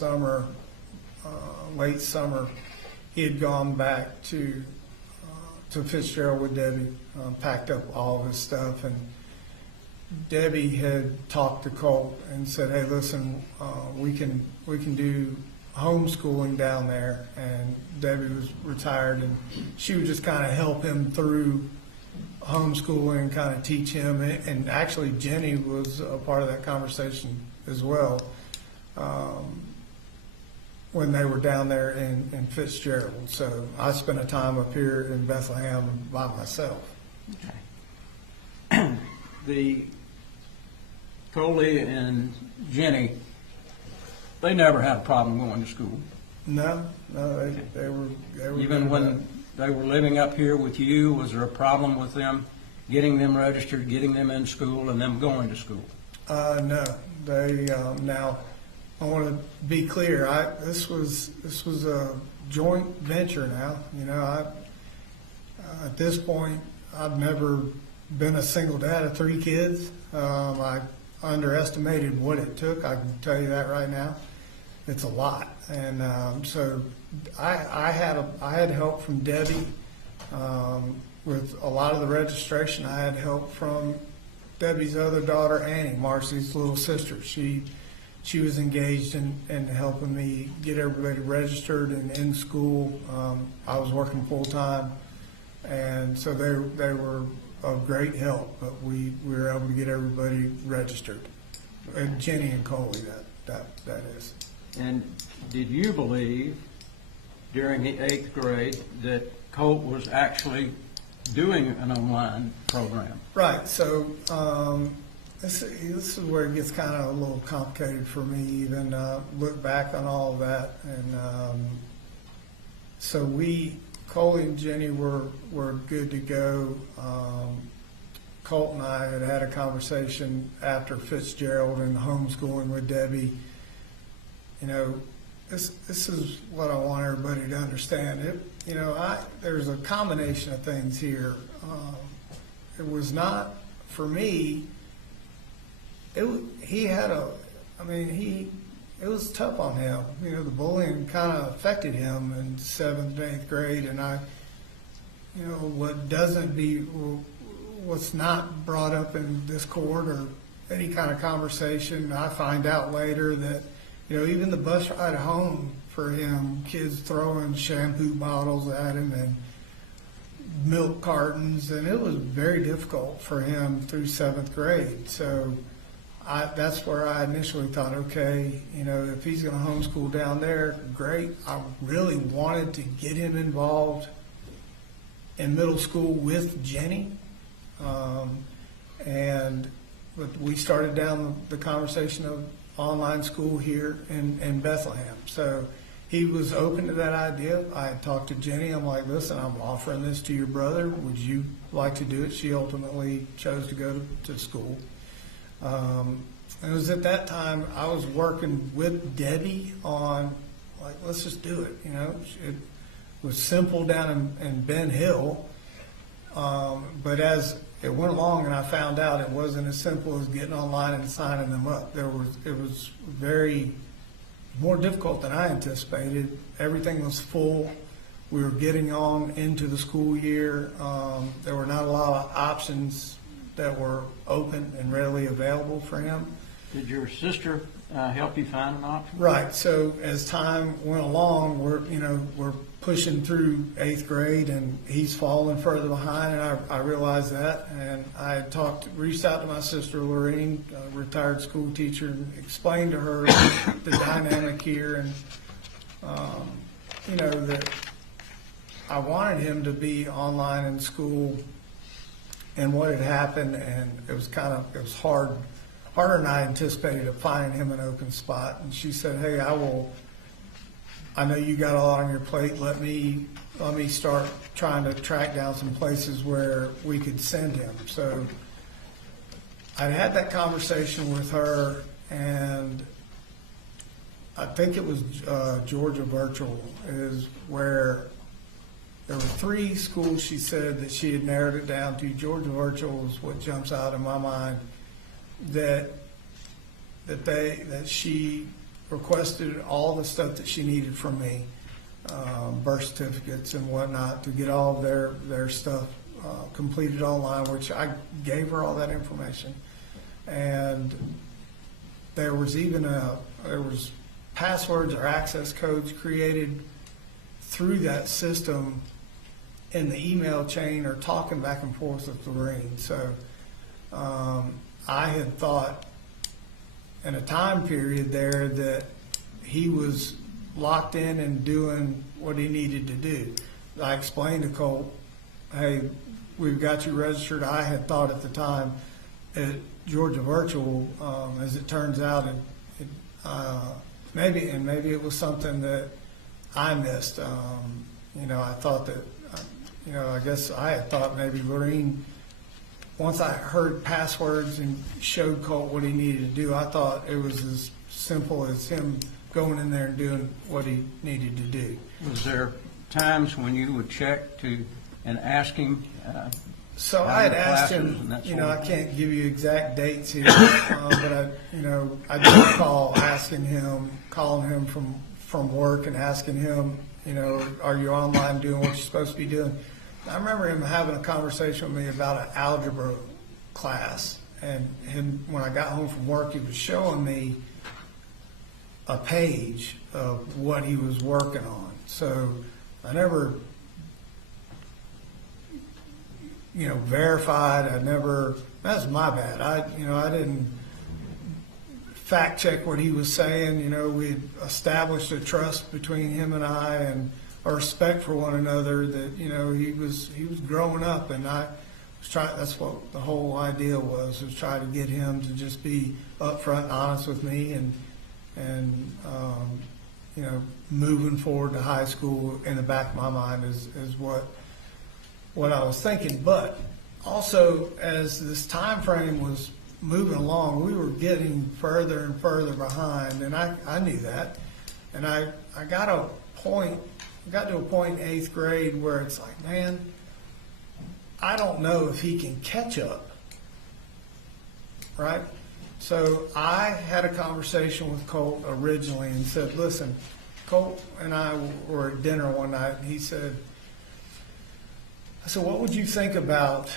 summer, late summer, he had gone back to Fitzgerald with Debbie, packed up all of his stuff, and Debbie had talked to Colt and said, "Hey, listen, we can do homeschooling down there." And Debbie was retired, and she would just kind of help him through homeschooling and kind of teach him. And actually, Jenny was a part of that conversation as well when they were down there in Fitzgerald. So I spent a time up here in Bethlehem by myself. Okay. The Coley and Jenny, they never had a problem going to school. No, they were Even when they were living up here with you, was there a problem with them getting them registered, getting them in school, and them going to school? No, they now. I want to be clear. This was a joint venture. Now, you know, at this point, I've never been a single dad of 3 kids. I underestimated what it took. I can tell you that right now. It's a lot, and so I had help from Debbie with a lot of the registration. I had help from Debbie's other daughter, Annie, Marcy's little sister. She was engaged in helping me get everybody registered and in school. I was working full time, and so they were of great help. But we were able to get everybody registered. And Jenny and Coley, that is. And did you believe during the 8th grade that Colt was actually doing an online program? Right. So this is where it gets kind of a little complicated for me, even look back on all of that. And so Coley and Jenny were good to go. Colt and I had a conversation after Fitzgerald and homeschooling with Debbie. You know, this is what I want everybody to understand. There's a combination of things here. It was not, for me, it was tough on him. You know, the bullying kind of affected him in 7th and 8th grade, and what's not brought up in this court or any kind of conversation, I find out later that, you know, even the bus ride home for him, kids throwing shampoo bottles at him and milk cartons, and it was very difficult for him through 7th grade. So that's where I initially thought, okay, you know, if he's going to homeschool down there, great. I really wanted to get him involved in middle school with Jenny. But we started down the conversation of online school here in Bethlehem. So he was open to that idea. I had talked to Jenny. I'm like, listen, I'm offering this to your brother. Would you like to do it? She ultimately chose to go to school. It was at that time I was working with Debbie on, like, let's just do it. You know, it was simple down in Ben Hill. But as it went along and I found out it wasn't as simple as getting online and signing them up. It was very more difficult than I anticipated. Everything was full. We were getting on into the school year. There were not a lot of options that were open and readily available for him. Did your sister help you find an option? Right. So as time went along, we're pushing through 8th grade, and he's falling further behind, and I realized that. And I had reached out to my sister Lorraine, a retired school teacher, and explained to her the dynamic here, and that I wanted him to be online in school. And what had happened, and it was harder than I anticipated of finding him an open spot. And she said, "Hey, I know you got a lot on your plate. Let me start trying to track down some places where we could send him." So I had that conversation with her, and I think it was Georgia Virtual is where there were 3 schools she said that she had narrowed it down to. Georgia Virtual is what jumps out in my mind that she requested all the stuff that she needed from me, birth certificates and whatnot, to get all of their stuff completed online, which I gave her all that information. And there was even there was passwords or access codes created through that system in the email chain, or talking back and forth with Lorraine. So I had thought in a time period there that he was locked in and doing what he needed to do. I explained to Colt, hey, we've got you registered. I had thought at the time at Georgia Virtual, as it turns out, maybe it was something that I missed. I thought that, I guess I had thought maybe Lorraine, once I heard passwords and showed Colt what he needed to do, I thought it was as simple as him going in there and doing what he needed to do. Was there times when you would check and ask him? So I had asked him, I can't give you exact dates here, but I did calling him from work and asking him, are you online doing what you're supposed to be doing? I remember him having a conversation with me about an algebra class, and when I got home from work, he was showing me a page of what he was working on. So I never, verified. That's my bad. I didn't fact check what he was saying. We'd established a trust between him and I, and a respect for one another, that, he was growing up, and I was trying, that's what the whole idea was try to get him to just be upfront and honest with me, and moving forward to high school in the back of my mind is what I was thinking. But also, as this time frame was moving along, we were getting further and further behind, and I knew that. And I got to a point in 8th grade where it's like, man, I don't know if he can catch up, right? So I had a conversation with Colt originally and said, listen, Colt and I were at dinner one night, and I said, what would you think about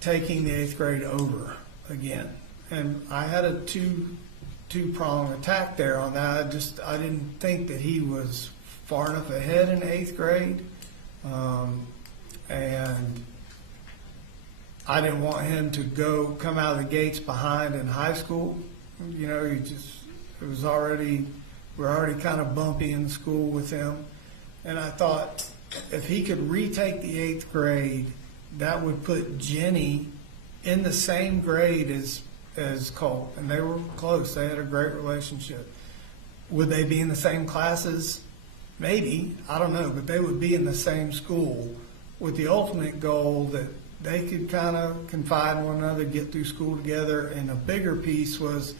taking the 8th grade over again? And I had a two-pronged attack there on that. I didn't think that he was far enough ahead in 8th grade, and I didn't want him to come out of the gates behind in high school. We're already kind of bumpy in school with him, and I thought if he could retake the 8th grade, that would put Jenny in the same grade as Colt, and they were close. They had a great relationship. Would they be in the same classes? Maybe, I don't know, but they would be in the same school, with the ultimate goal that they could kind of confide in one another, get through school together. And a bigger piece was,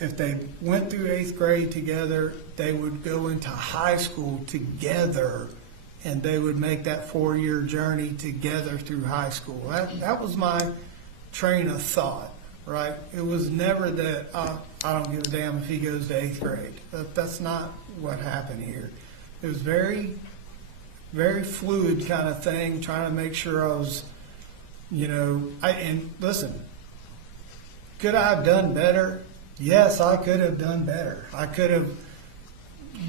if they went through 8th grade together, they would go into high school together, and they would make that 4-year journey together through high school. That was my train of thought, right? It was never that, I don't give a damn if he goes to 8th grade. That's not what happened here. It was very, very fluid kind of thing, trying to make sure I was, and listen, could I have done better? Yes, I could have done better. I could have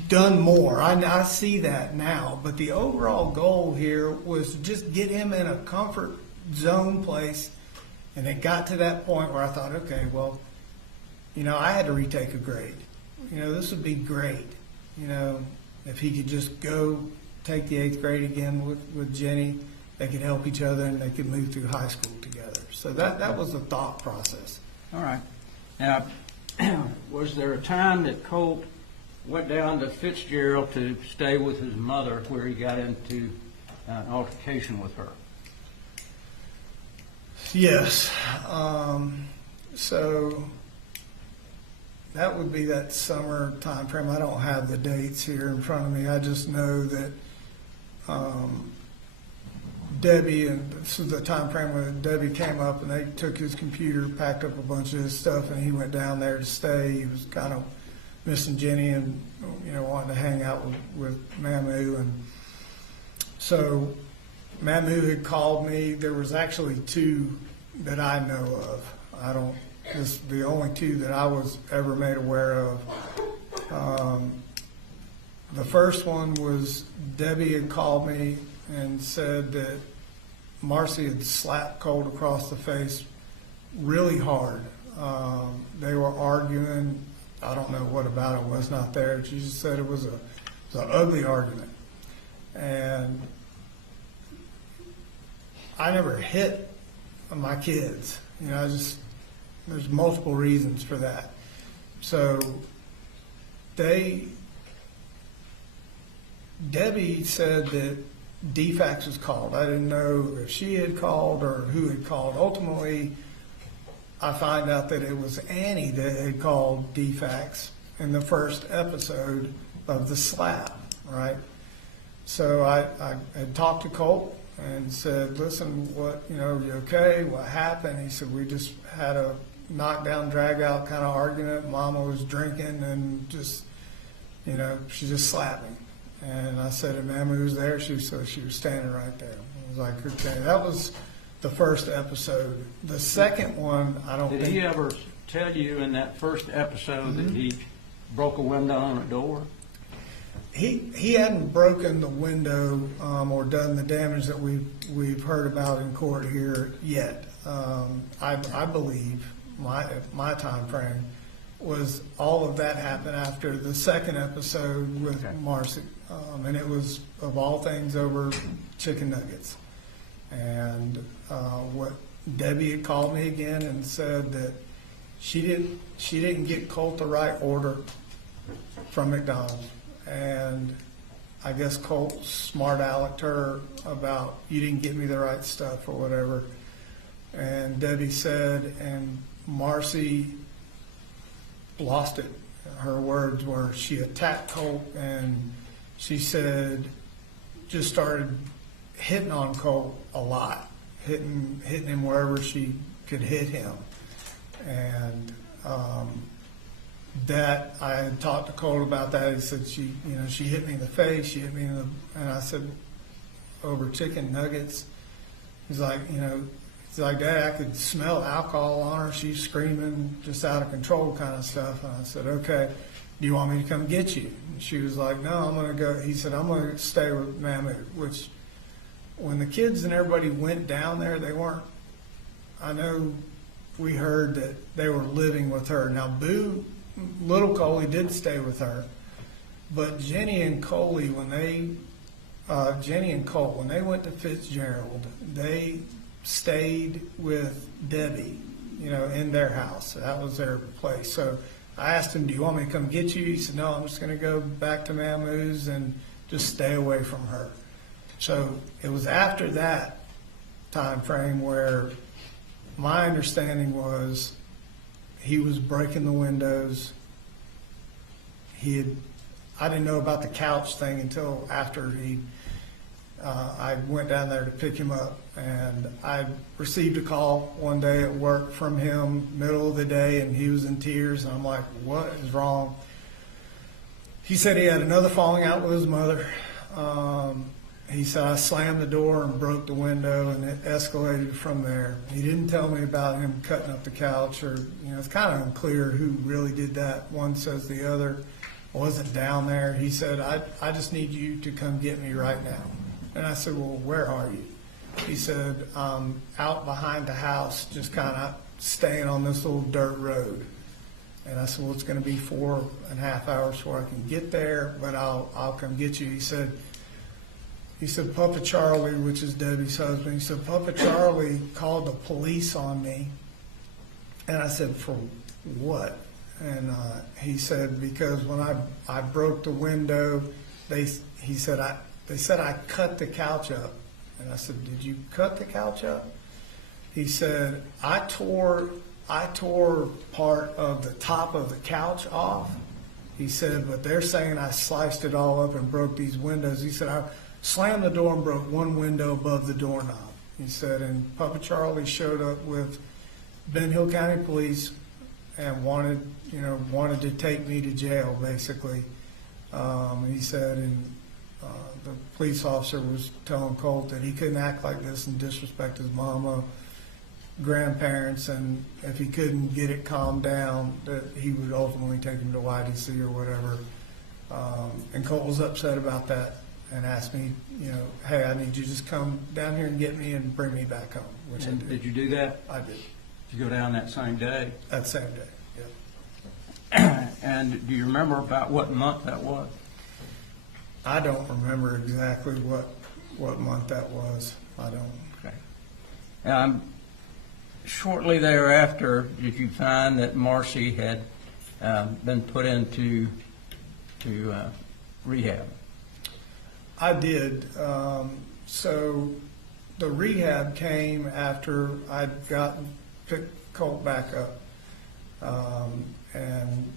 done more. I see that now. But the overall goal here was to just get him in a comfort zone place. And it got to that point where I thought, okay, well, I had to retake a grade. This would be great. If he could just go take the 8th grade again with Jenny, they could help each other and they could move through high school together. So that was the thought process. All right. Now, was there a time that Colt went down to Fitzgerald to stay with his mother where he got into an altercation with her? Yes. So that would be that summer time frame. I don't have the dates here in front of me. I just know that Debbie, and this is the time frame when Debbie came up and they took his computer, packed up a bunch of his stuff, and he went down there to stay. He was kind of missing Jenny and, wanting to hang out with Mamu. And so Mamu had called me. There was actually two that I know of. This the only two that I was ever made aware of. The first one was Debbie had called me and said that Marcy had slapped Colt across the face really hard. They were arguing. I don't know what about it, was not there. She just said it was an ugly argument. And I never hit my kids. There's multiple reasons for that. So Debbie said that DeFax was called. I didn't know if she had called or who had called. Ultimately, I find out that it was Annie that had called DeFax in the first episode of the slap, right? So I had talked to Colt and said, listen, you okay? What happened? He said, we just had a knockdown, drag out kind of argument. Mama was drinking and just, she just slapped me. And I said, and Mamu was there. She was standing right there. I was like, okay, that was the first episode. The second one, I don't think. Did he ever tell you in that first episode that he broke a window on a door? He hadn't broken the window or done the damage that we've heard about in court here yet. I believe my time frame was all of that happened after the second episode with Marcy, and it was of all things over chicken nuggets. And what Debbie had called me again and said that she didn't get Colt the right order from McDonald's. And I guess Colt smart alecked her about, you didn't get me the right stuff or whatever. And Debbie said, and Marcy lost it. Her words were, she attacked Colt, and she said, just started hitting on Colt a lot, hitting him wherever she could hit him. And that I had talked to Colt about that. He said she hit me in the face, she hit me in the, and I said, over chicken nuggets. He's like, Dad, I could smell alcohol on her. She's screaming, just out of control kind of stuff. And I said, okay, do you want me to come get you? And she was like, no, I'm going to go. He said, I'm going to stay with Mamu, which when the kids and everybody went down there, they weren't, I know we heard that they were living with her. Now, little Coley did stay with her, but Jenny and Colt, when they went to Fitzgerald, they stayed with Debbie, in their house. That was their place. So I asked him, do you want me to come get you? He said, no, I'm just going to go back to Mamu's and just stay away from her. So it was after that time frame where my understanding was he was breaking the windows. I didn't know about the couch thing until after I went down there to pick him up, and I received a call one day at work from him, middle of the day, and he was in tears, and I'm like, what is wrong? He said he had another falling out with his mother. He said, I slammed the door and broke the window, and it escalated from there. He didn't tell me about him cutting up the couch, or, it's kind of unclear who really did that. One says the other wasn't down there. He said, I just need you to come get me right now. And I said, well, where are you? He said, out behind the house, just kind of staying on this little dirt road. And I said, well, it's going to be 4.5 hours before I can get there, but I'll come get you. He said, Papa Charlie, which is Debbie's husband, he said, Papa Charlie called the police on me. And I said, for what? And he said, because when I broke the window, they said I cut the couch up. And I said, did you cut the couch up? He said, I tore part of the top of the couch off. He said, but they're saying I sliced it all up and broke these windows. He said, I slammed the door and broke one window above the doorknob. He said, and Papa Charlie showed up with Ben Hill County Police and wanted to take me to jail, basically. He said, the police officer was telling Colt that he couldn't act like this and disrespect his mama, grandparents, and if he couldn't get it calmed down, that he would ultimately take him to YDC or whatever. And Colt was upset about that and asked me, hey, I need you to just come down here and get me and bring me back home, which I did. Did you do that? I did. Did you go down that same day? That same day, yeah. And do you remember about what month that was? I don't remember exactly what month that was. I don't. Okay. Shortly thereafter, did you find that Marcy had been put into rehab? I did. So the rehab came after I'd picked Colt back up, and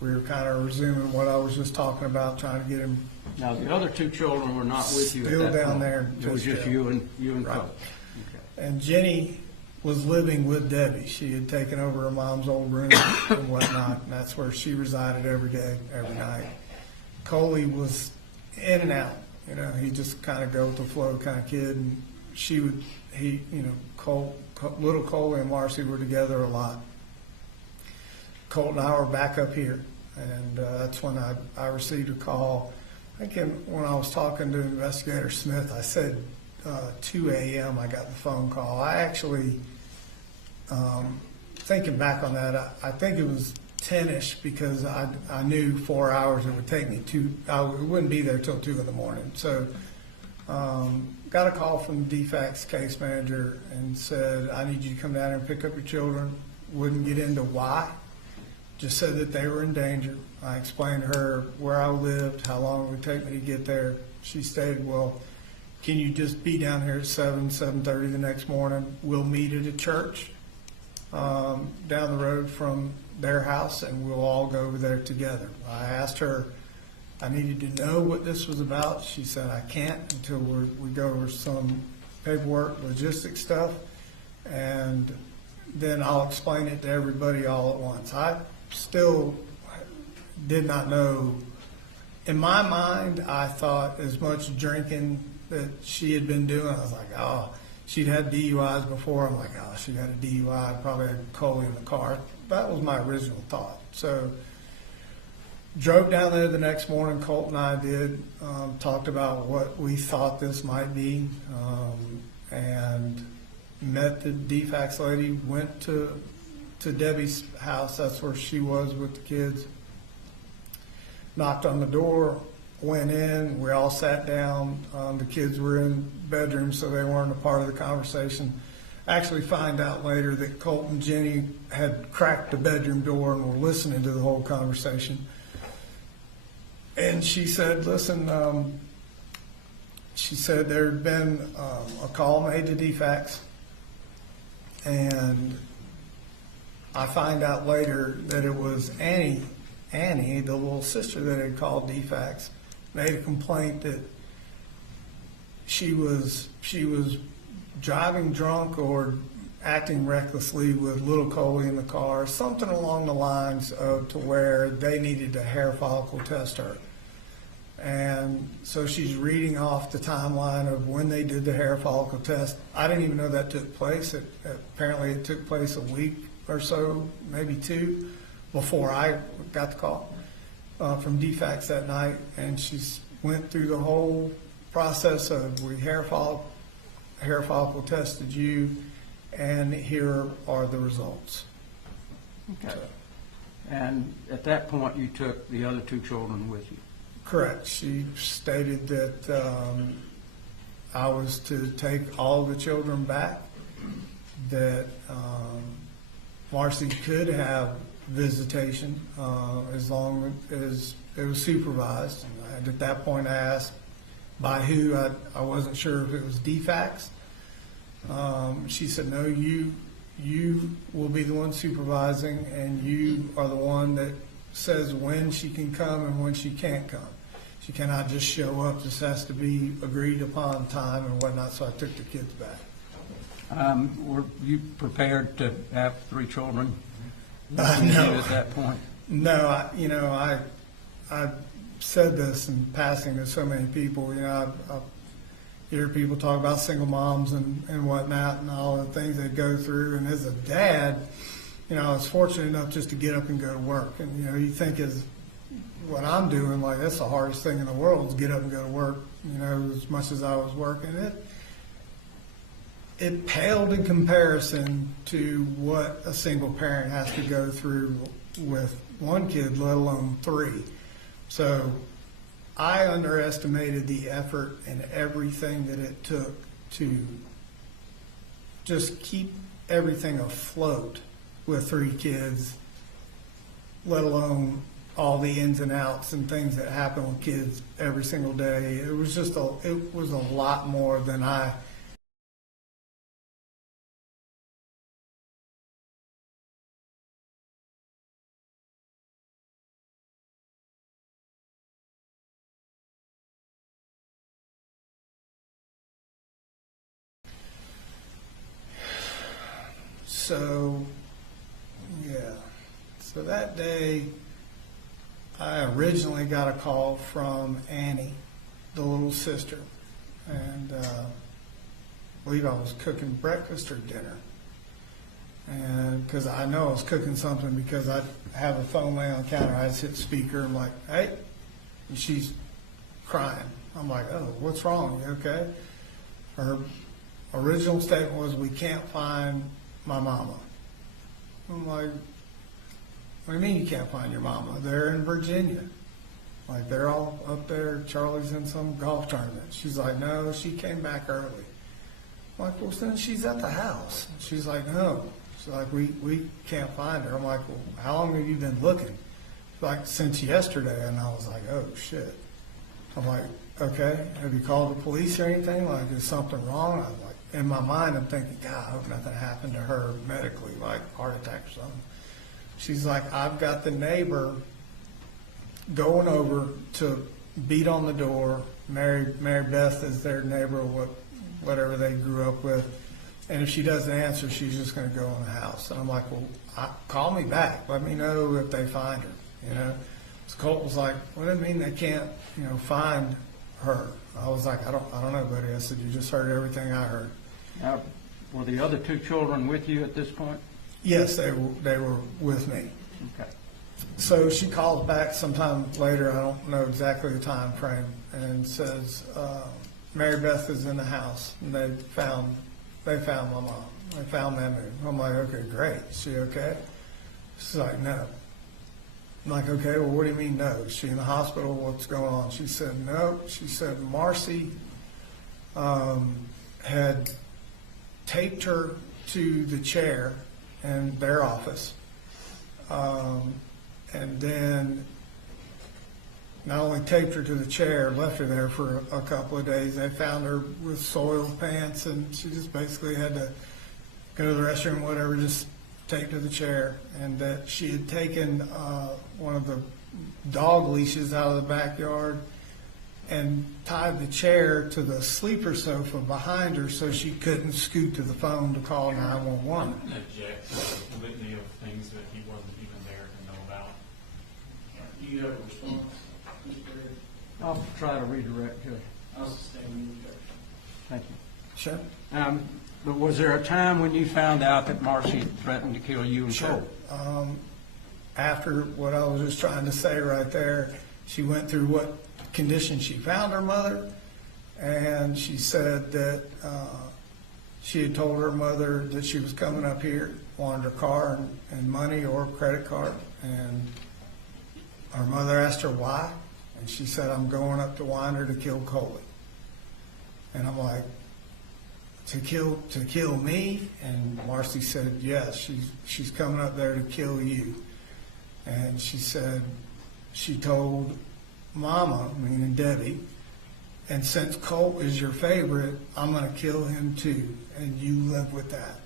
we were kind of resuming what I was just talking about, trying to get him. Now the other two children were not with you. Still at that down point. there. It was just you and Right. Colt. Okay. And Jenny was living with Debbie. She had taken over her mom's old room and whatnot, and that's where she resided every day, every night. Coley was in and out. He just kind of go with the flow kind of kid, and little Coley and Marcy were together a lot. Colt and I were back up here, and that's when I received a call. I think when I was talking to Investigator Smith, I said 2 a.m. I got the phone call. I actually, thinking back on that, I think it was 10-ish because I knew 4 hours it would take me I wouldn't be there till 2 in the morning. So got a call from the DeFax case manager and said, I need you to come down here and pick up your children. Wouldn't get into why. Just said that they were in danger. I explained to her where I lived, how long it would take me to get there. She stated, well, can you just be down here at 7:30 the next morning? We'll meet at a church down the road from their house, and we'll all go over there together. I asked her, I needed to know what this was about. She said, I can't until we go over some paperwork, logistics stuff, and then I'll explain it to everybody all at once. I still did not know. In my mind, I thought as much drinking that she had been doing, I was like, oh, she'd had DUIs before. I'm like, oh, she had a DUI, probably had Coley in the car. That was my original thought. So drove down there the next morning, Colt and I did, talked about what we thought this might be, and met the DeFax lady, went to Debbie's house. That's where she was with the kids. Knocked on the door, went in, we all sat down. The kids were in bedrooms, so they weren't a part of the conversation. Actually find out later that Colt and Jenny had cracked the bedroom door and were listening to the whole conversation. And she said, listen, she said there had been a call made to DeFax, and I find out later that it was Annie, the little sister that had called DeFax, made a complaint that she was driving drunk or acting recklessly with little Coley in the car, something along the lines of to where they needed to hair follicle test her. And so she's reading off the timeline of when they did the hair follicle test. I didn't even know that took place. Apparently it took place a week or so, maybe 2, before I got the call from DeFax that night. And she went through the whole process of we hair follicle tested you, and here are the results. Okay. And at that point, you took the other 2 children with you? Correct. She stated that I was to take all the children back, that Marcy could have visitation as long as it was supervised. And at that point, I asked by who. I wasn't sure if it was DeFax. She said, no, you will be the one supervising, and you are the one that says when she can come and when she can't come. She cannot just show up. This has to be agreed upon time and whatnot. So I took the kids back. Were you prepared to have 3 children? between you No. at that point? No, I said this in passing to so many people. I hear people talk about single moms and whatnot and all the things they go through. And as a dad, I was fortunate enough just to get up and go to work. And, you think is what I'm doing, like that's the hardest thing in the world is get up and go to work, as much as I was working. It paled in comparison to what a single parent has to go through with one kid, let alone three. So I underestimated the effort and everything that it took to just keep everything afloat with three kids, let alone all the ins and outs and things that happen with kids every single day. It was a lot more than I. So, yeah. So that day, I originally got a call from Annie, the little sister, and I believe I was cooking breakfast or dinner. And because I know I was cooking something because I have a phone laying on the counter, I just hit speaker. I'm like, hey, and she's crying. I'm like, oh, what's wrong? You okay? Her original statement was, we can't find my mama. I'm like, what do you mean you can't find your mama? They're in Virginia. Like, they're all up there. Charlie's in some golf tournament. She's like, no, she came back early. I'm like, well, then she's at the house. She's like, no. She's like, we can't find her. I'm like, well, how long have you been looking? She's like, since yesterday. And I was like, oh, shit. I'm like, okay, have you called the police or anything? Like, is something wrong? I'm like, in my mind, I'm thinking, God, I hope nothing happened to her medically, like heart attack or something. She's like, I've got the neighbor going over to beat on the door. Mary Beth is their neighbor, whatever they grew up with. And if she doesn't answer, she's just going to go in the house. And I'm like, well, call me back. Let me know if they find her, So Colt was like, what do you mean they can't, find her? I was like, I don't know, buddy. I said, you just heard everything I heard. Now, were the other two children with you at this point? Yes, they were with me. Okay. So she calls back sometime later, I don't know exactly the time frame, and says, Mary Beth is in the house, and they found my mom. They found Mamu. I'm like, okay, great. Is she okay? She's like, no. I'm like, okay, well, what do you mean no? Is she in the hospital? What's going on? She said, no. She said Marcy had taped her to the chair in their office. And then not only taped her to the chair, left her there for a couple of days. They found her with soiled pants, and she just basically had to go to the restroom, whatever, just taped to the chair. And that she had taken one of the dog leashes out of the backyard and tied the chair to the sleeper sofa behind her so she couldn't scoot to the phone to call 911. Object to the litany of things that he wasn't even there to know about. Do you have a response, Mr. Gray? I'll try to redirect you. I'll sustain the objection. Thank you. Sure. But was there a time when you found out that Marcy threatened to kill you and Sure. Colt? After what I was just trying to say right there, she went through what condition she found her mother, and she said that she had told her mother that she was coming up here, wanted her car and money or credit card, and her mother asked her why, and she said, I'm going up to Winder to kill Colin. And I'm like, to kill me? And Marcy said, yes, she's coming up there to kill you. And she said, she told Mama, meaning Debbie, and since Colt is your favorite, I'm going to kill him too, and you live with that.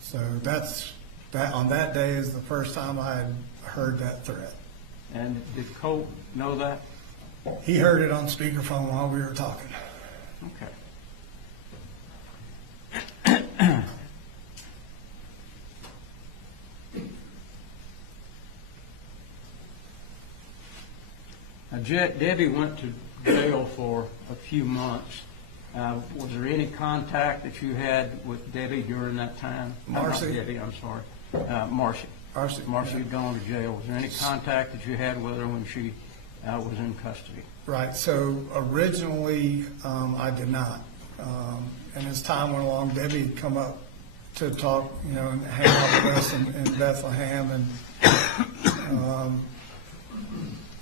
So that on that day is the first time I had heard that threat. And did Colt know that? He heard it on speakerphone while we were talking. Okay. Now, Debbie went to jail for a few months. Was there any contact that you had with Debbie during that time? Marcy. Not Debbie, I'm sorry. Marcy. Marcy had gone to jail. Was there any contact that you had with her when she was in custody? Right, so originally, I did not. And as time went along, Debbie had come up to talk, you know, and hang out with us in Bethlehem, and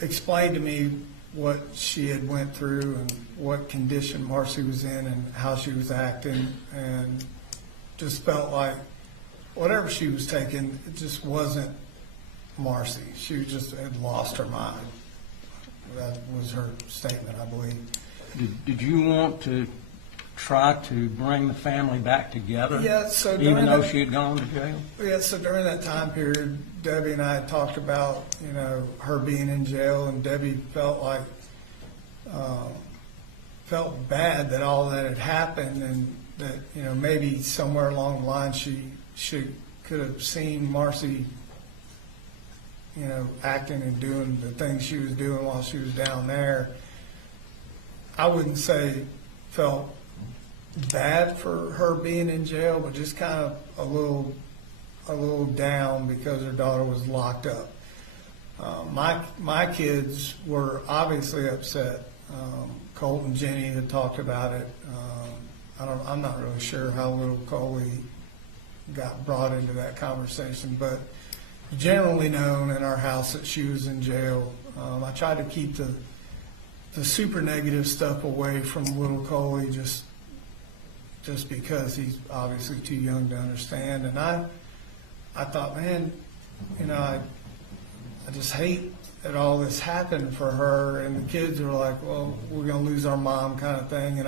explained to me what she had went through and what condition Marcy was in and how she was acting, and just felt like whatever she was taking, it just wasn't Marcy. She just had lost her mind. That was her statement, I believe. Did you want to try to bring the family back together? Yeah, so even though she had gone to jail? Yeah, so during that time period, Debbie and I had talked about, you know, her being in jail, and Debbie felt like, felt bad that all that had happened, and that, you know, maybe somewhere along the line she could have seen Marcy, you know, acting and doing the things she was doing while she was down there. I wouldn't say felt bad for her being in jail, but just kind of a little down because her daughter was locked up. My kids were obviously upset. Colt and Jenny had talked about it. I'm not really sure how little Coley got brought into that conversation, but generally known in our house that she was in jail. I tried to keep the super negative stuff away from little Coley, just because he's obviously too young to understand. And I thought, man, you know, I just hate that all this happened for her, and the kids were like, well, we're going to lose our mom kind of thing. And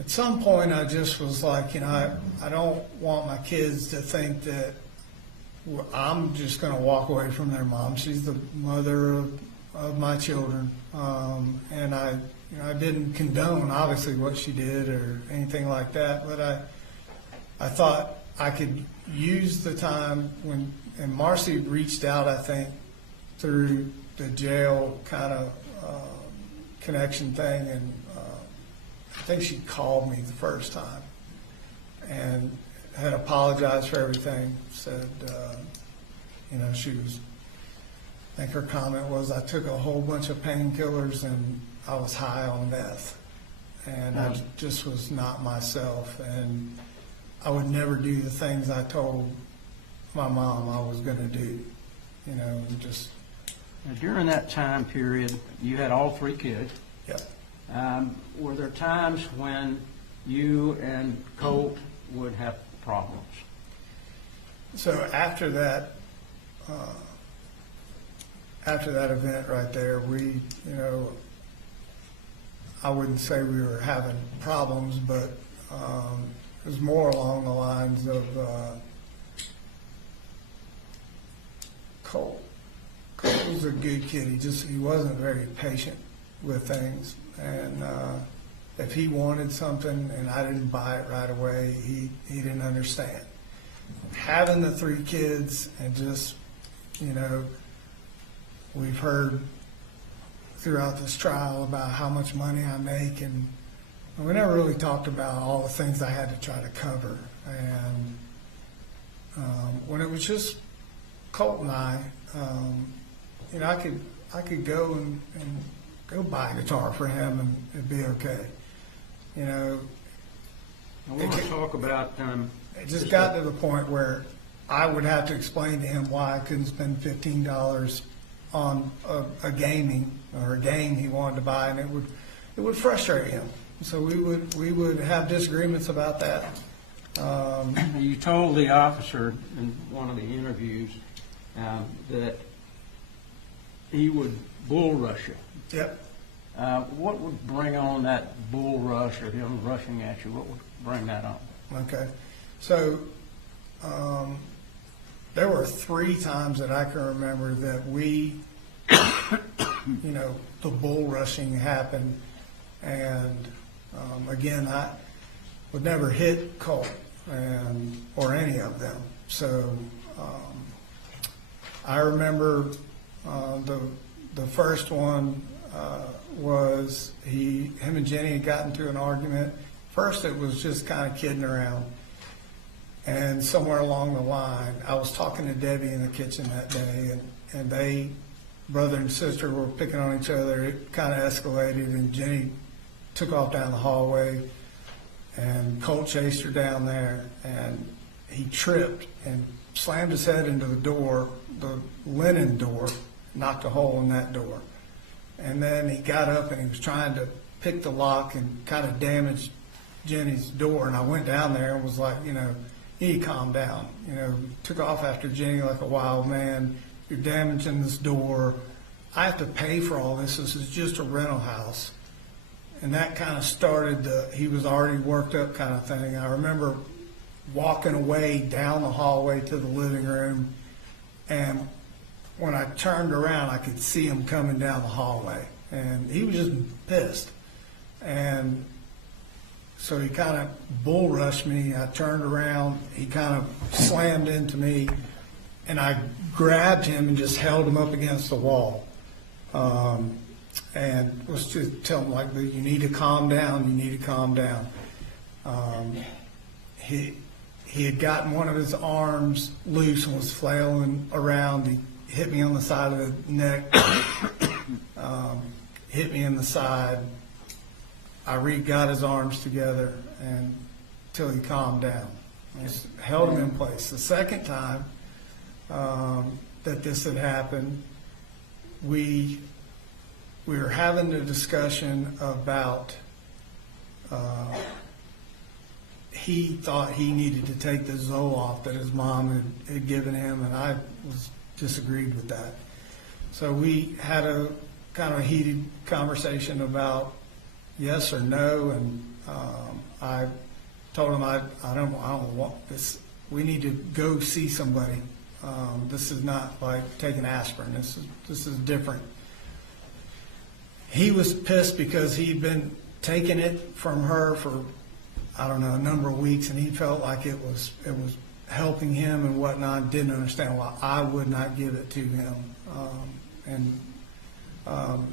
at some point, I just was like, you know, I don't want my kids to think that I'm just going to walk away from their mom. She's the mother of my children. And I didn't condone, obviously, what she did or anything like that, but I thought I could use the time and Marcy reached out, I think, through the jail kind of connection thing, and I think she called me the first time and had apologized for everything, said, you know, she was, I think her comment was, I took a whole bunch of painkillers and I was high on meth, and I just was not myself, and I would never do the things I told my mom I was going to do, you know, and just. Now, during that time period, you had all three kids. Yeah. Were there times when you and Colt would have problems? So after that event right there, we, you know, I wouldn't say we were having problems, but it was more along the lines of Colt. Colt was a good kid. He wasn't very patient with things, and if he wanted something and I didn't buy it right away, he didn't understand. Having the three kids and just, you know, we've heard throughout this trial about how much money I make, and we never really talked about all the things I had to try to cover. And when it was just Colt and I, you know, I could go and go buy a guitar for him and it'd be okay. You know, I want to talk about. It just got to the point where I would have to explain to him why I couldn't spend $15 on a game he wanted to buy, and it would frustrate him. So we would have disagreements about that. You told the officer in one of the interviews that he would bull rush you. Yep. What would bring on that bull rush, or him rushing at you? What would bring that on? Okay. So there were 3 times that I can remember that we, you know, the bull rushing happened. And again, I would never hit Colt or any of them. So I remember The first one was him and Jenny had gotten into an argument. First, it was just kind of kidding around. And somewhere along the line, I was talking to Debbie in the kitchen that day, and they, brother and sister, were picking on each other. It kind of escalated, and Jenny took off down the hallway, and Colt chased her down there, and he tripped and slammed his head into the door, the linen door, knocked a hole in that door. And then he got up and he was trying to pick the lock and kind of damaged Jenny's door. And I went down there and was like, you need to calm down. Took off after Jenny like a wild man. You're damaging this door. I have to pay for all this. This is just a rental house. And that kind of started he was already worked up kind of thing. I remember walking away down the hallway to the living room, and when I turned around, I could see him coming down the hallway, and he was just pissed. And so he kind of bull rushed me. I turned around, he kind of slammed into me, and I grabbed him and just held him up against the wall. And was to tell him, like, you need to calm down, you need to calm down. He had gotten one of his arms loose and was flailing around. He hit me on the side of the neck, hit me in the side. I got his arms together until he calmed down. I just held him in place. The second time that this had happened, we were having a discussion about he thought he needed to take the Zoloft that his mom had given him, and I disagreed with that. So we had a kind of a heated conversation about yes or no, and I told him I don't want this. We need to go see somebody. This is not like taking aspirin. This is different. He was pissed because he'd been taking it from her for, I don't know, a number of weeks, and he felt like it was helping him and whatnot. Didn't understand why I would not give it to him,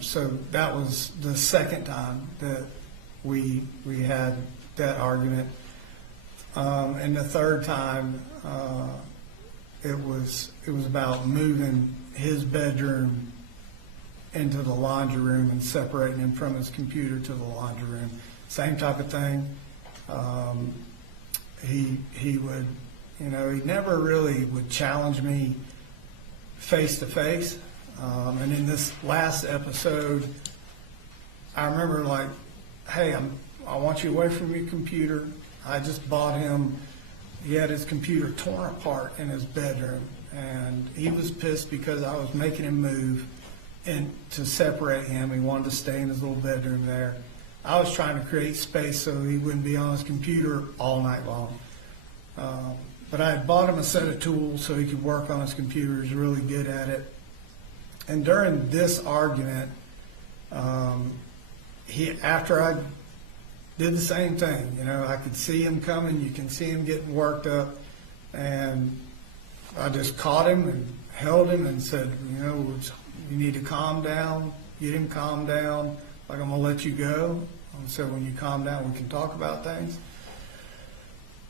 so that was the second time that we had that argument, and the third time it was about moving his bedroom into the laundry room and separating him from his computer to the laundry room. Same type of thing. He would, he never really would challenge me face to face. And in this last episode, I remember like, hey, I want you away from your computer. I just bought him. He had his computer torn apart in his bedroom, and he was pissed because I was making him move and to separate him. He wanted to stay in his little bedroom there. I was trying to create space so he wouldn't be on his computer all night long. But I had bought him a set of tools so he could work on his computer. He's really good at it. And during this argument, after I did the same thing, I could see him coming. You can see him getting worked up. And I just caught him and held him and said, you need to calm down, get him calmed down. Like, I'm going to let you go. So when you calm down, we can talk about things.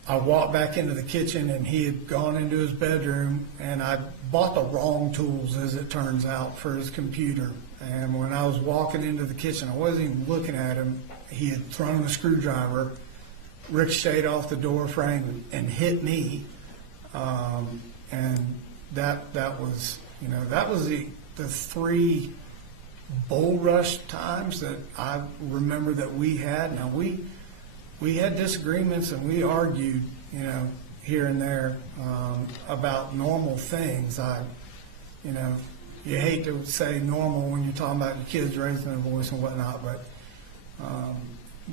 I walked back into the kitchen, and he had gone into his bedroom, and I bought the wrong tools, as it turns out, for his computer. And when I was walking into the kitchen, I wasn't even looking at him. He had thrown a screwdriver, ricocheted off the door frame, and hit me. And that was, that was the three bull rush times that I remember that we had. Now we had disagreements and we argued, here and there about normal things. You hate to say normal when you're talking about your kids raising their voice and whatnot, but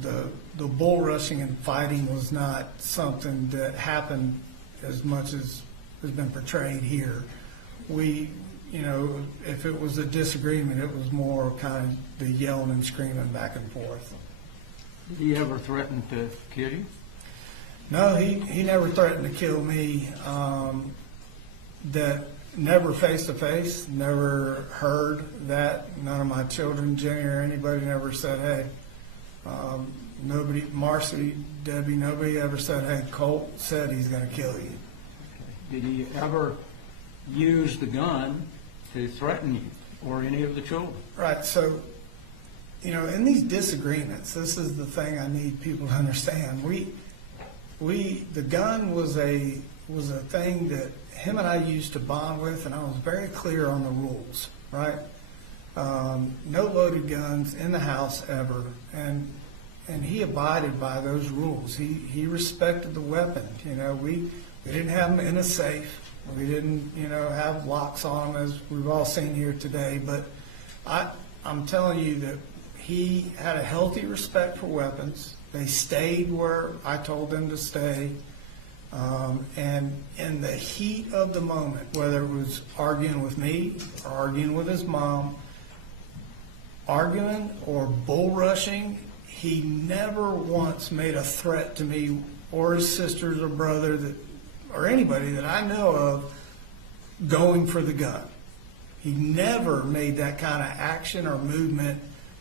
the bull rushing and fighting was not something that happened as much as has been portrayed here. If it was a disagreement, it was more kind of the yelling and screaming back and forth. Did he ever threaten to kill you? No, he never threatened to kill me. never face to face, never heard that. None of my children, Jenny or anybody, never said, hey, nobody, Marcy, Debbie, nobody ever said, hey, Colt said he's going to kill you. Did he ever use the gun to threaten you or any of the children? Right. So, in these disagreements, this is the thing I need people to understand. The gun was a thing that him and I used to bond with, and I was very clear on the rules, right? No loaded guns in the house ever, and he abided by those rules. He respected the weapon. We didn't have them in a safe. We didn't, have locks on them, as we've all seen here today. But I'm telling you that he had a healthy respect for weapons. They stayed where I told them to stay. And in the heat of the moment, whether it was arguing with me or arguing with his mom, arguing or bull rushing, he never once made a threat to me or his sisters or brother or anybody that I know of going for the gun. He never made that kind of action or movement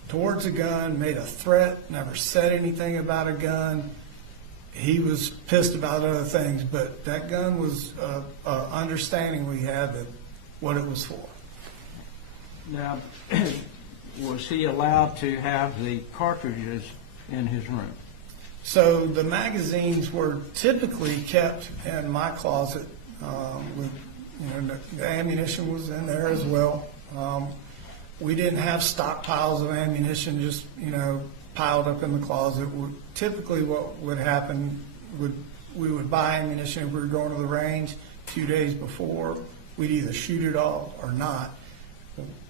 towards a gun, made a threat, never said anything about a gun. He was pissed about other things, but that gun was an understanding we had that what it was for. Now, was he allowed to have the cartridges in his room? So the magazines were typically kept in my closet. With the ammunition was in there as well. We didn't have stockpiles of ammunition just piled up in the closet. Typically, what would happen we would buy ammunition if we were going to the range a few days before. We'd either shoot it all or not.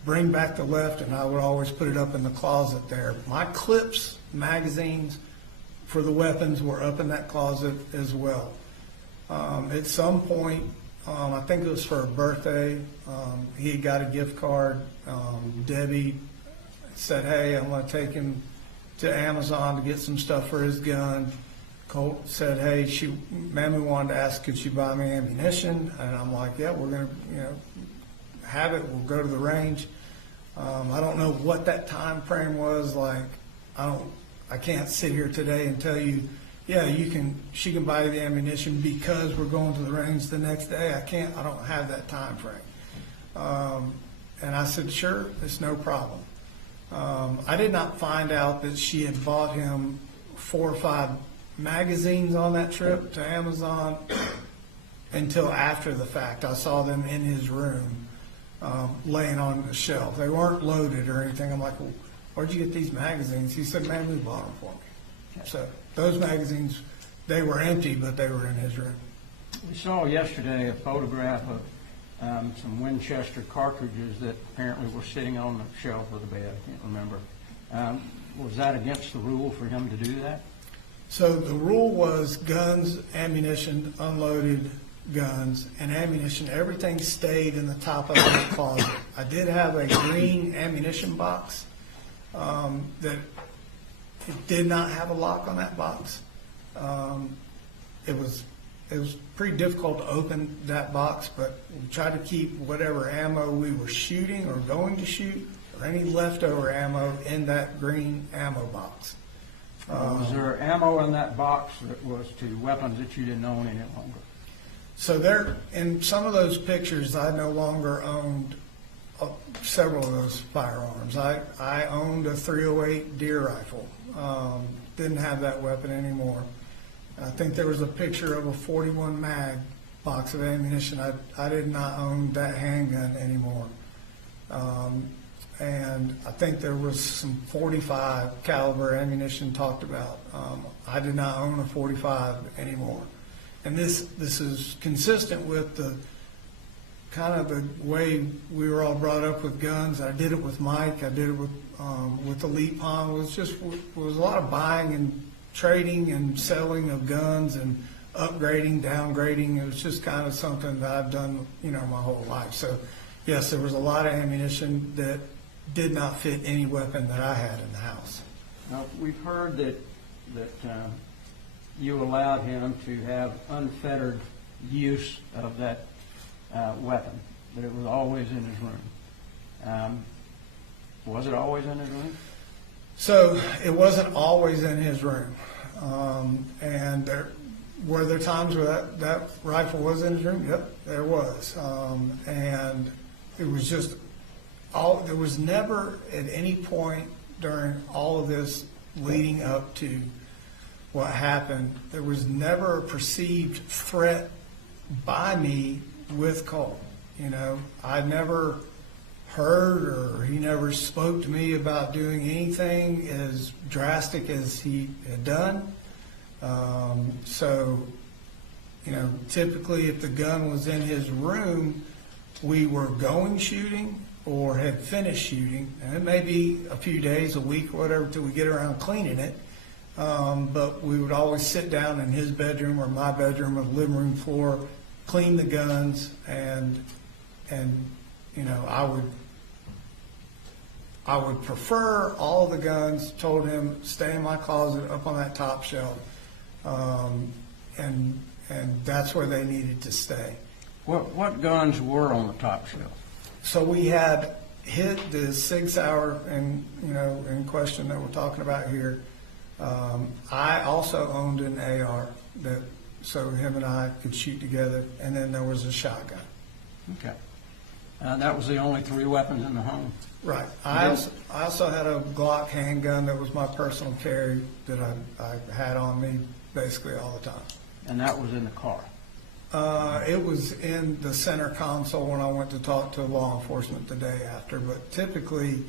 Bring back the left, and I would always put it up in the closet there. My clips, magazines for the weapons were up in that closet as well. At some point, I think it was for a birthday, he had got a gift card. Debbie said, hey, I'm going to take him to Amazon to get some stuff for his gun. Colt said, hey, Mammy wanted to ask, could she buy me ammunition? And I'm like, yeah, we're going to have it. We'll go to the range. I don't know what that time frame was like. I can't sit here today and tell you, yeah, she can buy the ammunition because we're going to the range the next day. I don't have that time frame. And I said, sure, it's no problem. I did not find out that she had bought him 4 or 5 magazines on that trip to Amazon until after the fact. I saw them in his room, laying on the shelf. They weren't loaded or anything. I'm like, well, where'd you get these magazines? He said, man, we bought them for me. So those magazines, they were empty, but they were in his room. We saw yesterday a photograph of some Winchester cartridges that apparently were sitting on the shelf of the bed. I can't remember. Was that against the rule for him to do that? So the rule was guns, ammunition, unloaded guns, and ammunition. Everything stayed in the top of the closet. I did have a green ammunition box that it did not have a lock on that box. It was pretty difficult to open that box, but we tried to keep whatever ammo we were shooting or going to shoot or any leftover ammo in that green ammo box. Was there ammo in that box that was to weapons that you didn't own any longer? So there, in some of those pictures, I no longer owned several of those firearms. I owned a .308 deer rifle. Didn't have that weapon anymore. I think there was a picture of a 41 mag box of ammunition. I did not own that handgun anymore. And I think there was some 45 caliber ammunition talked about. I did not own a 45 anymore. And this is consistent with the kind of the way we were all brought up with guns. I did it with Mike. I did it with Elite Pond. It was a lot of buying and trading and selling of guns and upgrading, downgrading. It was just kind of something that I've done, my whole life. So, yes, there was a lot of ammunition that did not fit any weapon that I had in the house. Now, we've heard that you allowed him to have unfettered use of that weapon. but it was always in his room. Was it always in his room? So it wasn't always in his room. And were there times where that rifle was in his room? Yep, there was. And it was just there was never at any point during all of this leading up to what happened, there was never a perceived threat by me with Colt. You know, I never heard or he never spoke to me about doing anything as drastic as he had done. So, you know, typically if the gun was in his room, we were going shooting or had finished shooting. And it may be a few days, a week, or whatever, till we get around cleaning it. But we would always sit down in his bedroom or my bedroom or the living room floor, clean the guns, and you know, I would prefer all the guns. Told him stay in my closet up on that top shelf, and that's where they needed to stay. What guns were on the top shelf? So we had hit the 6 hour in question that we're talking about here. I also owned an AR so him and I could shoot together, and then there was a shotgun. Okay. That was the only 3 weapons in the home? Right. I also had a Glock handgun that was my personal carry that I had on me basically all the time. And that was in the car? It was in the center console when I went to talk to law enforcement the day after, but typically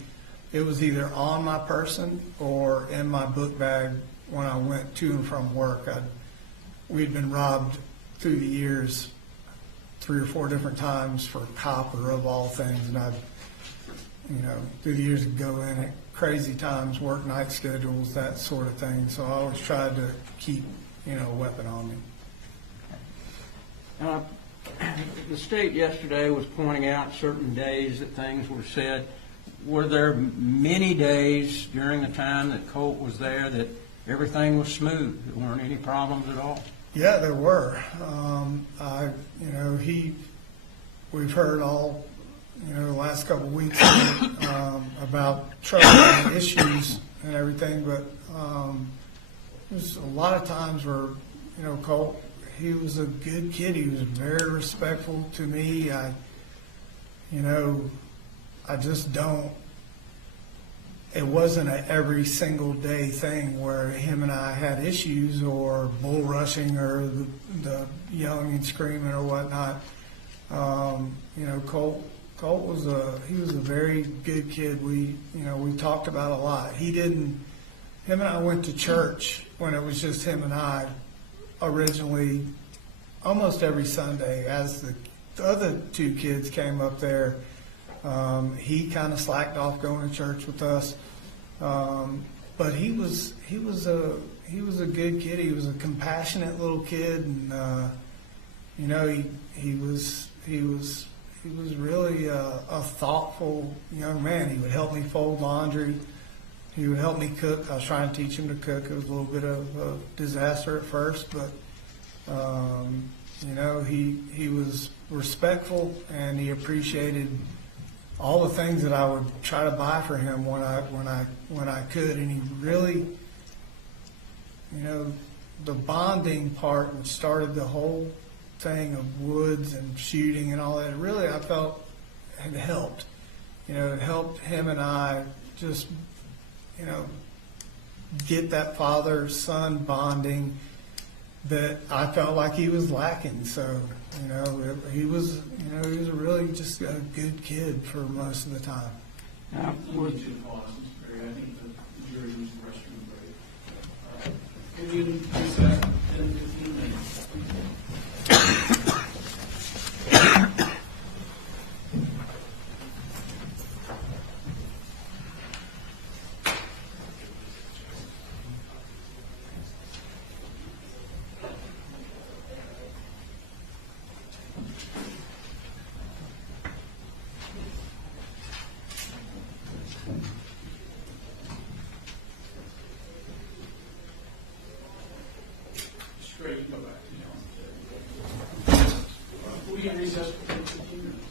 it was either on my person or in my book bag when I went to and from work. We'd been robbed through the years 3 or 4 different times for copper of all things, and I'd, through the years I'd go in at crazy times, work night schedules, that sort of thing. So I always tried to keep, a weapon on me. The state yesterday was pointing out certain days that things were said. Were there many days during the time that Colt was there that everything was smooth? There weren't any problems at all? Yeah, there were. We've heard all, the last couple of weeks about trouble and issues and everything, but there's a lot of times where, Colt, he was a good kid. He was very respectful to me. I just don't. It wasn't an every single day thing where him and I had issues or bull rushing or the yelling and screaming or whatnot. Colt was a very good kid. We talked about a lot. Him and I went to church when it was just him and I originally almost every Sunday. As the other 2 kids came up there, he kind of slacked off going to church with us, but he was a good kid. He was a compassionate little kid, and he was really a thoughtful young man. He would help me fold laundry. He would help me cook. I was trying to teach him to cook. It was a little bit of a disaster at first, but he was respectful, and he appreciated all the things that I would try to buy for him when I could. And he really, the bonding part, which started the whole thing of woods and shooting and all that, really I felt had helped. It helped him and I just, get that father-son bonding that I felt like he was lacking. So, he was really just a good kid for most of the time. I think the jury used the restroom break. Can you use that 10-15 minutes? Straight, go back. We can recess for 15 minutes.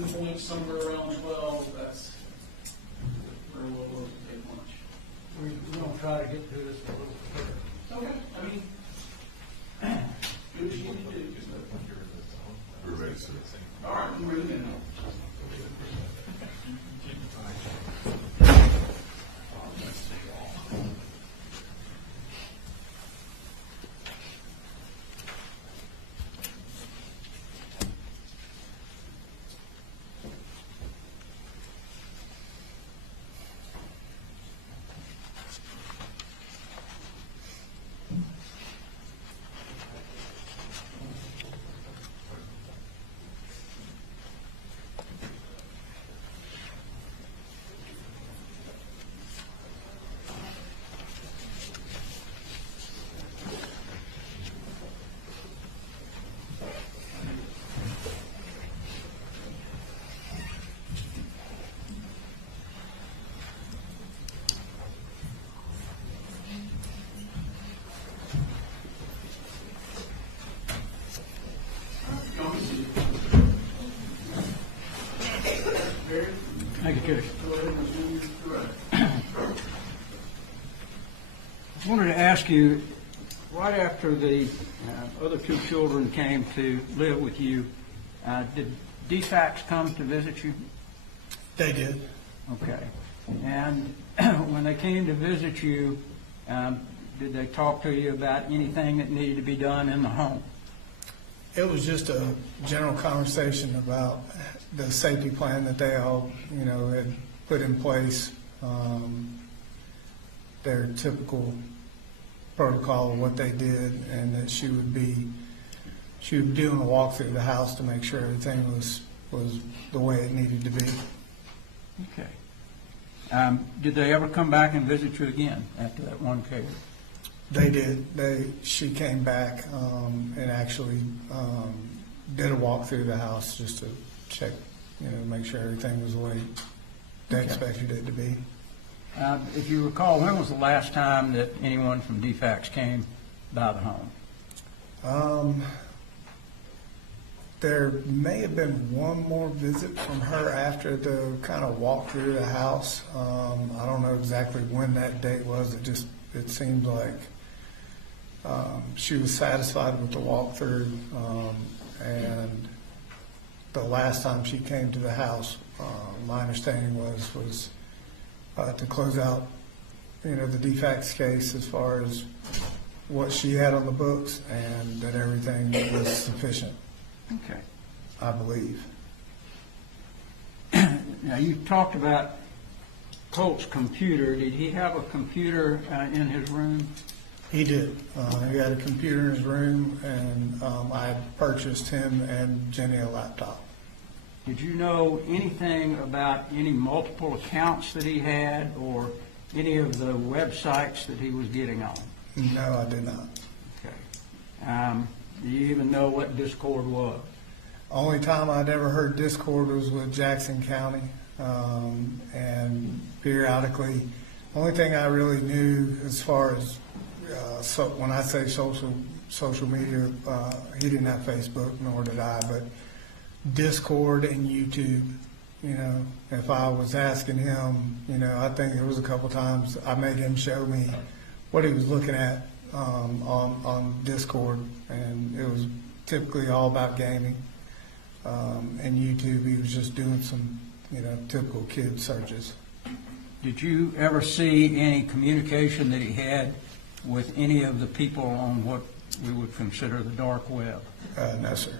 breaking point somewhere around 12, that's where we'll go to take lunch. We're going to try to get through this a little quicker. Okay, I mean, do what you need to do. We're ready, sir. All right, I'm ready now. Thank you, Judge. Go ahead and resume your correct. I wanted to ask you, right after the other two children came to live with you, did DeFax come to visit you? They did. Okay. And when they came to visit you, did they talk to you about anything that needed to be done in the home? It was just a general conversation about the safety plan that they all, had put in place, their typical protocol of what they did, and that she would be doing a walk through the house to make sure everything was the way it needed to be. Okay. Did they ever come back and visit you again after that one case? They did. She came back and actually did a walk through the house just to check, make sure everything was the way they Okay. expected it to be. If you recall, when was the last time that anyone from DeFax came by the home? There may have been one more visit from her after the kind of walk through the house. I don't know exactly when that date was. It seemed like she was satisfied with the walkthrough, and the last time she came to the house, my understanding was to close out, the DeFax case as far as what she had on the books, and that everything was sufficient, Okay. I believe. Now, you talked about Colt's computer. Did he have a computer in his room? He did. He had a computer in his room, and I had purchased him and Jenny a laptop. Did you know anything about any multiple accounts that he had or any of the websites that he was getting on? No, I did not. Okay. Do you even know what Discord was? Only time I'd ever heard Discord was with Jackson County, and periodically, only thing I really knew as far as so when I say social media, he didn't have Facebook, nor did I, but Discord and YouTube. If I was asking him, I think there was a couple times I made him show me what he was looking at on Discord, and it was typically all about gaming. And YouTube, he was just doing some, typical kid searches. Did you ever see any communication that he had with any of the people on what we would consider the dark web? No, sir.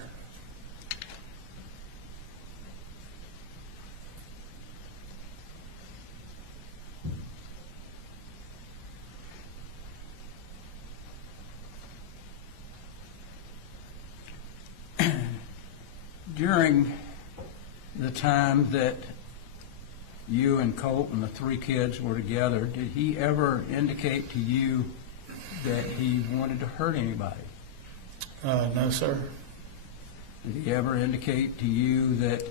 During the time that you and Colt and the three kids were together, did he ever indicate to you that he wanted to hurt anybody? No, sir. Did he ever indicate to you that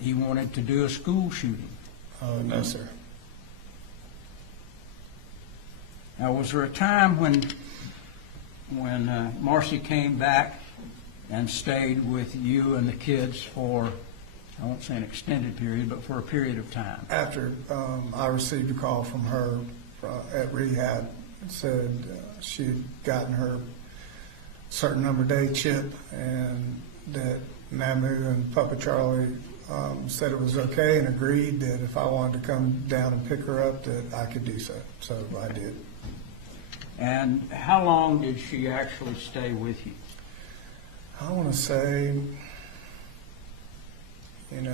he wanted to do a school shooting? No, sir. Now, was there a time when Marcy came back and stayed with you and the kids for I won't say an extended period, but for a period of time. After I received a call from her at rehab, it said she had gotten her certain number day chip, and that Mamu and Papa Charlie said it was okay and agreed that if I wanted to come down and pick her up, that I could do so. So I did. And how long did she actually stay with you? I want to say, 4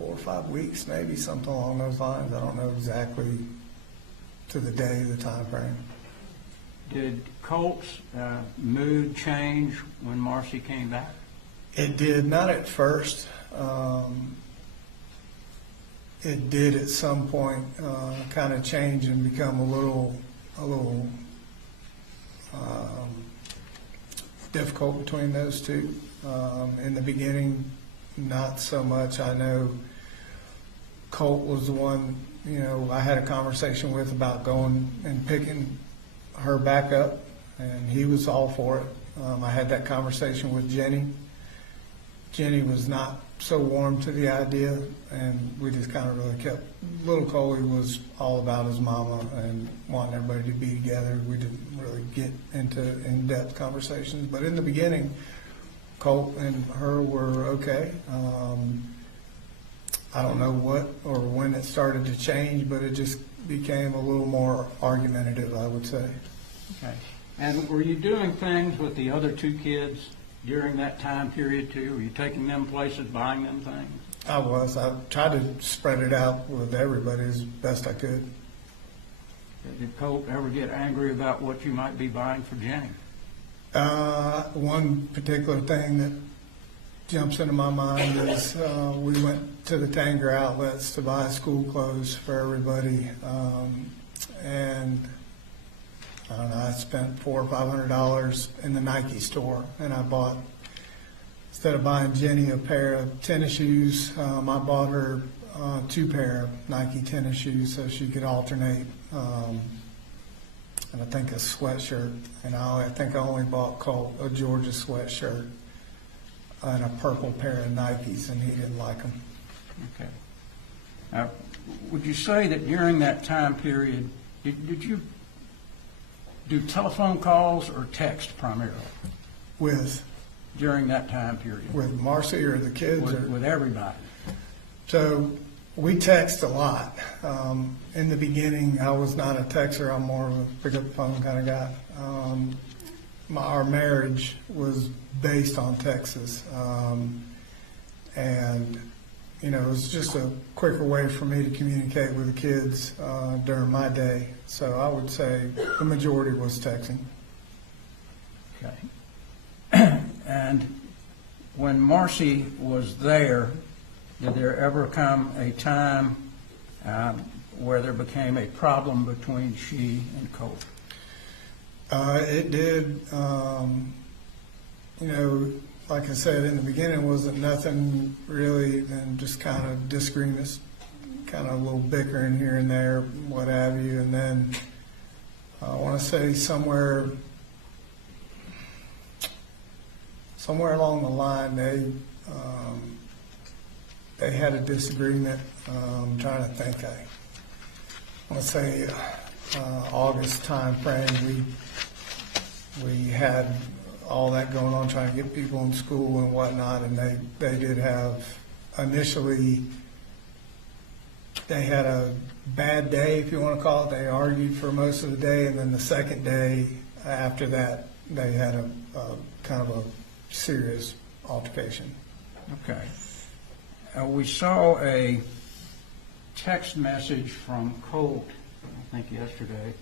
or 5 weeks, maybe something along those lines. I don't know exactly to the day, the time frame. Did Colt's mood change when Marcy came back? It did, not at first. It did at some point kind of change and become a little difficult between those two. In the beginning, not so much. I know Colt was the one, I had a conversation with about going and picking her back up, and he was all for it. I had that conversation with Jenny. Jenny was not so warm to the idea, and we just kind of really kept. Little Coley was all about his mama and wanting everybody to be together. We didn't really get into in-depth conversations, but in the beginning, Colt and her were okay. I don't know what or when it started to change, but it just became a little more argumentative, I would say. Okay. And were you doing things with the other two kids during that time period too? Were you taking them places, buying them things? I was. I tried to spread it out with everybody as best I could. Did Colt ever get angry about what you might be buying for Jenny? One particular thing that jumps into my mind is we went to the Tanger outlets to buy school clothes for everybody, and I don't know, I spent $400 or $500 in the Nike store, and I bought, instead of buying Jenny a pair of tennis shoes, I bought her 2 pair of Nike tennis shoes so she could alternate, and I think a sweatshirt, and I think I only bought Colt a Georgia sweatshirt and a purple pair of Nikes, and he didn't like them. Okay. Now, would you say that during that time period, did you do telephone calls or text primarily during that time period? With Marcy or the kids? With everybody. So we text a lot. In the beginning, I was not a texter. I'm more of a pick up the phone kind of guy. Our marriage was based on Texas. And, it was just a quicker way for me to communicate with the kids during my day. So I would say the majority was texting. Okay. And when Marcy was there, did there ever come a time where there became a problem between she and Colt? It did. Like I said, in the beginning, it wasn't nothing really than just kind of disagreements, kind of a little bickering here and there, what have you. And then I want to say somewhere along the line, they had a disagreement. I'm trying to think. I want to say August time frame. We had all that going on, trying to get people in school and whatnot, and they did have, initially, they had a bad day, if you want to call it. They argued for most of the day, and then the second day after that, they had a kind of a serious altercation. Okay. We saw a text message from Colt, I think yesterday,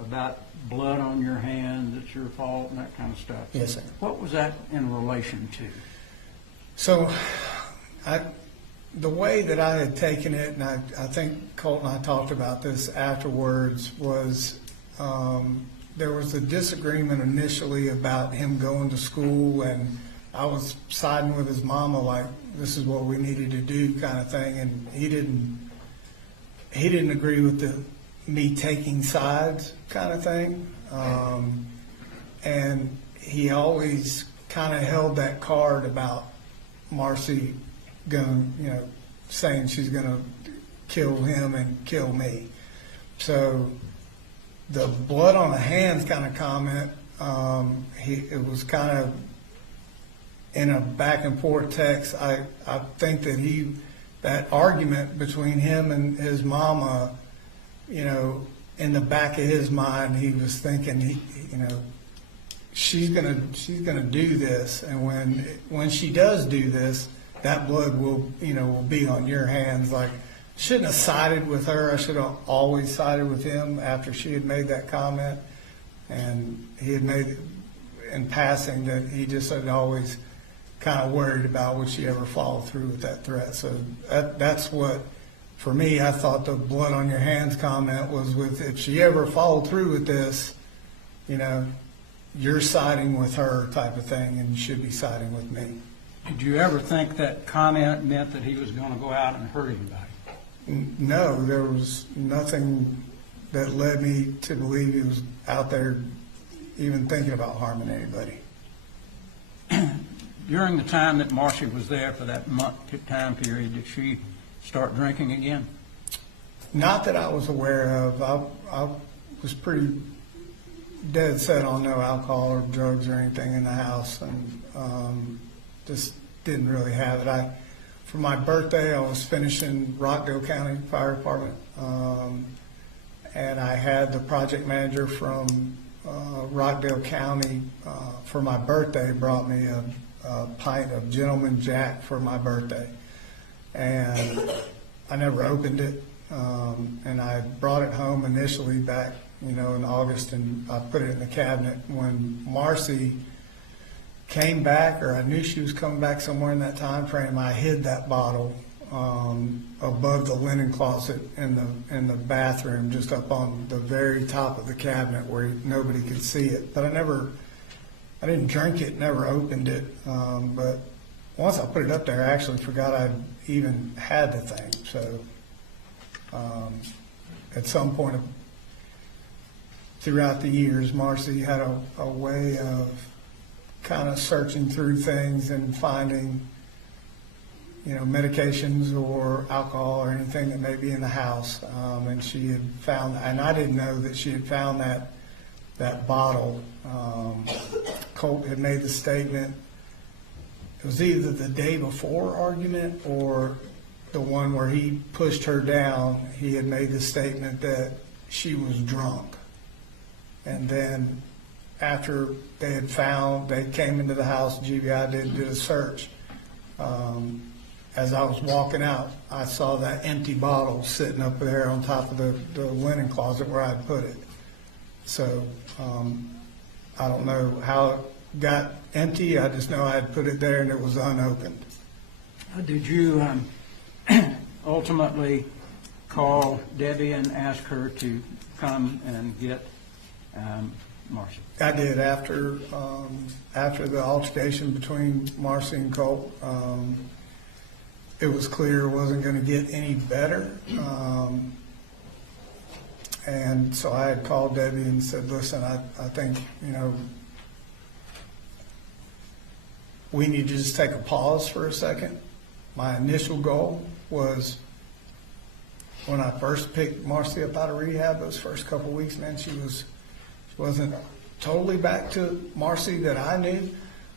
about blood on your hands, it's your fault, and that kind of stuff. Yes, sir. What was that in relation to? So the way that I had taken it, and I think Colt and I talked about this afterwards, was there was a disagreement initially about him going to school, and I was siding with his mama like this is what we needed to do kind of thing, and he didn't agree with me taking sides kind of thing. And he always kind of held that card about Marcy gonna, saying she's gonna kill him and kill me. So the blood on the hands kind of comment, it was kind of in a back and forth text. I think that that argument between him and his mama, in the back of his mind, he was thinking, she's gonna do this, and when she does do this, that blood will be on your hands. Like, shouldn't have sided with her. I should have always sided with him after she had made that comment, and he had made in passing that he just had always kind of worried about would she ever follow through with that threat. So that's what, for me, I thought the blood on your hands comment was with, if she ever followed through with this, you're siding with her type of thing, and you should be siding with me. Did you ever think that comment meant that he was going to go out and hurt anybody? No, there was nothing that led me to believe he was out there even thinking about harming anybody. During the time that Marcy was there for that month time period, did she start drinking again? Not that I was aware of. I was pretty dead set on no alcohol or drugs or anything in the house, and just didn't really have it. For my birthday, I was finishing Rockdale County Fire Department, and I had the project manager from Rockdale County for my birthday brought me a pint of Gentleman Jack for my birthday, and I never opened it, and I brought it home initially back in August, and I put it in the cabinet. When Marcy came back, or I knew she was coming back somewhere in that time frame, I hid that bottle above the linen closet in the bathroom, just up on the very top of the cabinet where nobody could see it. But I didn't drink it, never opened it. But once I put it up there, I actually forgot I'd even had the thing. So at some point throughout the years, Marcy had a way of kind of searching through things and finding, medications or alcohol or anything that may be in the house. And she had found, and I didn't know that she had found that bottle. Colt had made the statement. It was either the day before argument or the one where he pushed her down. He had made the statement that she was drunk. And then after they came into the house, GBI did a search. As I was walking out, I saw that empty bottle sitting up there on top of the linen closet where I'd put it. So I don't know how it got empty. I just know I had put it there and it was unopened. Did you ultimately call Debbie and ask her to come and get Marcy? I did. After the altercation between Marcy and Colt, it was clear it wasn't going to get any better. And so I had called Debbie and said, listen, I think, we need to just take a pause for a second. My initial goal was, when I first picked Marcy up out of rehab, those first couple of weeks, man, she wasn't totally back to Marcy that I knew,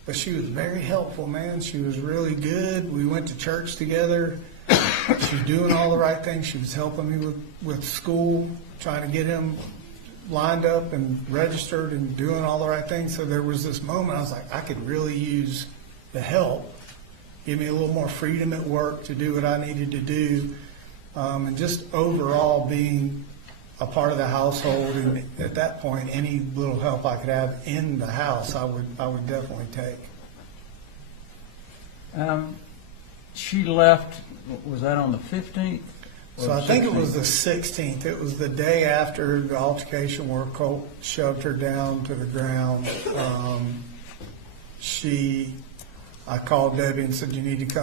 but she was very helpful, man. She was really good. We went to church together. She was doing all the right things. She was helping me with school, trying to get him lined up and registered and doing all the right things. So there was this moment I was like, I could really use the help, give me a little more freedom at work to do what I needed to do, and just overall being a part of the household. And at that point, any little help I could have in the house, I would definitely take. She left, was that on the 15th? So I think it was the 16th. It was the day after the altercation where Colt shoved her down to the ground. I called Debbie and said, you need to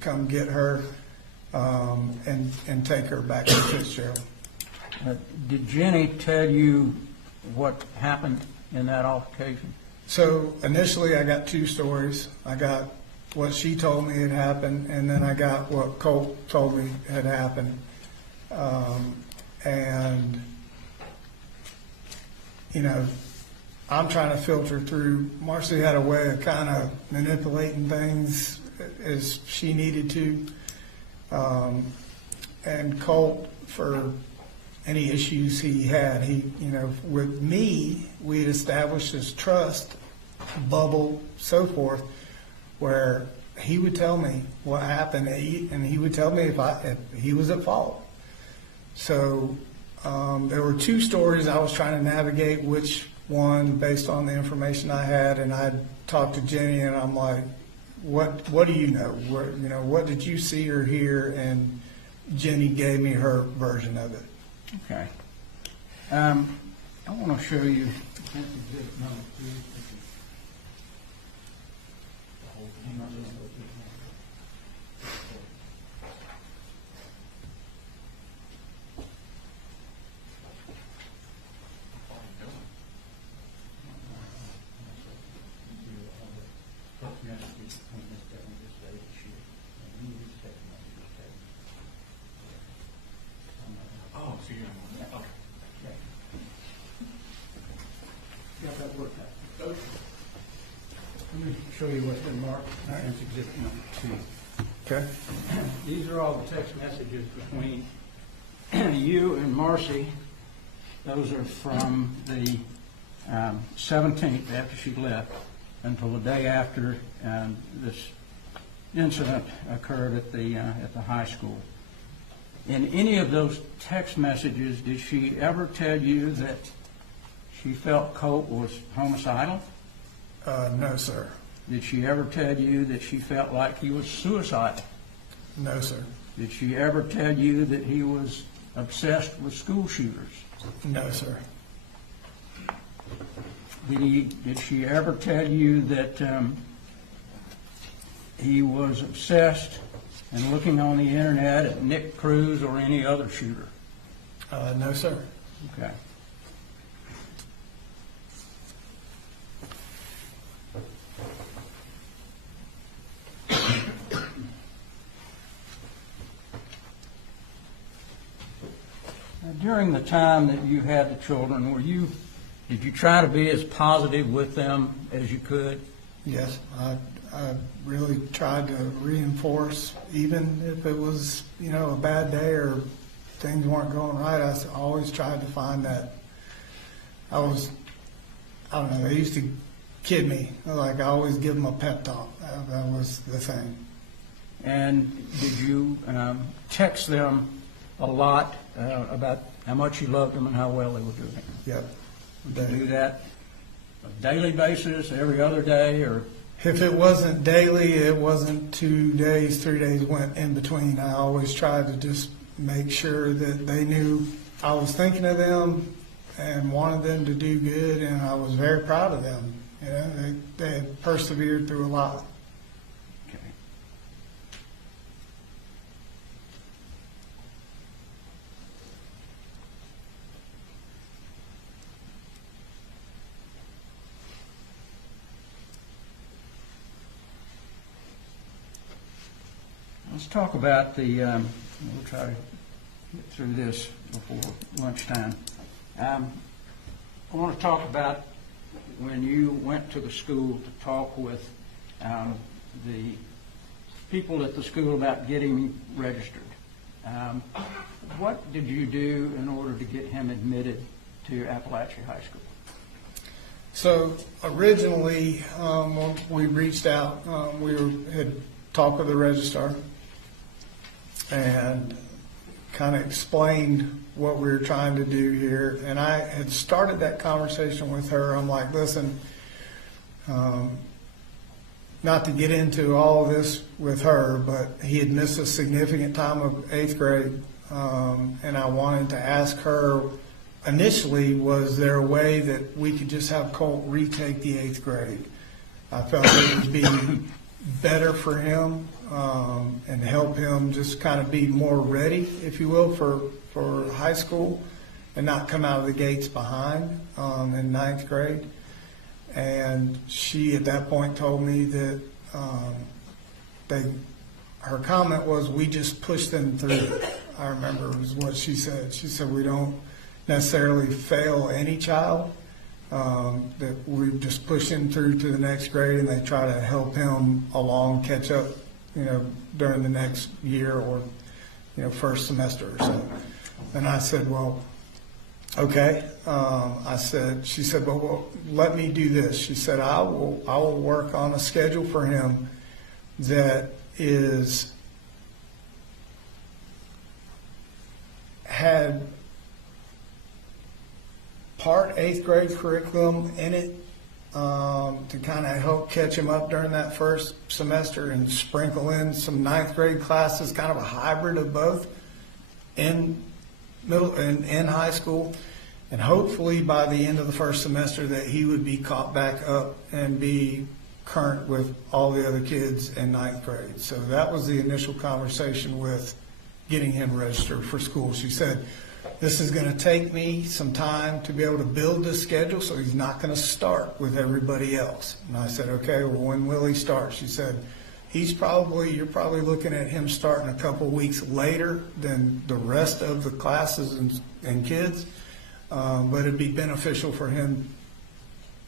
come get her and take her back to Fitzgerald. Did Jenny tell you what happened in that altercation? So initially I got two stories. I got what she told me had happened, and then I got what Colt told me had happened. And, you know, I'm trying to filter through. Marcy had a way of kind of manipulating things as she needed to. And Colt, for any issues he had, you know, with me, we had established this trust bubble, so forth, where he would tell me what happened, and he would tell me if he was at fault. So there were two stories I was trying to navigate, which one based on the information I had, and I talked to Jenny, and I'm like, what do you know? What did you see or hear? And Jenny gave me her version of it. Okay. I want to show you. Exhibit number 2. Oh, so you're okay. Got that worked out. Let me show you what's been marked as exhibit number 2. Okay. These are all the text messages between you and Marcy. Those are from the 17th, after she left, until the day after this incident occurred at the high school. In any of those text messages, did she ever tell you that she felt Colt was homicidal? No, sir. Did she ever tell you that she felt like he was suicidal? No, sir. Did she ever tell you that he was obsessed with school shooters? No, sir. Did she ever tell you that he was obsessed and looking on the internet at Nick Cruz or any other shooter? No, sir. Okay. During the time that you had the children, did you try to be as positive with them as you could? Yes, I really tried to reinforce, even if it was, a bad day or things weren't going right. I always tried to find that. I don't know, they used to kid me. Like, I always give them a pep talk. That was the thing. And did you text them a lot about how much you loved them and how well they were doing? Yep. Did you do that on a daily basis, every other day, or? If it wasn't daily, it wasn't 2 days, 3 days went in between. I always tried to just make sure that they knew I was thinking of them and wanted them to do good, and I was very proud of them. They had persevered through a lot. Okay. Let's talk about we'll try to get through this before lunchtime. I want to talk about when you went to the school to talk with the people at the school about getting registered. What did you do in order to get him admitted to Apalachee High School? So originally, when we reached out, we had talked with the registrar and kind of explained what we were trying to do here. And I had started that conversation with her. I'm like, listen, not to get into all of this with her, but he had missed a significant time of 8th grade. And I wanted to ask her initially, was there a way that we could just have Colt retake the 8th grade? I felt it would be better for him and help him just kind of be more ready, if you will, for high school and not come out of the gates behind in 9th grade. And she at that point told me that her comment was, we just push them through. I remember was what she said. She said, we don't necessarily fail any child, that we just push him through to the next grade, and they try to help him along, catch up, during the next year or, first semester or so. And I said, well, okay. She said, well, let me do this. She said, I will work on a schedule for him that had part 8th grade curriculum in it, to kind of help catch him up during that first semester, and sprinkle in some 9th grade classes, kind of a hybrid of both in middle and in high school. And hopefully by the end of the first semester that he would be caught back up and be current with all the other kids in 9th grade. So that was the initial conversation with getting him registered for school. She said, this is going to take me some time to be able to build this schedule, so he's not going to start with everybody else. And I said, okay, well, when will he start? She said, you're probably looking at him starting a couple weeks later than the rest of the classes and kids, but it'd be beneficial for him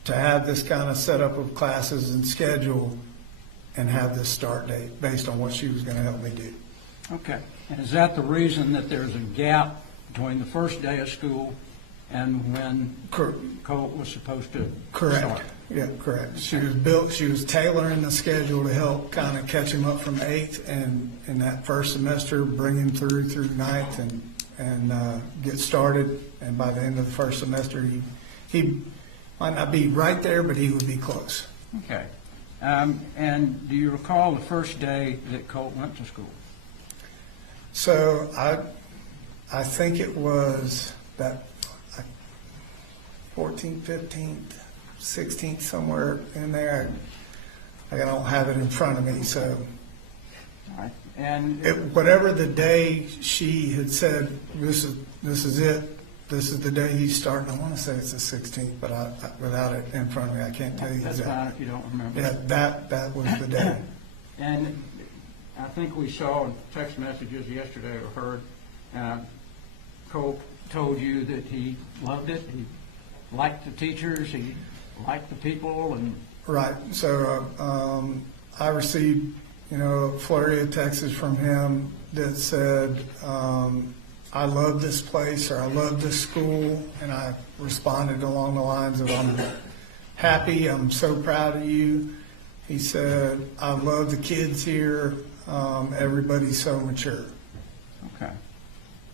to have this kind of setup of classes and schedule and have this start date based on what she was going to help me do. Okay. And is that the reason that there's a gap between the first day of school and when Colt was supposed to Correct. start? Yeah, correct. She was tailoring the schedule to help kind of catch him up from 8th, and in that first semester, bring him through 9th and get started. And by the end of the first semester, he might not be right there, but he would be close. Okay. And do you recall the first day that Colt went to school? So I think it was that 14th, 15th, 16th, somewhere in there. I don't have it in front of me, so. All right. And Whatever the day she had said, this is it, this is the day he's starting, I want to say it's the 16th, but without it in front of me, I can't tell you that's exactly. fine if you don't remember. Yeah, that was the day. And I think we saw in text messages yesterday or heard, Colt told you that he loved it, he liked the teachers, he liked the people, and Right. So I received, a flurry of texts from him that said, I love this place, or I love this school, and I responded along the lines of, I'm happy, I'm so proud of you. He said, I love the kids here, everybody's so mature. okay.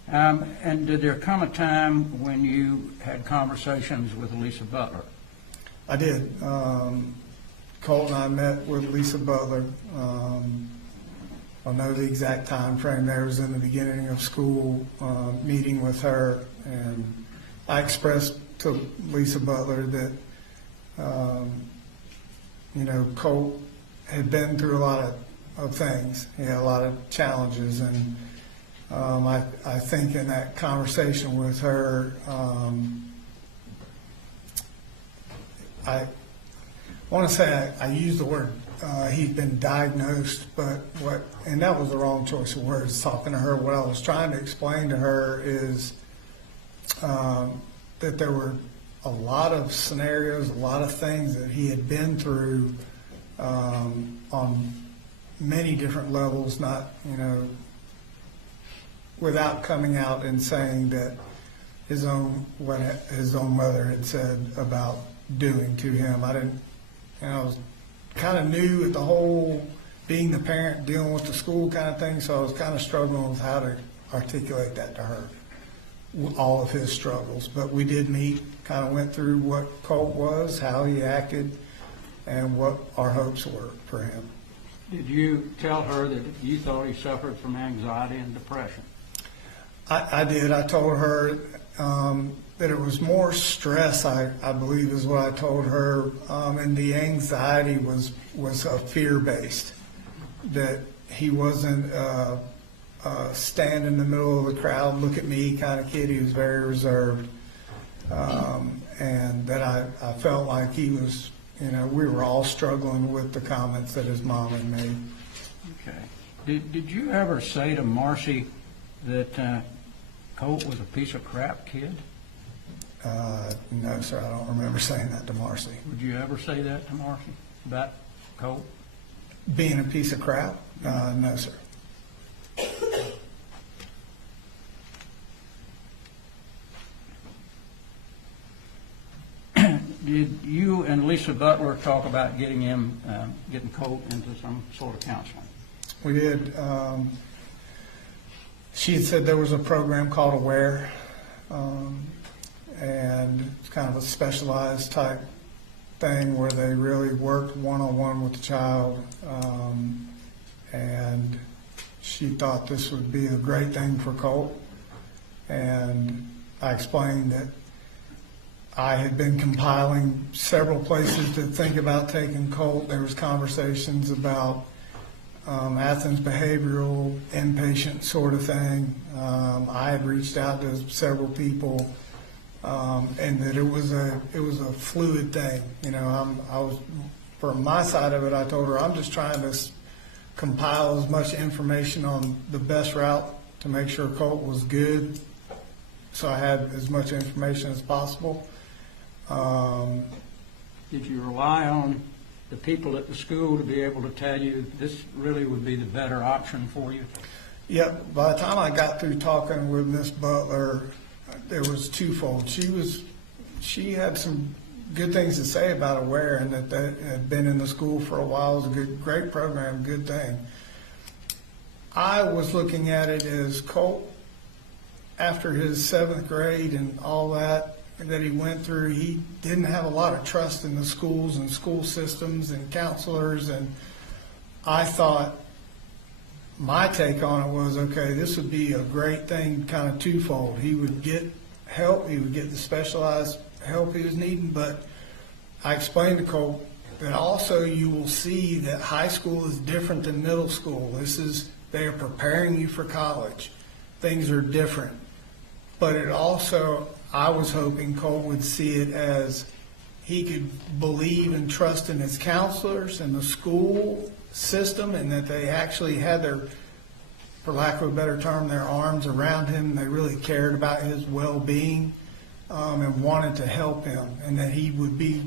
And did there come a time when you had conversations with Lisa Butler? I did. Colt and I met with Lisa Butler. I'll know the exact time frame there. It was in the beginning of school, meeting with her, and I expressed to Lisa Butler that, Colt had been through a lot of things. He had a lot of challenges, and I think in that conversation with her, I want to say I used the word he'd been diagnosed, and that was the wrong choice of words. Talking to her, what I was trying to explain to her is that there were a lot of scenarios, a lot of things that he had been through on many different levels, not, without coming out and saying that what his own mother had said about doing to him. I was kind of new at the whole being the parent, dealing with the school kind of thing, so I was kind of struggling with how to articulate that to her, all of his struggles. But we did meet, kind of went through what Colt was, how he acted, and what our hopes were for him. Did you tell her that you thought he suffered from anxiety and depression? I did. I told her that it was more stress, I believe is what I told her, and the anxiety was fear-based, that he wasn't stand in the middle of the crowd, look at me kind of kid. He was very reserved, and that I felt like he was, we were all struggling with the comments that his mom had made. Did you ever say to Marcy that Colt was a piece of crap kid? No, sir, I don't remember saying that to Marcy. Would you ever say that to Marcy about Colt? Being a piece of crap? No, sir. Did you and Lisa Butler talk about getting Colt into some sort of counseling? We did. She had said there was a program called Aware, and it's kind of a specialized type thing where they really worked one-on-one with the child, and she thought this would be a great thing for Colt. And I explained that I had been compiling several places to think about taking Colt. There was conversations about Athens behavioral, inpatient sort of thing. I had reached out to several people, and that it was a fluid thing. You know, I was, from my side of it, I told her I'm just trying to compile as much information on the best route to make sure Colt was good, so I had as much information as possible. Did you rely on the people at the school to be able to tell you this really would be the better option for you? Yep. By the time I got through talking with Miss Butler, there was twofold. She had some good things to say about Aware, and that had been in the school for a while. It was a great program, good thing. I was looking at it as Colt, after his 7th grade and all that he went through, he didn't have a lot of trust in the schools and school systems and counselors, and I thought my take on it was, okay, this would be a great thing, kind of twofold. He would get help, he would get the specialized help he was needing, but I explained to Colt that also you will see that high school is different than middle school. They are preparing you for college. Things are different. But it also, I was hoping Colt would see it as he could believe and trust in his counselors and the school system, and that they actually had their, for lack of a better term, their arms around him. They really cared about his well-being, and wanted to help him, and that he would be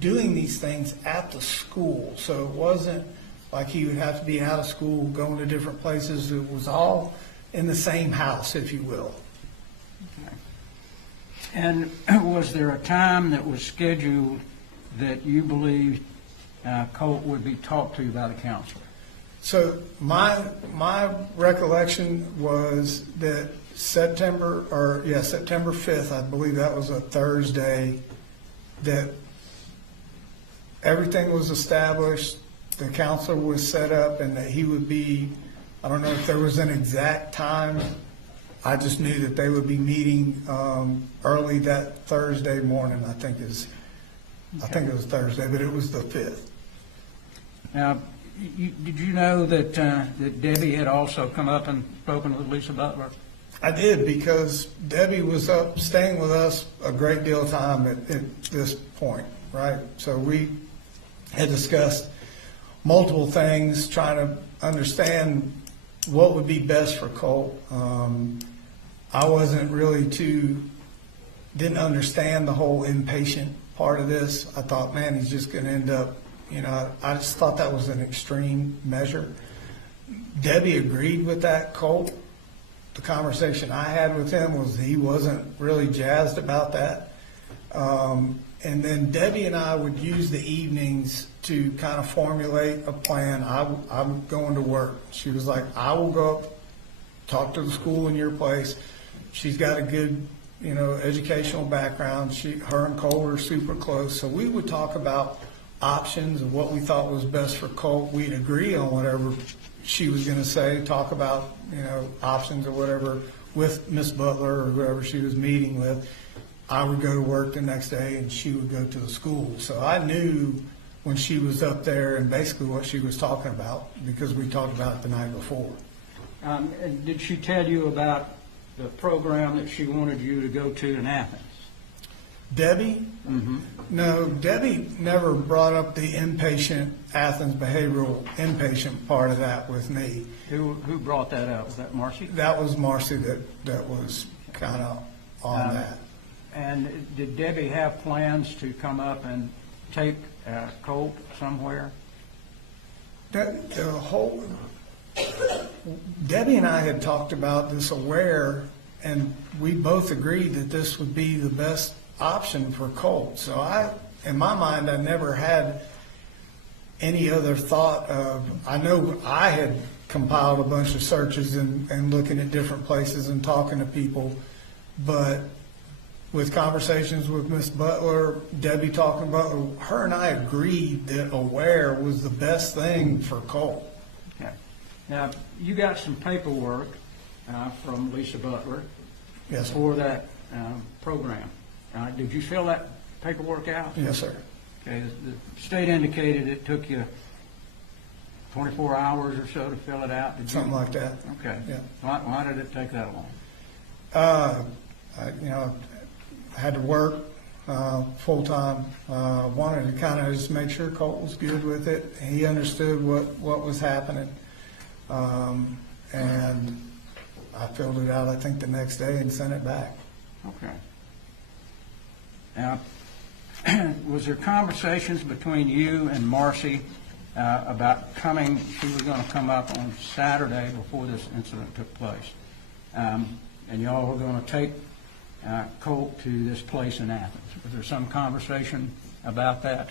doing these things at the school. So it wasn't like he would have to be out of school, going to different places. It was all in the same house, if you will. And was there a time that was scheduled that you believed Colt would be talked to by the counselor? So my recollection was that September 5th, I believe that was a Thursday, that everything was established, the counselor was set up, and that he would be, I don't know if there was an exact time. I just knew that they would be meeting early that Thursday morning. I think it was Thursday, but it was the 5th. Now, did you know that Debbie had also come up and spoken with Lisa Butler? I did, because Debbie was up staying with us a great deal of time at this point, right? So we had discussed multiple things, trying to understand what would be best for Colt. I wasn't really didn't understand the whole inpatient part of this. I thought, man, he's just going to end up, I just thought that was an extreme measure. Debbie agreed with that. Colt, the conversation I had with him was he wasn't really jazzed about that. And then Debbie and I would use the evenings to kind of formulate a plan. I'm going to work. She was like, I will go up, talk to the school in your place. She's got a good, educational background. Her and Colt are super close. So we would talk about options and what we thought was best for Colt. We'd agree on whatever she was going to say, talk about, options or whatever with Miss Butler or whoever she was meeting with. I would go to work the next day and she would go to the school. So I knew when she was up there and basically what she was talking about, because we talked about it the night before. And did she tell you about the program that she wanted you to go to in Athens? Debbie? Mm-hmm. No, Debbie never brought up the inpatient Athens behavioral inpatient part of that with me. Who brought that up? Was that Marcy? That was Marcy that was kind of on that. And did Debbie have plans to come up and take Colt somewhere? The whole Debbie and I had talked about this aware, and we both agreed that this would be the best option for Colt. So in my mind, I never had any other thought of, I know I had compiled a bunch of searches and looking at different places and talking to people, but with conversations with Miss Butler, Debbie talking about, her and I agreed that aware was the best thing for Colt. Okay. Now, you got some paperwork from Lisa Butler Yes, sir. for that program. Did you fill that paperwork out? Yes, sir. Okay. The state indicated it took you 24 hours or so to fill it out. Did you? Something like that. Okay. Yeah. Why did it take that long? I had to work full time. Wanted to kind of just make sure Colt was good with it. He understood what was happening, and I filled it out, I think, the next day and sent it back. Okay. Now, was there conversations between you and Marcy about coming? She was going to come up on Saturday before this incident took place, and y'all were going to take Colt to this place in Athens. Was there some conversation about that?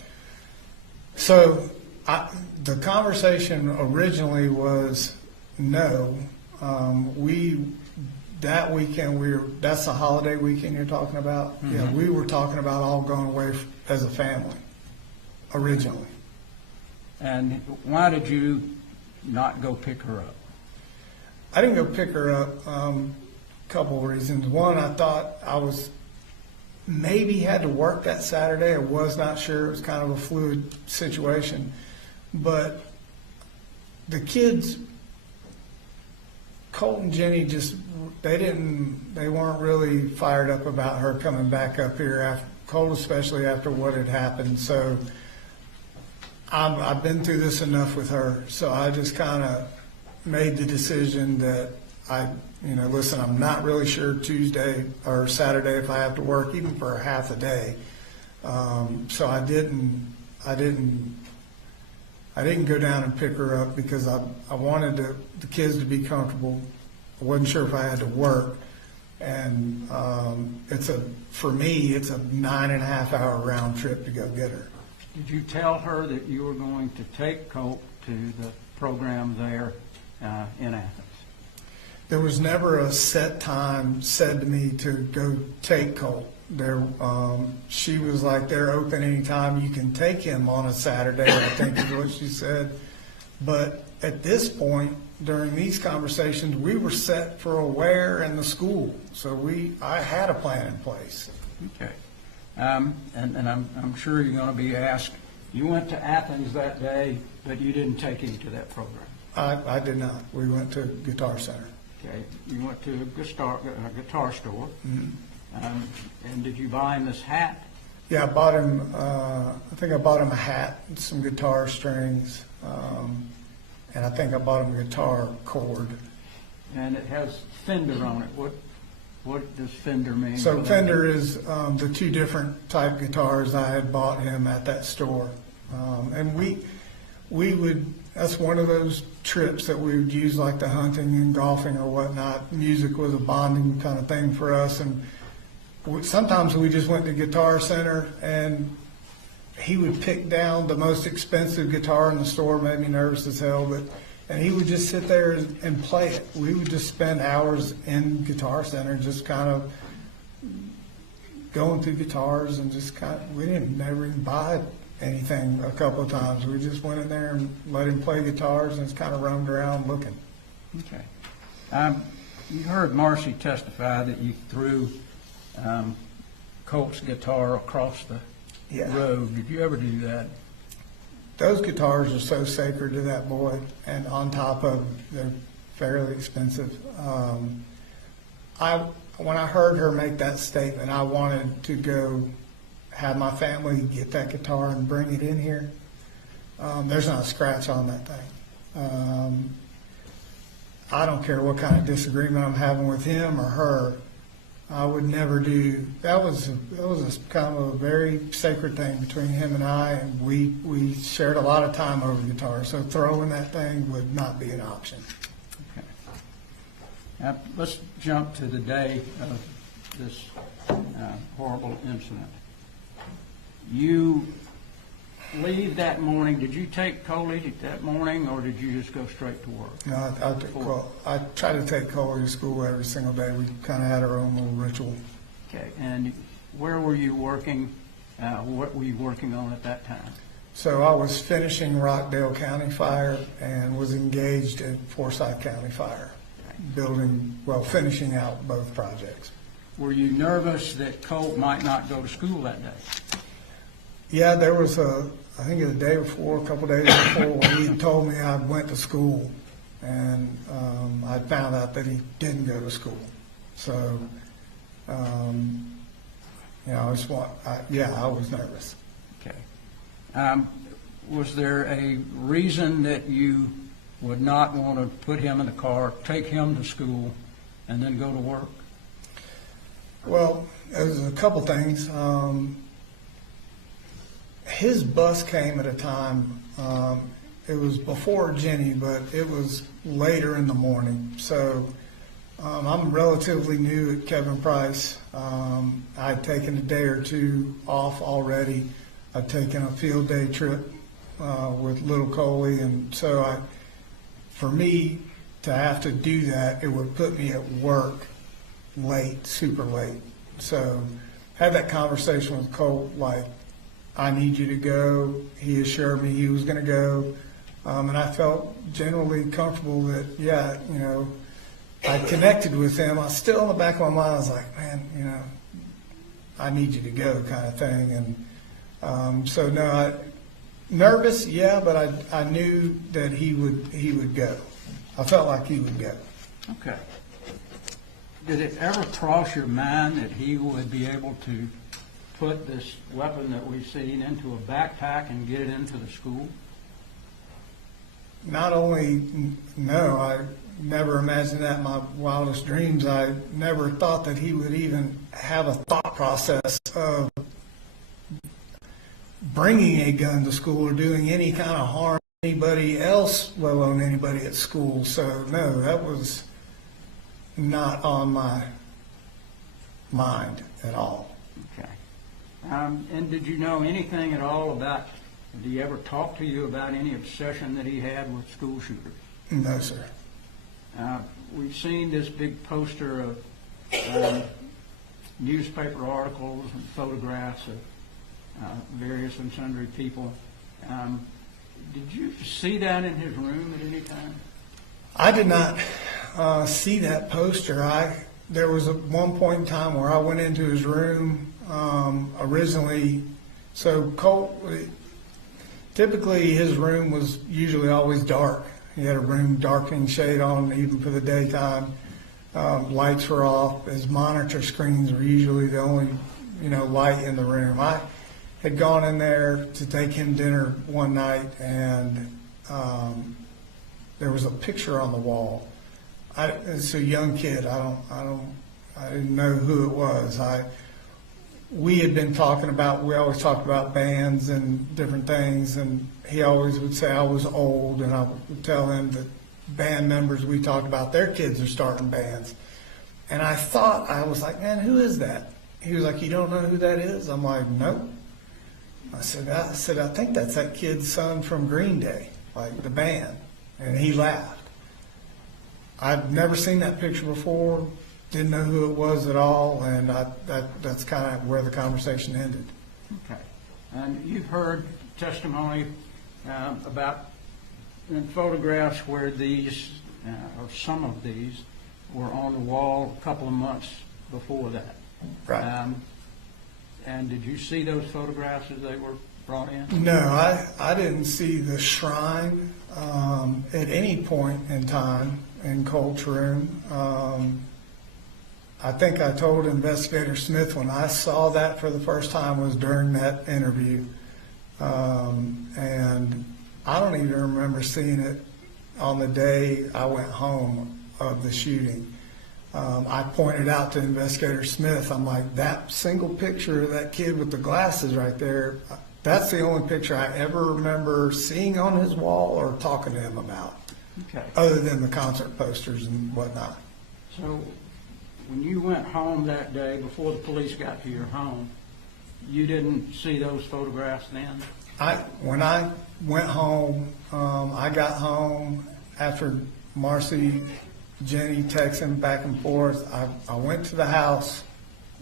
So the conversation originally was no. That weekend that's the holiday weekend you're talking about. Mm-hmm. Yeah, we were talking about all going away as a family originally. And why did you not go pick her up? I didn't go pick her up. Couple of reasons. One, I thought I was maybe had to work that Saturday. I was not sure. It was kind of a fluid situation. But the kids, Colt and Jenny, they weren't really fired up about her coming back up here, Colt especially after what had happened. So I've been through this enough with her. So I just kind of made the decision that listen, I'm not really sure Tuesday or Saturday if I have to work even for a half a day. So I didn't go down and pick her up because I wanted the kids to be comfortable. I wasn't sure if I had to work, and for me it's a 9.5 hour round trip to go get her. Did you tell her that you were going to take Colt to the program there in Athens? There was never a set time said to me to go take Colt. She was like, they're open anytime. You can take him on a Saturday, I think is what she said. But at this point, during these conversations, we were set for aware and the school. So I had a plan in place. Okay. And I'm sure you're going to be asked, you went to Athens that day, but you didn't take him to that program. I did not. We went to Guitar Center. Okay. You went to a guitar store. Mm-hmm. And did you buy him this hat? Yeah, I bought him, I think I bought him a hat and some guitar strings, and I think I bought him a guitar cord. And it has Fender on it. What does Fender mean? So Fender is the two different type guitars I had bought him at that store. And we would, that's one of those trips that we would use, like the hunting and golfing or whatnot. Music was a bonding kind of thing for us, and sometimes we just went to Guitar Center and he would pick down the most expensive guitar in the store, made me nervous as hell, and he would just sit there and play it. We would just spend hours in Guitar Center just kind of going through guitars and just we didn't never even buy anything a couple of times. We just went in there and let him play guitars and just kind of roamed around looking. Okay. You heard Marcy testify that you threw Colt's guitar across the road. Did you ever do that? Those guitars are so sacred to that boy, and on top of they're fairly expensive. When I heard her make that statement, I wanted to go have my family get that guitar and bring it in here. There's not a scratch on that thing. I don't care what kind of disagreement I'm having with him or her. I would never do. That was a kind of a very sacred thing between him and I, and we shared a lot of time over guitar. So throwing that thing would not be an option. Okay. Now, let's jump to the day of this horrible incident. You leave that morning. Did you take Coley that morning, or did you just go straight to work? No, I try to take Coley to school every single day. We kind of had our own little ritual. Okay. And where were you working? What were you working on at that time? So I was finishing Rockdale County Fire and was engaged at Forsyth County Fire, finishing out both projects. Were you nervous that Colt might not go to school that day? Yeah, there was I think the day before, a couple days before, when he had told me I went to school, and I found out that he didn't go to school. So, I was nervous. Okay. Was there a reason that you would not want to put him in the car, take him to school, and then go to work? Well, there's a couple things. His bus came at a time, it was before Jenny, but it was later in the morning. So I'm relatively new at Kevin Price. I'd taken a day or two off already. I'd taken a field day trip with little Coley, and so for me to have to do that, it would put me at work late, super late. So had that conversation with Colt, like, I need you to go. He assured me he was going to go. And I felt generally comfortable that, I connected with him. I was still in the back of my mind, I was like, man, I need you to go kind of thing. And nervous, yeah, but I knew that he would go. I felt like he would go. Okay. Did it ever cross your mind that he would be able to put this weapon that we've seen into a backpack and get it into the school? Not only, no, I never imagined that in my wildest dreams. I never thought that he would even have a thought process of bringing a gun to school or doing any kind of harm to anybody else, let alone anybody at school. So, no, that was not on my mind at all. Okay. And did you know anything at all about, did he ever talk to you about any obsession that he had with school shooters? No, sir. We've seen this big poster of newspaper articles and photographs of various and sundry people. Did you see that in his room at any time? I did not see that poster. There was one point in time where I went into his room originally. So Colt, typically his room was usually always dark. He had a room darkening shade on even for the daytime. Lights were off. His monitor screens were usually the only, light in the room. I had gone in there to take him dinner one night, and there was a picture on the wall. It's a young kid. I didn't know who it was. We had been talking about, we always talked about bands and different things, and he always would say I was old, and I would tell him that band members we talked about, their kids are starting bands. And I was like, man, who is that? He was like, you don't know who that is? I'm like, nope. I said, I think that's that kid's son from Green Day, like the band. And he laughed. I'd never seen that picture before, didn't know who it was at all, and that's kind of where the conversation ended. Okay. And you've heard testimony about in photographs where these, or some of these, were on the wall a couple of months before that. Right. And did you see those photographs as they were brought in? No, I didn't see the shrine at any point in time in Colt's room. I think I told Investigator Smith when I saw that for the first time was during that interview. And I don't even remember seeing it on the day I went home of the shooting. I pointed out to Investigator Smith, I'm like, that single picture of that kid with the glasses right there, that's the only picture I ever remember seeing on his wall or talking to him about, Okay. other than the concert posters and whatnot. So when you went home that day, before the police got to your home, you didn't see those photographs then? When I went home, I got home after Marcy, Jenny texting back and forth. I went to the house,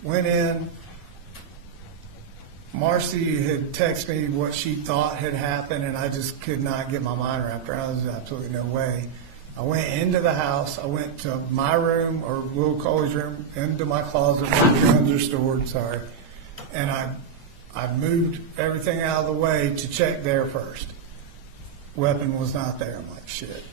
went in. Marcy had texted me what she thought had happened, and I just could not get my mind wrapped around it. There's absolutely no way. I went into the house. I went to my room, or Will Coley's room, into my closet where the guns are stored, sorry. And I moved everything out of the way to check there first. Weapon was not there. I'm like, shit.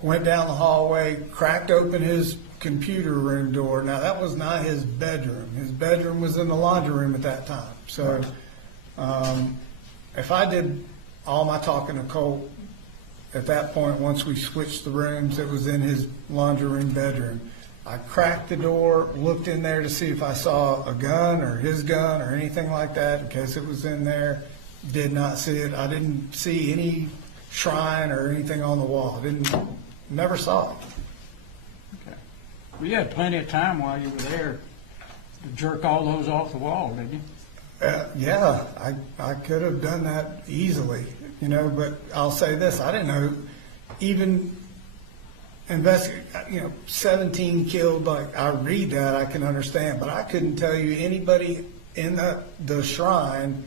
Went down the hallway, cracked open his computer room door. Now, that was not his bedroom. His bedroom was in the laundry room at that time. So if I did all my talking to Colt, at that point, once we switched the rooms, it was in his laundry room bedroom. I cracked the door, looked in there to see if I saw a gun or his gun or anything like that in case it was in there. Did not see it. I didn't see any shrine or anything on the wall. Never saw it. Okay. Well, you had plenty of time while you were there to jerk all those off the wall, didn't you? Yeah, I could have done that easily, but I'll say this, I didn't know, even 17 killed, like, I read that, I can understand, but I couldn't tell you anybody in the shrine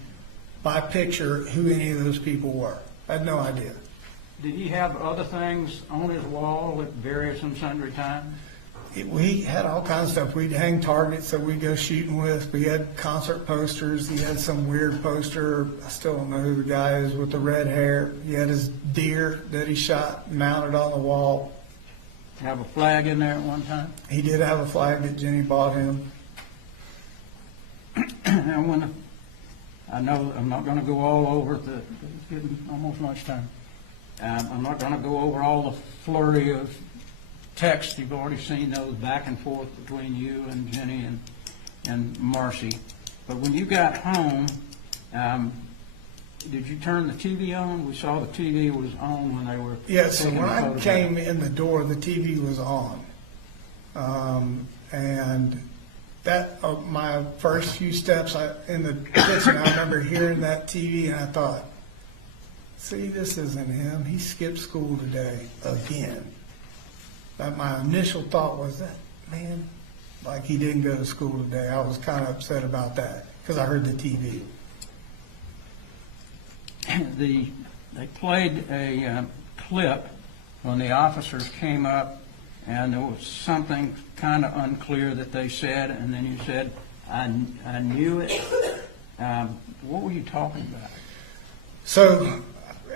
by picture who any of those people were. I had no idea. Did he have other things on his wall at various and sundry times? We had all kinds of stuff. We'd hang targets that we'd go shooting with. We had concert posters. He had some weird poster. I still don't know who the guy is with the red hair. He had his deer that he shot mounted on the wall. Have a flag in there at one time? He did have a flag that Jenny bought him. And I know I'm not going to go all over it's getting almost lunchtime. I'm not going to go over all the flurry of text. You've already seen those back and forth between you and Jenny and Marcy. But when you got home, did you turn the TV on? We saw the TV was on when they were Yeah, so taking when the I photograph. came in the door, the TV was on. And that my first few steps in the kitchen, I remember hearing that TV, and I thought, see, this isn't him. He skipped school today again. But my initial thought was that, man, like he didn't go to school today. I was kind of upset about that because I heard the TV. They played a clip when the officers came up, and there was something kind of unclear that they said, and then you said, I knew it. What were you talking about? So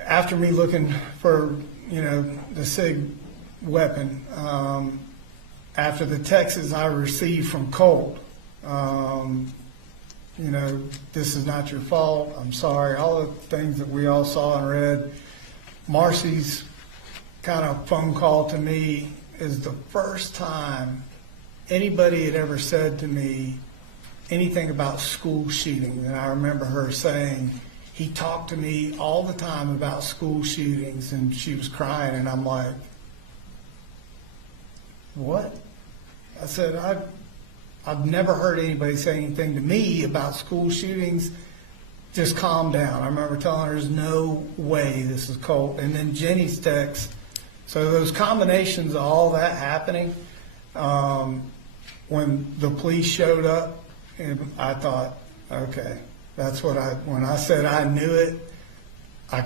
after me looking for, the SIG weapon, after the texts I received from Colt, this is not your fault, I'm sorry, all the things that we all saw and read. Marcy's kind of phone call to me is the first time anybody had ever said to me anything about school shootings. And I remember her saying, he talked to me all the time about school shootings, and she was crying, and I'm like, what? I said, I've never heard anybody say anything to me about school shootings. Just calm down. I remember telling her, there's no way this is Colt. And then Jenny's text. So those combinations of all that happening, when the police showed up, and I thought, okay, that's what when I said I knew it, I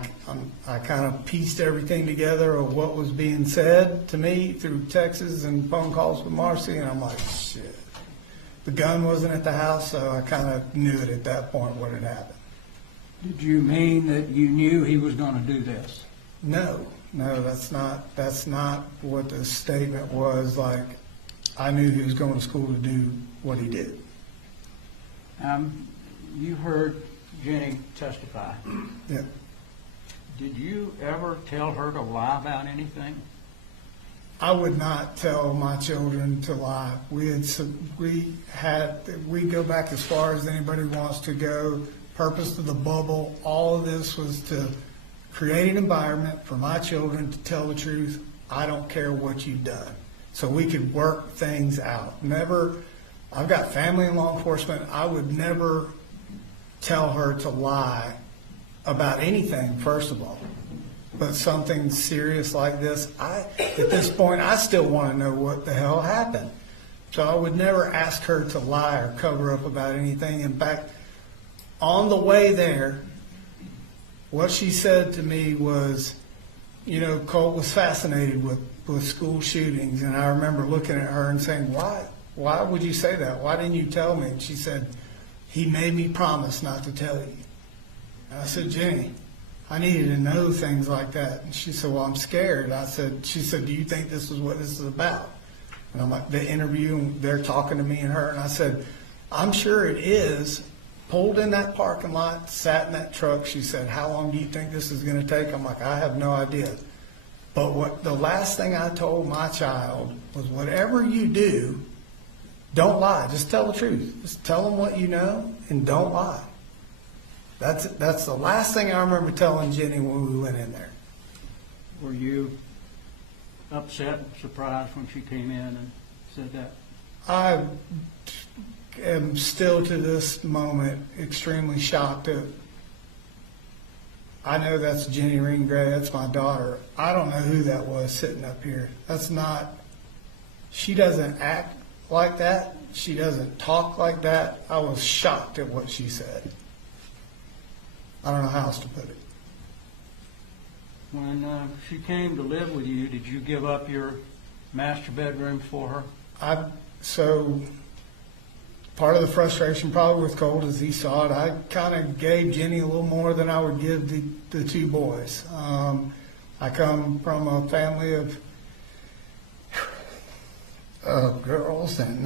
kind of pieced everything together of what was being said to me through texts and phone calls with Marcy, and I'm like, shit. The gun wasn't at the house, so I kind of knew it at that point what had happened. Did you mean that you knew he was going to do this? No, that's not what the statement was. Like, I knew he was going to school to do what he did. You heard Jenny testify. Yeah. Did you ever tell her to lie about anything? I would not tell my children to lie. We go back as far as anybody wants to go. Purpose of the bubble, all of this was to create an environment for my children to tell the truth. I don't care what you've done. So we could work things out. Never, I've got family in law enforcement. I would never tell her to lie about anything, first of all. But something serious like this, at this point, I still want to know what the hell happened. So I would never ask her to lie or cover up about anything. In fact, on the way there, what she said to me was, Colt was fascinated with school shootings. And I remember looking at her and saying, why would you say that? Why didn't you tell me? And she said, he made me promise not to tell you. And I said, Jenny, I needed to know things like that. And she said, well, I'm scared. She said, do you think this is what this is about? And I'm like, the interview, and they're talking to me and her. And I said, I'm sure it is. Pulled in that parking lot, sat in that truck. She said, how long do you think this is going to take? I'm like, I have no idea. But the last thing I told my child was, whatever you do, don't lie. Just tell the truth. Just tell them what you know and don't lie. That's the last thing I remember telling Jenny when we went in there. Were you upset and surprised when she came in and said that? I am still to this moment extremely shocked. I know that's Jenny Gray, that's my daughter. I don't know who that was sitting up here. She doesn't act like that. She doesn't talk like that. I was shocked at what she said. I don't know how else to put it. When she came to live with you, did you give up your master bedroom for her? So part of the frustration probably with Colt as he saw it, I kind of gave Jenny a little more than I would give the two boys. I come from a family of girls, and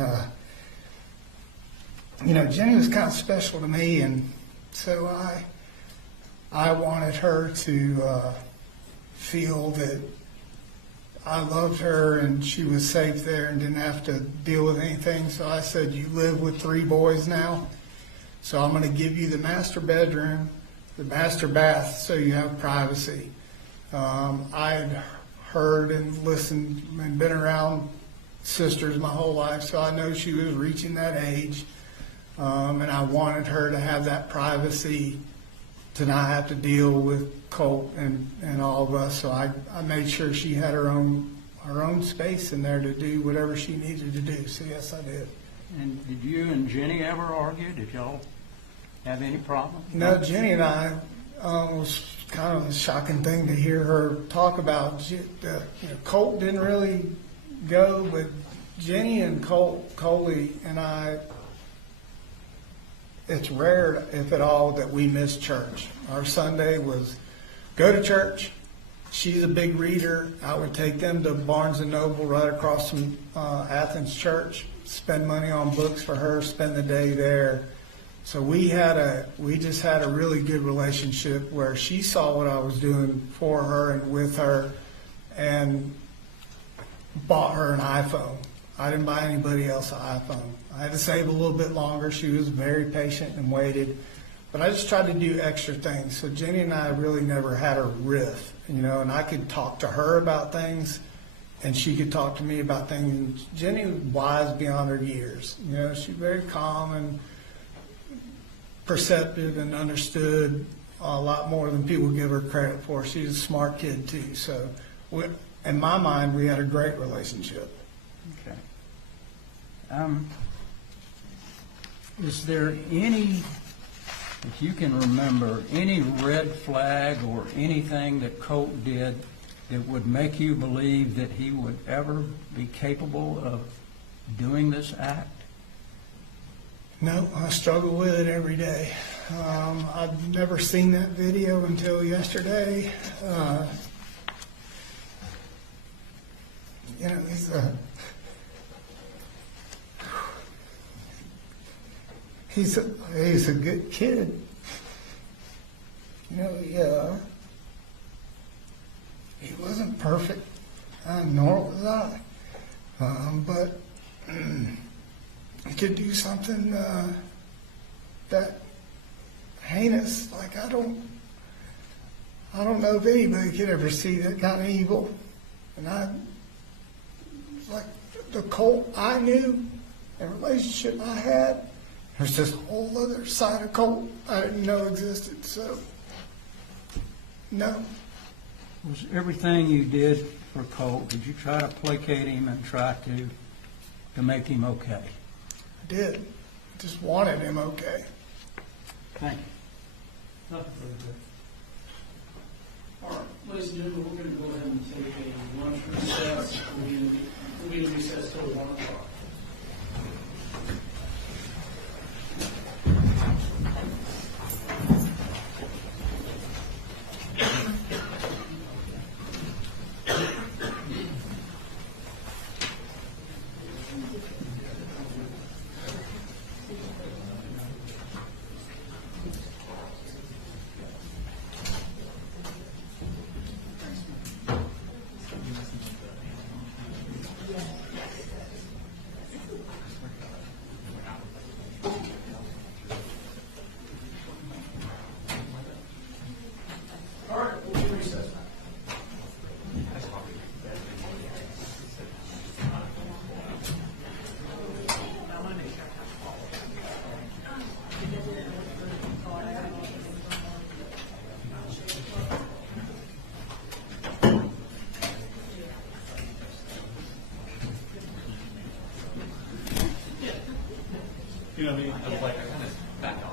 Jenny was kind of special to me, and so I wanted her to feel that I loved her and she was safe there and didn't have to deal with anything. So I said, you live with 3 boys now, so I'm going to give you the master bedroom, the master bath, so you have privacy. I had heard and listened and been around sisters my whole life, so I know she was reaching that age, and I wanted her to have that privacy, to not have to deal with Colt and all of us. So I made sure she had her own space in there to do whatever she needed to do. So yes, I did. And did you and Jenny ever argue? Did y'all have any problems? No, Jenny and I, was kind of a shocking thing to hear her talk about. Colt didn't really go, but Jenny and Coley and I, it's rare, if at all, that we miss church. Our Sunday was go to church. She's a big reader. I would take them to Barnes & Noble right across from Athens Church, spend money on books for her, spend the day there. So we just had a really good relationship where she saw what I was doing for her and with her, and bought her an iPhone. I didn't buy anybody else an iPhone. I had to save a little bit longer. She was very patient and waited. But I just tried to do extra things. So Jenny and I really never had a riff, and I could talk to her about things, and she could talk to me about things. And Jenny was wise beyond her years. She's very calm and perceptive and understood a lot more than people give her credit for. She's a smart kid too. So in my mind, we had a great relationship. Okay. Is there any, if you can remember, any red flag or anything that Colt did that would make you believe that he would ever be capable of doing this act? No, I struggle with it every day. I've never seen that video until yesterday. He's he's a good kid. You know, he wasn't perfect, nor was I. But he could do something that heinous. Like I don't know if anybody could ever see that kind of evil. And like the Colt I knew, the relationship I had, there's this whole other side of Colt I didn't know existed. So, no. Was everything you did for Colt, did you try to placate him and try to make him okay? I did. I just wanted him okay. Thank you. Nothing further. All right, ladies and gentlemen, we're going to go ahead and take a lunch recess. We'll be in recess till 1 o'clock. All right, we'll be in recess. You know what I mean? I was like, I kind of back off.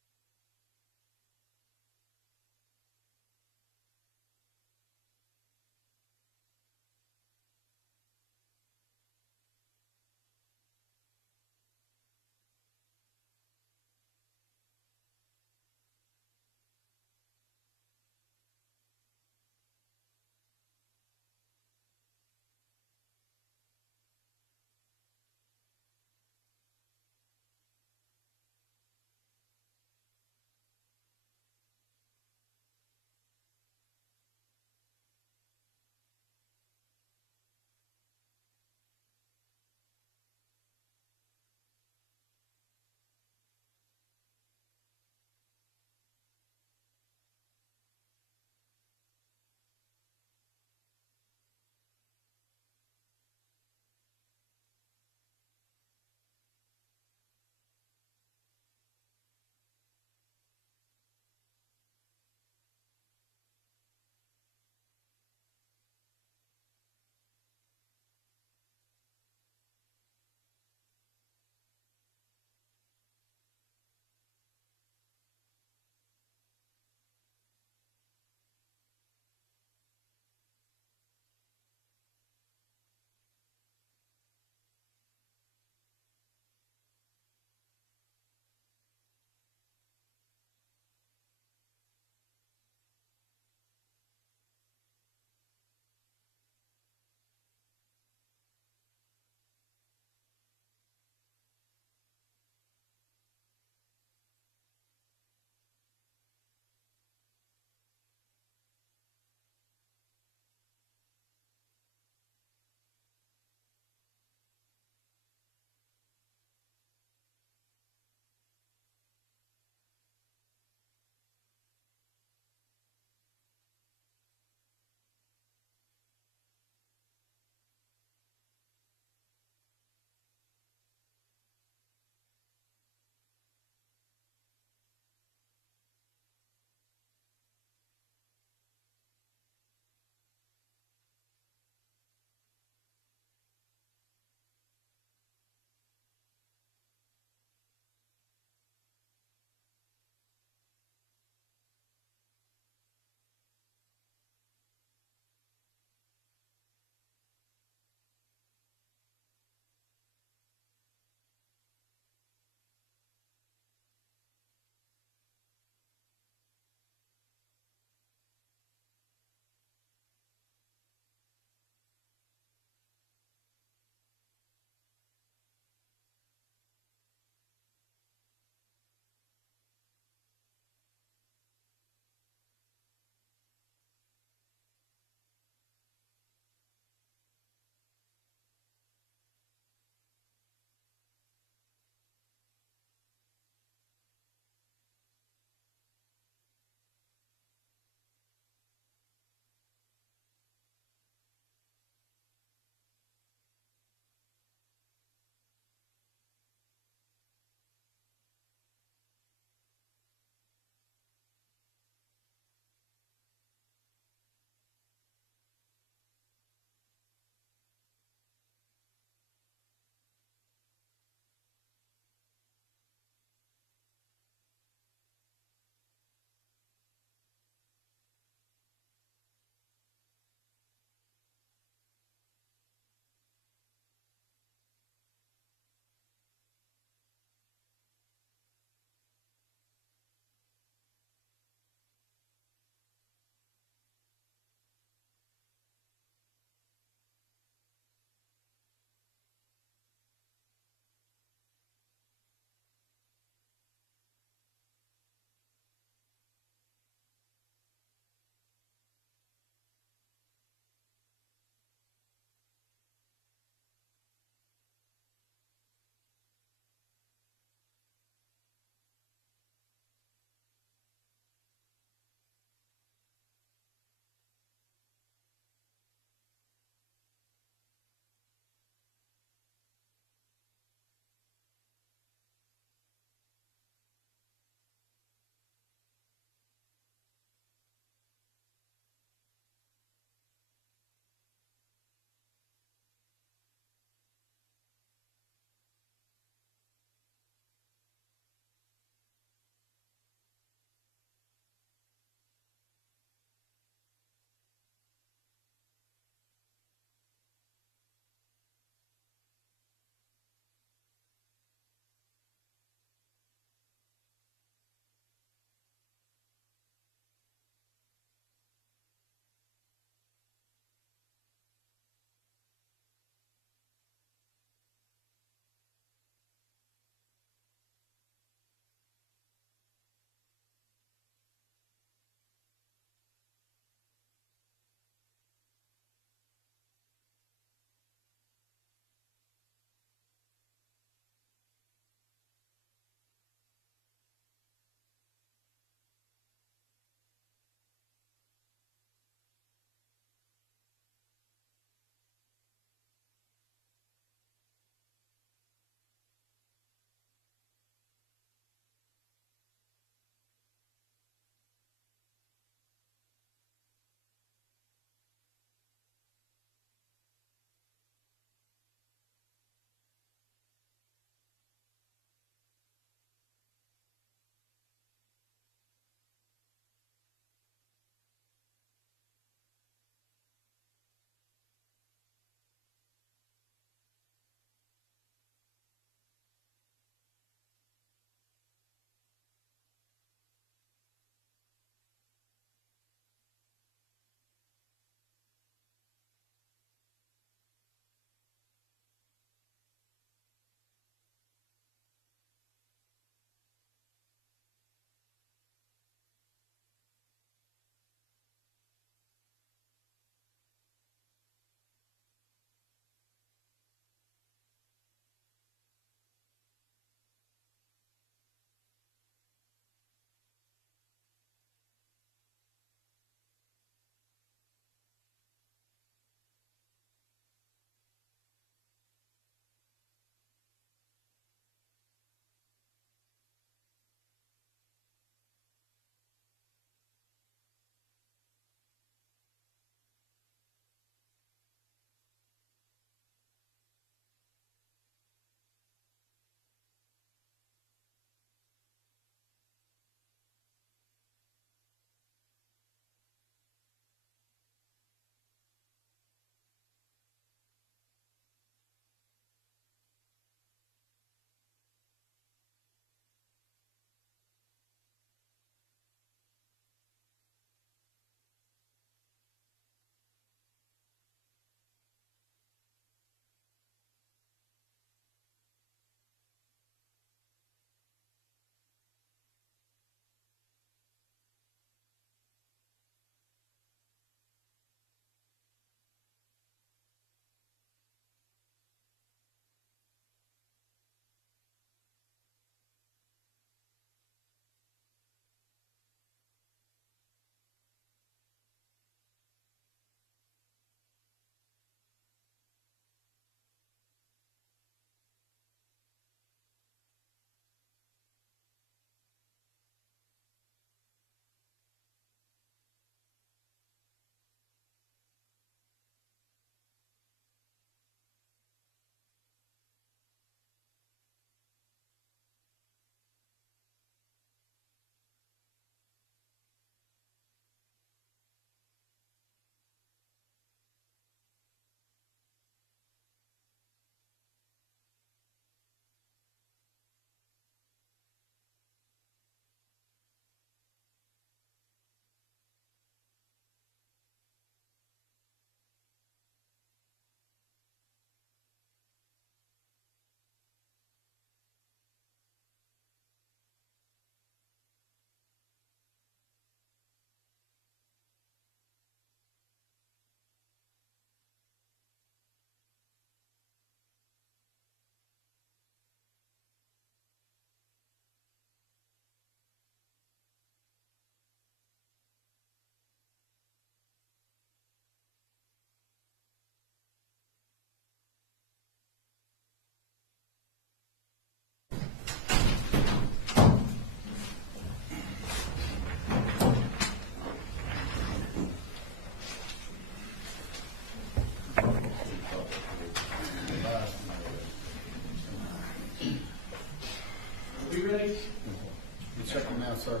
now, sir.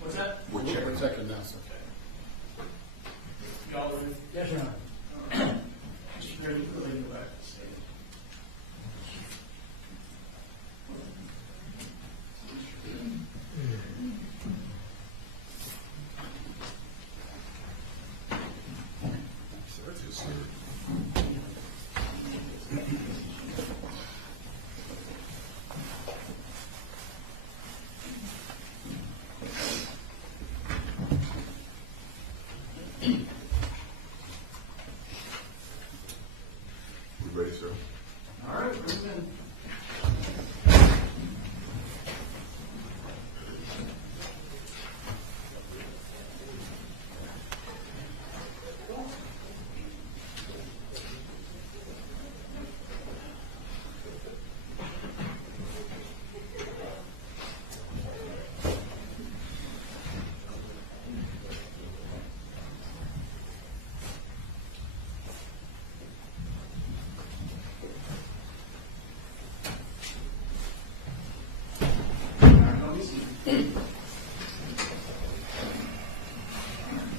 What's that? We're checking now, sir. Y'all ready? Yes, Your Honor. Mr. Gray, you can go ahead and go back to the stage. We ready, sir? All right, bring it in.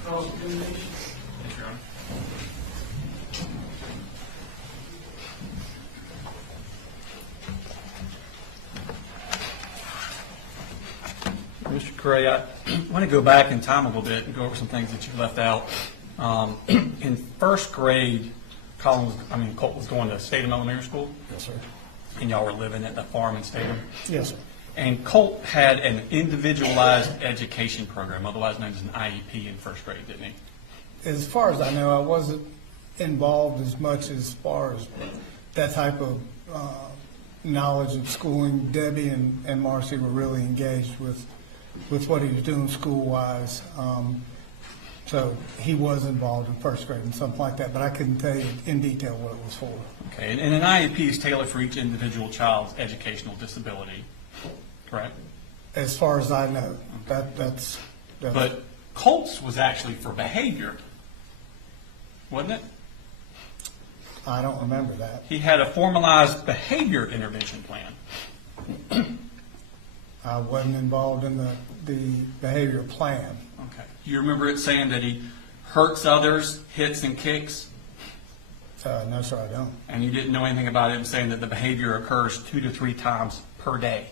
Cross-examination. Yes, Your Honor. Mr. Gray, I want to go back in time a little bit and go over some things that you left out. In first grade, Colt was going to Statham Elementary School, Yes, sir. and y'all were living at the farm in Statham. Yes, sir. And Colt had an individualized education program, otherwise known as an IEP, in first grade, didn't he? As far as I know, I wasn't involved as much as far as that type of knowledge of schooling. Debbie and Marcy were really engaged with what he was doing school-wise. So he was involved in first grade and something like that, but I couldn't tell you in detail what it was for. Okay, and an IEP is tailored for each individual child's educational disability, correct? As far as I know, that's But Colt's was actually for behavior, wasn't it? I don't remember that. He had a formalized behavior intervention plan. I wasn't involved in the behavior plan. Okay. Do you remember it saying that he hurts others, hits and kicks, No, sir, I don't. and you didn't know anything about it, and saying that the behavior occurs 2 to 3 times per day?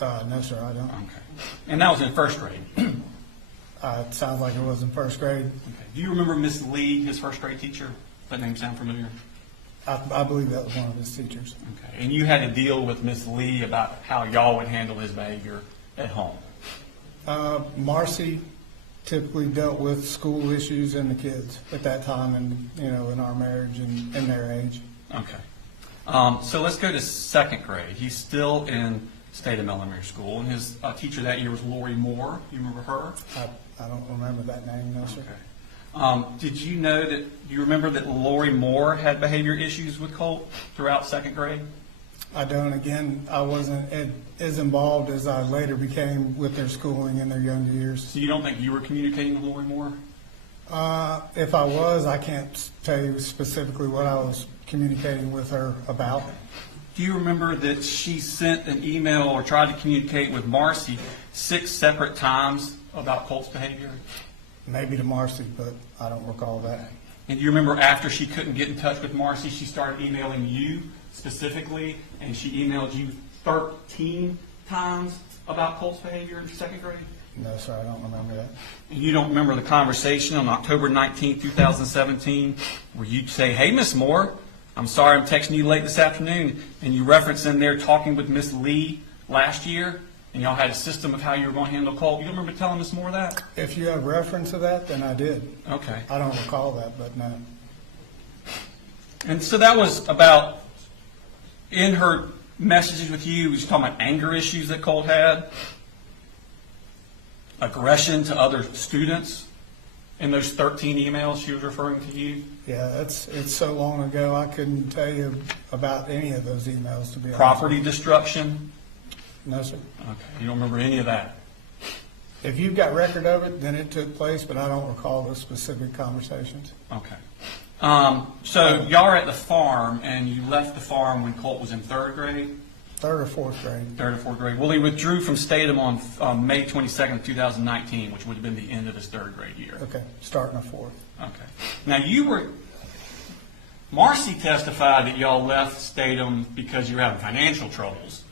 No, sir, I don't. Okay. And that was in first grade. Okay. It sounds like it was in first grade. Do you remember Miss Lee, his first grade teacher? Does that name sound familiar? I believe that was one of his teachers. Okay. And you had to deal with Miss Lee about how y'all would handle his behavior at home. Marcy typically dealt with school issues and the kids at that time, and in our marriage and in their age. Okay. So let's go to second grade. He's still in Statham Elementary School, and his teacher that year was Lori Moore. You remember her? I don't remember that name, no, sir. Okay. Did you know that, do you remember that Lori Moore had behavior issues with Colt throughout second grade? I don't. Again, I wasn't as involved as I later became with their schooling in their younger years. So you don't think you were communicating with Lori Moore? If I was, I can't tell you specifically what I was communicating with her about. Do you remember that she sent an email or tried to communicate with Marcy 6 separate times about Colt's behavior? Maybe to Marcy, but I don't recall that. And do you remember after she couldn't get in touch with Marcy, she started emailing you specifically, and she emailed you 13 times about Colt's behavior in second grade? No, sir, I don't remember that. And you don't remember the conversation on October 19, 2017, where you'd say, "Hey, Miss Moore, I'm sorry I'm texting you late this afternoon," and you reference in there talking with Miss Lee last year, and y'all had a system of how you were going to handle Colt. You don't remember telling Miss Moore that? If you have reference to that, then I did. Okay. I don't recall that, but no. And so that was about, in her messages with you, she was talking about anger issues that Colt had, aggression to other students. In those 13 emails she was referring to you? Yeah, it's so long ago, I couldn't tell you about any of those emails, to be honest. Property destruction? No, sir. Okay, you don't remember any of that? If you've got record of it, then it took place, but I don't recall the specific conversations. Okay. So y'all are at the farm, and you left the farm when Colt was in third grade? third or fourth grade. Third or fourth grade. Well, he withdrew from Statham on May 22nd, 2019, which would have been the end of his third grade year. Okay, starting a fourth. Okay. Now, Marcy testified that y'all left Statham because you were having financial troubles.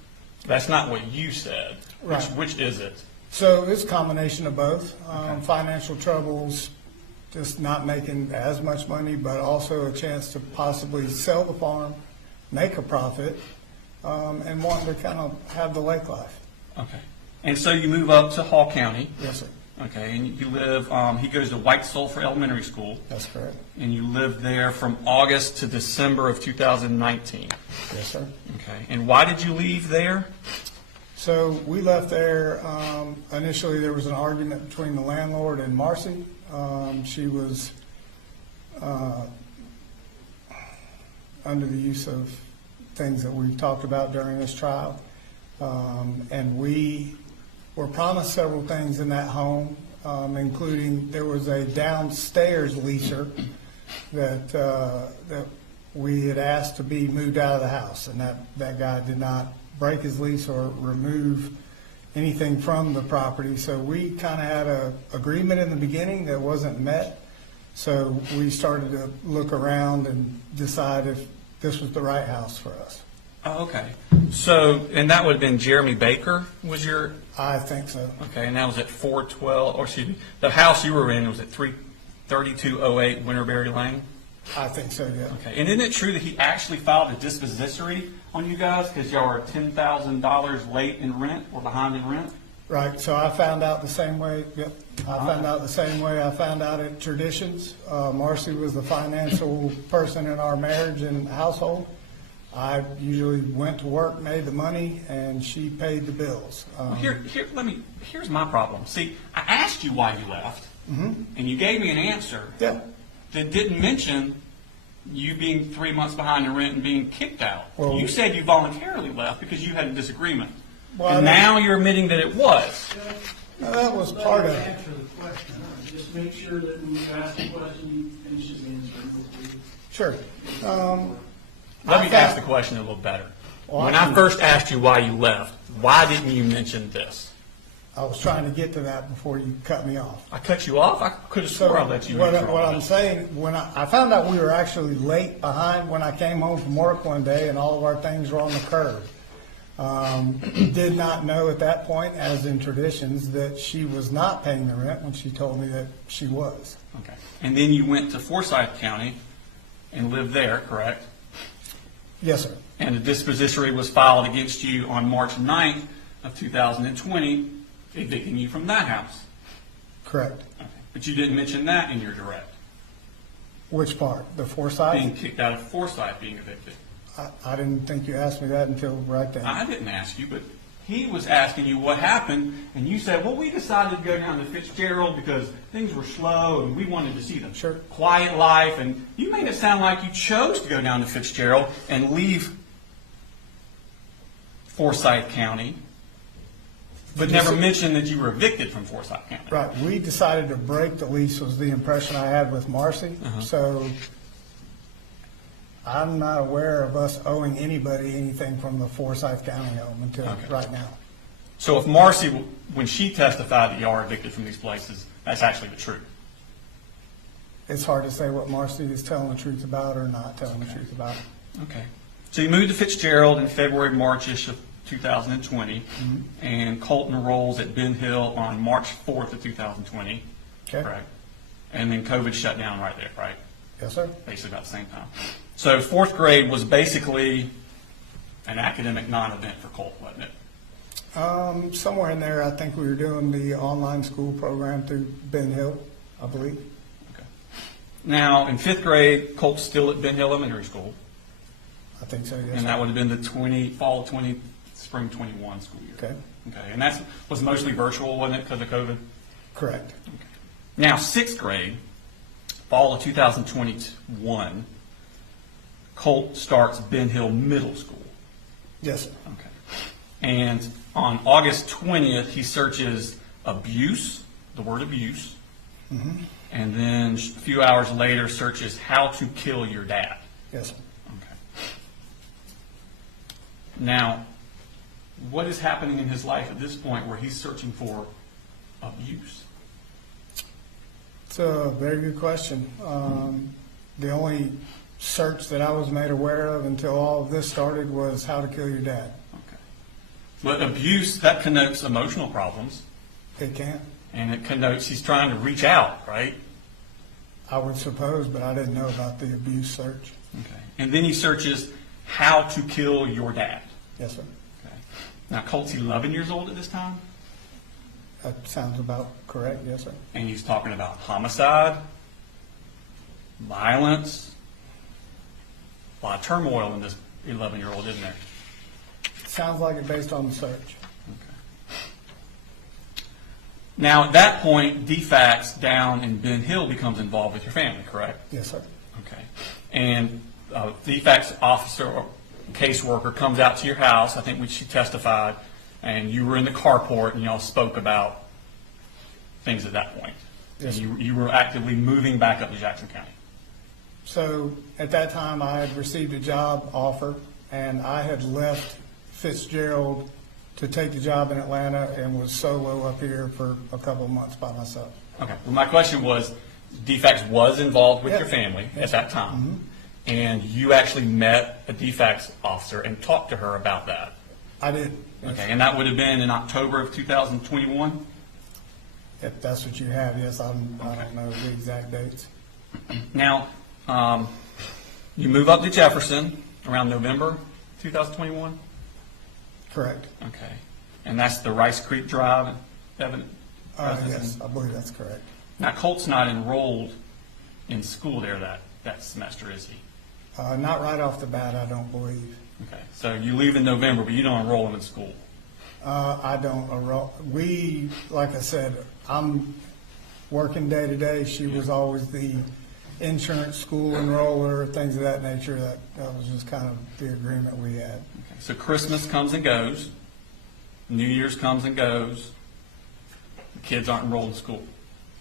That's not what you said. Right. Which is it? So it's a combination of both. Financial troubles, just not making as much money, but also a chance to possibly sell the farm, make a profit, and wanting to kind of have the lake life. Okay. And so you move up to Hall County. Yes, sir. Okay. And you live, he goes to White Sulphur Elementary School. That's correct. And you lived there from August to December of 2019. Yes, sir. Okay. And why did you leave there? So we left there, initially there was an argument between the landlord and Marcy. She was under the use of things that we've talked about during this trial. And we were promised several things in that home, including there was a downstairs leaser that we had asked to be moved out of the house, and that guy did not break his lease or remove anything from the property. So we kind of had an agreement in the beginning that wasn't met. So we started to look around and decide if this was the right house for us. Oh, okay. So, and that would have been Jeremy Baker was your, I think so. okay, and that was at 412, or excuse me, the house you were in was at 3208 Winterberry Lane? I think so, yeah. Okay, and isn't it true that he actually filed a dispossessory on you guys because y'all are $10,000 late in rent or behind in rent? Right, so I found out the same way, yep. I found out the same way I found out at Traditions. Marcy was the financial person in our marriage and household. I usually went to work, made the money, and she paid the bills. Well, here's my problem. See, I asked you why you left, and you gave me an answer Yeah, that didn't mention you being 3 months behind in rent and being kicked out. Well- You said you voluntarily left because you had a disagreement. Well, And I- now you're admitting that it was. no, that was part of it. Answer the question. Just make sure that when you ask the question, you finish his answer. Sure. Let I me thought- ask the question a little better. Well, When I I can- first asked you why you left, why didn't you mention this? I was trying to get to that before you cut me off. I cut you off? I could have So swore I let you what answer all I'm this. saying, when I found out we were actually late behind when I came home from work one day and all of our things were on the curb. Did not know at that point, as in Traditions, that she was not paying the rent when she told me that she was. Okay. And then you went to Forsyth County and lived there, correct? Yes, sir. And a dispossessory was filed against you on March 9th of 2020, evicting you from that house. Correct. Okay. But you didn't mention that in your direct, Which part? The being Forsyth? kicked out of Forsyth, being evicted. I didn't think you asked me that until right then. I didn't ask you, but he was asking you what happened, and you said, well, we decided to go down to Fitzgerald because things were slow and we wanted to see the Sure. quiet life. And you made it sound like you chose to go down to Fitzgerald and leave Forsyth County, but never mentioned that you were evicted from Forsyth County. Right, we decided to break the lease was the impression I had with Marcy. So I'm not aware of us owing anybody anything from the Forsyth County home until Okay. right now. So if Marcy, when she testified that you are evicted from these places, that's actually the truth. It's hard to say what Marcy is telling the truth about or not telling the truth about. Okay. So you moved to Fitzgerald in February, March-ish of 2020, and Colt enrolls at Ben Hill on March 4th of 2020. Okay? Correct. And then COVID shut down right there, right? Yes, sir? Basically about the same time. So fourth grade was basically an academic non-event for Colt, wasn't it? Somewhere in there, I think we were doing the online school program through Ben Hill, I believe. Okay. Now, in fifth grade, Colt's still at Ben Hill Elementary School, I think so, yes. and that would have been the fall of 20, spring 21 school year. Okay, Okay, and that was mostly virtual, wasn't it, because of COVID? correct. Now, sixth grade, fall of 2021, Colt starts Ben Hill Middle School. Yes, sir. Okay. And on August 20th, he searches abuse, the word abuse, and then a few hours later searches how to kill your dad. Yes, sir. Okay. Now, What is happening in his life at this point where he's searching for abuse? It's a very good question. The only search that I was made aware of until all of this started was how to kill your dad. Okay. But abuse, that connotes emotional problems, It can, and it connotes he's trying to reach out, right? I would suppose, but I didn't know about the abuse search. Okay. And then he searches how to kill your dad. Yes, sir. Okay. Now, Colt's 11 years old at this time, That sounds about correct. Yes, sir. and he's talking about homicide, violence, a lot of turmoil in this 11-year-old, isn't there? Sounds like it based on the search. Okay. Now, at that point, DeFax down in Ben Hill becomes involved with your family, correct? Yes, sir. Okay. And DeFax officer or caseworker comes out to your house, I think when she testified, and you were in the carport and y'all spoke about things at that point. Yes, And you were actively moving back up to Jackson County. So at that time, I had received a job offer, and I had left Fitzgerald to take the job in Atlanta and was solo up here for a couple of months by myself. Okay. Well, my question was, DeFax was involved with Yeah. your family at Yes. that time, and you actually met a DeFax officer and talked to her about that. I did. Yes. Okay. And that would have been in October of 2021? If that's what you have, yes, I don't know the exact dates. Now, you move up to Jefferson around November 2021? Correct. Okay. And that's the Rice Creek Drive, Evan? Yes, I believe that's correct. Now, Colt's not enrolled in school there that semester, is he? Not right off the bat, I don't believe. Okay. So you leave in November, but you don't enroll him in school? I don't enroll. We, like I said, I'm working day to day. She was always the insurance school enroller, things of that nature. That was just kind of the agreement we had. Okay. So Christmas comes and goes. New Year's comes and goes. The kids aren't enrolled in school.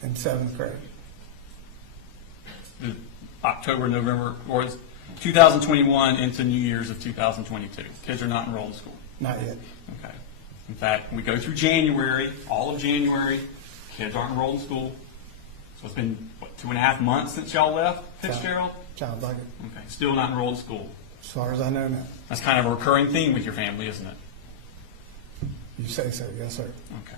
In seventh grade. The October, November, or it's 2021 into New Year's of 2022. Kids are not enrolled in school. Not yet. Okay. In fact, we go through January, all of January, kids aren't enrolled in school. So it's been, what, 2.5 months since y'all left Fitzgerald? Sounds like it. Okay, still not enrolled in school. As far as I know now. That's kind of a recurring theme with your family, isn't it? You say so, yes, sir. Okay.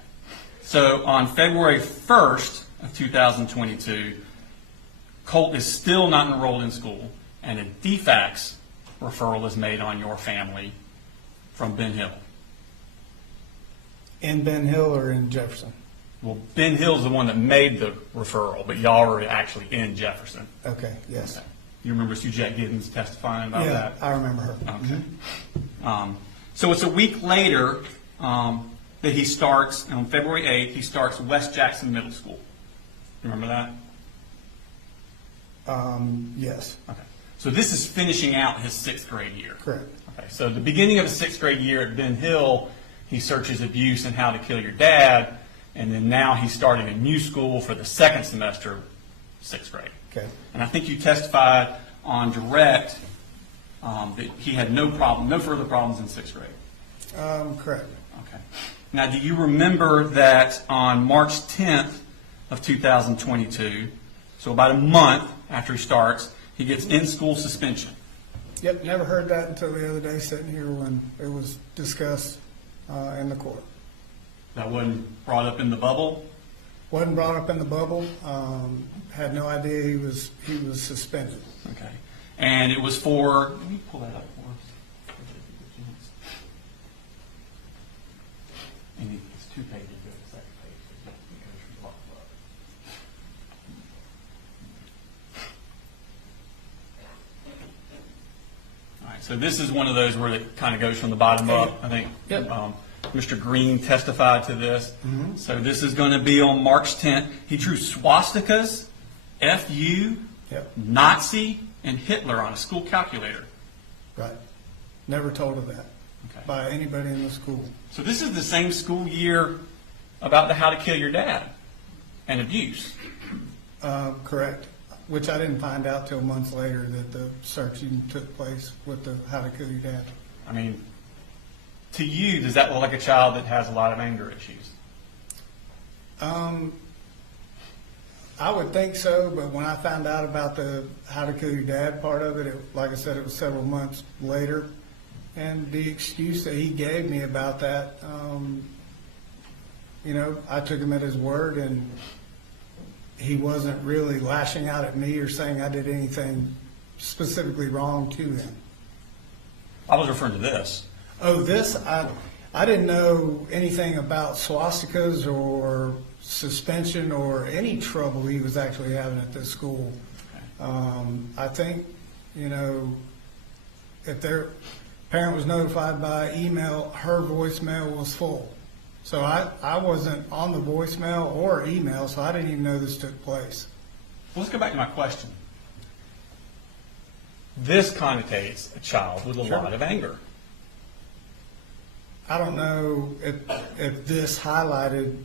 So on February 1st of 2022, Colt is still not enrolled in school, and a DeFax referral is made on your family from Ben Hill. In Ben Hill or in Jefferson? Well, Ben Hill's the one that made the referral, but y'all are actually in Jefferson. Okay, yes. Okay. You remember Suzette Giddens testifying about Yeah, that? I remember her. Okay. So it's a week later that he starts, on February 8th, he starts West Jackson Middle School. Remember that? Yes, Okay. So this is finishing out his 6th grade year. correct. Okay. So the beginning of his 6th grade year at Ben Hill, he searches abuse and how to kill your dad, and then now he's starting a new school for the 2nd semester, 6th grade. Okay. And I think you testified on direct that he had no further problems in 6th grade. Correct. Okay. Now, do you remember that on March 10th of 2022, so about a month after he starts, he gets in-school suspension? Yep, never heard that until the other day sitting here when it was discussed in the court. That wasn't brought up in the bubble? Wasn't brought up in the bubble. Had no idea he was suspended. Okay. And it was for, let me pull that up for us. And it's 2 pages, go to the second page. It goes from blah, blah. All right, so this is one of those where it kind of goes from the bottom up, I think. Yep. Mr. Green testified to this. So this is going to be on March 10th. He drew swastikas, FU, Yep, Nazi, and Hitler on a school calculator. right. Never told of that Okay. by anybody in the school. So this is the same school year about the how to kill your dad and abuse. Correct. Which I didn't find out till months later that the searching took place with the how to kill your dad. I mean, to you, does that look like a child that has a lot of anger issues? I would think so, but when I found out about the how to kill your dad part of it, like I said, it was several months later. And the excuse that he gave me about that, I took him at his word, and he wasn't really lashing out at me or saying I did anything specifically wrong to him. I was referring to this. Oh, this, I didn't know anything about swastikas or suspension or any trouble he was actually having at this school. I think, if their parent was notified by email, her voicemail was full. So I wasn't on the voicemail or email, so I didn't even know this took place. Let's go back to my question. This connotates a child with a Sure. lot of anger. I don't know if this highlighted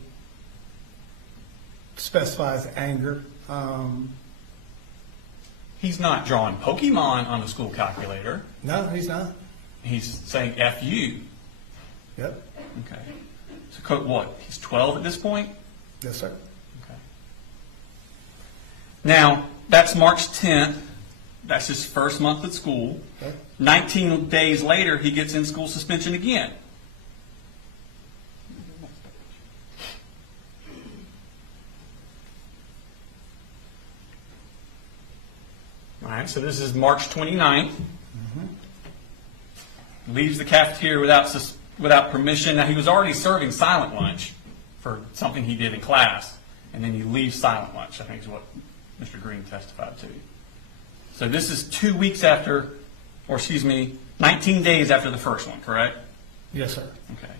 specifies anger. He's not drawing Pokemon on the school calculator. No, he's not. He's saying F you. Yep. Okay. So Colt, what? He's 12 at this point? Yes, sir. Okay. Now, that's March 10th. That's his first month at school. Okay. 19 days later, he gets in school suspension again. All right, so this is March 29th. Leaves the cafeteria without permission. Now, he was already serving silent lunch for something he did in class, and then he leaves silent lunch, I think is what Mr. Green testified to. So this is 2 weeks after, 19 days after the first one, correct? Yes, sir. Okay.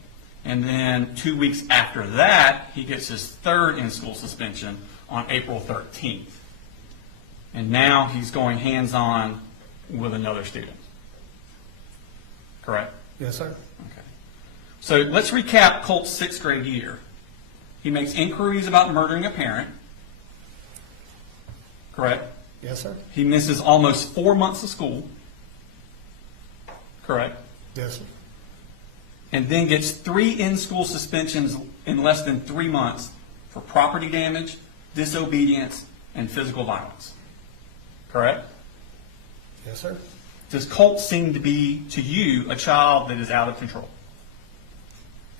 And then 2 weeks after that, he gets his third in-school suspension on April 13th. And now he's going hands-on with another student. Correct? Yes, sir. Okay. So let's recap Colt's sixth grade year. He makes inquiries about murdering a parent. Correct? Yes, sir. He misses almost 4 months of school. Correct? Yes, sir. And then gets 3 in-school suspensions in less than 3 months for property damage, disobedience, and physical violence. Correct? Yes, sir. Does Colt seem to be, to you, a child that is out of control?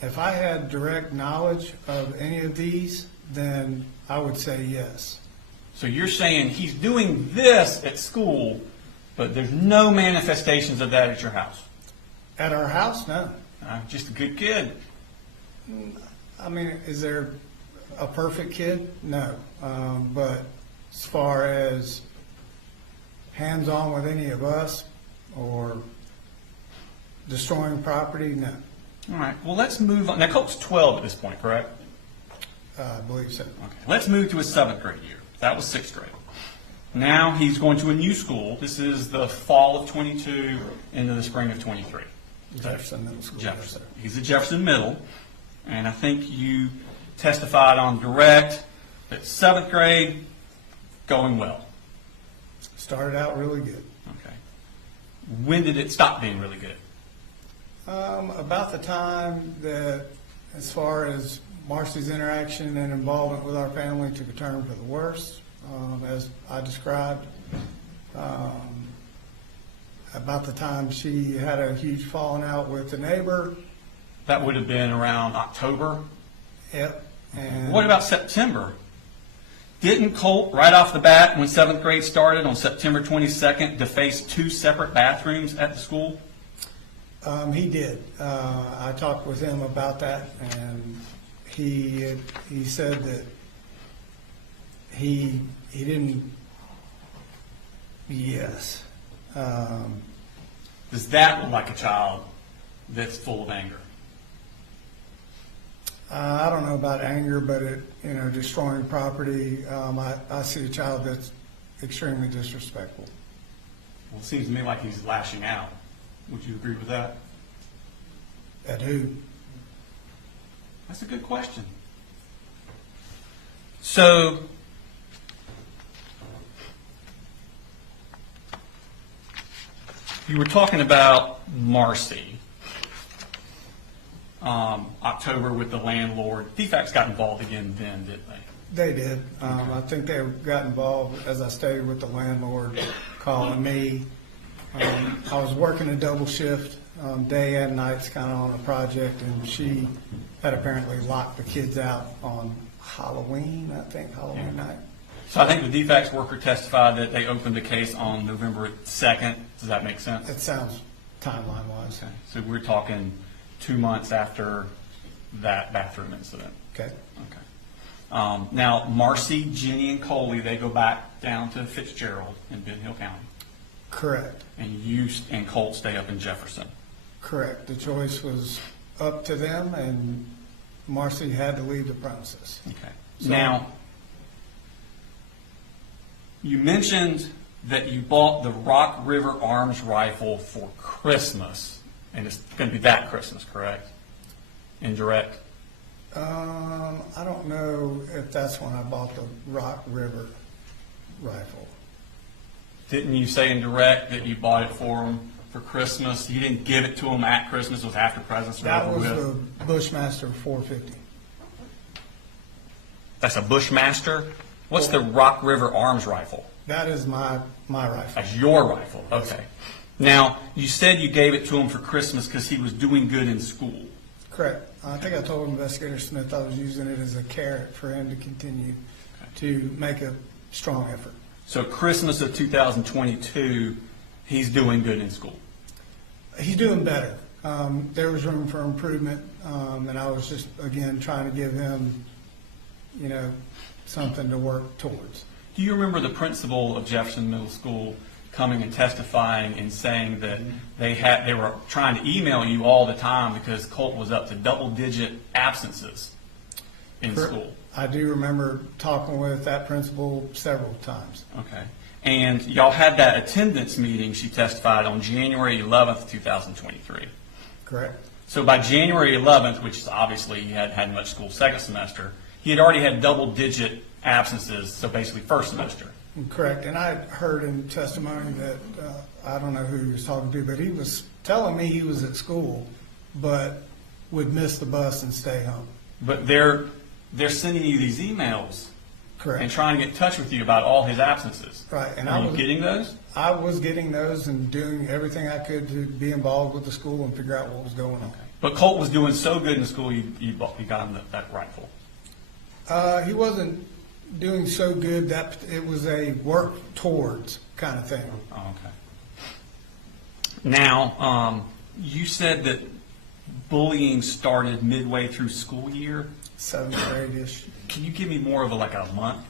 If I had direct knowledge of any of these, then I would say yes. So you're saying he's doing this at school, but there's no manifestations of that at your house? At our house, no. Just a good kid. I mean, is there a perfect kid? No. But as far as hands-on with any of us or destroying property, no. All right. Well, let's move on. Now, Colt's 12 at this point, correct? I believe so. Okay. Let's move to his 7th grade year. That was 6th grade. Now he's going to a new school. This is the fall of 22 into the spring of 23. Jefferson Middle School. Jefferson. He's at Jefferson Middle. And I think you testified on direct that 7th grade, going well. Started out really good. Okay. When did it stop being really good? About the time that, as far as Marcy's interaction and involvement with our family, took a turn for the worse, as I described. About the time she had a huge falling out with the neighbor. That would have been around October. Yep. And What about September? Didn't Colt, right off the bat, when 7th grade started on September 22nd, deface 2 separate bathrooms at the school? He did. I talked with him about that, and he said that he didn't. Yes. Does that look like a child that's full of anger? I don't know about anger, but destroying property. I see a child that's extremely disrespectful. Well, it seems to me like he's lashing out. Would you agree with that? At who? That's a good question. So, you were talking about Marcy. October with the landlord. DeFax got involved again then, didn't they? They did. I think they got involved, as I stated, with the landlord calling me. I was working a double shift, day and nights, kind of on a project, and she had apparently locked the kids out on Halloween night. So I think the DeFax worker testified that they opened the case on November 2nd. Does that make sense? It sounds timeline-wise. Okay. So we're talking 2 months after that bathroom incident. Okay. Okay. Now, Marcy, Jenny, and Coley, they go back down to Fitzgerald in Ben Hill County. Correct. And you and Colt stay up in Jefferson. Correct. The choice was up to them, and Marcy had to leave the premises. Okay. So- Now, you mentioned that you bought the Rock River Arms rifle for Christmas, and it's going to be that Christmas, correct? Indirect? I don't know if that's when I bought the Rock River rifle. Didn't you say in direct that you bought it for them for Christmas? You didn't give it to them at Christmas, it was after presents were That over was with? the Bushmaster 450. That's a Bushmaster? What's the Rock River Arms rifle? That is my rifle. That's your rifle, okay. Now, you said you gave it to him for Christmas because he was doing good in school. Correct. I think I told Investigator Smith I was using it as a carrot for him to continue to make a strong effort. So Christmas of 2022, he's doing good in school. He's doing better. There was room for improvement, and I was just, again, trying to give him, something to work towards. Do you remember the principal of Jefferson Middle School coming and testifying and saying that they were trying to email you all the time because Colt was up to double-digit absences in school? I do remember talking with that principal several times. Okay. And y'all had that attendance meeting, she testified, on January 11th, 2023. Correct. So by January 11th, which is obviously he hadn't had much school second semester, he had already had double-digit absences, so basically first semester. Correct. And I heard in testimony that, I don't know who he was talking to, but he was telling me he was at school, but would miss the bus and stay home. But they're sending you these emails Correct. and trying to get in touch with you about all his absences. Right. And Are you getting those? I was getting those and doing everything I could to be involved with the school and figure out what was going on. But Colt was doing so good in school, you got him that rifle. He wasn't doing so good that it was a work towards kind of thing. Oh, okay. Now, you said that bullying started midway through school year. 7th grade-ish. Can you give me more of a month?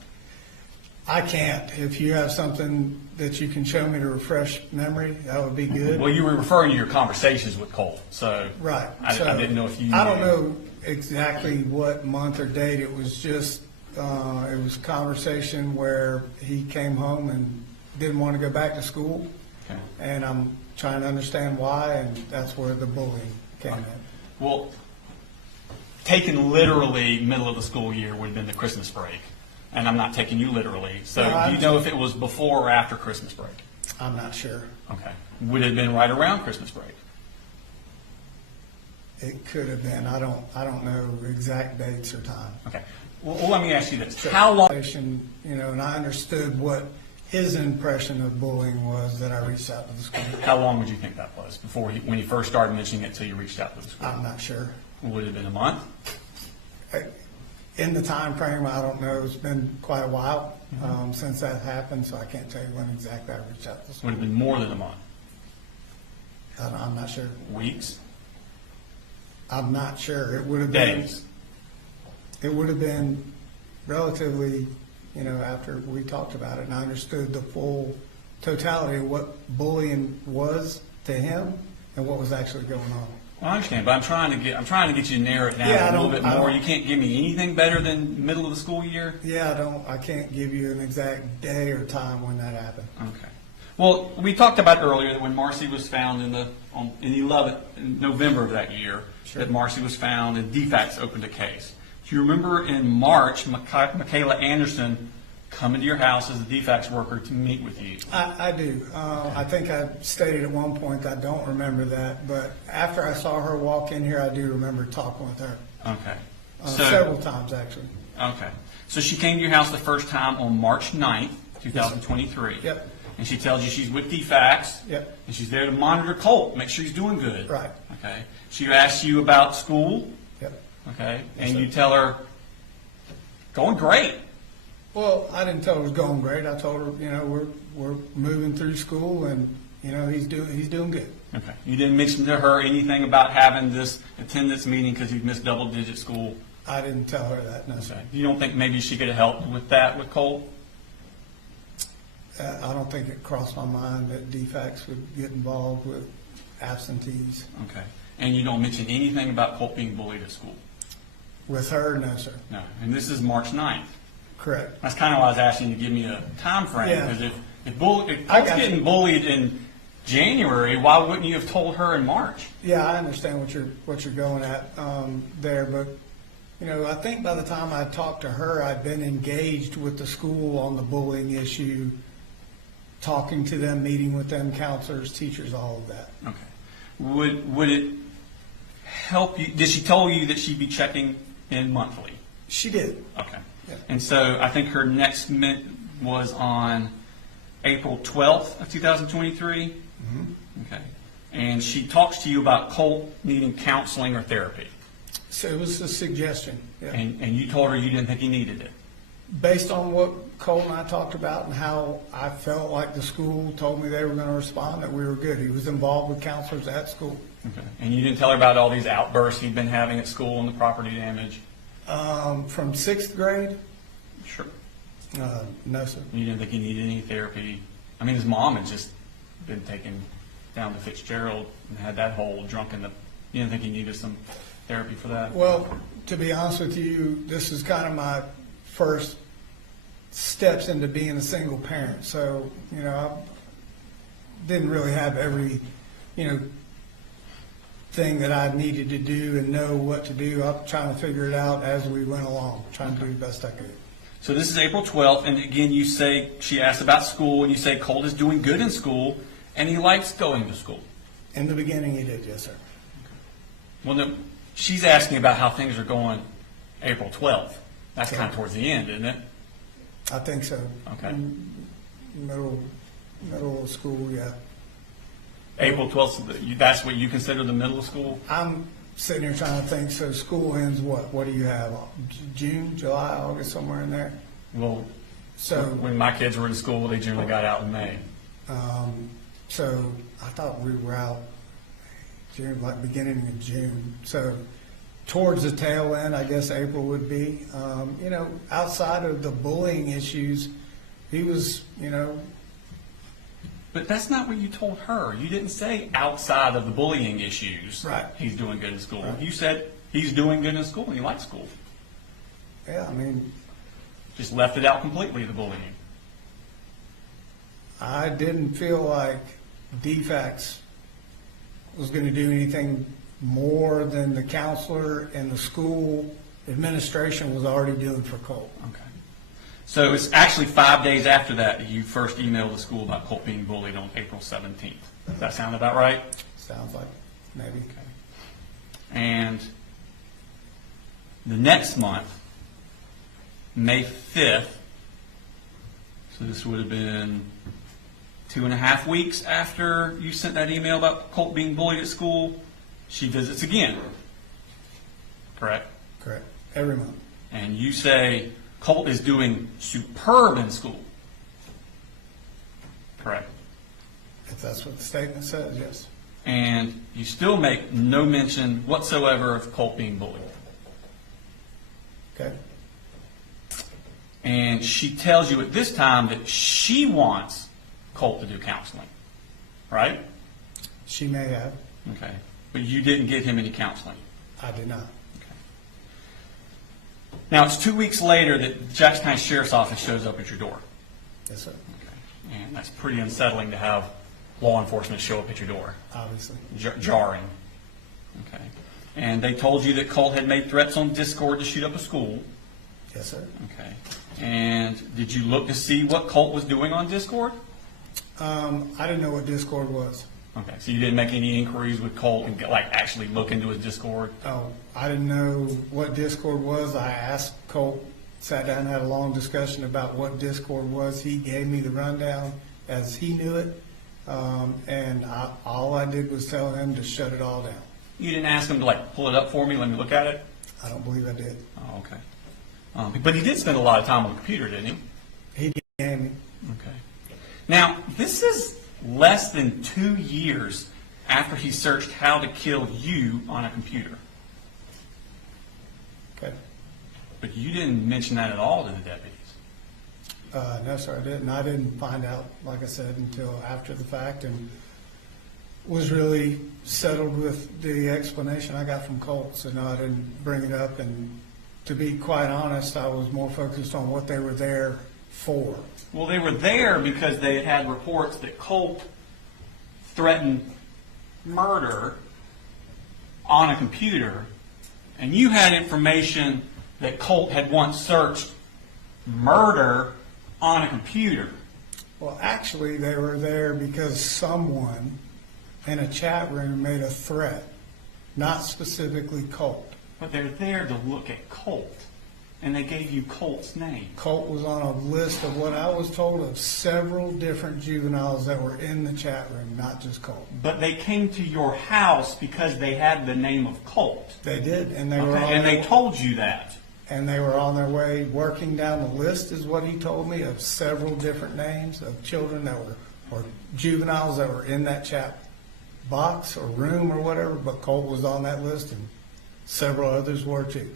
I can't. If you have something that you can show me to refresh memory, that would be good. Well, you were referring to your conversations with Colt, so Right. I didn't know if you. I don't know exactly what month or date. It was just, it was a conversation where he came home and didn't want to go back to school. Okay. And I'm trying to understand why, and that's where the bullying came in. Well, taken literally, middle of the school year would have been the Christmas break, and I'm not taking you literally. So, No, do you know if it was before or after Christmas break? I'm not sure. Okay. Would it have been right around Christmas break? It could have been. I don't know exact dates or time. Okay. Well, let me ask you this: how long? And I understood what his impression of bullying was that I reached out to the school. How long would you think that was before when he first started mentioning it till you reached out to the school? I'm not sure. Would it have been a month? In the time frame, I don't know. It's been quite a while since that happened, so I can't tell you when exactly I reached out to the school. Would it have been more than a month? I'm not sure. Weeks? I'm not sure. It would have been. Days? It would have been relatively, after we talked about it and I understood the full totality of what bullying was to him and what was actually going on. Well, I understand, but I'm trying to get you to narrow it down Yeah, a little bit I more. don't- You can't give me anything better than middle of the school year? Yeah, I can't give you an exact day or time when that happened. Okay. Well, we talked about earlier that when Marcy was found in November of that year, Sure. that Marcy was found and DeFax opened a case. Do you remember in March, Michaela Anderson come into your house as a DeFax worker to meet with you. I do. I think I stated at one point that I don't remember that, but after I saw her walk in here, I do remember talking with her. Okay. Several times, actually. Okay. So she came to your house the first time on March 9th, 2023. Yep. And she tells you she's with DeFax. Yep. And she's there to monitor Colt, make sure he's doing good. Right. Okay. She asks you about school. Yep. Okay. Yes, And sir. you tell her, going great. Well, I didn't tell her it was going great. I told her, you know, we're moving through school, and you know he's doing good. Okay. You didn't mention to her anything about having this attendance meeting because you've missed double-digit school. I didn't tell her that. No, sir. Okay. You don't think maybe she could have helped with that with Colt? I don't think it crossed my mind that DeFax would get involved with absentees. Okay. And you don't mention anything about Colt being bullied at school? With her, no, sir. No. And this is March 9th. Correct. That's kind of why I was asking you to give me a time frame. Yeah. Because if I Colt's got you. getting bullied in January, why wouldn't you have told her in March? Yeah, I understand what you're going at there, but you know, I think by the time I talked to her, I'd been engaged with the school on the bullying issue, talking to them, meeting with them, counselors, teachers, all of that. Okay. Would it help you? Did she tell you that she'd be checking in monthly? She did. Okay. Yeah. And so I think her next was on April 12th of 2023. Mm-hmm. Okay. And she talks to you about Colt needing counseling or therapy. So it was a suggestion. Yeah. And you told her you didn't think he needed it. Based on what Cole and I talked about and how I felt like the school told me they were going to respond, that we were good. He was involved with counselors at school. Okay. And you didn't tell her about all these outbursts he'd been having at school and the property damage? From sixth grade, Sure. no, sir. You didn't think he needed any therapy? I mean, his mom had just been taken down to Fitzgerald and had that whole drunk in the, you didn't think he needed some therapy for that? Well, to be honest with you, this is kind of my first steps into being a single parent. So, you know, I didn't really have every, you know, thing that I needed to do and know what to do. I'm trying to figure it out as we went along, trying to do the best I could. So this is April 12th, and again, you say, she asked about school, and you say Colt is doing good in school, and he likes going to school. In the beginning, he did, yes, sir. Well, no, she's asking about how things are going April 12th. That's kind of towards the end, isn't it? I think so. Okay. Middle of school, yeah. April 12th, that's what you consider the middle of school? I'm sitting here trying to think, so school ends what? What do you have? June, July, August, somewhere in there? Well, So, when my kids were in school, they generally got out in May. so I thought we were out June, like beginning of June. So towards the tail end, I guess April would be. You know, outside of the bullying issues, he was, you know, But that's not what you told her. You didn't say outside of the bullying issues, Right. he's doing good in school. Right. You said he's doing good in school and he likes school. yeah, I mean, Just left it out completely, the bullying. I didn't feel like DeFax was going to do anything more than the counselor and the school administration was already doing for Colt. Okay. So it's actually 5 days after that you first emailed the school about Colt being bullied on April 17th. Does that sound about right? Sounds like maybe. And the next month, May 5th, so this would have been 2.5 weeks after you sent that email about Colt being bullied at school, she visits again. Correct? Correct. Every month. And you say Colt is doing superb in school. Correct? If that's what the statement says, yes. And you still make no mention whatsoever of Colt being bullied. Okay. And she tells you at this time that she wants Colt to do counseling, right? She may have. Okay. But you didn't give him any counseling. I did not. Okay. Now, it's 2 weeks later that Jackson County Sheriff's Office shows up at your door. Yes, sir. Okay. And that's pretty unsettling to have law enforcement show up at your door. Obviously. Jarring. Okay. And they told you that Colt had made threats on Discord to shoot up a school. Yes, sir. Okay. And did you look to see what Colt was doing on Discord? I didn't know what Discord was. Okay, so you didn't make any inquiries with Colt and actually look into his Discord? Oh, I didn't know what Discord was. I asked Colt, sat down and had a long discussion about what Discord was. He gave me the rundown as he knew it. And all I did was tell him to shut it all down. You didn't ask him to pull it up for me, let me look at it? I don't believe I did. Oh, okay. But he did spend a lot of time on the computer, didn't he? He gave me. Okay. Now, this is less than 2 years after he searched how to kill you on a computer. Okay. But you didn't mention that at all to the deputies. No, sir, I didn't. I didn't find out, like I said, until after the fact, and was really settled with the explanation I got from Colt. So no, I didn't bring it up. And to be quite honest, I was more focused on what they were there for. Well, they were there because they had reports that Colt threatened murder on a computer, and you had information that Colt had once searched murder on a computer. Well, actually, they were there because someone in a chat room made a threat, not specifically Colt. But they're there to look at Colt, and they gave you Colt's name. Colt was on a list of what I was told of several different juveniles that were in the chat room, not just Colt. But they came to your house because they had the name of Colt. They did, and they were Okay, on and their, they told you that. and they were on their way working down the list, is what he told me, of several different names of children that were, or juveniles that were in that chat box or room or whatever. But Colt was on that list, and several others were too.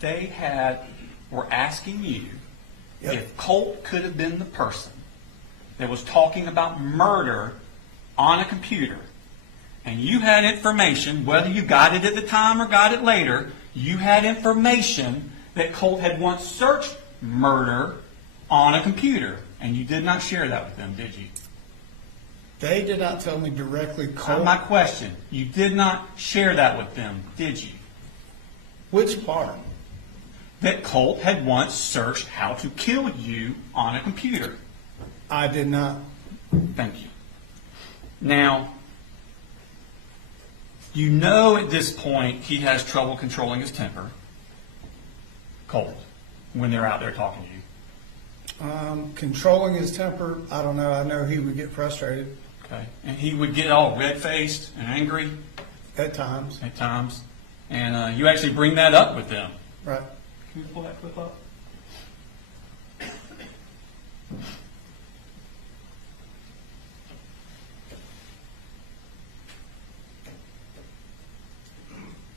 They were asking you Yep. if Colt could have been the person that was talking about murder on a computer, and you had information, whether you got it at the time or got it later, you had information that Colt had once searched murder on a computer, and you did not share that with them, did you? They did not tell me directly, Colt. My question, you did not share that with them, did you? Which part? That Colt had once searched how to kill you on a computer. I did not. Thank you. Now, you know at this point he has trouble controlling his temper, Colt, when they're out there talking to you. Controlling his temper, I don't know. I know he would get frustrated Okay. And he would get all red-faced and angry at times. at times. And you actually bring that up with them. Right. Can you pull that clip up?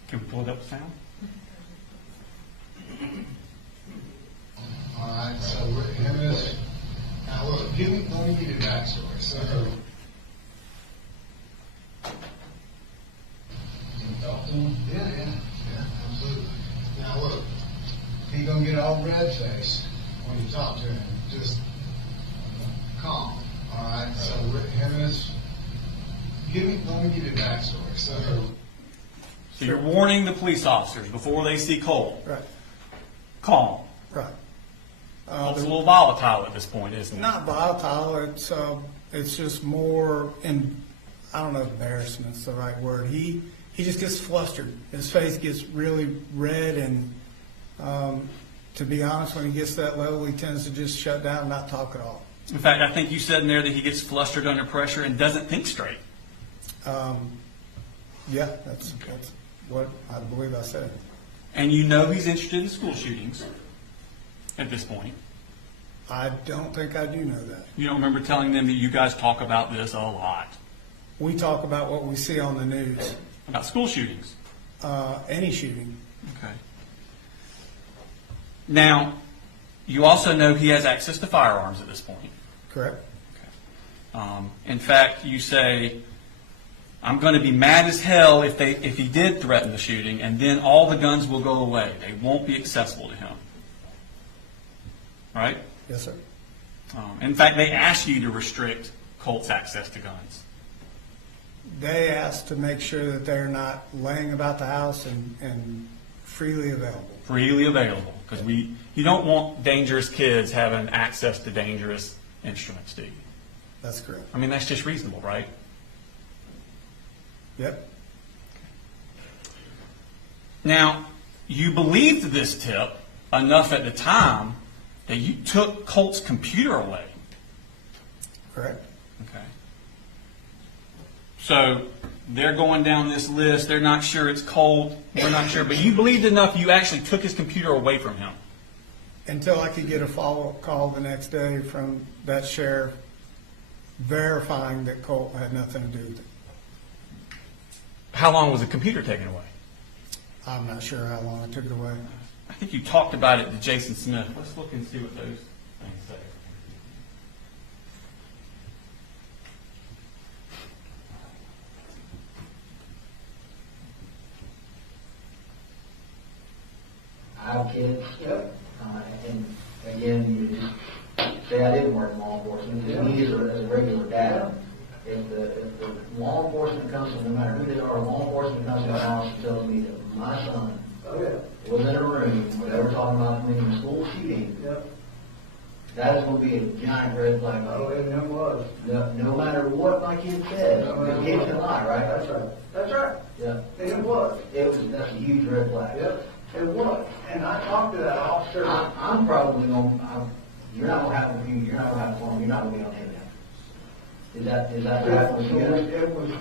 Can we pull it up, sound? All right, so him is, now look, let me give you the backstory. So, you talk to him? Yeah, absolutely. Now look, he gonna get all red-faced when you talk to him. Just calm, all right? So him is, let me give you the backstory. So you're warning the police officers before they see Colt. Right. Calm. Right. Colt's a little volatile at this point, isn't it? Not volatile. It's just more, I don't know if embarrassment's the right word. He just gets flustered. His face gets really red, and to be honest, when he gets to that level, he tends to just shut down and not talk at all. In fact, I think you said in there that he gets flustered under pressure and doesn't think straight. Yeah, that's what I believe I said. And you know he's interested in school shootings at this point. I don't think I do know that. You don't remember telling them that you guys talk about this a lot, We talk about what we see on the news, about school shootings. any shooting. Okay. Now, you also know he has access to firearms at this point. Correct? In fact, you say, I'm going to be mad as hell if he did threaten the shooting, and then all the guns will go away. They won't be accessible to him. Right? Yes, sir. In fact, they ask you to restrict Colt's access to guns. They asked to make sure that they're not laying about the house and freely available. Freely available, because you don't want dangerous kids having access to dangerous instruments, do you? That's correct. I mean, that's just reasonable, right? Yep. Now, you believed this tip enough at the time that you took Colt's computer away. Correct. Okay. So they're going down this list. They're not sure it's Colt. We're not sure. But you believed enough you actually took his computer away from him. Until I could get a follow-up call the next day from that sheriff verifying that Colt had nothing to do with it. How long was the computer taken away? I'm not sure how long I took it away. I think you talked about it to Jason Smith. Let's look and see what those things say. I have kids. Yep. And again, you just say I didn't work in law enforcement. To me, as a regular dad, if the law enforcement comes to, no matter who they are, law enforcement comes to my house and tells me that my son was in a room where they were talking about committing a school shooting, that is going to be a giant red flag. Oh, and it was. No matter what my kid says, because kids can lie, right? That's right. That's right. Yeah. And it was. That's a huge red flag. Yep. It was. And I talked to that officer. I'm probably going. You're not going to have a computer. You're not going to have a phone. You're not going to be on internet. Is that right? Was you guys? It was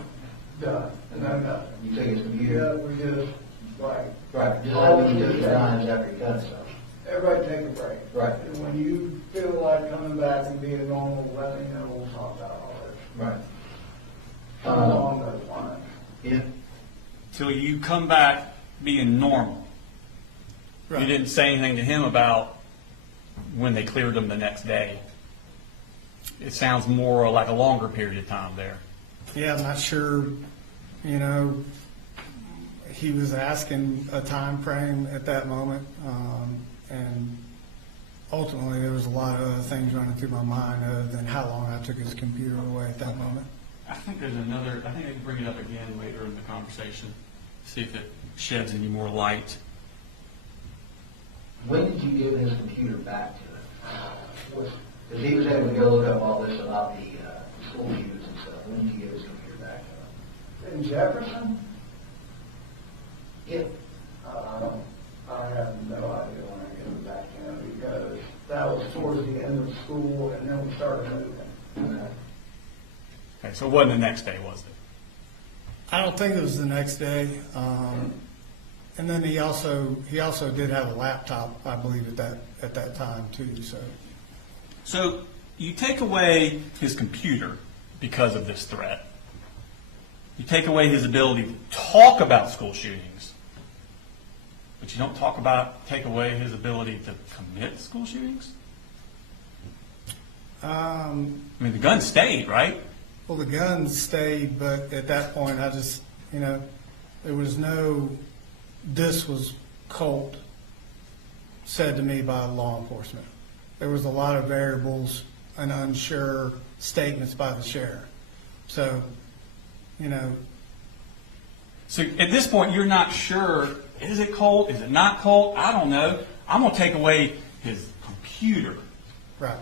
done. No. You took his computer. Yeah, we just like. Right. Just like when you took your times after you cut stuff. Everybody take a break. Right. And when you feel like coming back and being normal, let me know. We'll talk about all this. Right. Along those lines. Yeah. Till you come back being normal. Right. You didn't say anything to him about when they cleared him the next day. It sounds more like a longer period of time there. Yeah, I'm not sure, he was asking a time frame at that moment, and ultimately there was a lot of other things running through my mind other than how long I took his computer away at that moment. I think I can bring it up again later in the conversation, see if it sheds any more light. When did you give his computer back to him? Because he was able to go look up all this about the school shootings and stuff. When did you give his computer back to him? In Jefferson? Yeah. I have no idea when I gave it back to him because that was towards the end of school and then we started moving. Okay, so it wasn't the next day, was it? I don't think it was the next day. And then he also did have a laptop, I believe, at that time too. So you take away his computer because of this threat. You take away his ability to talk about school shootings, but you don't take away his ability to commit school shootings? I mean, the gun stayed, right? Well, the guns stayed, but at that point, I just, there was no, this was Colt said to me by law enforcement. There was a lot of variables and unsure statements by the sheriff. So, So at this point, you're not sure, is it Colt? Is it not Colt? I don't know. I'm going to take away his computer, right.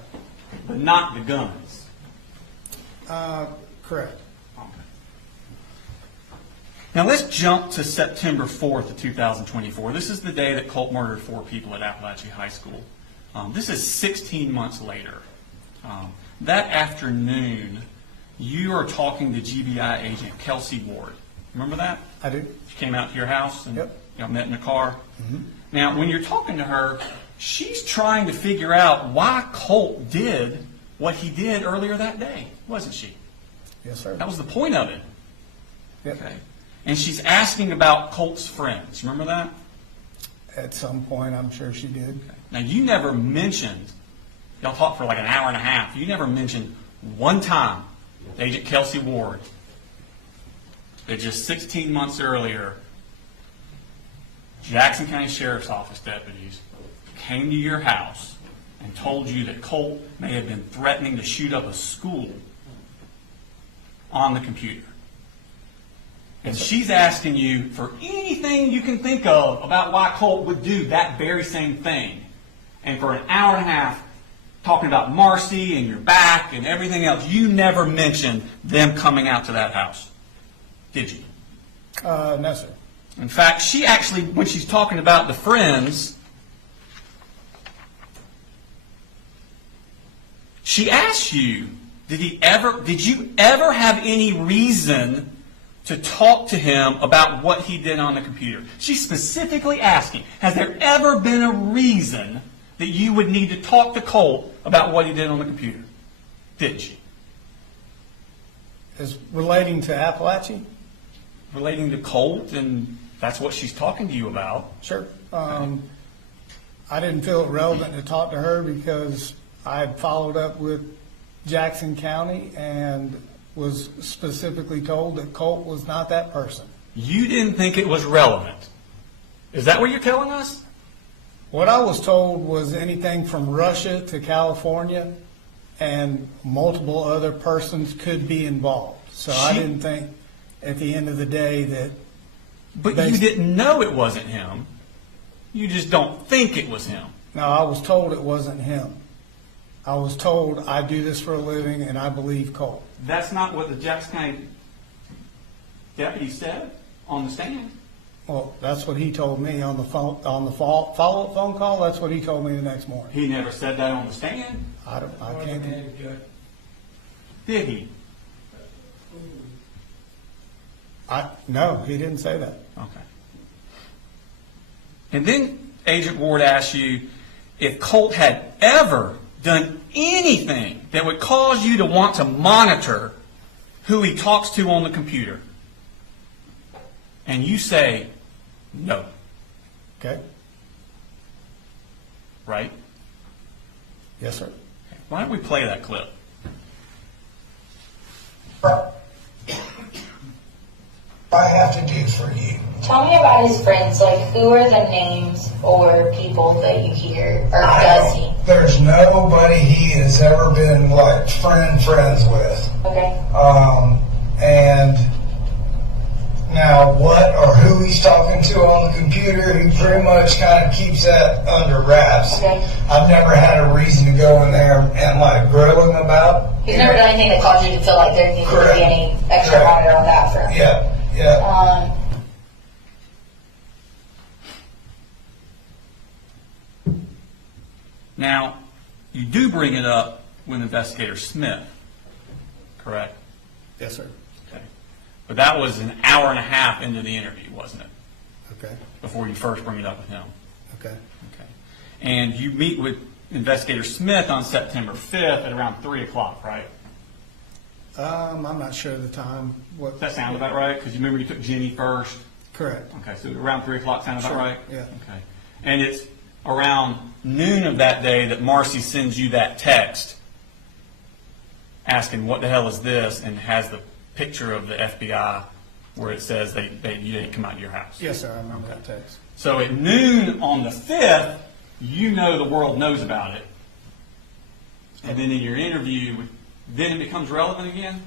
but not the guns. Correct. Okay. Now let's jump to September 4th of 2024. This is the day that Colt murdered 4 people at Apalachee High School. This is 16 months later. That afternoon, you are talking to GBI agent Kelsey Ward. Remember that? I do. She came out to your house and Yep. y'all met in a car. Mm-hmm. Now, when you're talking to her, she's trying to figure out why Colt did what he did earlier that day, wasn't she? Yes, sir. That was the point of it. Yep. Okay. And she's asking about Colt's friends. Remember that? At some point, I'm sure she did. Okay. Now, you never mentioned, y'all talked for like an hour and a half, you never mentioned one time Agent Kelsey Ward that just 16 months earlier, Jackson County Sheriff's Office deputies came to your house and told you that Colt may have been threatening to shoot up a school on the computer. And she's asking you for anything anything you can think of about why Colt would do that very same thing. And for an hour and a half, talking about Marcy and your back and everything else, you never mentioned them coming out to that house, did you? No, sir. In fact, she actually, when she's talking about the friends, she asks you, did you ever have any reason to talk to him about what he did on the computer? She's specifically asking, has there ever been a reason that you would need to talk to Colt about what he did on the computer? Did she? Is relating to Apalachee? Relating to Colt, and that's what she's talking to you about. Sure. I didn't feel it relevant to talk to her because I had followed up with Jackson County and was specifically told that Colt was not that person. You didn't think it was relevant. Is that what you're telling us? What I was told was anything from Russia to California and multiple other persons could be involved. So I didn't think at the end of the day that... But you didn't know it wasn't him. You just don't think it was him. No, I was told it wasn't him. I was told I do this for a living and I believe Colt. That's not what the Jackson County deputy said on the stand. Well, that's what he told me on the phone, on the follow-up phone call. That's what he told me the next morning. He never said that on the stand. I can't. Did he? No, he didn't say that. Okay. And then Agent Ward asked you if Colt had ever done anything that would cause you to want to monitor who he talks to on the computer. And you say, no. Okay. Right? Yes, sir. Why don't we play that clip? I have to do for you. Tell me about his friends. Like, who are the names or people that you hear, or does he? There's nobody he has ever been like friends with. Okay. And now what or who he's talking to on the computer, he pretty much kind of keeps that under wraps. Okay. I've never had a reason to go in there and like grill him about. He's never done anything that caused you to feel like there needs to be any extra monitor on that front. Yeah, yeah. Now, you do bring it up with Investigator Smith, correct? Yes, sir. Okay. But that was an hour and a half into the interview, wasn't it? Okay. Before you first bring it up with him. Okay. Okay. And you meet with Investigator Smith on September 5th at around 3 o'clock, right? I'm not sure of the time. Does that sound about right? Because you remember you took Jenny first. Correct. Okay, so around 3 o'clock sound about Sure, right? yeah. Okay. And it's around noon of that day that Marcy sends you that text asking what the hell is this, and has the picture of the FBI where it says you didn't come out to your house. Yes, sir. I remember that text. So at noon on the 5th, you know the world knows about it. And then in your interview, then it becomes relevant again?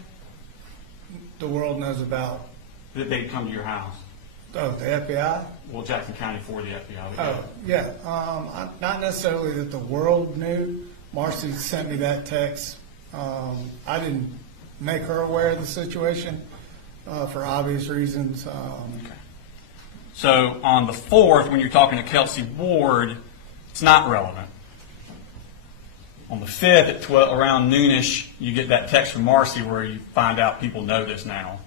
The world knows about. That they'd come to your house. Oh, the FBI? Well, Jackson County for the FBI. Oh, yeah. Not necessarily that the world knew. Marcy sent me that text. I didn't make her aware of the situation for obvious reasons. Okay. So on the 4th, when you're talking to Kelsey Ward, it's not relevant. On the 5th at around noonish, you get that text from Marcy where you find out people know this now.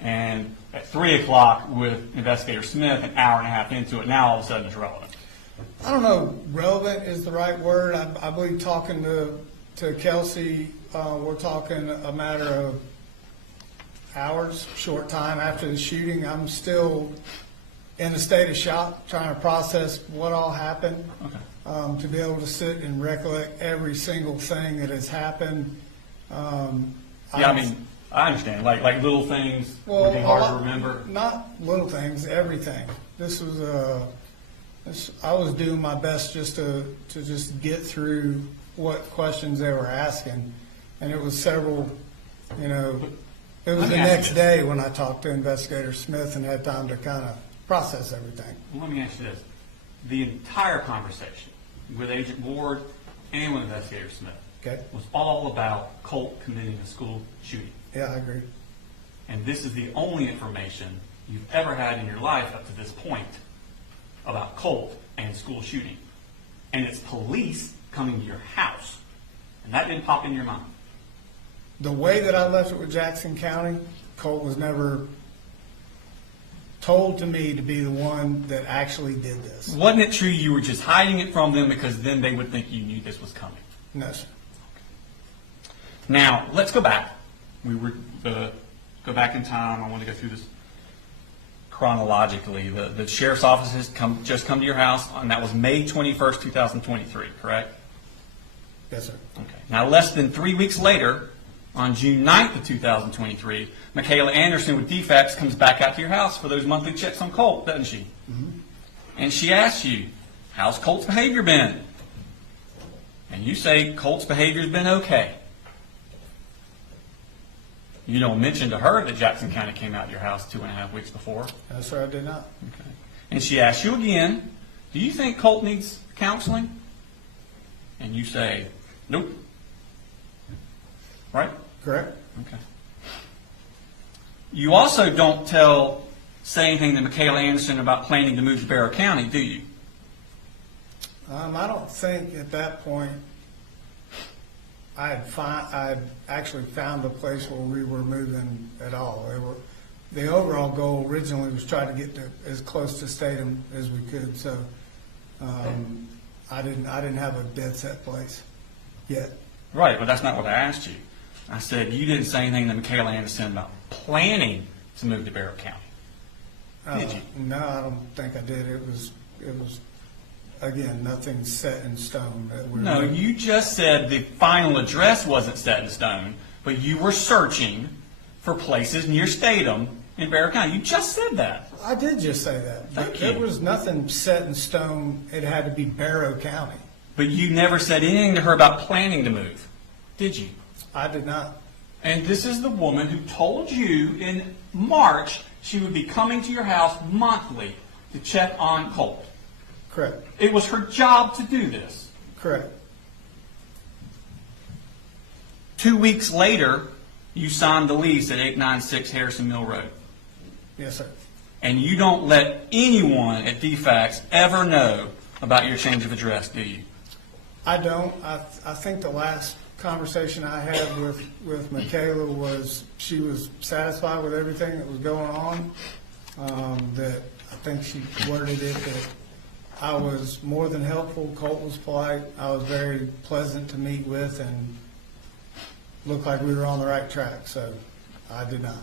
And at 3 o'clock with Investigator Smith, an hour and a half into it, now all of a sudden it's relevant. I don't know, relevant is the right word. I believe talking to Kelsey, we're talking a matter of hours, short time after the shooting. I'm still in a state of shock, trying to process what all happened. Okay. To be able to sit and recollect every single thing that has happened. I understand. Like little things would be hard to remember. Not little things, everything. This was I was doing my best just to just get through what questions they were asking, and it was several. It was the next day when I talked to Investigator Smith and had time to kind of process everything. Well, let me ask you this. The entire conversation with Agent Ward and with Investigator Smith Okay? was all about Colt committing a school shooting. Yeah, I agree. And this is the only information you've ever had in your life up to this point about Colt and school shooting. And it's police coming to your house. And that didn't pop in your mind. The way that I left it with Jackson County, Colt was never told to me to be the one that actually did this. Wasn't it true you were just hiding it from them because then they would think you knew this was coming? No, sir. Now, let's go back. We were go back in time. I want to go through this chronologically. The sheriff's office has just come to your house, and that was May 21st, 2023, correct? Yes, sir. Okay. Now, less than 3 weeks later, on June 9th of 2023, Michaela Anderson with DeFax comes back out to your house for those monthly checks on Colt, doesn't she? Mm-hmm. And she asks you, how's Colt's behavior been? And you say Colt's behavior's been okay. You don't mention to her that Jackson County came out to your house 2.5 weeks before. No, sir, I did not. Okay. And she asks you again, do you think Colt needs counseling? And you say, nope. Right? Correct? Okay. You also don't say anything to Michaela Anderson about planning to move to Barrow County, do you? I don't think at that point I had actually found a place where we were moving at all. The overall goal originally was try to get to as close to Statham as we could. So I didn't have a dead set place yet. Right, but that's not what I asked you. I said you didn't say anything to Michaela Anderson about planning to move to Barrow County. Did you? No, I don't think I did. It was again, nothing set in stone. No, you just said the final address wasn't set in stone, but you were searching for places near Statham in Barrow County. You just said that. I did just say that. Thank There you. was nothing set in stone. It had to be Barrow County. But you never said anything to her about planning to move, did you? I did not. And this is the woman who told you in March she would be coming to your house monthly to check on Colt. Correct. It was her job to do this. Correct. 2 weeks later, you signed the lease at 896 Harrison Mill Road. Yes, sir. And you don't let anyone at DeFax ever know about your change of address, do you? I don't. I think the last conversation I had with Michaela was she was satisfied with everything that was going on. That I think she worded it that I was more than helpful. Colt was polite. I was very pleasant to meet with and looked like we were on the right track. So I did not.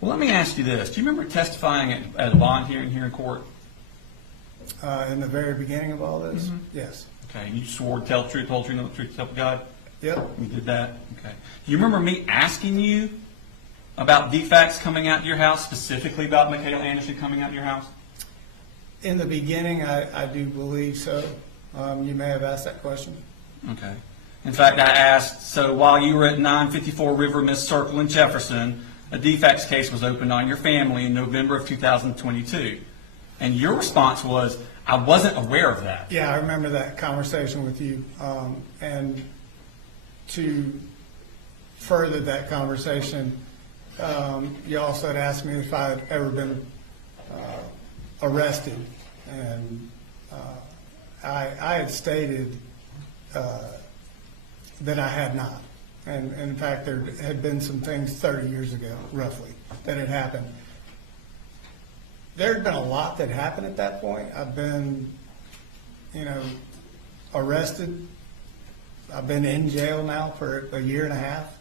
Well, let me ask you this. Do you remember testifying at a bond hearing here in court? In the very beginning of all this, Mm-hmm. Yes. Okay, you swore to tell the truth, the whole truth, and the truth, so help you God? Yep. You did that? Okay. Do you remember me asking you about DeFax coming out to your house, specifically about Michaela Anderson coming out to your house? In the beginning, I do believe so. You may have asked that question. Okay. In fact, I asked, so while you were at 954 River Mist Circle in Jefferson, a DeFax case was opened on your family in November of 2022. And your response was, I wasn't aware of that. Yeah, I remember that conversation with you. And to further that conversation, you also had asked me if I had ever been arrested. And I had stated that I had not. And in fact, there had been some things 30 years ago, roughly, that had happened. There had been a lot that happened at that point. I've been, arrested. I've been in jail now for a year and a half.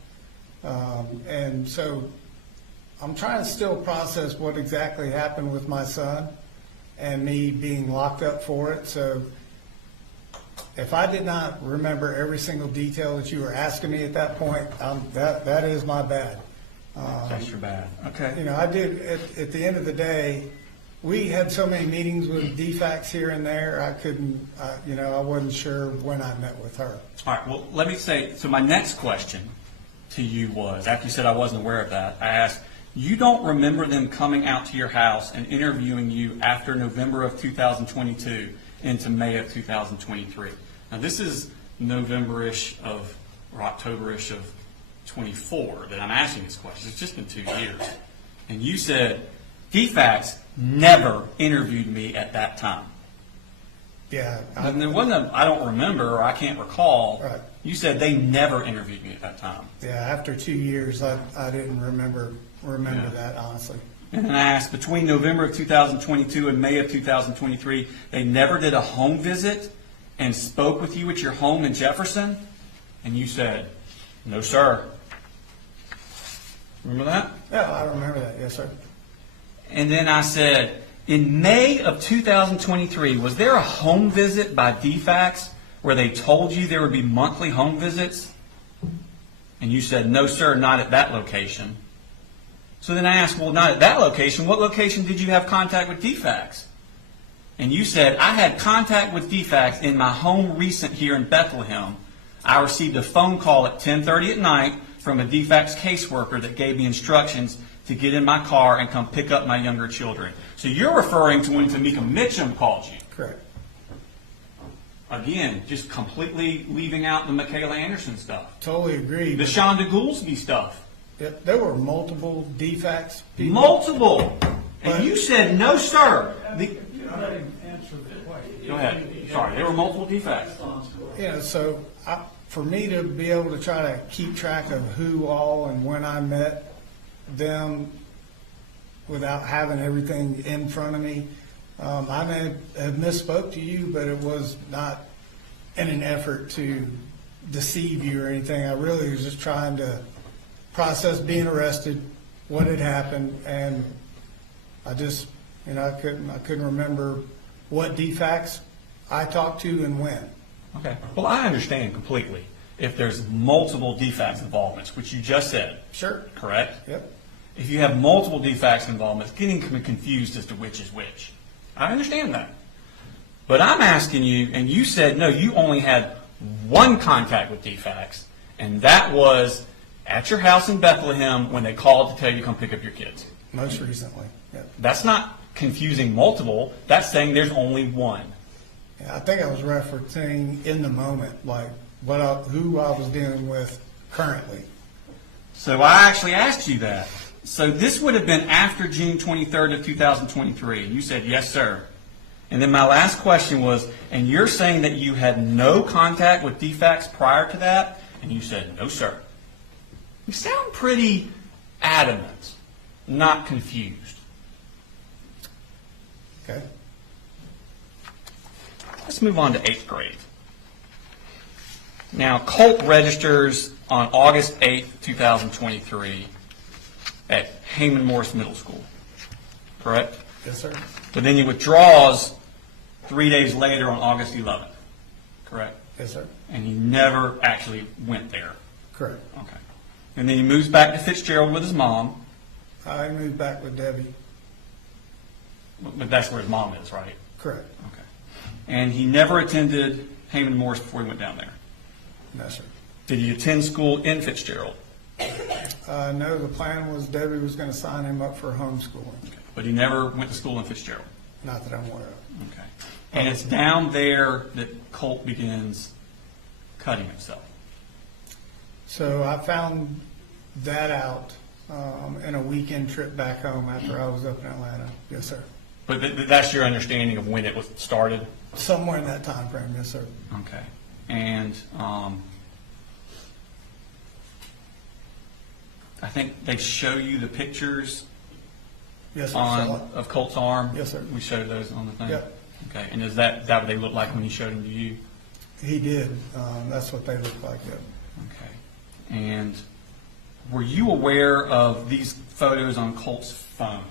And so I'm trying to still process what exactly happened with my son and me being locked up for it. So if I did not remember every single detail that you were asking me at that point, that is my bad. That's your bad. Okay. I did, at the end of the day, we had so many meetings with DeFax here and there, I couldn't, I wasn't sure when I met with her. All right, well, let me say, so my next question to you was, after you said I wasn't aware of that, I asked, You don't remember them coming out to your house and interviewing you after November of 2022 into May of 2023. Now, this is November-ish of, or October-ish of 24 that I'm asking this question. It's just been 2 years. And you said, DeFax never interviewed me at that time. Yeah. And there wasn't I don't remember, or I can't recall. Right. You said they never interviewed me at that time. Yeah, after 2 years, I didn't remember Yeah. that, honestly. And then I asked, between November of 2022 and May of 2023, they never did a home visit and spoke with you at your home in Jefferson? And you said, no, sir. Remember that? Yeah, I remember that, yes, sir. And then I said, in May of 2023, was there a home visit by DeFax where they told you there would be monthly home visits? And you said, no, sir, not at that location. So then I asked, well, not at that location. What location did you have contact with DeFax? And you said, I had contact with DeFax in my home recent here in Bethlehem. I received a phone call at 10:30 at night from a DeFax caseworker that gave me instructions to get in my car and come pick up my younger children. So you're referring to when Tamika Mitchum called you. Correct. Again, just completely leaving out the Michaela Anderson stuff. Totally agree. The Shonda Goolsby stuff. Yep, there were multiple DeFax people. Multiple. And But- you said, no, sir. Let him answer the question. Go ahead. Sorry, there were multiple DeFax. So for me to be able to try to keep track of who all and when I met them without having everything in front of me, I may have misspoke to you, but it was not in an effort to deceive you or anything. I really was just trying to process being arrested, what had happened, and I just, I couldn't remember what DeFax I talked to and when. Okay. Well, I understand completely if there's multiple DeFax involvements, which you just said. Sure. Correct? Yep. If you have multiple DeFax involvements, getting confused as to which is which. I understand that. But I'm asking you, and you said, no, you only had one contact with DeFax, and that was at your house in Bethlehem when they called to tell you to come pick up your kids. Most recently. Yep. That's not confusing multiple. That's saying there's only one. Yeah, I think I was referencing in the moment, like who I was dealing with currently. So I actually asked you that. So this would have been after June 23rd of 2023. And you said, yes, sir. And then my last question was, and you're saying that you had no contact with DeFax prior to that? And you said, no, sir. You sound pretty adamant, not confused. Okay. Let's move on to 8th grade. Now, Colt registers on August 8th, 2023 at Heyman Morris Middle School, correct? Yes, sir. But then he withdraws 3 days later on August 11th, correct? Yes, sir. And he never actually went there. Correct. Okay. And then he moves back to Fitzgerald with his mom, I moved back with Debbie. but that's where his mom is, right? Correct. Okay. And he never attended Heyman Morris before he went down there. No, sir. Did he attend school in Fitzgerald? No, the plan was Debbie was going to sign him up for homeschooling. Okay. But he never went to school in Fitzgerald? Not that I'm aware of. Okay. And it's down there that Colt begins cutting himself. So I found that out in a weekend trip back home after I was up in Atlanta. Yes, sir. But that's your understanding of when it was started? Somewhere in that time frame. Yes, sir. Okay. And I think they show you the pictures Yes, sir. Saw it. of Colt's arm? Yes, sir. We showed those on the thing? Yep. Okay. And is that what they look like when he showed them to you? He did. That's what they look like. Yep. Okay. And were you aware of these photos on Colt's phone?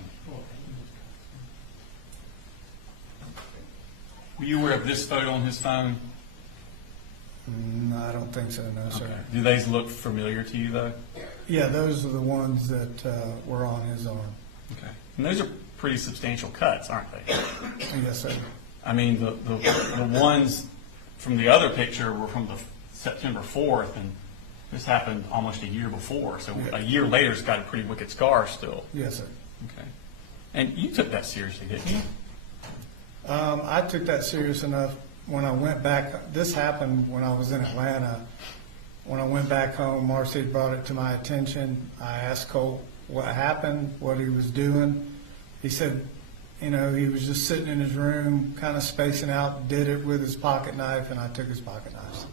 Were you aware of this photo on his phone? No, I don't think so. No, sir. Okay. Do these look familiar to you, though? Yeah, those are the ones that were on his arm. Okay. And those are pretty substantial cuts, aren't they? Yes, sir. I mean, the ones from the other picture were from the September 4th, and This happened almost a year before, so Yeah. a year later, it's got a pretty wicked scar still. Yes, sir. Okay. And you took that seriously, didn't you? I took that serious enough when I went back. This happened when I was in Atlanta. When I went back home, Marcy brought it to my attention. I asked Colt what happened, what he was doing. He said, he was just sitting in his room, kind of spacing out, did it with his pocket knife, and I took his pocket knives.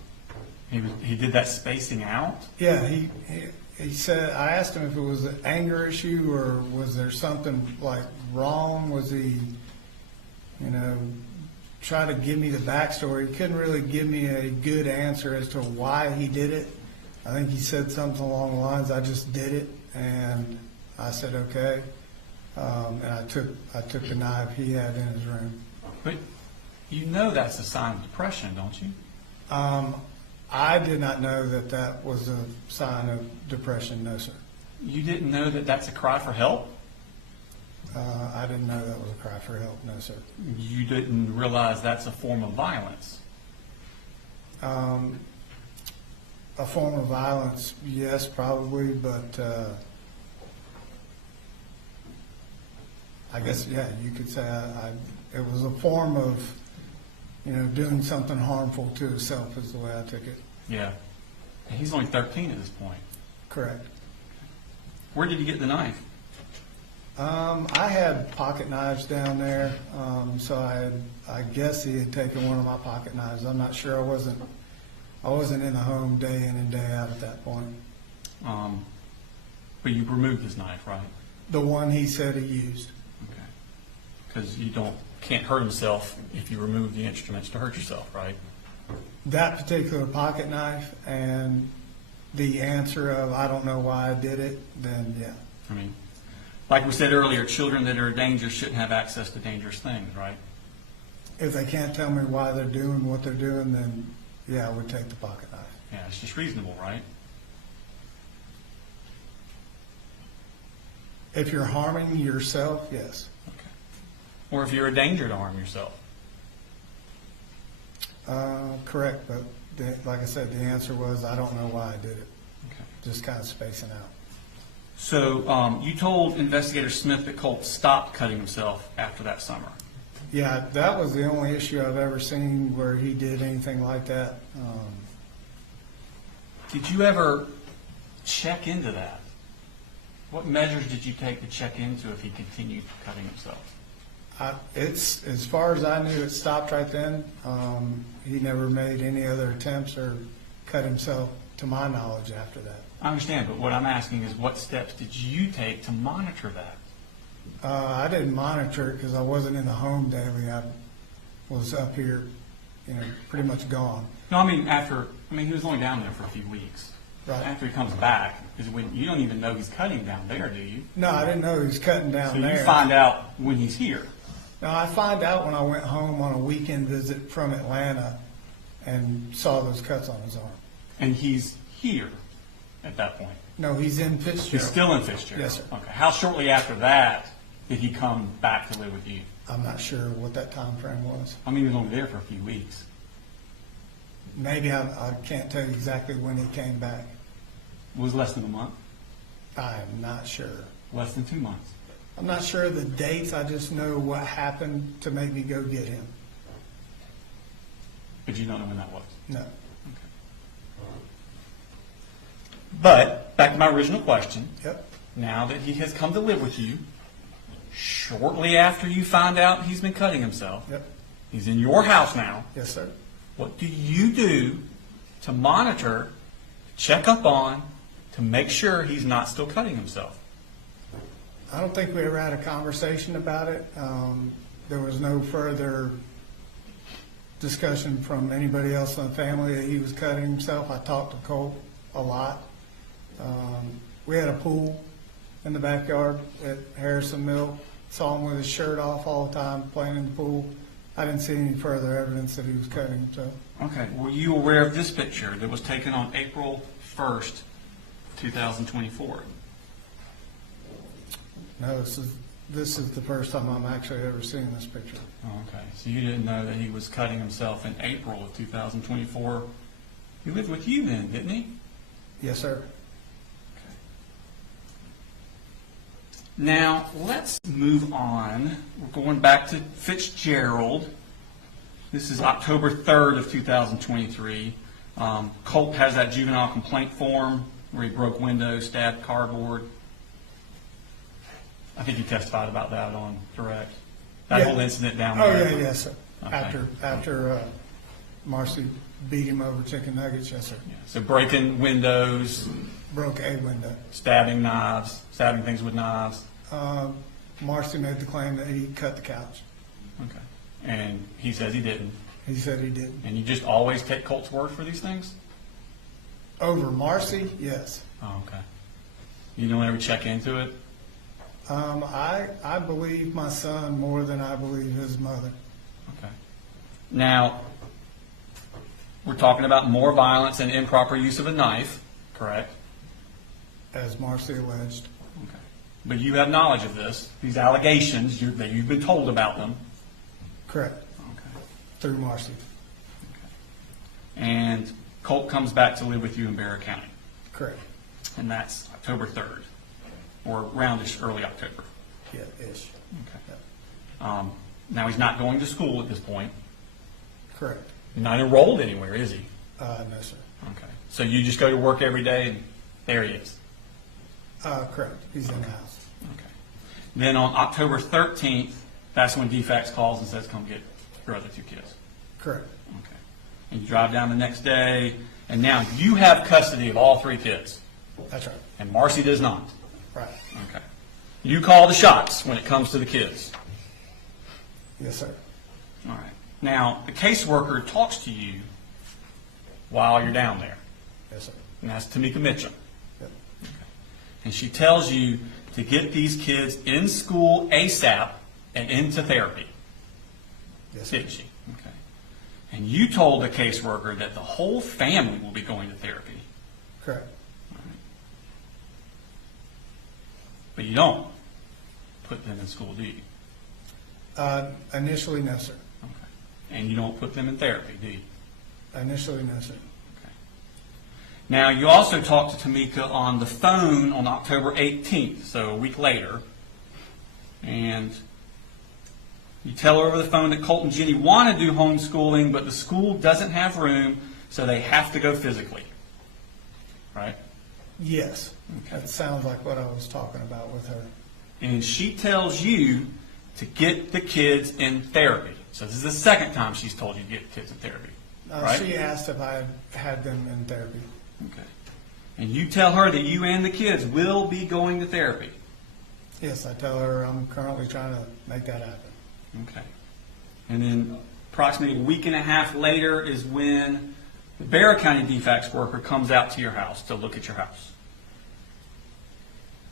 He did that spacing out? Yeah, he said, I asked him if it was an anger issue or was there something like wrong? Was he, try to give me the backstory? He couldn't really give me a good answer as to why he did it. I think he said something along the lines, I just did it, and I said, okay. And I took the knife he had in his room. But that's a sign of depression, don't you? I did not know that was a sign of depression, no, sir. You didn't know that that's a cry for help? I didn't know that was a cry for help, no, sir. You didn't realize that's a form of violence? A form of violence, yes, probably, but I guess, yeah, you could say it was a form of, doing something harmful to himself is the way I took it. Yeah. And he's only 13 at this point. Correct. Where did you get the knife? I had pocket knives down there, so I guess he had taken one of my pocket knives. I'm not sure. I wasn't in the home day in and day out at that point. But you removed his knife, right? The one he said he used. Okay. Because you can't hurt himself if you remove the instruments to hurt yourself, right? That particular pocket knife and the answer of I don't know why I did it, then yeah. I mean, like we said earlier, children that are dangerous shouldn't have access to dangerous things, right? If they can't tell me why they're doing what they're doing, then yeah, I would take the pocket knife. Yeah, it's just reasonable, right? If you're harming yourself, yes. Okay. Or if you're a danger to harm yourself. Correct, but like I said, the answer was I don't know why I did it. Okay. Just kind of spacing out. So you told Investigator Smith that Colt stopped cutting himself after that summer. Yeah, that was the only issue I've ever seen where he did anything like that. Did you ever check into that? What measures did you take to check into if he continued cutting himself? It's as far as I knew, it stopped right then. He never made any other attempts or cut himself, to my knowledge, after that. I understand, but what I'm asking is what steps did you take to monitor that? I didn't monitor it because I wasn't in the home daily. I was up here, pretty much gone. No, he was only down there for a few weeks. Right. After he comes back, is when you don't even know he's cutting down there, do you? No, I didn't know he was cutting down So there. you find out when he's here. No, I find out when I went home on a weekend visit from Atlanta and saw those cuts on his arm. And he's here at that point. No, he's in Fitzgerald. He's still in Fitzgerald? Yes, sir. Okay. How shortly after that did he come back to live with you? I'm not sure what that time frame was. He was only there for a few weeks. Maybe I can't tell you exactly when he came back. It was less than a month? I'm not sure. Less than 2 months? I'm not sure of the dates. I just know what happened to make me go get him. But you don't know when that was? No. But, back to my original question. Yep. Now that he has come to live with you, shortly after you find out he's been cutting himself, Yep. he's in your house now, Yes, sir. what do you do to monitor, check up on, to make sure he's not still cutting himself? I don't think we ever had a conversation about it. There was no further discussion from anybody else in the family that he was cutting himself. I talked to Colt a lot. We had a pool in the backyard at Harrison Mill. Saw him with his shirt off all the time, playing in the pool. I didn't see any further evidence that he was cutting himself. Okay. Were you aware of this picture that was taken on April 1st, 2024? No, this is the first time I'm actually ever seeing this picture. Oh, okay. So you didn't know that he was cutting himself in April of 2024. He lived with you then, didn't he? Yes, sir. Now, let's move on. We're going back to Fitzgerald. This is October 3rd of 2023. Colt has that juvenile complaint form where he broke windows, stabbed cardboard. I think you testified about that on direct. That Yeah. whole incident down Oh, there. yeah, yes, sir. Okay. After Marcy beat him over chicken nuggets, yes, sir. Yeah. So breaking windows, Broke a window. stabbing things with knives. Marcy made the claim that he cut the couch. Okay. And he says he didn't. He said he didn't. And you just always take Colt's word for these things? Over Marcy, yes. Oh, okay. You don't ever check into it? I believe my son more than I believe his mother. Okay. Now, we're talking about more violence and improper use of a knife, correct? As Marcy alleged. Okay. But you have knowledge of this, these allegations, that you've been told about them. Correct. Okay. Through Marcy. And Colt comes back to live with you in Barrow County, Correct. and that's October 3rd, or roundish early October. Yeah, ish. Okay. Now, he's not going to school at this point. Correct. He's not enrolled anywhere, is he? No, sir. Okay. So you just go to work every day, and there he is. Correct. He's in the house. Okay. Then on October 13th, that's when DeFax calls and says, come get your other two kids. Correct. Okay. And you drive down the next day, and now you have custody of all three kids, That's right. and Marcy does not. Right. Okay. You call the shots when it comes to the kids. Yes, sir. All right. Now, the caseworker talks to you while you're down there, Yes, sir. and that's Tamika Mitchell. Yep. And she tells you to get these kids in school ASAP and into therapy, Yes, sir. didn't she? Okay. And you told the caseworker that the whole family will be going to therapy, Correct. but you don't put them in school, do you? Initially, no, sir. Okay. And you don't put them in therapy, do you? Initially, no, sir. Okay. Now, you also talked to Tamika on the phone on October 18th, so a week later, and you tell her over the phone that Colt and Jenny want to do homeschooling, but the school doesn't have room, so they have to go physically. Right? Yes. Okay. That sounds like what I was talking about with her. And she tells you to get the kids in therapy. So this is the second time she's told you to get kids in therapy. Right? She asked if I had them in therapy. Okay. And you tell her that you and the kids will be going to therapy. Yes, I tell her I'm currently trying to make that happen. Okay. And then approximately a week and a half later is when the Barrow County DeFax worker comes out to your house to look at your house.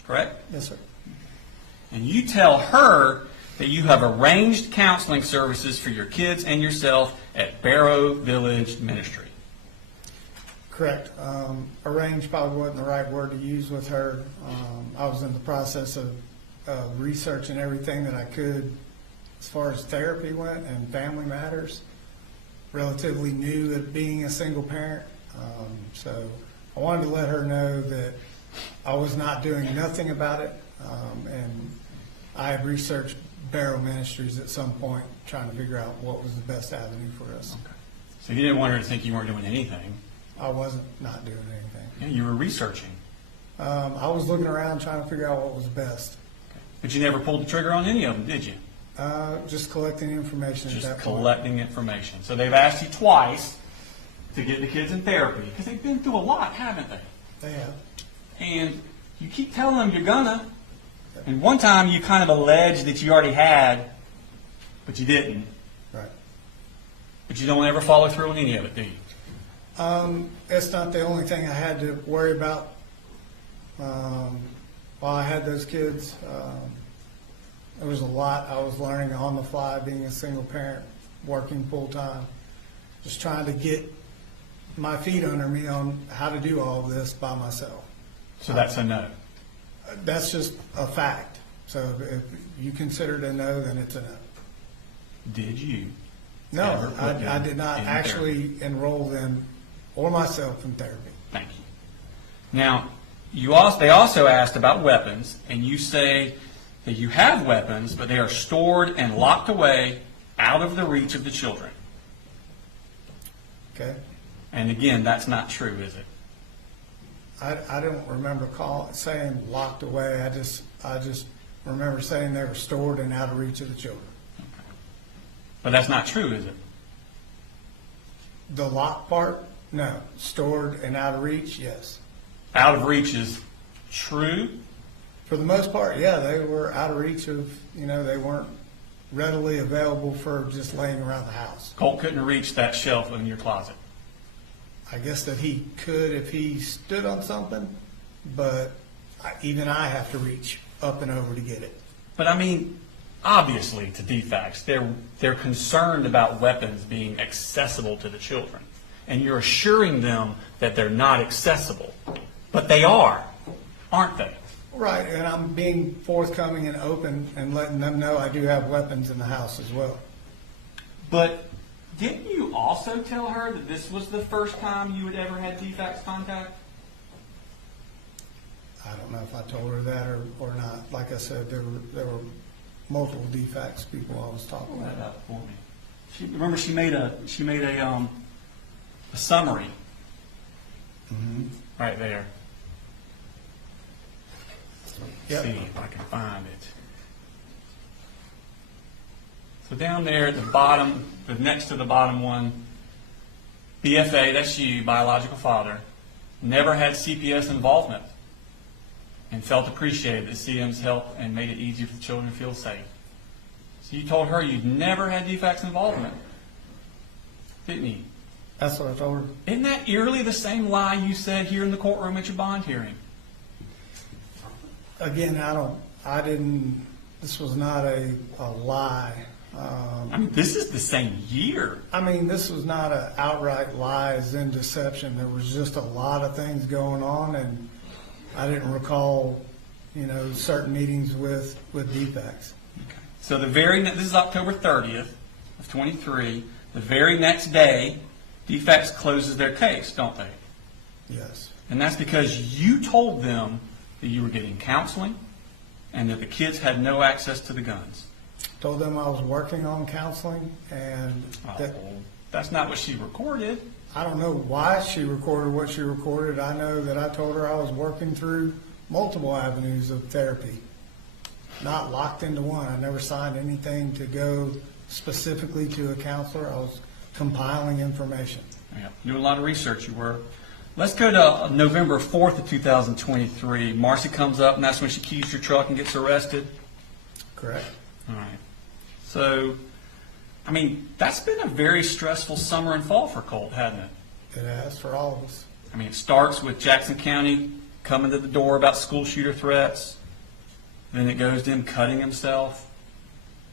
Correct? Yes, sir. And you tell her that you have arranged counseling services for your kids and yourself at Barrow Village Ministry. Correct. Arrange probably wasn't the right word to use with her. I was in the process of researching everything that I could as far as therapy went and family matters. Relatively new at being a single parent. So I wanted to let her know that I was not doing nothing about it. And I had researched Barrow Ministries at some point, trying to figure out what was the best avenue for us. Okay. So you didn't want her to think you weren't doing anything. I wasn't not doing anything. Yeah, you were researching. I was looking around trying to figure out what was best. Okay. But you never pulled the trigger on any of them, did you? Just collecting information at Just that point. collecting information. So they've asked you twice to get the kids in therapy because they've been through a lot, haven't they? They have. And you keep telling them you're gonna. And one time you kind of alleged that you already had, but you didn't. Right. But you don't ever follow through on any of it, do you? It's not the only thing I had to worry about while I had those kids. There was a lot I was learning on the fly, being a single parent, working full time, just trying to get my feet under me on how to do all of this by myself. So that's a no. That's just a fact. So if you consider it a no, then it's a no. Did you? No, ever put I them did not in actually enroll them or myself in therapy. Thank you. Now, they also asked about weapons, and you say that you have weapons, but they are stored and locked away out of the reach of the children. Okay? And again, that's not true, is it? I don't remember saying locked away. I just remember saying they were stored and out of reach of the children. But that's not true, is it? The lock part, no. Stored and out of reach, yes. Out of reach is true? For the most part, yeah, they were out of reach of, they weren't readily available for just laying around the house. Colt couldn't reach that shelf in your closet. I guess that he could if he stood on something, but even I have to reach up and over to get it. But I mean, obviously, to DeFax, they're concerned about weapons being accessible to the children. And you're assuring them that they're not accessible. But they are, aren't they? Right, and I'm being forthcoming and open and letting them know I do have weapons in the house as well. But didn't you also tell her that this was the first time you had ever had DeFax contact? I don't know if I told her that or not. Like I said, there were multiple DeFax people I was talking Pull that about. up for me. Remember, she made a summary right there. Yep. See if I can find it. So down there at the bottom, the next to the bottom one, BFA, that's you, biological father, never had CPS involvement and felt appreciated that CM's help and made it easier for the children to feel safe. So you told her you'd never had DeFax involvement, didn't you? That's what I told her. Isn't that eerily the same lie you said here in the courtroom at your bond hearing? Again, this was not a lie. I mean, this is the same year. This was not an outright lie as in deception. There was just a lot of things going on, and I didn't recall, certain meetings with DeFax. Okay. So this is October 30th of 23. The very next day, DeFax closes their case, don't they? Yes. And that's because you told them that you were getting counseling and that the kids had no access to the guns. Told them I was working on counseling, and That's not what she recorded. I don't know why she recorded what she recorded. I know that I told her I was working through multiple avenues of therapy, not locked into one. I never signed anything to go specifically to a counselor. I was compiling information. Yeah, doing a lot of research you were. Let's go to November 4th of 2023. Marcy comes up, and that's when she keys your truck and gets arrested. Correct. All right. So, that's been a very stressful summer and fall for Colt, hasn't it? It has for all of us. It starts with Jackson County coming to the door about school shooter threats. Then it goes to him cutting himself.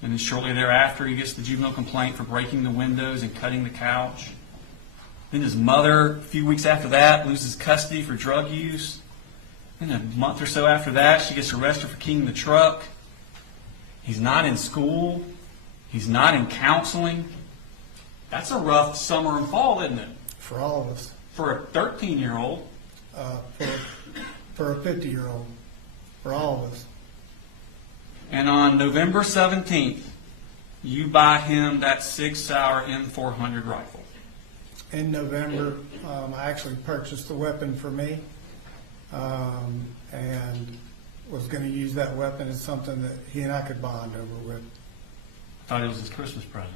And then shortly thereafter, he gets the juvenile complaint for breaking the windows and cutting the couch. Then his mother, a few weeks after that, loses custody for drug use. Then a month or so after that, she gets arrested for keying the truck. He's not in school. He's not in counseling. That's a rough summer and fall, isn't it? For all of us. For a 13-year-old. For a 50-year-old. For all of us. And on November 17th, you buy him that 6-hour M400 rifle. In November, I actually purchased the weapon for me, and was going to use that weapon as something that he and I could bond over with. I thought it was his Christmas present.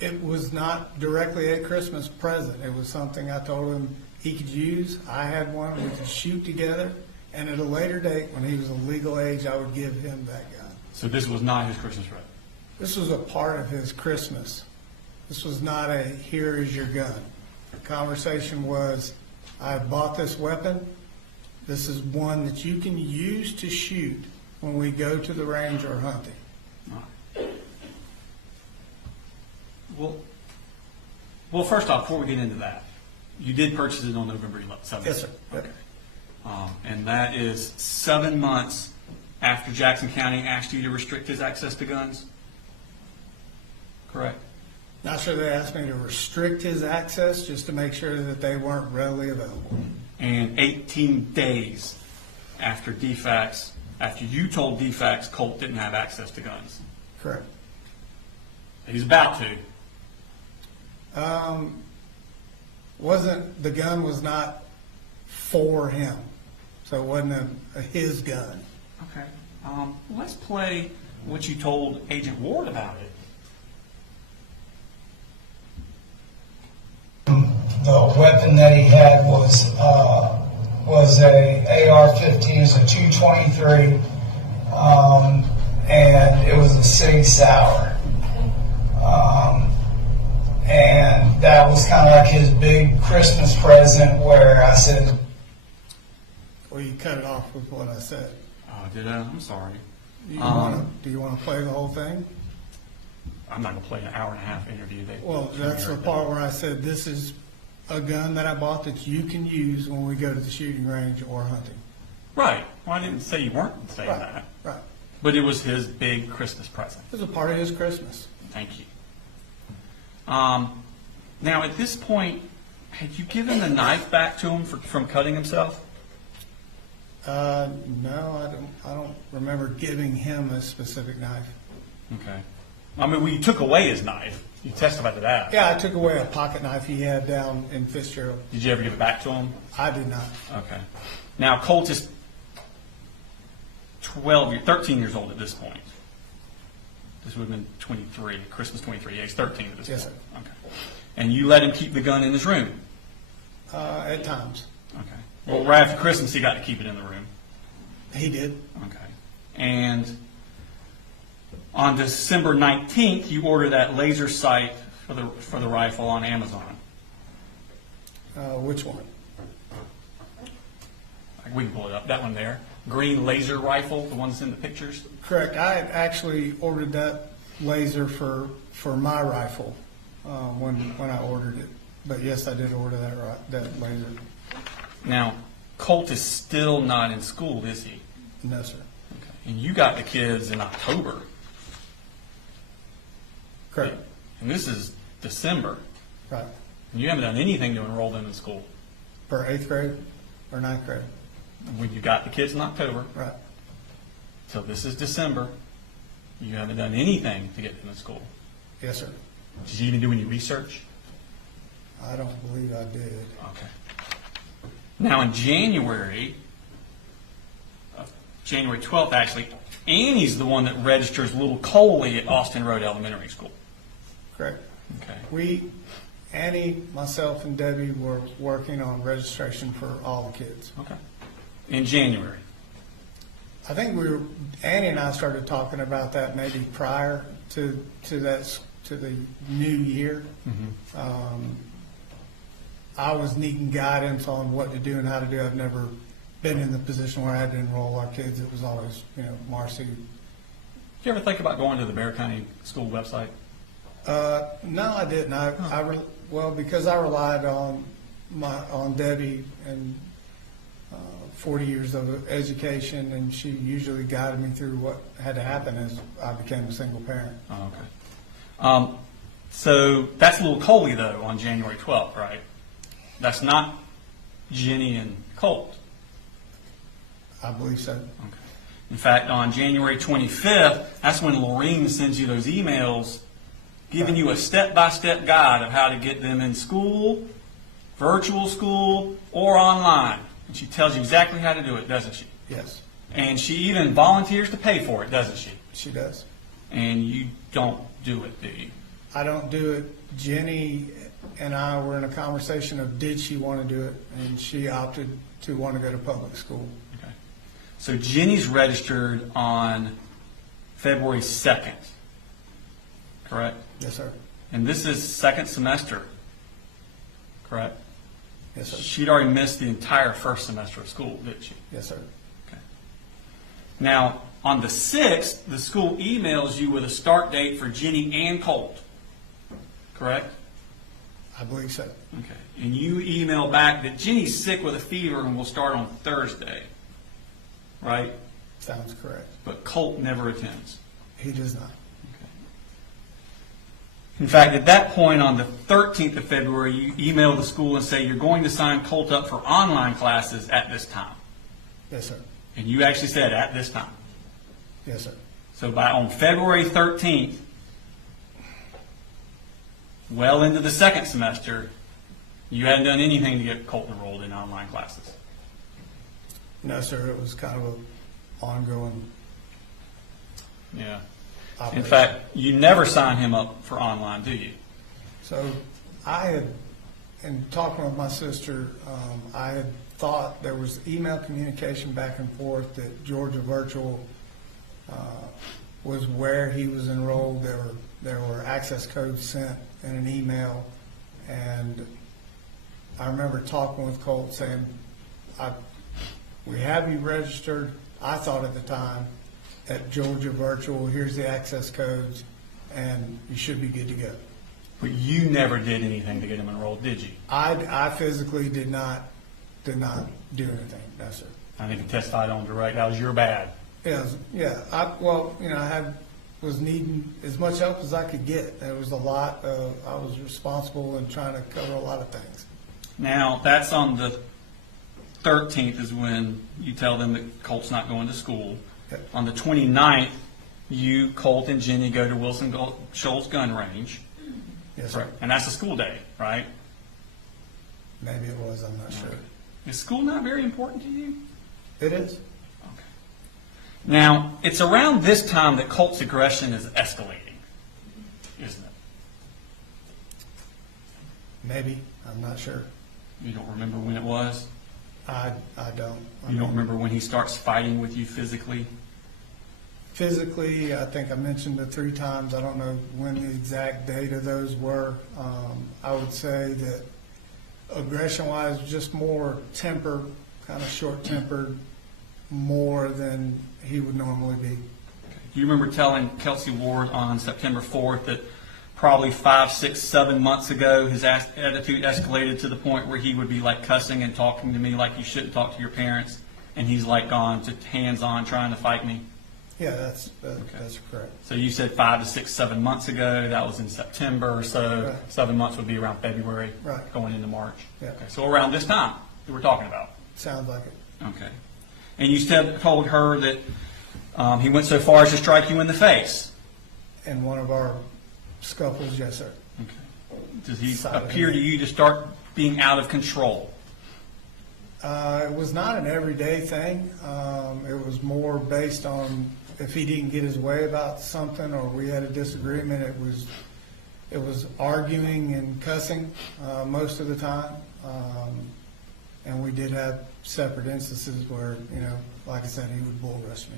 It was not directly a Christmas present. It was something I told him he could use. I had one. We could shoot together. And at a later date, when he was of legal age, I would give him that gun. So this was not his Christmas present? This was a part of his Christmas. This was not a, here is your gun. The conversation was, I bought this weapon. This is one that you can use to shoot when we go to the range or hunting. All right. Well, first off, before we get into that, you did purchase it on November 7th. Yes, sir. Okay. And that is 7 months after Jackson County asked you to restrict his access to guns? Correct? Not sure they asked me to restrict his access, just to make sure that they weren't readily available. and 18 days after DeFax, after you told DeFax Colt didn't have access to guns. Correct. He's about to. The gun was not for him, so it wasn't his gun. Okay. Let's play what you told Agent Ward about it. The weapon that he had was a AR-15, it's a 223, and it was a Sig Sauer. And that was kind of like his big Christmas present, where I said, Well, you cut it off with what I said. Oh, did I? I'm sorry. Do you want to play the whole thing? I'm not going to play an hour and a half interview. Well, that's the part where I said this is a gun that I bought that you can use when we go to the shooting range or hunting. Right. Well, I didn't say you weren't saying that. Right. But it was his big Christmas present. It was a part of his Christmas. Thank you. Now, at this point, had you given the knife back to him from cutting himself? No, I don't remember giving him a specific knife. Okay. I mean, well, you took away his knife. You testified to that. Yeah, I took away a pocket knife he had down in Fitzgerald. Did you ever give it back to him? I did not. Okay. Now, Colt is 13 years old at this point. This would have been 23, Christmas 23. Yeah, he's 13 at this Yes, point. Okay. And you let him keep the gun in his room? At times. Okay. Well, right after Christmas, he got to keep it in the room. He did. Okay. And on December 19th, you ordered that laser sight for the rifle on Amazon. Which one? We can pull it up. That one there. Green laser rifle, the one that's in the pictures. Correct. I had actually ordered that laser for my rifle when I ordered it. But yes, I did order that laser. Now, Colt is still not in school, is he? No, sir. Okay. And you got the kids in October. Correct. And this is December. Right. And you haven't done anything to enroll them in school. For 8th grade or 9th grade. When you got the kids in October. Right. So this is December. You haven't done anything to get them in school. Yes, sir. Did you even do any research? I don't believe I did. Okay. Now in January 12th actually, Annie's the one that registers little Coley at Austin Road Elementary School. Correct. Okay. Annie, myself, and Debbie were working on registration for all the kids. Okay. In January. I think Annie and I started talking about that maybe prior to the new year. Mm-hmm. I was needing guidance on what to do and how to do. I've never been in the position where I had to enroll our kids. It was always, Marcy. Did you ever think about going to the Bexar County School website? No, I didn't. Because I relied on Debbie and 40 years of education, and she usually guided me through what had to happen as I became a single parent. Oh, okay. So that's little Coley, though, on January 12th, right? That's not Jenny and Colt. I believe so. Okay. In fact, on January 25th, that's when Lorene sends you those emails giving you a step-by-step guide of how to get them in school, virtual school, or online. And she tells you exactly how to do it, doesn't she? Yes, And she even volunteers to pay for it, doesn't she? she does. And you don't do it, do you? I don't do it. Jenny and I were in a conversation of did she want to do it, and she opted to want to go to public school. Okay. So Jenny's registered on February 2nd, correct? Yes, sir. And this is second semester, correct? Yes, sir. She'd already missed the entire first semester of school, didn't she? Yes, sir. Okay. Now, on the 6th, the school emails you with a start date for Jenny and Colt, correct? I believe so. Okay. And you email back that Jenny's sick with a fever and will start on Thursday, right? Sounds correct. But Colt never attends. He does not. In fact, at that point, on the 13th of February, you emailed the school and say you're going to sign Colt up for online classes at this time. Yes, sir. And you actually said at this time. Yes, sir. So on February 13th, well into the second semester, you hadn't done anything to get Colt enrolled in online classes. No, sir. It was kind of an ongoing Yeah. operation. In fact, you never signed him up for online, do you? So I had, in talking with my sister, I had thought there was email communication back and forth that Georgia Virtual was where he was enrolled. There were access codes sent in an email, and I remember talking with Colt saying, we have you registered, I thought at the time, at Georgia Virtual, here's the access codes, and you should be good to go. But you never did anything to get him enrolled, did you? I physically did not do anything, no, sir. I think you testified on direct. That was your bad. Yeah, I was needing as much help as I could get. There was a lot I was responsible in trying to cover a lot of things. Now, that's on the 13th is when you tell them that Colt's not going to school. Yep. On the 29th, you, Colt, and Jenny go to Wilson Shoals Gun Range. Yes, sir. And that's a school day, right? Maybe it was, I'm not sure. Is school not very important to you? It is. Okay. Now, it's around this time that Colt's aggression is escalating, isn't it? Maybe, I'm not sure. You don't remember when it was? I don't. You don't remember when he starts fighting with you physically? Physically, I think I mentioned it 3 times. I don't know when the exact date of those were. I would say that aggression-wise, just more temper, kind of short-tempered, more than he would normally be. Do you remember telling Kelsey Ward on September 4th that probably 5, 6, 7 months ago his attitude escalated to the point where he would be like cussing and talking to me like you shouldn't talk to your parents, and he's like gone to hands-on trying to fight me? Yeah, that's correct. So you said 5 to 6, 7 months ago. That was in September, so Right. 7 months would be around February, Right. going into March. Yeah. Okay, so around this time that we're talking about. Sounds like it. Okay. And you told her that he went so far as to strike you in the face. In one of our scuffles, yes, sir. Okay. Does he Side of appear him. to you to start being out of control? It was not an everyday thing. It was more based on if he didn't get his way about something or we had a disagreement. It was arguing and cussing most of the time, and we did have separate instances where, like I said, he would bull rush me.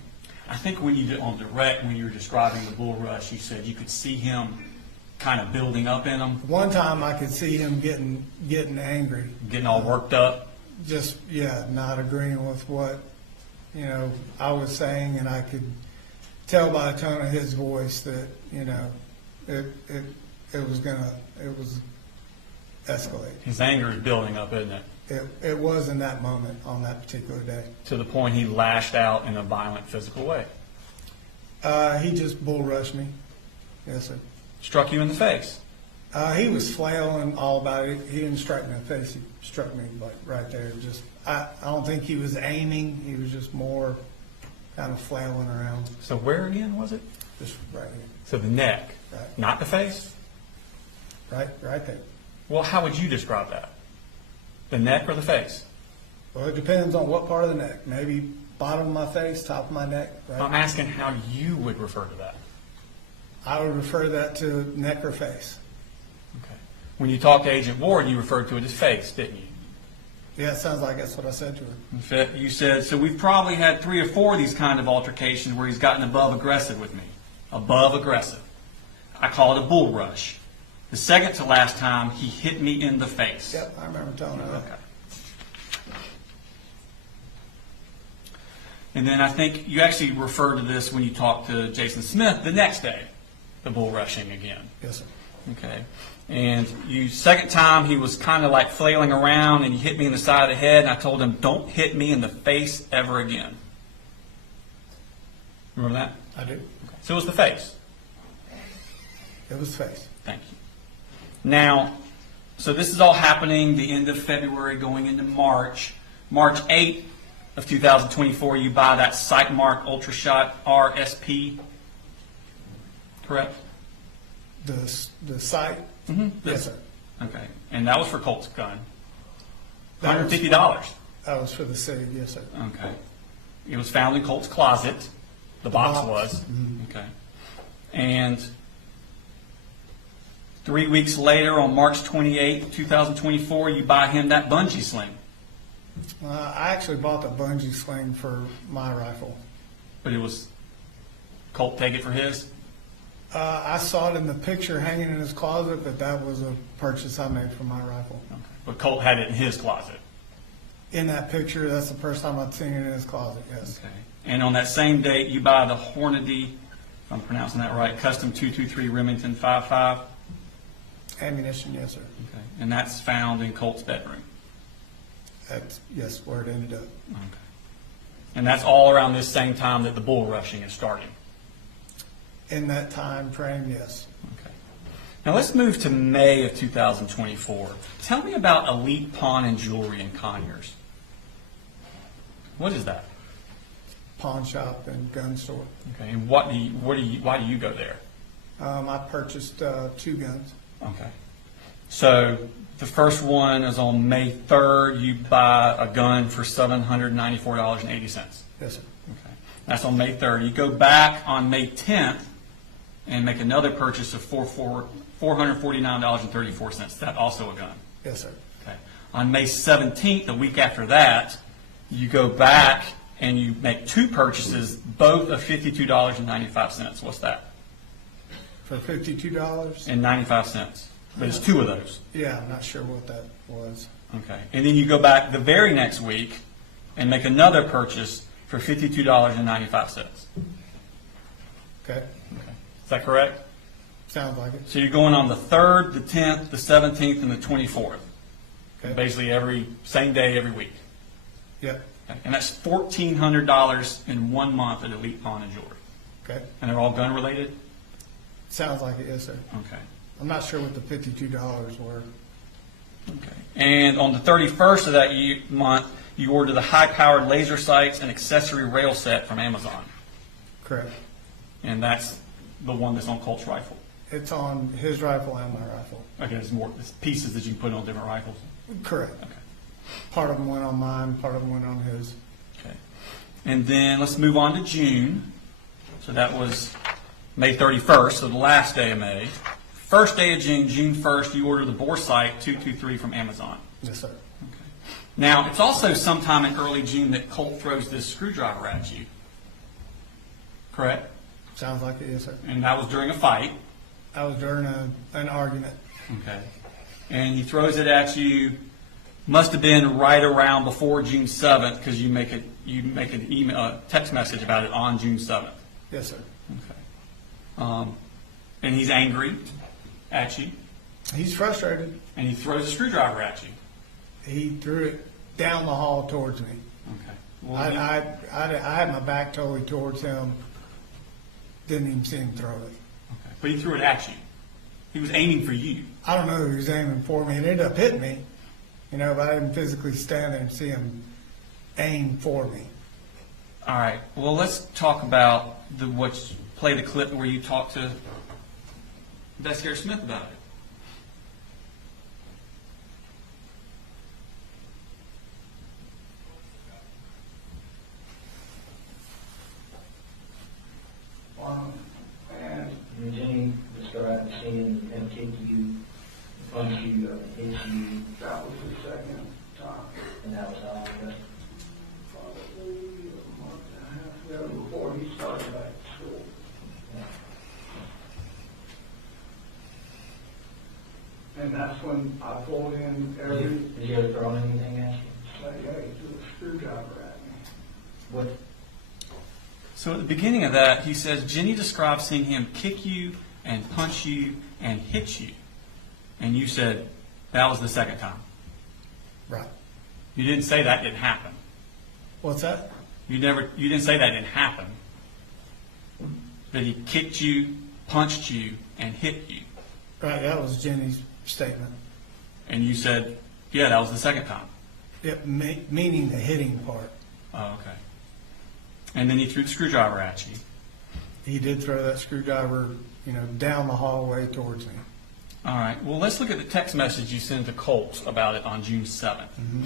I think when you did on direct, when you were describing the bull rush, you said you could see him kind of building up in him, One time I could see him getting angry. getting all worked up. Just, not agreeing with what, I was saying, and I could tell by the tone of his voice that, it was escalate. His anger is building up, isn't it? It was in that moment on that particular day. To the point he lashed out in a violent physical way. He just bull rushed me. Yes, sir. Struck you in the face. He was flailing all about it. He didn't strike me in the face. He struck me like right there. Just, I don't think he was aiming. He was just more kind of flailing around. So where again was it? Just right here. So the neck, Right. not the face? Right there. Well, how would you describe that? The neck or the face? Well, it depends on what part of the neck. Maybe bottom of my face, top of my neck. Right. I'm asking how you would refer to that. I would refer that to neck or face. Okay. When you talked to Agent Ward, you referred to it as face, didn't you? Yeah, it sounds like that's what I said to her. In fact, you said, so we've probably had 3 or 4 of these kind of altercations where he's gotten above aggressive with me. Above aggressive. I call it a bull rush. The second to last time, he hit me in the face. Yep, I remember telling her that. Okay. And then I think you actually referred to this when you talked to Jason Smith the next day, the bull rushing again. Yes, sir. Okay. And second time, he was kind of like flailing around and he hit me in the side of the head, and I told him, don't hit me in the face ever again. Remember that? I do. So it was the face. It was face. Thank you. Now, so this is all happening the end of February going into March. March 8th of 2024, you buy that Sightmark UltraShot RSP, correct? The sight? Mm-hmm. Yes, sir. Okay. And that was for Colt's gun. That was- $150. That was for the city, yes, sir. Okay. It was found in Colt's closet. The box box. was. Okay. And 3 weeks later, on March 28th, 2024, you buy him that bungee sling. I actually bought the bungee sling for my rifle. But it was Colt take it for his? I saw it in the picture hanging in his closet, but that was a purchase I made for my rifle. Okay. But Colt had it in his closet. In that picture, that's the first time I've seen it in his closet, yes. Okay. And on that same date, you buy the Hornady, if I'm pronouncing that right, Custom 223 Remington 5.5. Ammunition, yes, sir. Okay. And that's found in Colt's bedroom. That's, yes, where it ended up. Okay. And that's all around this same time that the bull rushing is starting. In that time frame, yes. Okay. Now let's move to May of 2024. Tell me about Elite Pawn and Jewelry in Conyers. What is that? Pawn shop and gun store. Okay. And why do you go there? I purchased 2 guns. Okay. So the first one is on May 3rd. You buy a gun for $794.80. Yes, sir. Okay. That's on May 3rd. You go back on May 10th and make another purchase of $449.34. That also a gun. Yes, sir. Okay. On May 17th, a week after that, you go back and you make 2 purchases, both of $52.95. What's that? For $52? And 95 cents. But it's 2 of those. Yeah, I'm not sure what that was. Okay. And then you go back the very next week and make another purchase for $52.95. Okay, Is that correct? sounds like it. So you're going on the 3rd, the 10th, the 17th, and the 24th. Okay. Basically every same day, every week. Yep, Okay. And that's $1,400 in 1 month at Elite Pawn and Jewelry. okay. And they're all gun related? Sounds like it, yes, sir. Okay. I'm not sure what the $52 were. Okay. And on the 31st of that month, you order the high-powered laser sights and accessory rail set from Amazon. Correct. And that's the one that's on Colt's rifle. It's on his rifle and my rifle. Okay, it's pieces that you can put on different rifles. Correct. Okay. Part of them went on mine, part of them went on his. Okay. And then let's move on to June. So that was May 31st, so the last day of May. First day of June, June 1st, you order the bore sight 223 from Amazon. Yes, sir. Okay. Now, it's also sometime in early June that Colt throws this screwdriver at you. Correct? Sounds like it, yes, sir. And that was during a fight. I was during an argument. Okay. And he throws it at you. Must have been right around before June 7th because you make an email, text message about it on June 7th. Yes, sir. Okay. And he's angry at you, He's frustrated. and he throws a screwdriver at you. He threw it down the hall towards me. Okay. Well, I had my back totally towards him. Didn't even see him throw it. okay. But he threw it at you. He was aiming for you. I don't know who he was aiming for me. It ended up hitting me, but I didn't physically stand there and see him aim for me. All right. Well, let's talk about play the clip where you talk to Investigator Smith about it. And Jenny described seeing him kick you, punch you, hit you. That was the second time. And that was all of it. Probably a month and a half ago before he started back to school. And that's when I pulled in every, Did you ever throw anything at you? say, hey, threw a screwdriver at me. What? So at the beginning of that, he says, Jenny described seeing him kick you and punch you and hit you. And you said, that was the second time. Right. You didn't say that didn't happen. What's that? You didn't say that didn't happen. That he kicked you, punched you, and hit you. Right, that was Jenny's statement. And you said, yeah, that was the second time. Meaning the hitting part. Oh, okay. And then he threw the screwdriver at you. He did throw that screwdriver, down the hallway towards me. All right. Well, let's look at the text message you sent to Colt about it on June 7th. Mm-hmm.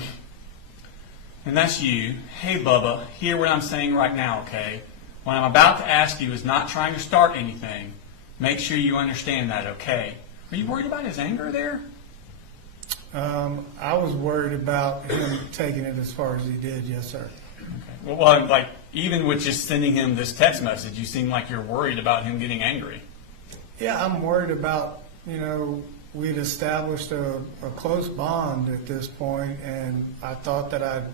And that's you. Hey, Bubba, hear what I'm saying right now, okay? What I'm about to ask you is not trying to start anything. Make sure you understand that, okay? Are you worried about his anger there? I was worried about him taking it as far as he did, yes, sir. Okay. Well, like, even with just sending him this text message, you seem like you're worried about him getting angry. Yeah, I'm worried about, we'd established a close bond at this point, and I thought that I'd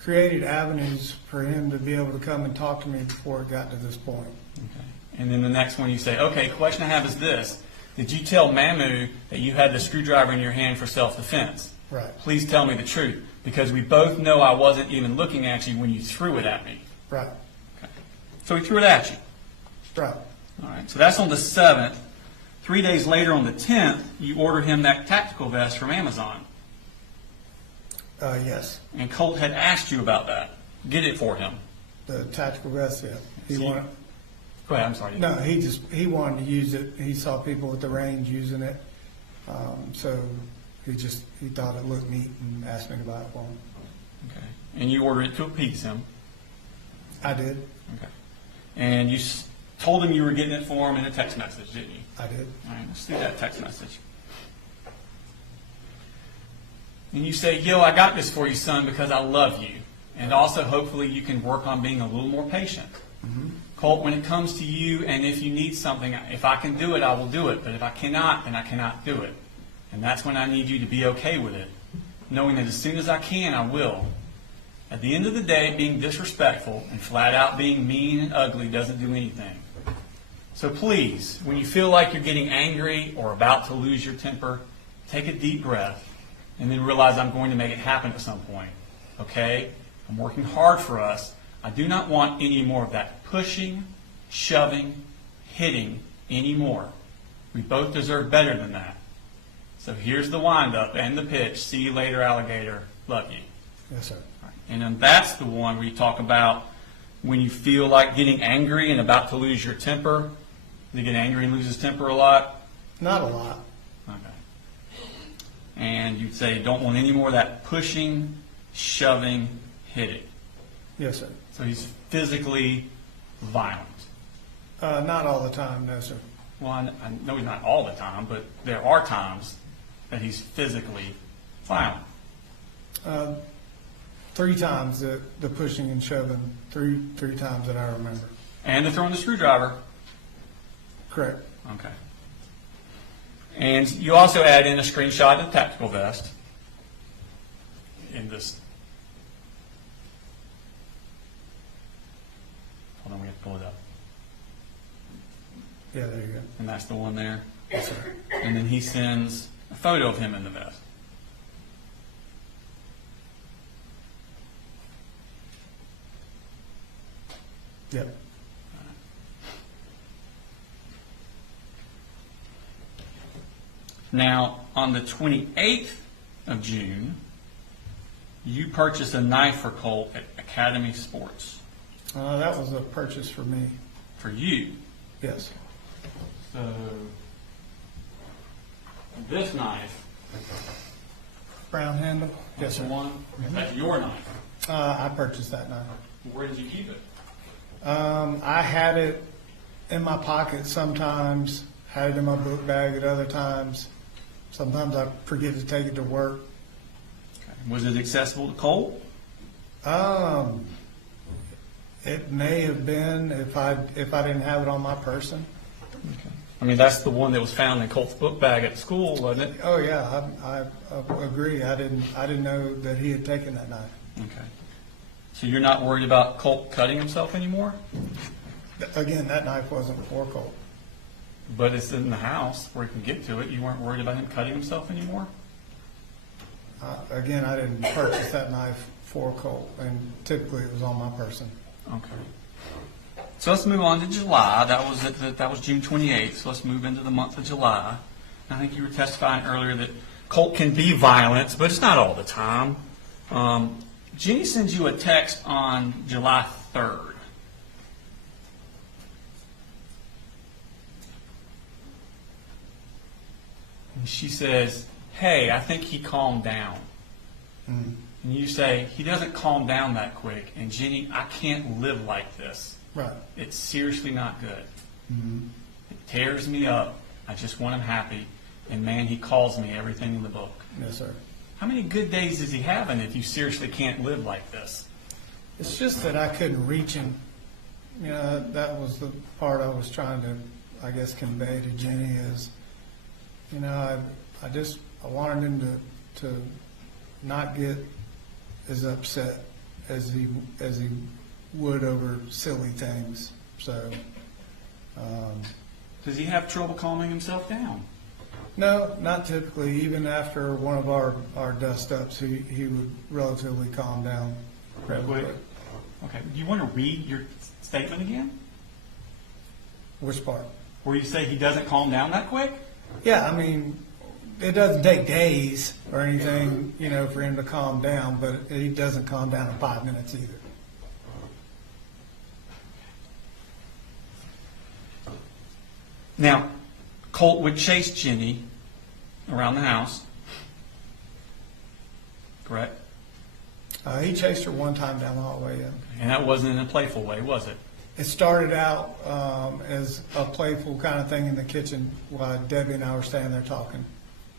created avenues for him to be able to come and talk to me before it got to this point. Okay. And then the next one you say, okay, question I have is this. Did you tell Mamu that you had the screwdriver in your hand for self-defense? Right. Please tell me the truth, because we both know I wasn't even looking at you when you threw it at me. Right. Okay. So he threw it at you. Right. All right. So that's on the 7th. 3 days later, on the 10th, you ordered him that tactical vest from Amazon. Yes. And Colt had asked you about that. Get it for him. The tactical vest, yeah. He wanted. Go ahead. I'm sorry. No, he wanted to use it. He saw people at the range using it, so he thought it looked neat and asked me to buy it for him. Okay. And you ordered it to appease him. I did. Okay. And you told him you were getting it for him in a text message, didn't you? I did. All right. Let's see that text message. And you say, yo, I got this for you, son, because I love you. And also, hopefully, you can work on being a little more patient. Mm-hmm. Colt, when it comes to you, and if you need something, if I can do it, I will do it. But if I cannot, then I cannot do it. And that's when I need you to be okay with it, knowing that as soon as I can, I will. At the end of the day, being disrespectful and flat out being mean and ugly doesn't do anything. So please, when you feel like you're getting angry or about to lose your temper, take a deep breath and then realize I'm going to make it happen at some point. Okay? I'm working hard for us. I do not want any more of that pushing, shoving, hitting anymore. We both deserve better than that. So here's the wind-up and the pitch. See you later, alligator. Love you. Yes, sir. And then that's the one where you talk about when you feel like getting angry and about to lose your temper. Do you get angry and lose his temper a lot? Not a lot. Okay. And you'd say you don't want any more of that pushing, shoving, hitting. Yes, sir. So he's physically violent. Not all the time, no, sir. Well, I know he's not all the time, but there are times that he's physically violent. 3 times the pushing and shoving, three times that I remember. And the throwing the screwdriver. Correct. Okay. And you also add in a screenshot of the tactical vest in this. Hold on, we have to pull it up. Yeah, there you go. And that's the one there. Yes, sir. And then he sends a photo of him in the vest. Yep. Now, on the 28th of June, you purchased a knife for Colt at Academy Sports. That was a purchase for me. For you. Yes. So, this knife, Brown handle. that's Yes, the sir. one. That's your knife. I purchased that knife. Where did you keep it? I had it in my pocket sometimes, had it in my book bag at other times. Sometimes I forget to take it to work. Okay. Was it accessible to Colt? It may have been if I didn't have it on my person. Okay. I mean, that's the one that was found in Colt's book bag at school, wasn't it? Oh yeah, I agree. I didn't know that he had taken that knife. Okay. So you're not worried about Colt cutting himself anymore? Again, that knife wasn't for Colt. But it's in the house where he can get to it. You weren't worried about him cutting himself anymore? Again, I didn't purchase that knife for Colt, and typically it was on my person. Okay. So let's move on to July. That was June 28th. So let's move into the month of July. I think you were testifying earlier that Colt can be violent, but it's not all the time. Jenny sends you a text on July 3rd. And she says, "Hey, I think he calmed down." Mhm. And you say, "He doesn't calm down that quick." And Jenny, "I can't live like this. Right. It's seriously not good. Mhm. It tears me up. I just want him happy. And man, he calls me everything in the book." Yes, sir. How many good days is he having if you seriously can't live like this? It's just that I couldn't reach him. You know, that was the part I was trying to, I guess, convey to Jenny is, you know, I wanted him to not get as upset as he would over silly things. So, Does he have trouble calming himself down? no, not typically. Even after one of our dust-ups, he would relatively calm down. Real quick. Okay. Do you want to read your statement again? Which part? Where you say he doesn't calm down that quick? Yeah, I mean, it doesn't take days or anything, you know, for him to calm down, but he doesn't calm down in 5 minutes either. Now, Colt would chase Jenny around the house. Correct? He chased her one time down the hallway, yeah. And that wasn't in a playful way, was it? It started out as a playful kind of thing in the kitchen while Debbie and I were standing there talking.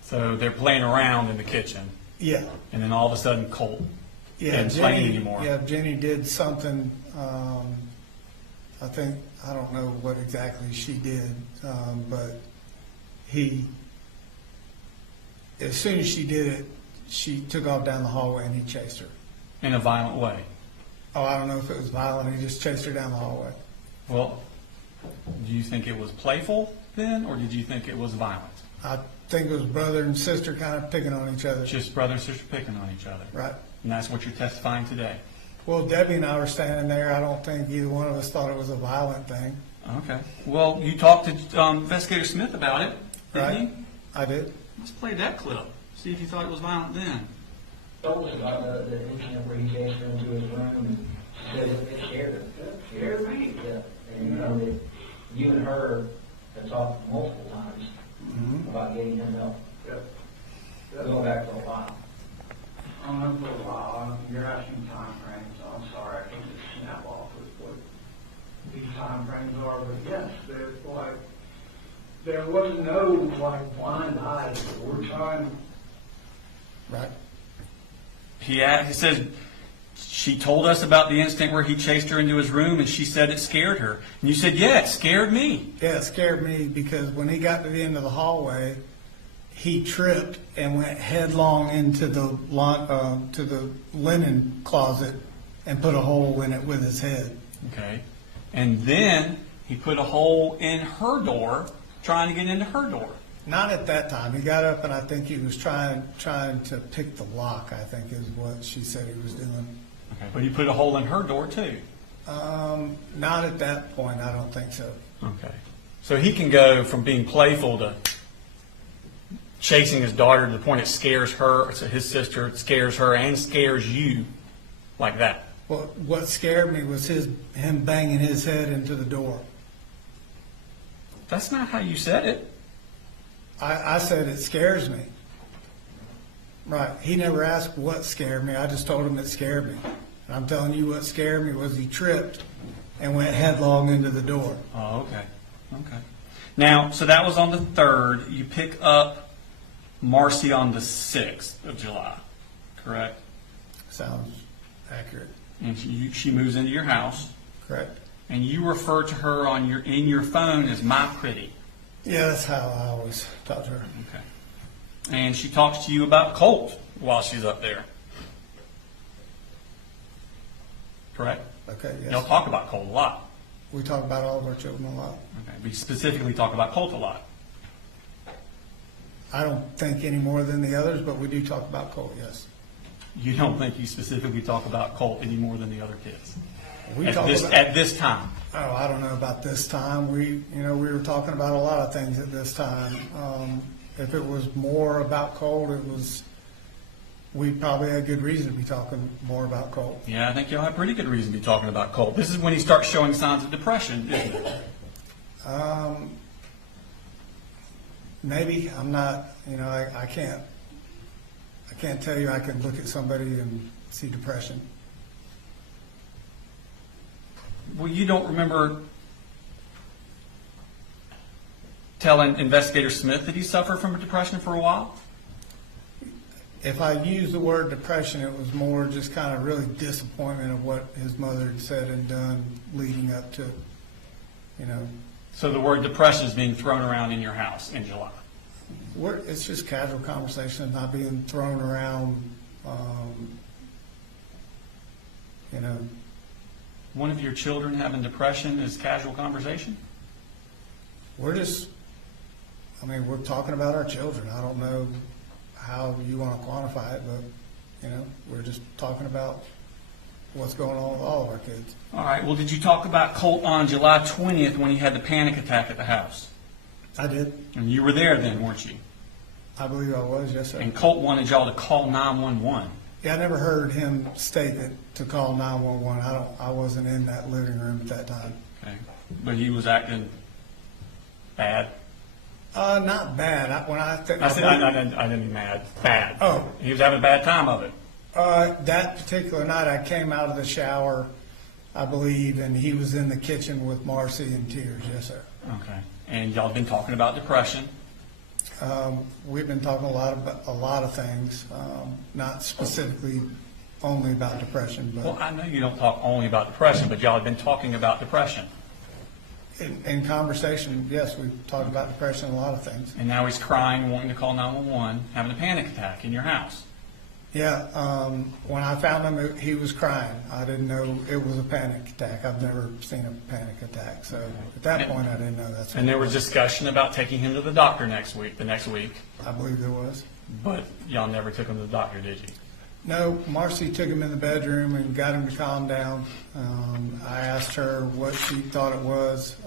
So they're playing around in the kitchen, Yeah. and then all of a sudden Colt Yeah, isn't playing anymore. Yeah, Jenny did something, I don't know what exactly she did, but as soon as she did it, she took off down the hallway and he chased her. In a violent way. Oh, I don't know if it was violent, he just chased her down the hallway. Well, do you think it was playful then, or did you think it was violent? I think it was brother and sister kind of picking on each other. Just brother and sister picking on each other. Right. And that's what you're testifying today. Well, Debbie and I were standing there. I don't think either one of us thought it was a violent thing. Okay. Well, you talked to Investigator Smith about it, didn't Right. you? I did. Let's play that clip. See if you thought it was violent then. Told us about the incident where he chased her into his room and said it scared her. Scared me? Yeah. And you know that you and her have talked multiple times about getting him help. Yep. Going back for a while. On them for a while. You're asking time frames. I'm sorry, I can't just snap off with what these time frames are, but yes, they're like, there was no like blind eyes. We're trying. Right. He says she told us about the incident where he chased her into his room, and she said it scared her. And you said, yeah, it scared me. Yeah, it scared me because when he got to the end of the hallway, he tripped and went headlong into the linen closet and put a hole in it with his head. Okay. And then he put a hole in her door, trying to get into her door. Not at that time. He got up and I think he was trying to pick the lock, I think is what she said he was doing. Okay. But he put a hole in her door too. Not at that point, I don't think so. Okay. So he can go from being playful to chasing his daughter to the point it scares her, so his sister, it scares her and scares you like that. Well, what scared me was him banging his head into the door. That's not how you said it. I said it scares me. Right. He never asked what scared me. I just told him it scared me. And I'm telling you what scared me was he tripped and went headlong into the door. Oh, okay. Okay. Now, so that was on the 3rd. You pick up Marcy on the 6th of July, correct? Sounds accurate. And she moves into your house, Correct. and you refer to her in your phone as my pretty. Yeah, that's how I always talk to her. Okay. And she talks to you about Colt while she's up there. Correct? Okay, Y'all yes. talk about Colt a lot. We talk about all of our children a lot. Okay. We specifically talk about Colt a lot. I don't think any more than the others, but we do talk about Colt, yes. You don't think you specifically talk about Colt any more than the other kids? We at talked this, about- at this time? Oh, I don't know about this time. We were talking about a lot of things at this time. If it was more about Colt, we probably had good reason to be talking more about Colt. Yeah, I think y'all have pretty good reason to be talking about Colt. This is when he starts showing signs of depression, isn't it? Maybe I'm not. I can't tell you I can look at somebody and see depression. Well, you don't remember telling Investigator Smith that he suffered from depression for a while? If I use the word depression, it was more just kind of really disappointment of what his mother had said and done leading up to, So the word depression is being thrown around in your house in July. It's just casual conversation, not being thrown around, One of your children having depression is casual conversation? we're talking about our children. I don't know how you want to quantify it, but, we're just talking about what's going on with all of our kids. All right, well, did you talk about Colt on July 20th when he had the panic attack at the house? I did. And you were there then, weren't you? I believe I was, yes, sir. And Colt wanted y'all to call 911. Yeah, I never heard him state that to call 911. I wasn't in that living room at that time. Okay. But he was acting bad? Not bad. I didn't mean mad. Bad. Oh. He was having a bad time of it. That particular night, I came out of the shower, I believe, and he was in the kitchen with Marcy in tears. Yes, sir. Okay. And y'all have been talking about depression. We've been talking a lot of things, not specifically only about depression, but Well, I know you don't talk only about depression, but y'all have been talking about depression. in conversation, yes, we've talked about depression and a lot of things. And now he's crying, wanting to call 911, having a panic attack in your house. Yeah, when I found him, he was crying. I didn't know it was a panic attack. I've never seen a panic attack. So at that point, I didn't know that's what And there it was discussion about taking him to the doctor the next week, I believe there was. but y'all never took him to the doctor, did you? No, Marcy took him in the bedroom and got him to calm down. I asked her what she thought it was.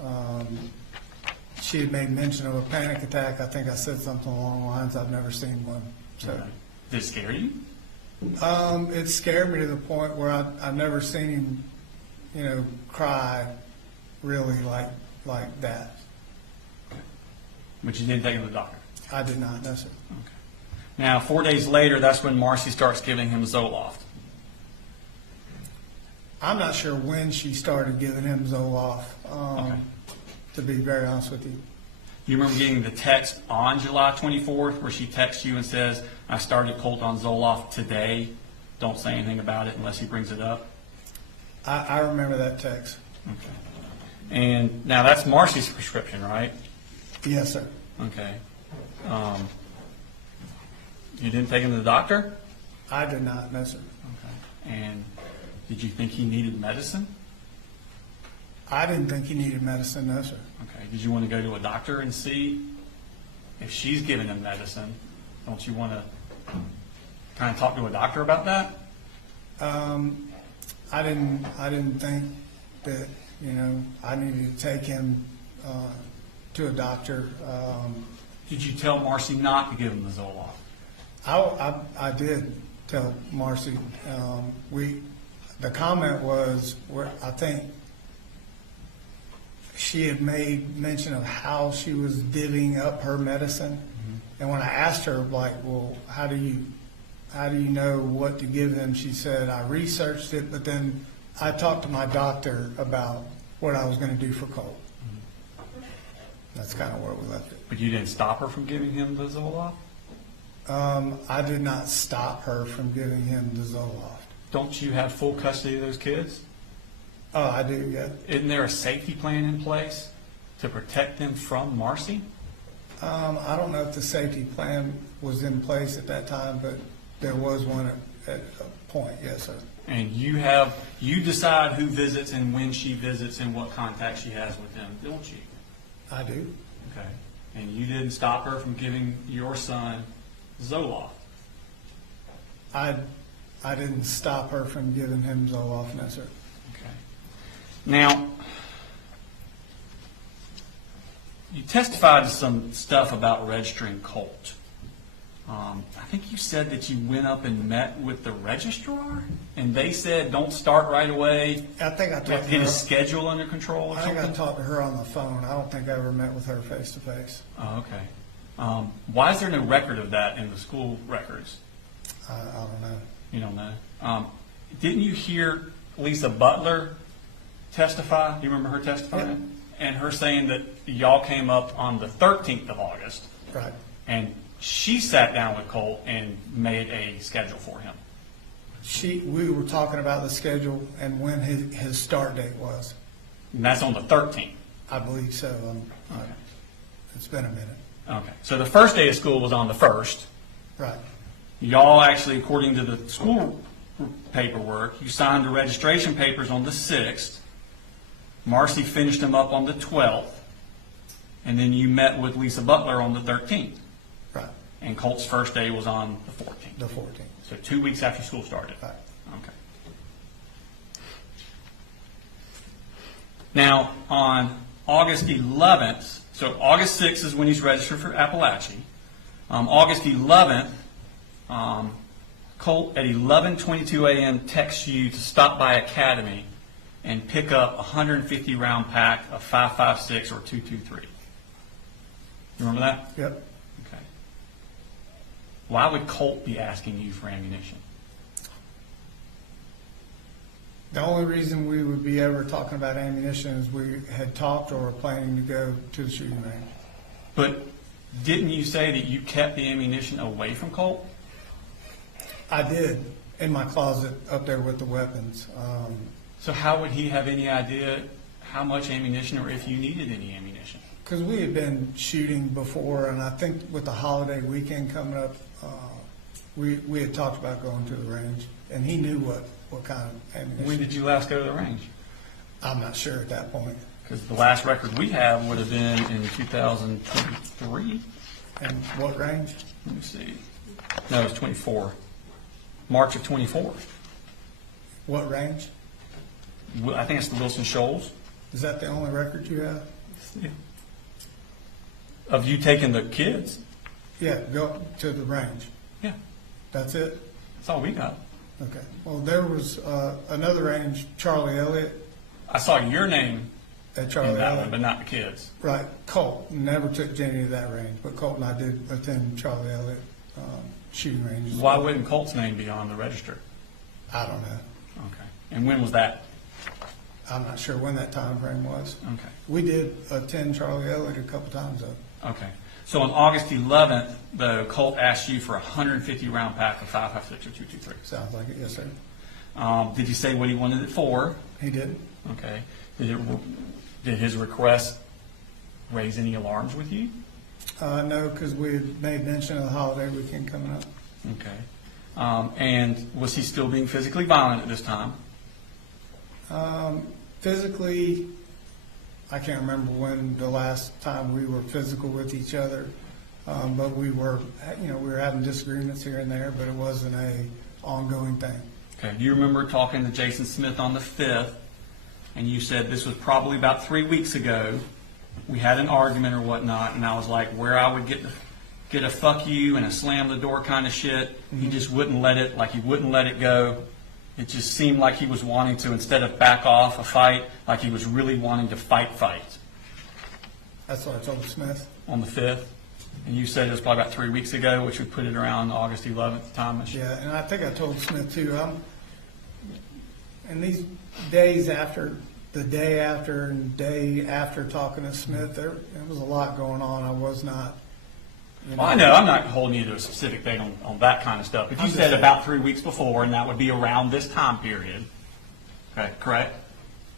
She had made mention of a panic attack. I think I said something along the lines, I've never seen one. So Did it scare you? it scared me to the point where I've never seen him, cry really like that. But you didn't take him to the doctor. I did not, no, sir. Okay. Now, 4 days later, that's when Marcy starts giving him Zoloft. I'm not sure when she started giving him Zoloft, Okay. to be very honest with you. You remember getting the text on July 24th where she texts you and says, I started Colt on Zoloft today. Don't say anything about it unless he brings it up. I remember that text. Okay. And now that's Marcy's prescription, right? Yes, sir. Okay. You didn't take him to the doctor? I did not, no, sir. Okay. And did you think he needed medicine? I didn't think he needed medicine, no, sir. Okay. Did you want to go to a doctor and see if she's giving him medicine? Don't you want to kind of talk to a doctor about that? I didn't think that, I needed to take him to a doctor. Did you tell Marcy not to give him the Zoloft? I did tell Marcy. The comment was where I think she had made mention of how she was divvying up her medicine, and when I asked her, well, how do you know what to give him? She said, I researched it, but then I talked to my doctor about what I was going to do for Colt. That's kind of where we left it. But you didn't stop her from giving him the Zoloft? I did not stop her from giving him the Zoloft. Don't you have full custody of those kids? Oh, I do, yeah. Isn't there a safety plan in place to protect them from Marcy? I don't know if the safety plan was in place at that time, but there was one at a point, yes, sir. And you decide who visits and when she visits and what contact she has with them, don't you? I do. Okay. And you didn't stop her from giving your son Zoloft? I didn't stop her from giving him Zoloft, no, sir. Okay. Now, you testified to some stuff about registering Colt. I think you said that you went up and met with the registrar, and they said don't start right away. I think I talked to Get her. his schedule under control or I think I something? talked to her on the phone. I don't think I ever met with her face to face. Oh, okay. Why is there no record of that in the school records? I don't know. You don't know. Didn't you hear Lisa Butler testify? Do you remember her testifying? And her saying that y'all came up on the 13th of August, Right. and she sat down with Colt and made a schedule for him. We were talking about the schedule and when his start date was. And that's on the 13th. I believe so. Okay. It's been a minute. Okay. So the first day of school was on the 1st. Right. Y'all actually, according to the school paperwork, you signed the registration papers on the 6th. Marcy finished them up on the 12th. And then you met with Lisa Butler on the 13th. Right. And Colt's first day was on the 14th. The 14th. So 2 weeks after school started. Right. Okay. Now, on August 11th, so August 6th is when he's registered for Apalachee. August 11th, Colt at 11:22 a.m. texts you to stop by Academy and pick up a 150 round pack of 5.56 or 2.23. You remember that? Yep. Okay. Why would Colt be asking you for ammunition? The only reason we would be ever talking about ammunition is we had talked or were planning to go to the shooting range. But didn't you say that you kept the ammunition away from Colt? I did, in my closet up there with the weapons. So how would he have any idea how much ammunition or if you needed any ammunition? Because we had been shooting before, and I think with the holiday weekend coming up, we had talked about going to the range, and he knew what kind of ammunition. When did you last go to the range? I'm not sure at that point. Because the last record we have would have been in 2023. And what range? Let me see. No, it was 24. March of 24. What range? I think it's the Wilson Shoals. Is that the only record you have? Yeah. Of you taking the kids? Yeah, go to the range. Yeah. That's it? That's all we got. Okay. Well, there was another range, Charlie Elliott. I saw your name At Charlie in that Elliott. one, but not the kids. Right. Colt. Never took Jenny to that range, but Colt and I did attend Charlie Elliott shooting ranges. Why wouldn't Colt's name be on the register? I don't know. Okay. And when was that? I'm not sure when that time frame was. Okay. We did attend Charlie Elliott a couple times, though. Okay. So on August 11th, the Colt asked you for a 150 round pack of 5.56 or 2.23. Sounds like it, yes, sir. Did you say what he wanted it for? He did. Okay. Did his request raise any alarms with you? No, because we had made mention of the holiday weekend coming up. Okay. And was he still being physically violent at this time? Physically, I can't remember when the last time we were physical with each other, but we were having disagreements here and there, but it wasn't a ongoing thing. Okay. Do you remember talking to Jason Smith on the 5th, and you said this was probably about 3 weeks ago. We had an argument or whatnot, and I was like, where I would get a fuck you and a slam the door kind of shit. He just wouldn't let it, like he wouldn't let it go. It just seemed like he was wanting to, instead of back off a fight, like he was really wanting to fight. That's what I told Smith. On the 5th. And you said it was probably about 3 weeks ago, which would put it around August 11th time. Yeah, and I think I told Smith too. And these days after, the day after and day after talking to Smith, there was a lot going on. I was not. Well, I know, I'm not holding you to a specific date on that kind of stuff, but you said about 3 weeks before, and that would be around this time period. Okay, correct?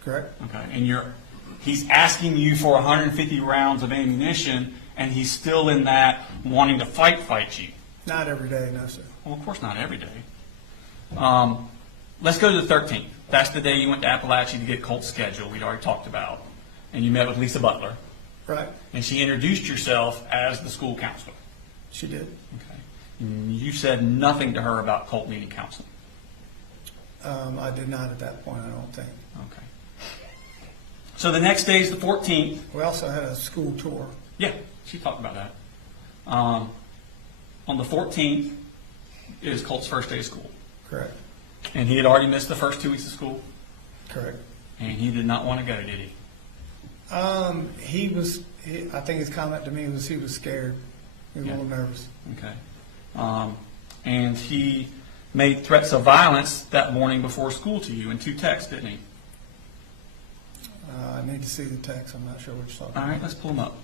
Correct. Okay, and he's asking you for 150 rounds of ammunition, and he's still in that wanting to fight you. Not every day, no, sir. Well, of course not every day. Let's go to the 13th. That's the day you went to Apalachee to get Colt's schedule we'd already talked about, and you met with Lisa Butler. Right. And she introduced yourself as the school counselor. She did. Okay. And you said nothing to her about Colt needing counseling. I did not at that point, I don't think. Okay. So the next day is the 14th. We also had a school tour. Yeah, she talked about that. On the 14th is Colt's first day of school. Correct. And he had already missed the first 2 weeks of school. Correct. And he did not want to go, did he? I think his comment to me was he was scared. He was Yeah. a little nervous. Okay. And he made threats of violence that morning before school to you in 2 texts, didn't he? I need to see the text. I'm not sure what you're talking All about. right, let's pull them up.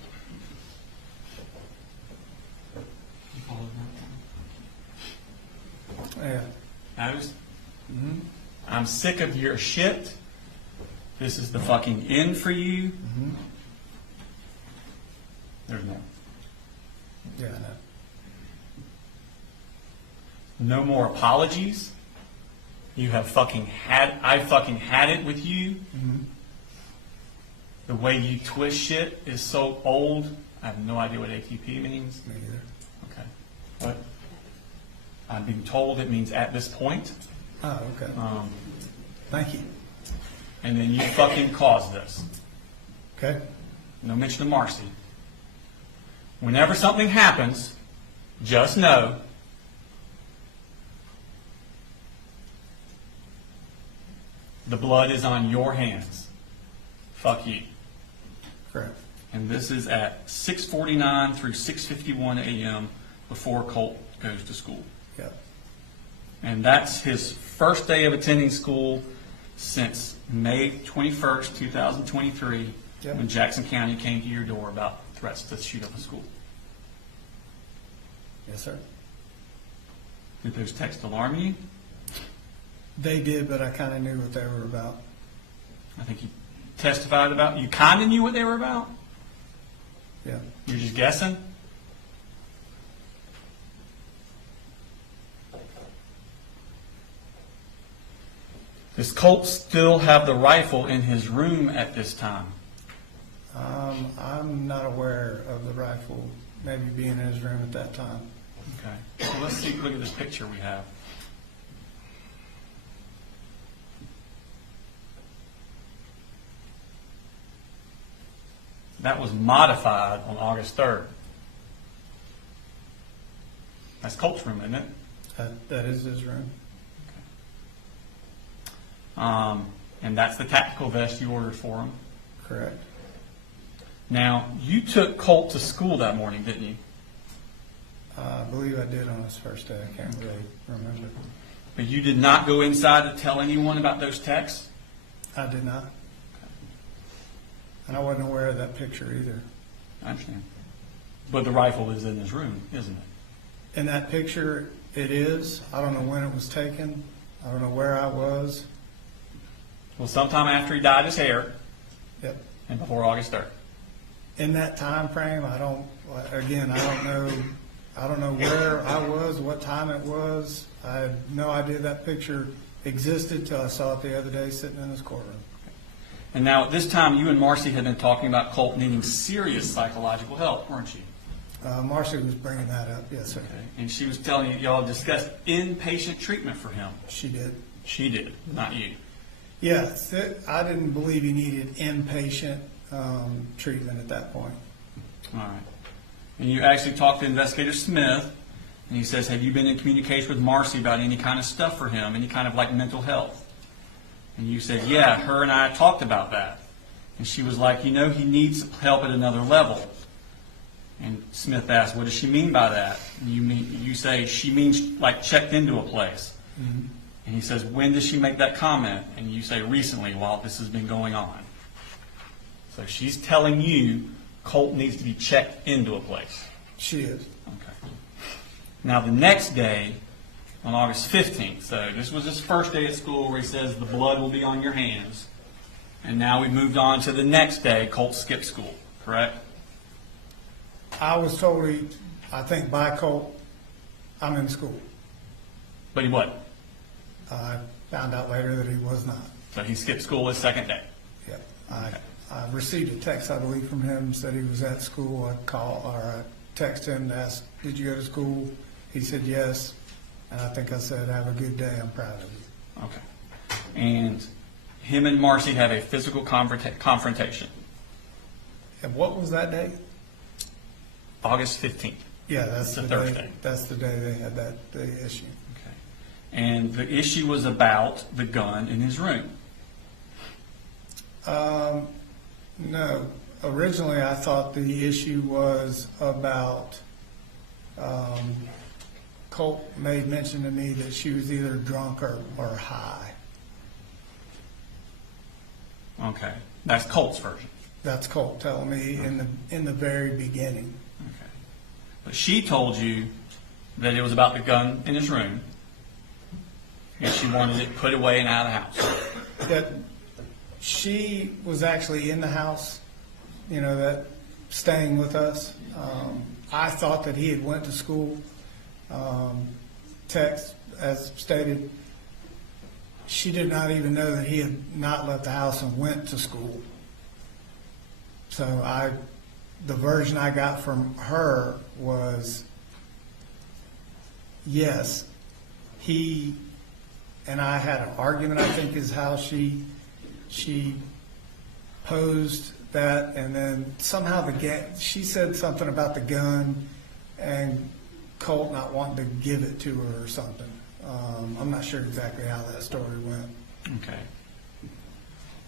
Yeah. Those? I'm sick of your shit. This is the fucking end for you. There's more. Yeah, I know. No more apologies. You have I fucking had it with you. The way you twist shit is so old. I have no idea what ATP means. Me either. Okay. But I'm being told it means at this point. Oh, okay. Thank you. And then you fucking caused this. Okay. No mention of Marcy. Whenever something happens, just know the blood is on your hands. Fuck you. Correct. And this is at 6:49 through 6:51 a.m. before Colt goes to school. Yep. And that's his first day of attending school since May 21st, 2023, Yep. when Jackson County came to your door about threats to shoot up a school. Yes, sir. Did those texts alarm you? They did, but I kind of knew what they were about. I think you testified about. You kind of knew what they were about? Yeah. You're just guessing? Does Colt still have the rifle in his room at this time? I'm not aware of the rifle maybe being in his room at that time. Okay. So let's look at this picture we have. That was modified on August 3rd. That's Colt's room, isn't it? That is his room. And that's the tactical vest you ordered for him. Correct. Now, you took Colt to school that morning, didn't you? I believe I did on his first day. I can't really remember. But you did not go inside to tell anyone about those texts? I did not. And I wasn't aware of that picture either. I understand. But the rifle is in his room, isn't it? In that picture, it is. I don't know when it was taken. I don't know where I was. Well, sometime after he dyed his hair Yep. and before August 3rd. In that time frame, I don't know where I was, what time it was. I had no idea that picture existed till I saw it the other day sitting in his courtroom. And now at this time, you and Marcy had been talking about Colt needing serious psychological help, weren't you? Marcy was bringing that up. Yes, sir. Okay. And she was telling you, y'all discussed inpatient treatment for him. She did. She did, not you. Yes, I didn't believe he needed inpatient treatment at that point. All right. And you actually talked to Investigator Smith, and he says, have you been in communication with Marcy about any kind of stuff for him, any kind of like mental health? And you said, yeah, her and I talked about that. And she was like, he needs help at another level. And Smith asked, what does she mean by that? And you say, she means like checked into a place. Mm-hmm. And he says, when does she make that comment? And you say, recently, while this has been going on. So she's telling you Colt needs to be checked into a place. She is. Okay. Now the next day, on August 15th, so this was his first day at school where he says the blood will be on your hands. And now we moved on to the next day, Colt skipped school, correct? I was told I think by Colt, I'm in school. But he wasn't. I found out later that he was not. So he skipped school his second day. Yep. I received a text, I believe, from him, said he was at school. I texted him and asked, did you go to school? He said yes. And I think I said, have a good day. I'm proud of you. Okay. And him and Marcy have a physical confrontation. And what was that date? August 15th. Yeah, that's It's a the Thursday. day. That's the day they had the issue. Okay. And the issue was about the gun in his room. No. Originally, I thought the issue was about, Colt made mention to me that she was either drunk or high. Okay. That's Colt's version. That's Colt telling me in the very beginning. Okay. But she told you that it was about the gun in his room, and she wanted it put away and out of the house. That she was actually in the house, that staying with us. I thought that he had went to school. Text, as stated, she did not even know that he had not left the house and went to school. So the version I got from her was, yes, he and I had an argument, I think is how she posed that, and then somehow she said something about the gun and Colt not wanting to give it to her or something. I'm not sure exactly how that story went. Okay.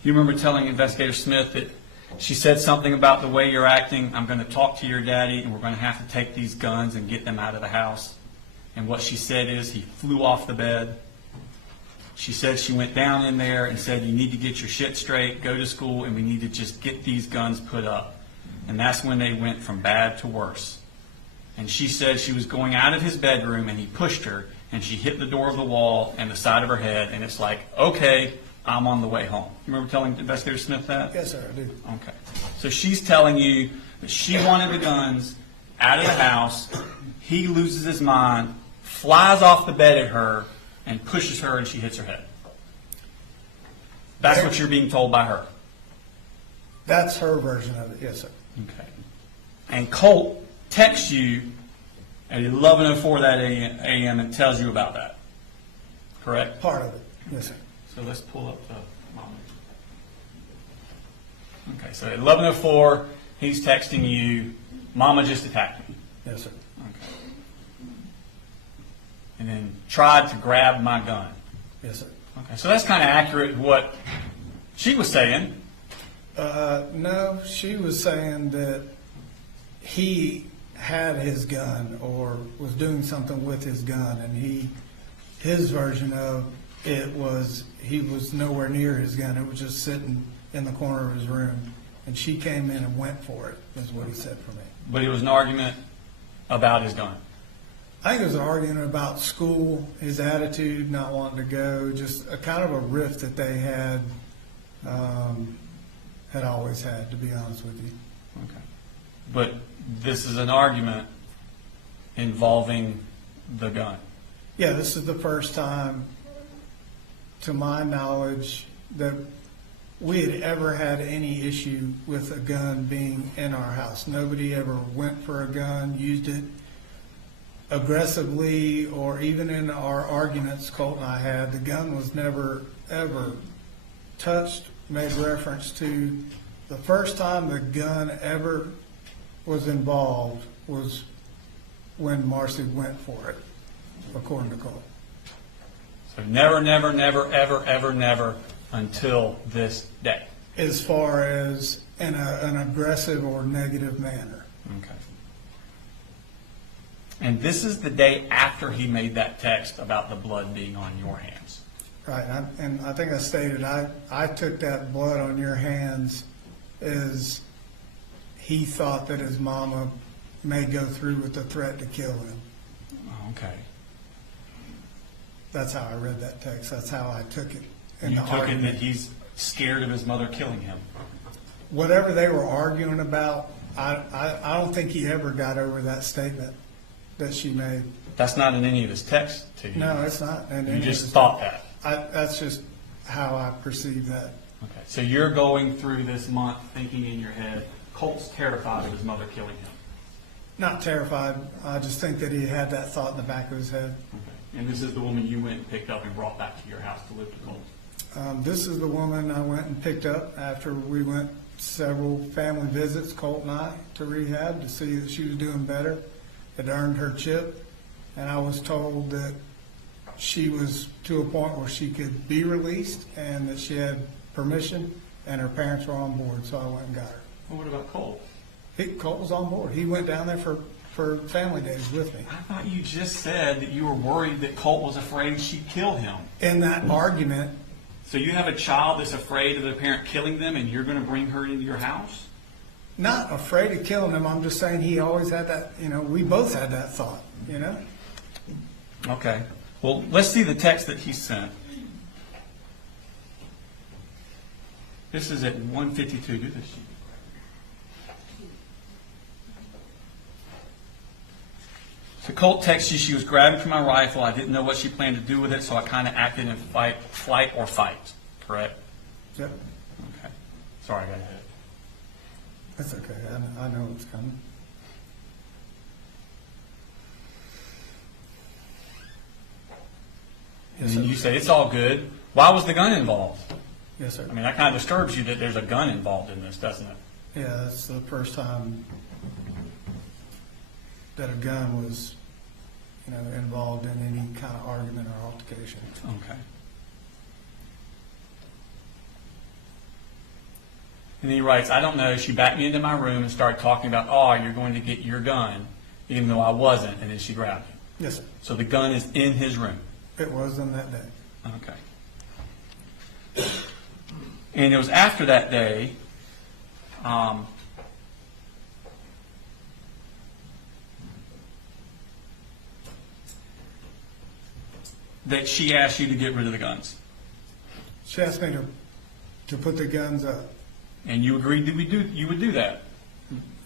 You remember telling Investigator Smith that she said something about the way you're acting, I'm going to talk to your daddy and we're going to have to take these guns and get them out of the house. And what she said is he flew off the bed. She said she went down in there and said, you need to get your shit straight, go to school, and we need to just get these guns put up. And that's when they went from bad to worse. And she said she was going out of his bedroom and he pushed her and she hit the door of the wall and the side of her head, and it's like, okay, I'm on the way home. You remember telling Investigator Smith that? Yes, sir, I do. Okay. So she's telling you that she wanted the guns out of the house. He loses his mind, flies off the bed at her, and pushes her, and she hits her head. That's what you're being told by her. That's her version of it, yes, sir. Okay. And Colt texts you at 11:04 that a.m. and tells you about that. Correct? Part of it, yes, sir. So let's pull up the mama. Okay, so at 11:04, he's texting you, Mama just attacked me. Yes, sir. Okay. And then tried to grab my gun. Yes, sir. Okay, so that's kind of accurate to what she was saying. No, she was saying that he had his gun or was doing something with his gun, and his version of it was he was nowhere near his gun. It was just sitting in the corner of his room, and she came in and went for it, is what he said for me. But it was an argument about his gun. I think it was an argument about school, his attitude, not wanting to go, just a kind of a rift that they had always had, to be honest with you. Okay. But this is an argument involving the gun. Yeah, this is the first time, to my knowledge, that we had ever had any issue with a gun being in our house. Nobody ever went for a gun, used it aggressively, or even in our arguments Colt and I had, the gun was never, ever touched, made reference to. The first time the gun ever was involved was when Marcy went for it, according to Colt. So never, never, never, ever, ever, never until this day. As far as in an aggressive or negative manner. Okay. And this is the day after he made that text about the blood being on your hands. Right, and I think I stated, I took that blood on your hands as he thought that his mama may go through with the threat to kill him. Okay. That's how I read that text. That's how I took it. in You the took it argument. that he's scared of his mother killing him. Whatever they were arguing about, I don't think he ever got over that statement that she made. That's not in any of his texts to you. No, it's not. And You just thought that. That's just how I perceive that. Okay. So you're going through this month thinking in your head, Colt's terrified of his mother killing him. Not terrified. I just think that he had that thought in the back of his head. Okay. And this is the woman you went and picked up and brought back to your house to live with Colt. This is the woman I went and picked up after we went several family visits, Colt and I, to rehab to see that she was doing better. It earned her chip, and I was told that she was to a point where she could be released and that she had permission and her parents were on board, so I went and got her. Well, what about Colt? Colt was on board. He went down there for family days with me. I thought you just said that you were worried that Colt was afraid she'd kill him. In that argument, So you have a child that's afraid of the parent killing them, and you're going to bring her into your house? not afraid of killing him, I'm just saying he always had that, we both had that thought, Okay. Well, let's see the text that he sent. This is at 1:52. Do this. So Colt texts you, she was grabbing for my rifle. I didn't know what she planned to do with it, so I kind of acted in flight or fight. Correct? Yep, Okay. Sorry, I got ahead. that's okay, I know it's coming. And then you say, it's all good. Why was the gun involved? Yes, sir. I mean, that kind of disturbs you that there's a gun involved in this, doesn't it? Yeah, that's the first time that a gun was, involved in any kind of argument or altercation. Okay. And then he writes, I don't know, she backed me into my room and started talking about, oh, you're going to get your gun, even though I wasn't, and then she grabbed it. Yes, sir. So the gun is in his room. It was on that day. Okay. And it was after that day that she asked you to get rid of the guns. She asked me to put the guns up. And you agreed that you would do that.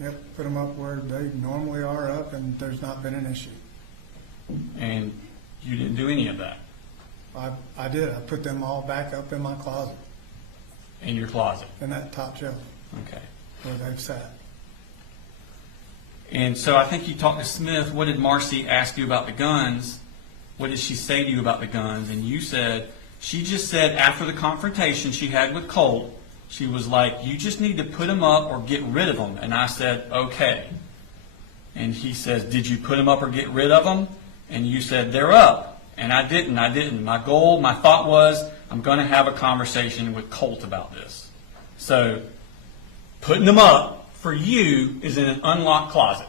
Yep, put them up where they normally are up, and there's not been an issue. And you didn't do any of that. I did. I put them all back up in my closet, In your closet. in that top shelf Okay. where they've sat. And so I think you talked to Smith. What did Marcy ask you about the guns? What did she say to you about the guns? And you said, she just said after the confrontation she had with Colt, she was like, you just need to put them up or get rid of them. And I said, okay. And he says, did you put them up or get rid of them? And you said, they're up. And I didn't. My thought was, I'm going to have a conversation with Colt about this. So putting them up for you is in an unlocked closet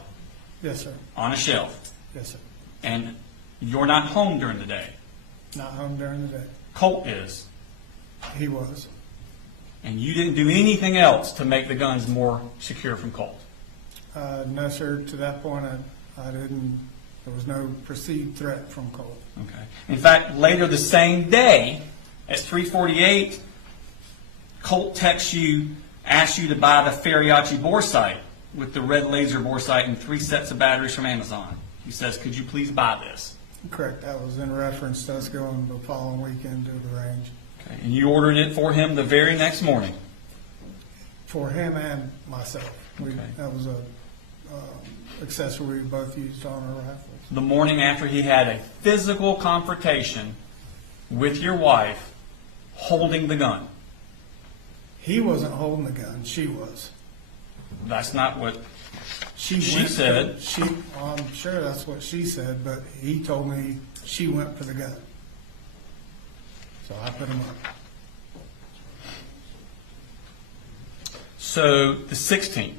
Yes, sir. on a shelf. Yes, sir. And you're not home during the day. Not home during the day. Colt is. He was. And you didn't do anything else to make the guns more secure from Colt. No, sir. To that point, I didn't. There was no perceived threat from Colt. Okay. In fact, later the same day, at 3:48, Colt texts you, asks you to buy the Apalachee bore sight with the red laser bore sight and 3 sets of batteries from Amazon. He says, could you please buy this? Correct. That was in reference to us going the following weekend to the range. Okay. And you ordered it for him the very next morning. For him and myself. Okay. That was a accessory we both used on our rifles. The morning after he had a physical confrontation with your wife holding the gun. He wasn't holding the gun. She was. That's not what She She said. I'm sure that's what she said, but he told me she went for the gun. So I put him up. So the 16th,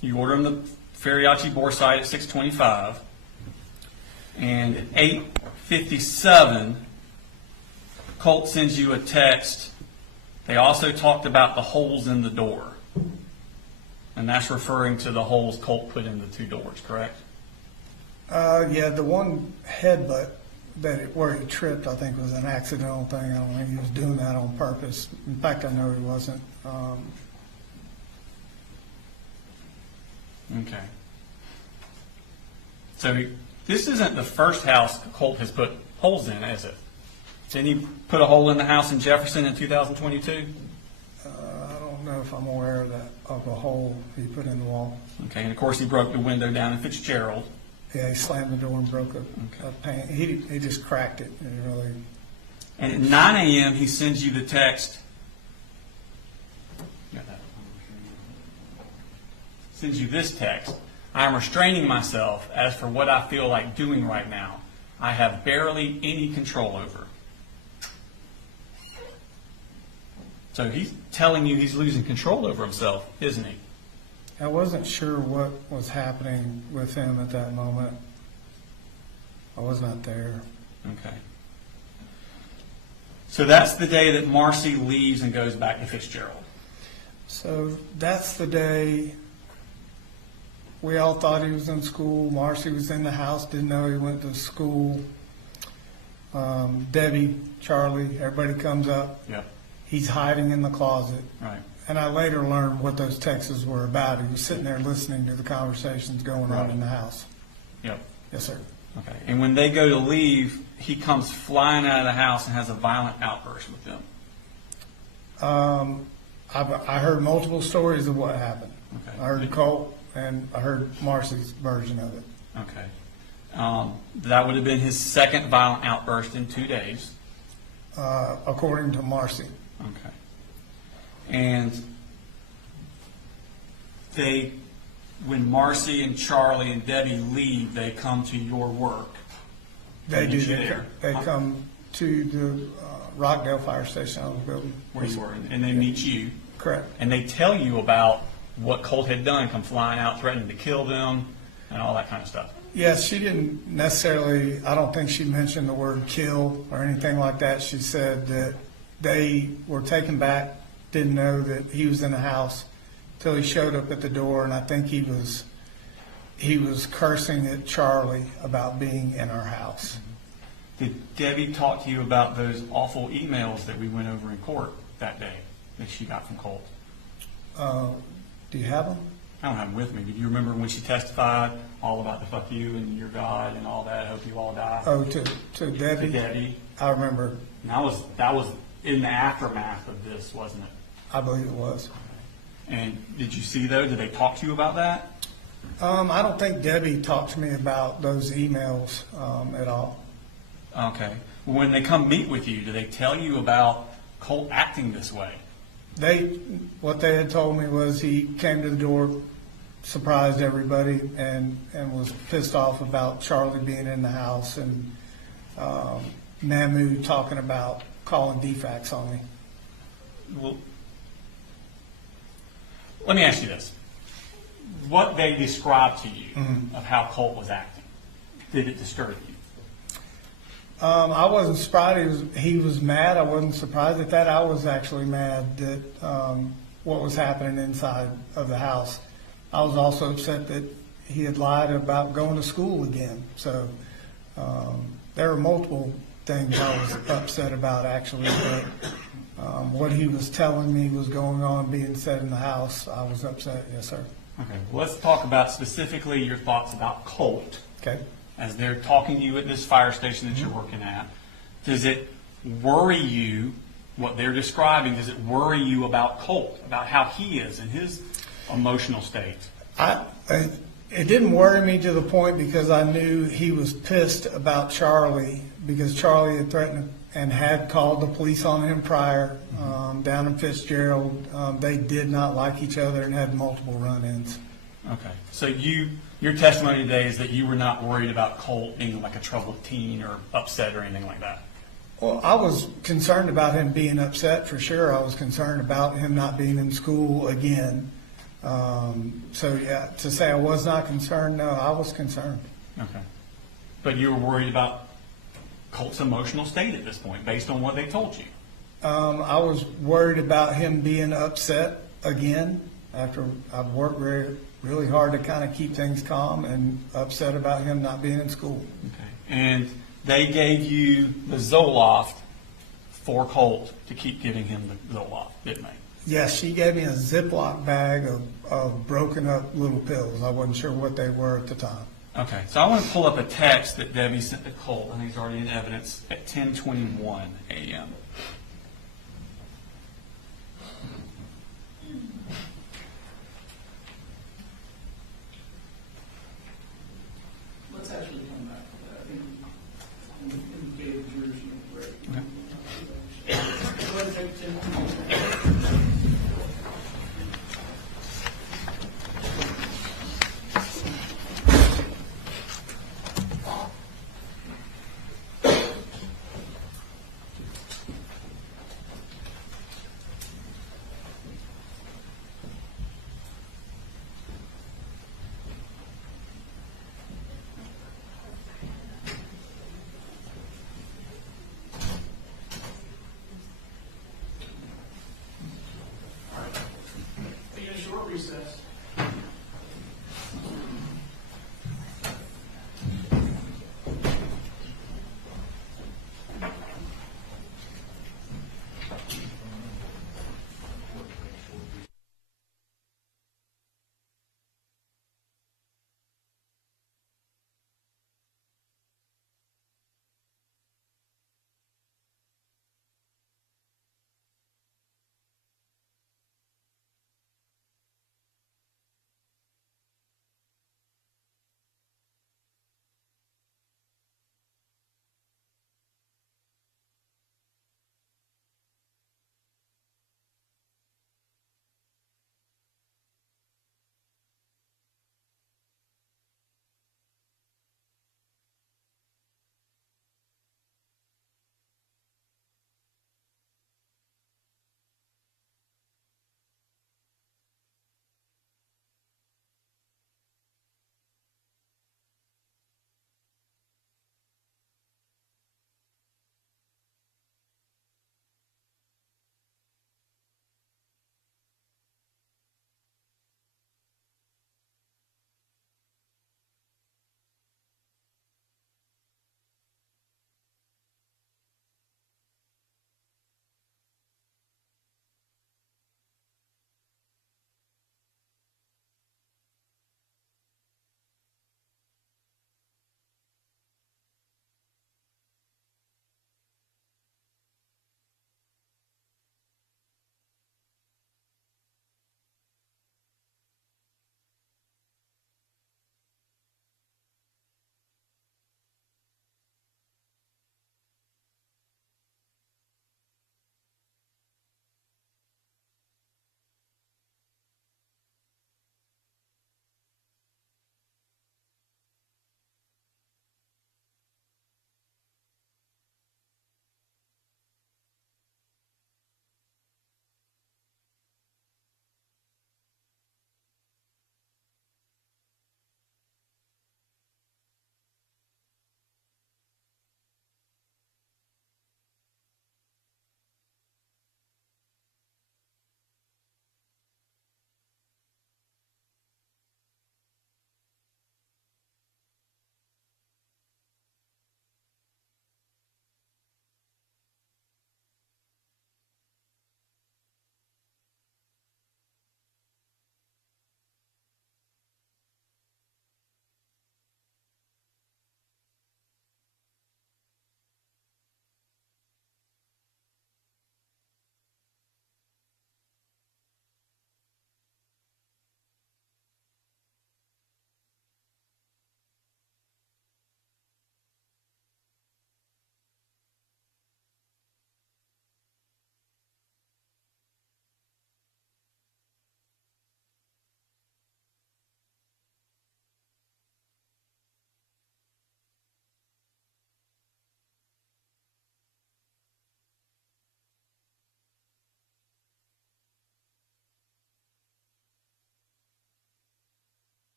you order him the Apalachee bore sight at 6:25, and at 8:57, Colt sends you a text. They also talked about the holes in the door, and that's referring to the holes Colt put in the 2 doors, correct? Yeah, the one headbutt where he tripped, I think, was an accidental thing. I don't think he was doing that on purpose. In fact, I know he wasn't. Okay. So this isn't the first house Colt has put holes in, is it? Didn't he put a hole in the house in Jefferson in 2022? I don't know if I'm aware of that, of a hole he put in the wall. Okay, and of course he broke the window down in Fitzgerald. Yeah, he slammed the door and broke a pan. He just cracked it. And really, And at 9 a.m., he sends you the text. Sends you this text. I am restraining myself as for what I feel like doing right now. I have barely any control over. So he's telling you he's losing control over himself, isn't he? I wasn't sure what was happening with him at that moment. I was not there. Okay. So that's the day that Marcy leaves and goes back to Fitzgerald. So that's the day we all thought he was in school. Marcy was in the house, didn't know he went to school. Debbie, Charlie, everybody comes up. Yep. He's hiding in the closet. Right. And I later learned what those texts were about. He was sitting there listening to the conversations going on in the house. Yep. Yes, sir. Okay. And when they go to leave, he comes flying out of the house and has a violent outburst with them. I heard multiple stories of what happened. Okay. I heard Colt and I heard Marcy's version of it. Okay. That would have been his second violent outburst in 2 days. According to Marcy. Okay. And when Marcy and Charlie and Debbie leave, they come to your work. They do. There. They come to the Rockdale Fire Station I was building. Where you were, and they meet you. Correct. And they tell you about what Colt had done, come flying out, threatening to kill them, and all that kind of stuff. Yes, she didn't necessarily, I don't think she mentioned the word kill or anything like that. She said that they were taken back, didn't know that he was in the house till he showed up at the door, and I think he was cursing at Charlie about being in our house. Did Debbie talk to you about those awful emails that we went over in court that day that she got from Colt? Do you have them? I don't have them with me, but do you remember when she testified all about the fuck you and your God and all that, hope you all die? Oh, to Debbie? To Debbie. I remember. And that was in the aftermath of this, wasn't it? I believe it was. And did you see those? Did they talk to you about that? I don't think Debbie talked to me about those emails at all. Okay. When they come meet with you, do they tell you about Colt acting this way? What they had told me was he came to the door, surprised everybody, and was pissed off about Charlie being in the house, and Namu talking about calling DeFax on me. Well, let me ask you this. What they described to you of how Colt was acting, did it disturb you? I wasn't surprised he was mad. I wasn't surprised at that. I was actually mad that what was happening inside of the house. I was also upset that he had lied about going to school again. So there were multiple things I was upset about, actually. But what he was telling me was going on, being said in the house, I was upset. Yes, sir. Okay. Well, let's talk about specifically your thoughts about Colt. Okay. As they're talking to you at this fire station that you're working at. Does it worry you, what they're describing, does it worry you about Colt, about how he is in his emotional state? It didn't worry me to the point because I knew he was pissed about Charlie, because Charlie had threatened and had called the police on him prior down in Fitzgerald. They did not like each other and had multiple run-ins. Okay. So your testimony today is that you were not worried about Colt being like a troubled teen or upset or anything like that? Well, I was concerned about him being upset for sure. I was concerned about him not being in school again. So, yeah, to say I was not concerned, no, I was concerned. Okay. But you were worried about Colt's emotional state at this point, based on what they told you? I was worried about him being upset again after I've worked really hard to kind of keep things calm, and upset about him not being in school. Okay. And they gave you the Zoloft for Colt to keep giving him the Zoloft, didn't they? Yes, she gave me a Ziploc bag of broken up little pills. I wasn't sure what they were at the time. Okay, so I want to pull up a text that Debbie sent to Colt. I think it's already in evidence at 10:21 a.m. Let's actually come back to that. I think we gave the jurors a break. Okay.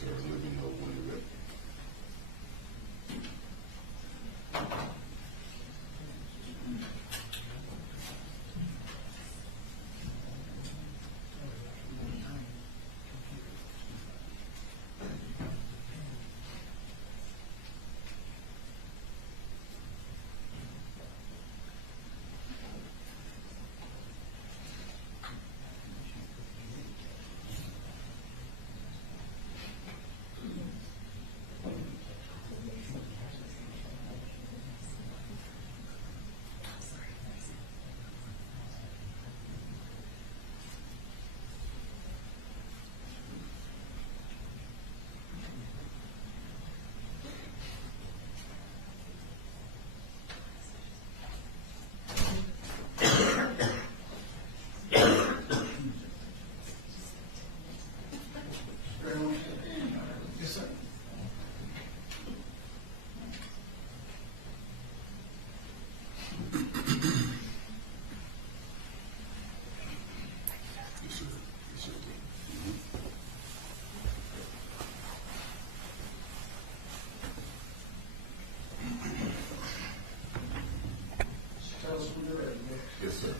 sir. Let me know when you're ready. Yes, sir. Yes, sir. Yes, sir. Tell us when you're ready. Yes, sir. Yes, sir.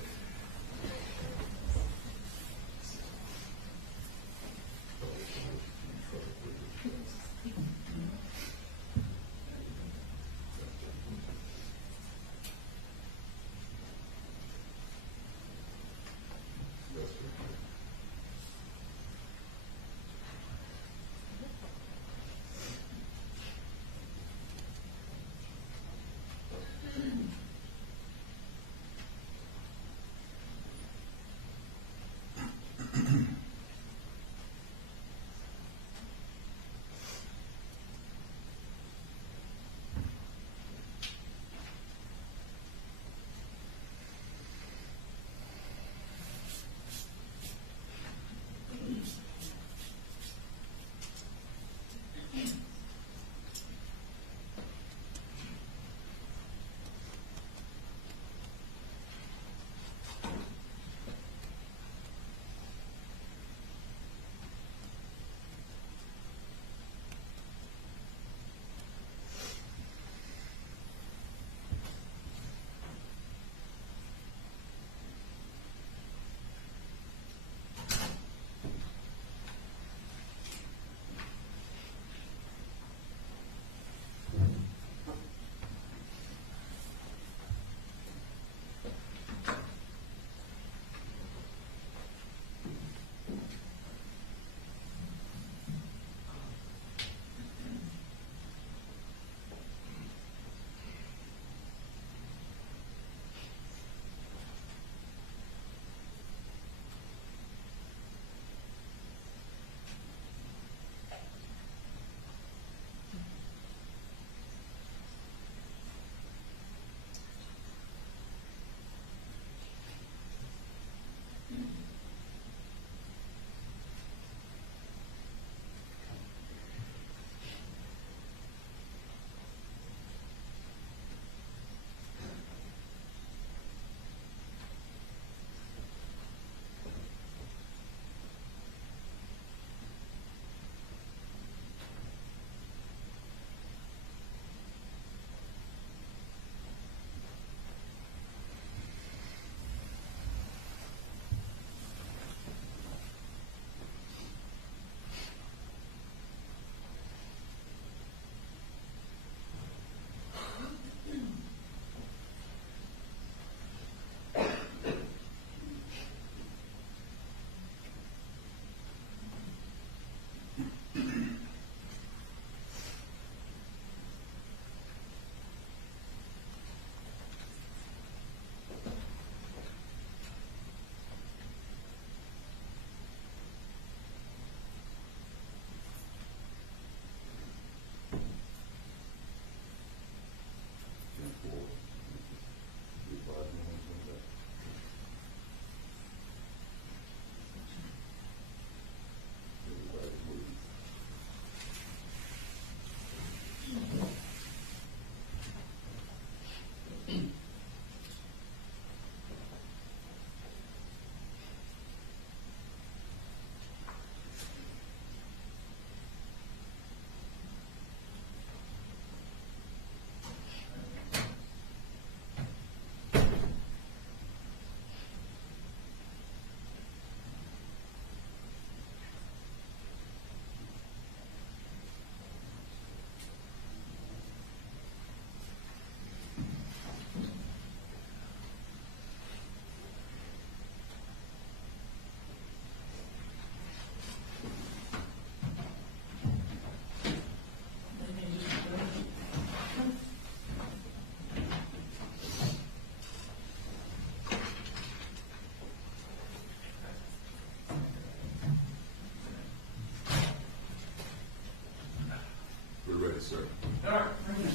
sir. All right, bring it in.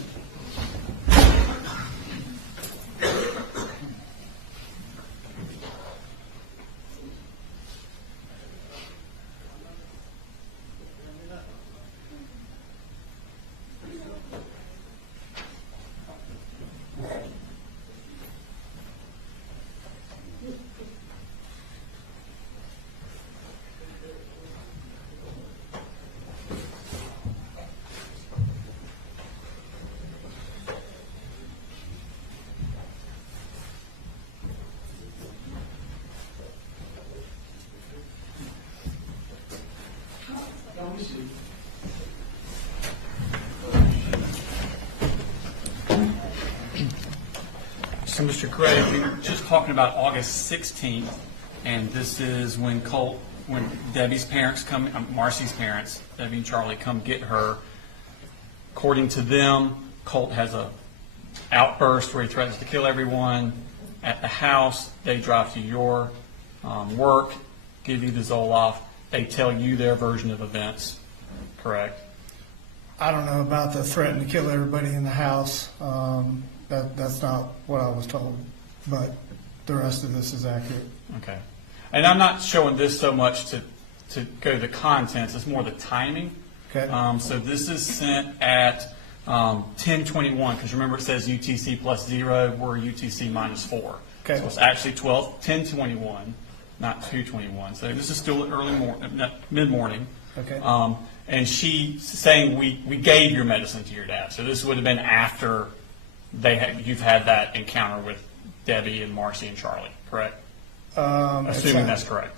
Don't be silly. So, Mr. Gray, we were just talking about August 16th, and this is when Debbie's parents come, Marcy's parents, Debbie and Charlie, come get her. According to them, Colt has a outburst where he threatens to kill everyone at the house. They drive to your work, give you the Zoloft. They tell you their version of events, correct? I don't know about the threat to kill everybody in the house. That's not what I was told, but the rest of this is accurate. Okay. And I'm not showing this so much to go to the contents, it's more the timing. Okay. So this is sent at 10:21, because remember it says UTC plus 0, we're UTC minus 4. Okay. So it's actually 10:21, not 2:21. So this is still mid-morning. Okay. And she's saying we gave your medicine to your dad. So this would have been after you've had that encounter with Debbie and Marcy and Charlie, correct? Assuming that's correct.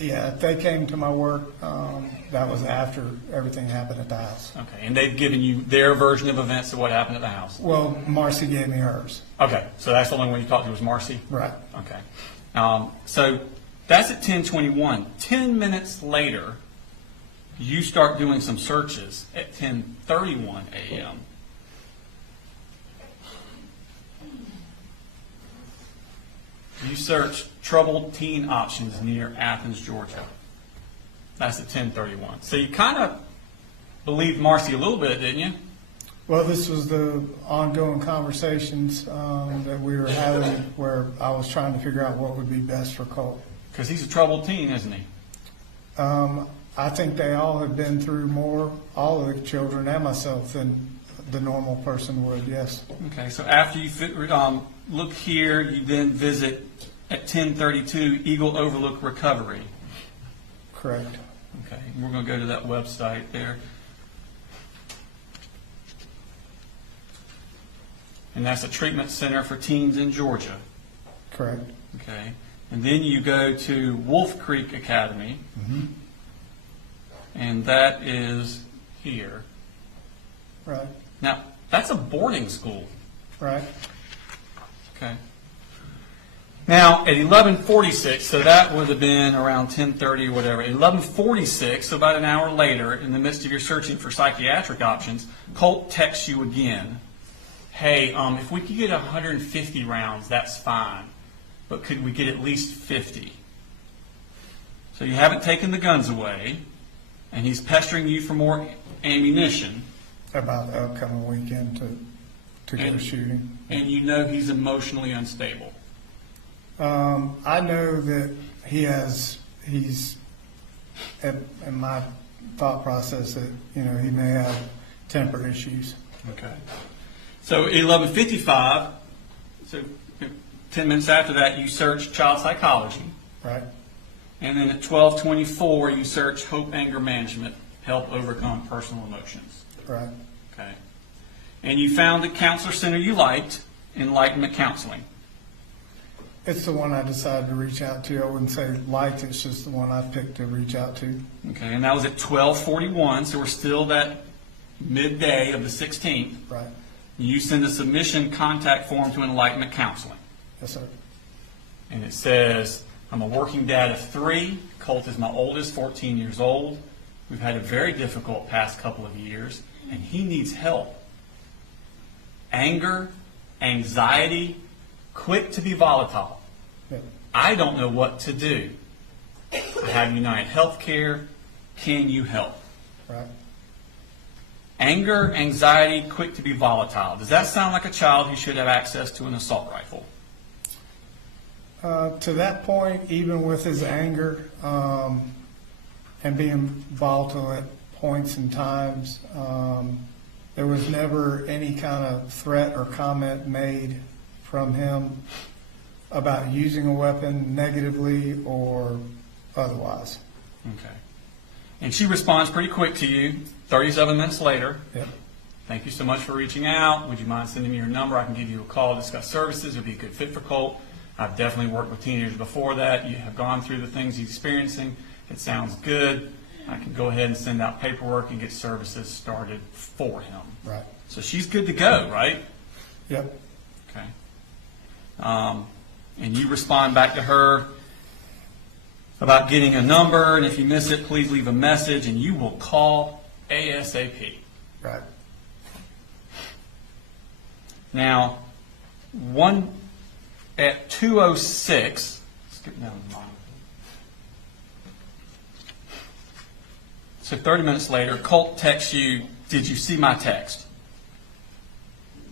Yeah, if they came to my work, that was after everything happened at the house. Okay, and they've given you their version of events of what happened at the house? Well, Marcy gave me hers. Okay, so that's the only one you talked to was Marcy? Right. Okay. So that's at 10:21. 10 minutes later, you start doing some searches at 10:31 a.m. You search troubled teen options near Athens, Georgia. That's at 10:31. So you kind of believed Marcy a little bit, didn't you? Well, this was the ongoing conversations that we were having where I was trying to figure out what would be best for Colt. Because he's a troubled teen, isn't he? I think they all have been through more, all of the children and myself, than the normal person would, yes. Okay, so after you look here, you then visit at 10:32 Eagle Overlook Recovery. Correct. Okay, and we're going to go to that website there. And that's a treatment center for teens in Georgia. Correct. Okay, and then you go to Wolf Creek Academy, and that is here. Right. Now, that's a boarding school. Right. Okay. Now, at 11:46, so that would have been around 10:30 or whatever, at 11:46, so about an hour later, in the midst of your searching for psychiatric options, Colt texts you again, hey, if we could get 150 rounds, that's fine, but could we get at least 50? So you haven't taken the guns away, and he's pestering you for more ammunition. About the upcoming weekend to go shooting. And you know he's emotionally unstable. I know that he's in my thought process that, he may have temper issues. Okay. So at 11:55, so 10 minutes after that, you search child psychology. Right. And then at 12:24, you search hope anger management, help overcome personal emotions. Right. Okay. And you found the counselor center you liked, Enlightenment Counseling. It's the one I decided to reach out to. I wouldn't say liked, it's just the one I picked to reach out to. Okay, and that was at 12:41, so we're still that midday of the 16th. Right. You send a submission contact form to Enlightenment Counseling. Yes, sir. And it says, I'm a working dad of 3. Colt is my oldest, 14 years old. We've had a very difficult past couple of years, and he needs help. Anger, anxiety, quick to be volatile. Yep. I don't know what to do. I have United Healthcare. Can you help? Right. Anger, anxiety, quick to be volatile. Does that sound like a child who should have access to an assault rifle? To that point, even with his anger and being volatile at points and times, there was never any kind of threat or comment made from him about using a weapon negatively or otherwise. Okay. And she responds pretty quick to you, 37 minutes later. Yep. Thank you so much for reaching out. Would you mind sending me your number? I can give you a call, discuss services. It would be a good fit for Colt. I've definitely worked with teenagers before that. You have gone through the things he's experiencing. It sounds good. I can go ahead and send out paperwork and get services started for him. Right. So she's good to go, right? Yep. Okay. And you respond back to her about getting a number, and if you miss it, please leave a message, and you will call ASAP. Right. Now, at 2:06, skip down the line. So 30 minutes later, Colt texts you, "Did you see my text?"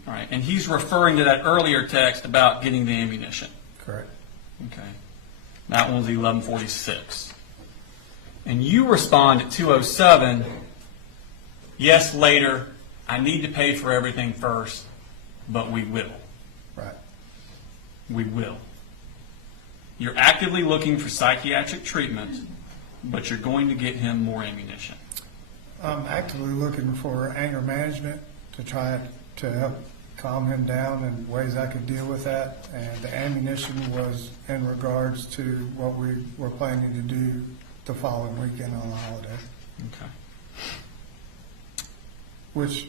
All right, and he's referring to that earlier text about getting the ammunition. Correct. Okay. That one's 11:46. And you respond at 2:07, "Yes, later. I need to pay for everything first, but we will." Right. We will. You're actively looking for psychiatric treatment, but you're going to get him more ammunition. I'm actively looking for anger management to try to help calm him down in ways I could deal with that. And the ammunition was in regards to what we were planning to do the following weekend on the holiday. Okay. Which,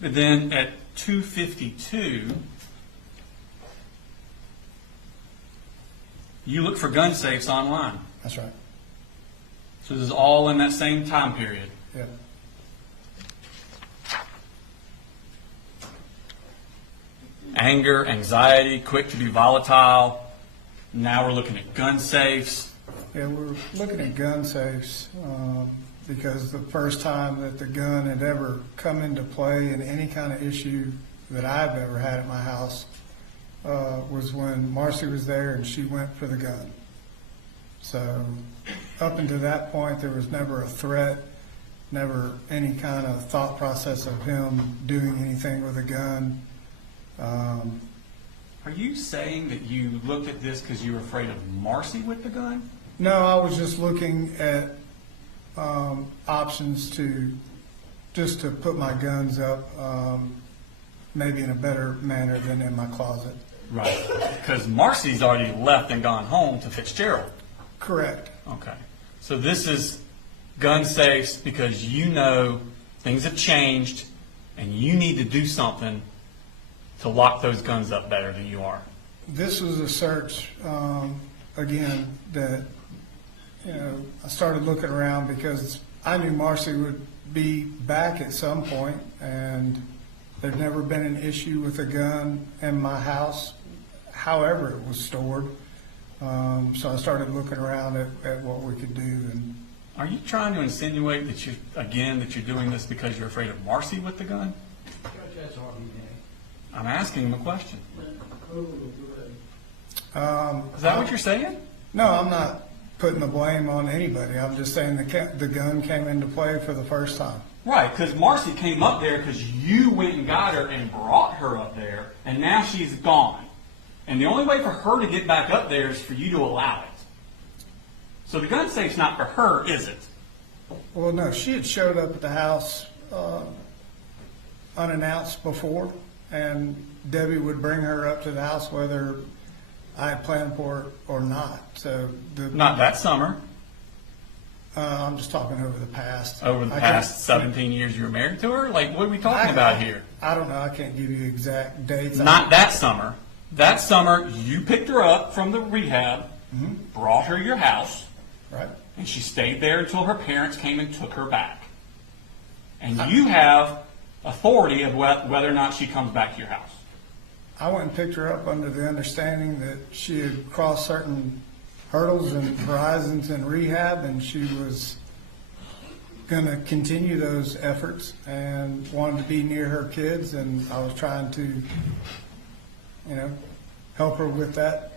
But then at 2:52, you look for gun safes online. that's right. So this is all in that same time period. Yeah. Anger, anxiety, quick to be volatile. Now we're looking at gun safes. Yeah, we're looking at gun safes because the first time that the gun had ever come into play in any kind of issue that I've ever had at my house was when Marcy was there and she went for the gun. So up until that point, there was never a threat, never any kind of thought process of him doing anything with a gun. Are you saying that you looked at this because you were afraid of Marcy with the gun? No, I was just looking at options to put my guns up maybe in a better manner than in my closet. Right. Because Marcy's already left and gone home to Fitzgerald. Correct. Okay. So this is gun safes because you know things have changed and you need to do something to lock those guns up better than you are. This was a search, again, that, I started looking around because I knew Marcy would be back at some point, and there'd never been an issue with a gun in my house, however it was stored. So I started looking around at what we could do. And Are you trying to insinuate that you're doing this because you're afraid of Marcy with the gun? Judge, that's already I'm asking him a question. there. Is that what you're saying? No, I'm not putting the blame on anybody. I'm just saying the gun came into play for the first time. Right, because Marcy came up there because you went and got her and brought her up there, and now she's gone. And the only way for her to get back up there is for you to allow it. So the gun safe's not for her, is it? Well, no, she had showed up at the house unannounced before, and Debbie would bring her up to the house whether I had planned for it or not. So Not that summer. I'm just talking over the past. Over the past 17 years you were married to her? Like, what are we talking about here? I don't know. I can't give you exact dates. Not that summer. That summer, you picked her up from the rehab, brought her to your house, Right. and she stayed there until her parents came and took her back. And you have authority of whether or not she comes back to your house. I went and picked her up under the understanding that she had crossed certain hurdles and horizons in rehab, and she was going to continue those efforts and wanted to be near her kids, and I was trying to, help her with that.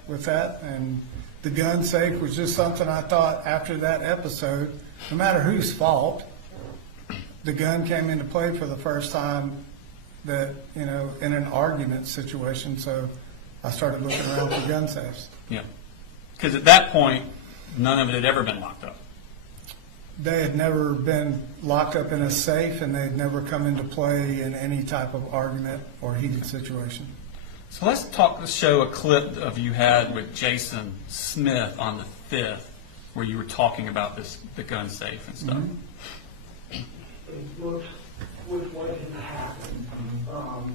And the gun safe was just something I thought after that episode, no matter whose fault, the gun came into play for the first time that, in an argument situation. So I started looking around for gun safes. Yeah. Because at that point, none of it had ever been locked up. They had never been locked up in a safe, and they had never come into play in any type of argument or heated situation. So let's show a clip of you had with Jason Smith on the 5th, where you were talking about the gun safe and stuff. With what had happened,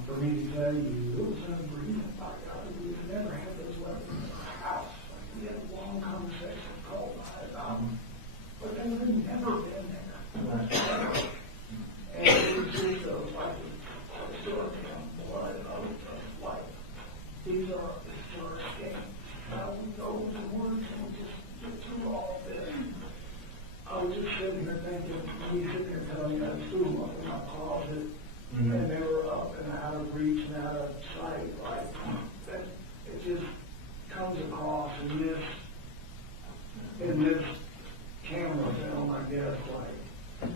for me to tell you, it was an agreement. We never had those weapons in our house. We had a long conversation with Colt, but they had never been there. And it was just like a story of blood of life. These are historic games. We go over the words and we just get through all of this. I was just sitting here thinking, we sitting here telling you I threw them up in my closet, and they were up and out of reach and out of sight. Like, that, it just comes across in this camera film, I guess, like,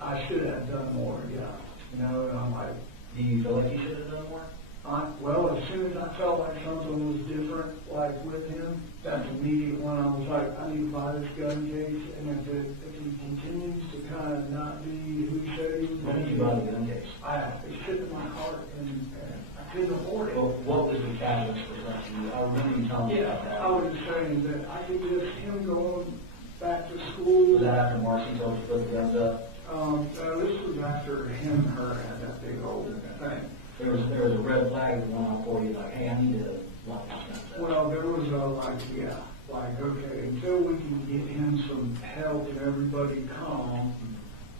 I should have done more, yeah. And I'm like, Do you feel like you should have done more? well, as soon as I felt like something was different, like with him, that's immediate when I was like, I need to buy this gun case, and if he continues to kind of not be who he said he was When going did to you buy the gun case? it's sitting in my heart, and I couldn't afford it. Well, what was the catalyst for that? I remember you telling me about that. I was saying that I could just, him going back to school. Was that after Marcy told you to put the guns up? This was after him and her had that big old thing. There was a red flag that went off for you, like, hey, I need to lock this gun up. Well, there was okay, until we can get him some help and everybody calm,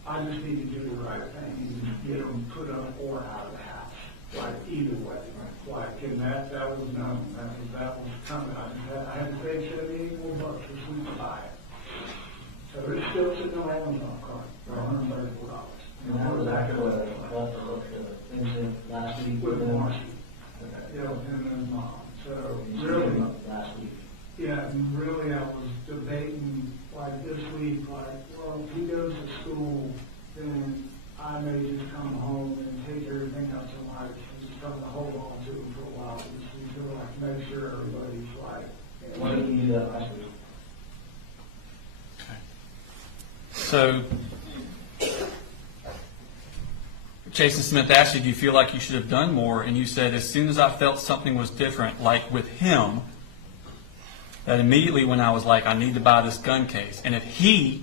I just need to do the right thing and get him put up or out of the house. Like, either way. Like, and that was known. That was coming. I had to pay $78 more bucks for sweet to buy it. So it's still sitting on Amazon card for $134. And that was after the incident last week With Marcy. Okay. Him and his mom. So You really, said last week. yeah, and really I was debating like this week, like, well, if he goes to school, then I may just come home and take everything out to my, just trying to hold on to him for a while, just to like make sure everybody's like. Why didn't you do that last week? Okay. So, Jason Smith asked you, do you feel like you should have done more? And you said, as soon as I felt something was different, like with him, that immediately when I was like, I need to buy this gun case. And if he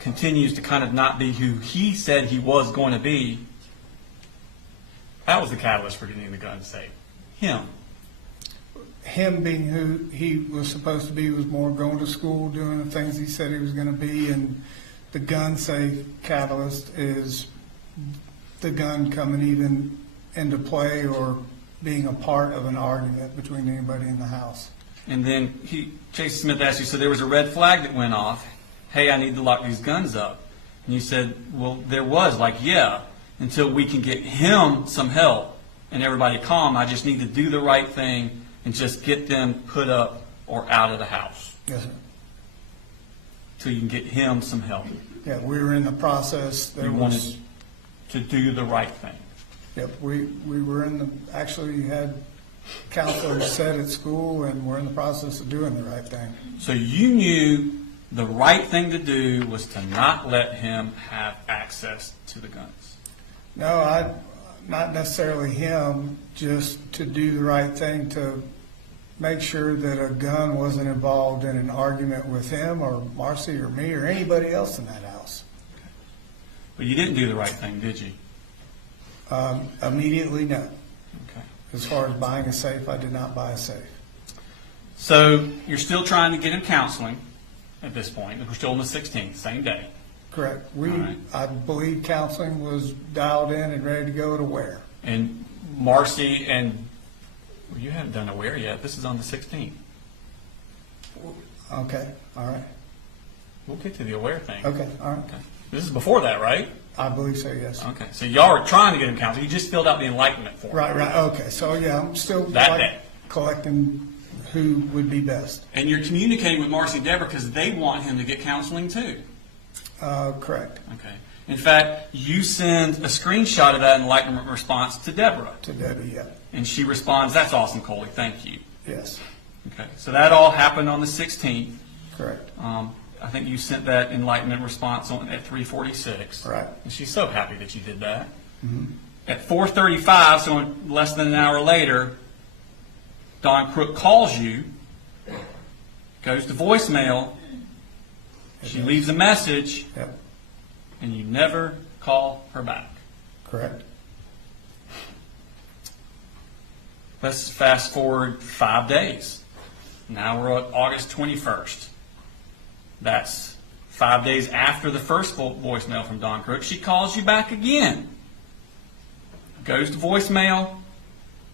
continues to kind of not be who he said he was going to be, that was the catalyst for getting the gun safe. Him. Him being who he was supposed to be was more going to school, doing the things he said he was going to be, and the gun safe catalyst is the gun coming even into play or being a part of an argument between anybody in the house. And then Jason Smith asked you, so there was a red flag that went off. Hey, I need to lock these guns up. And you said, well, there was, like, yeah, until we can get him some help and everybody calm. I just need to do the right thing and just get them put up or out of the house. Yes, sir. Till you can get him some help. Yeah, we were in the process. You wanted to do the right thing. Yep, we were actually had counselors set at school, and we're in the process of doing the right thing. So you knew the right thing to do was to not let him have access to the guns. No, not necessarily him, just to do the right thing to make sure that a gun wasn't involved in an argument with him or Marcy or me or anybody else in that house. But you didn't do the right thing, did you? Immediately, no. Okay. As far as buying a safe, I did not buy a safe. So you're still trying to get him counseling at this point. We're still on the 16th, same day. Correct. All right. I believe counseling was dialed in and ready to go at Aware. And Marcy and, well, you haven't done Aware yet. This is on the 16th. Okay, all right. We'll get to the Aware thing. Okay, all right. Okay. This is before that, right? I believe so, yes. Okay, so y'all were trying to get him counseled. You just filled out the enlightenment form. Right, okay, so yeah, I'm still That day. collecting who would be best. And you're communicating with Marcy and Deborah because they want him to get counseling too. Correct, Okay. In fact, you send a screenshot of that enlightenment response to Deborah. to Debbie, yeah, And she responds, "That's awesome, Coley. Thank you." yes, Okay. So that all happened on the 16th. correct, I think you sent that enlightenment response on at 3:46. Right. And she's so happy that you did that. At 4:35, so less than an hour later, Don Crook calls you, goes to voicemail, she leaves a message, yep, and you never call her back. correct, Let's fast forward 5 days. Now we're at August 21st. That's 5 days after the first voicemail from Don Crook. She calls you back again. Goes to voicemail,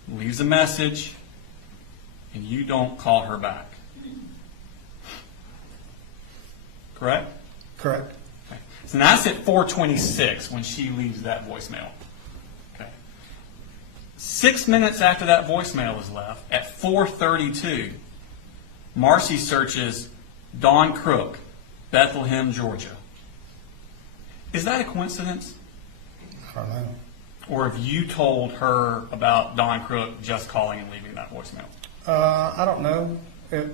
leaves a message, and you don't call her back. Correct? correct, Okay. So now that's at 4:26 when she leaves that voicemail. Okay. 6 minutes after that voicemail is left, at 4:32, Marcy searches Don Crook, Bethlehem, Georgia. Is that a coincidence? I don't know. Or have you told her about Don Crook just calling and leaving that voicemail? I don't know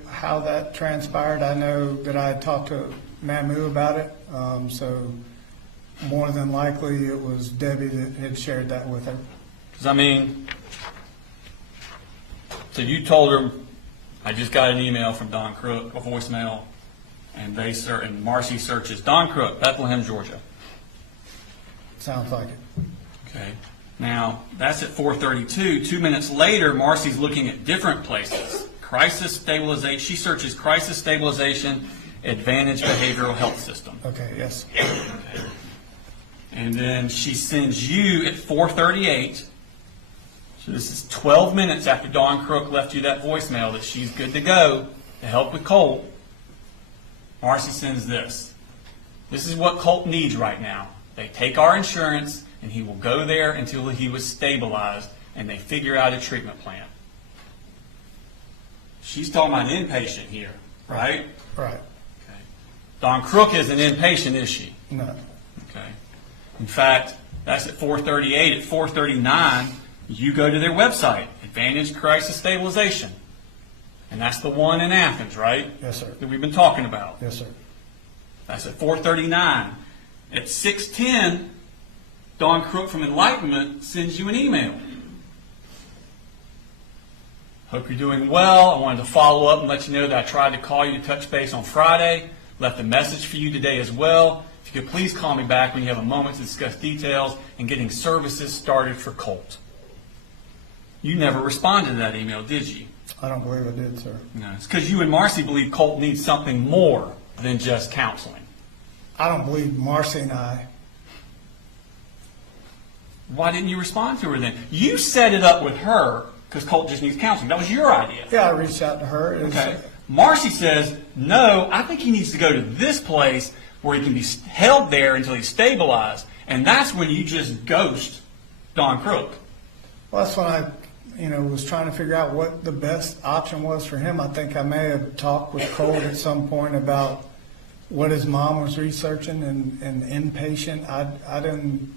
how that transpired. I know that I had talked to Mamu about it, so more than likely it was Debbie that had shared that with her. Because, I mean, so you told her, "I just got an email from Don Crook, a voicemail," and and Marcy searches Don Crook, Bethlehem, Georgia. Sounds like it. Okay. Now, that's at 4:32. 2 minutes later, Marcy's looking at different places. Crisis stabilization. She searches crisis stabilization, Advantage Behavioral Health System. Okay, yes, Okay. And then she sends you at 4:38. So this is 12 minutes after Dawn Crook left you that voicemail that she's good to go to help with Colt. Marcy sends this. This is what Colt needs right now. They take our insurance, and he will go there until he was stabilized, and they figure out a treatment plan. She's talking about an inpatient here, right? right, Okay. Dawn Crook is an inpatient, is she? no, Okay. In fact, that's at 4:38. At 4:39, you go to their website, Advantage Crisis Stabilization. And that's the one in Athens, right? yes, sir, That we've been talking about. yes, sir, That's at 4:39. At 6:10, Dawn Crook from Enlightenment sends you an email. Hope you're doing well. I wanted to follow up and let you know that I tried to call you to touch base on Friday. Left a message for you today as well. If you could please call me back when you have a moment to discuss details and getting services started for Colt. You never responded to that email, did you? I don't believe I did, sir. No. It's because you and Marcy believe Colt needs something more than just counseling. I don't believe Marcy and I. Why didn't you respond to her then? You set it up with her because Colt just needs counseling. That was your idea. Yeah, I reached out to her. It was- Okay. Marcy says, "No, I think he needs to go to this place where he can be held there until he's stabilized." And that's when you just ghost Dawn Crook. Well, that's when I, was trying to figure out what the best option was for him. I think I may have talked with Colt at some point about what his mom was researching and inpatient. I didn't.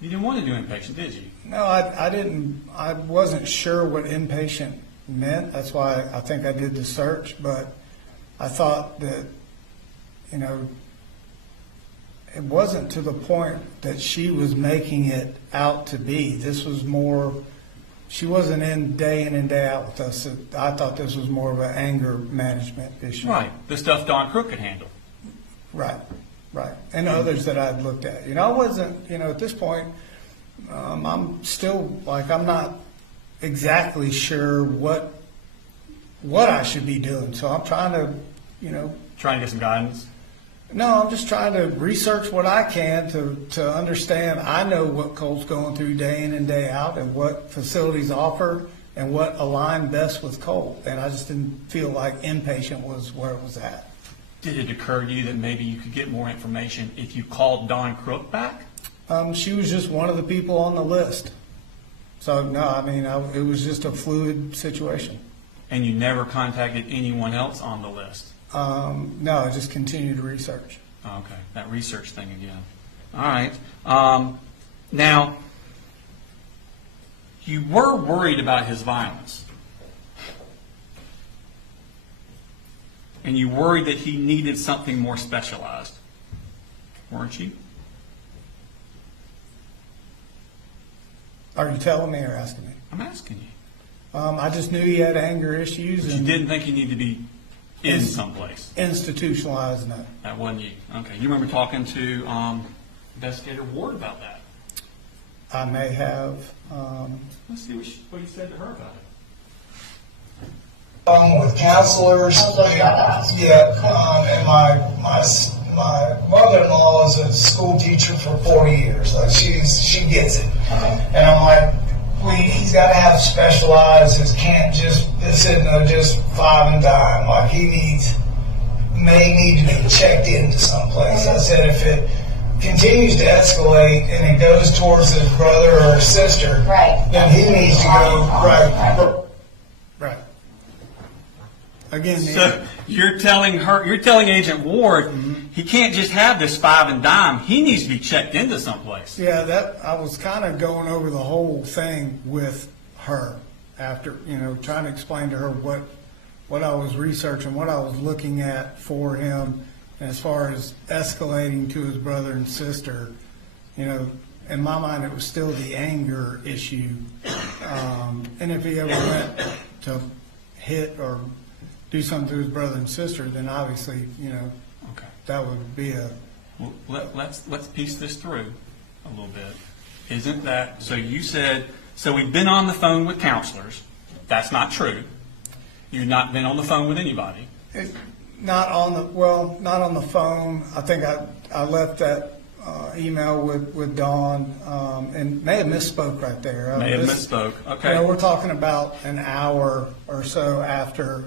You didn't want to do inpatient, did you? No, I didn't. I wasn't sure what inpatient meant. That's why I think I did the search. But I thought that, it wasn't to the point that she was making it out to be. This was more. She wasn't in and day out with us. I thought this was more of an anger management issue. Right. The stuff Dawn Crook could handle. Right. And others that I'd looked at. I wasn't, at this point, I'm still, I'm not exactly sure what I should be doing. So I'm trying to, Trying to get some guidance. No, I'm just trying to research what I can to understand. I know what Colt's going through day in and day out and what facilities offer and what aligned best with Colt. And I just didn't feel like inpatient was where it was at. Did it occur to you that maybe you could get more information if you called Dawn Crook back? She was just one of the people on the list. So, no, I mean, it was just a fluid situation. And you never contacted anyone else on the list? No, I just continued to research. Okay, that research thing again. All right. Now, you were worried about his violence. And you worried that he needed something more specialized. Weren't you? Are you telling me or asking me? I'm asking you. I just knew he had anger issues. But you and didn't think he needed to be in someplace. Institutionalized, no. That wasn't you. Okay. You remember talking to Investigator Ward about that? I may have. Let's see what you said to her about it. With counselors. Yeah, and my mother-in-law is a school teacher for 40 years. Like she gets it. And I'm like, he's got to have specialized. It can't just just five and dime. Like may need to be checked into someplace. I said if it continues to escalate and it goes towards his brother or his sister, then he needs to go right. Again, so you're telling Agent Ward, he can't just have this five and dime. He needs to be checked into someplace. Yeah, I was kind of going over the whole thing with her after, trying to explain to her what I was researching, what I was looking at for him, and as far as escalating to his brother and sister, in my mind it was still the anger issue, and if he ever went to hit or do something to his brother and sister, then obviously, okay, that would be a. Well, let's piece this through a little bit. Isn't that so? You said so. We've been on the phone with counselors. That's not true. You've not been on the phone with anybody. Not on the phone. I think I left that email with Dawn and may have misspoke right there. May have misspoke. Okay. We're talking about an hour or so after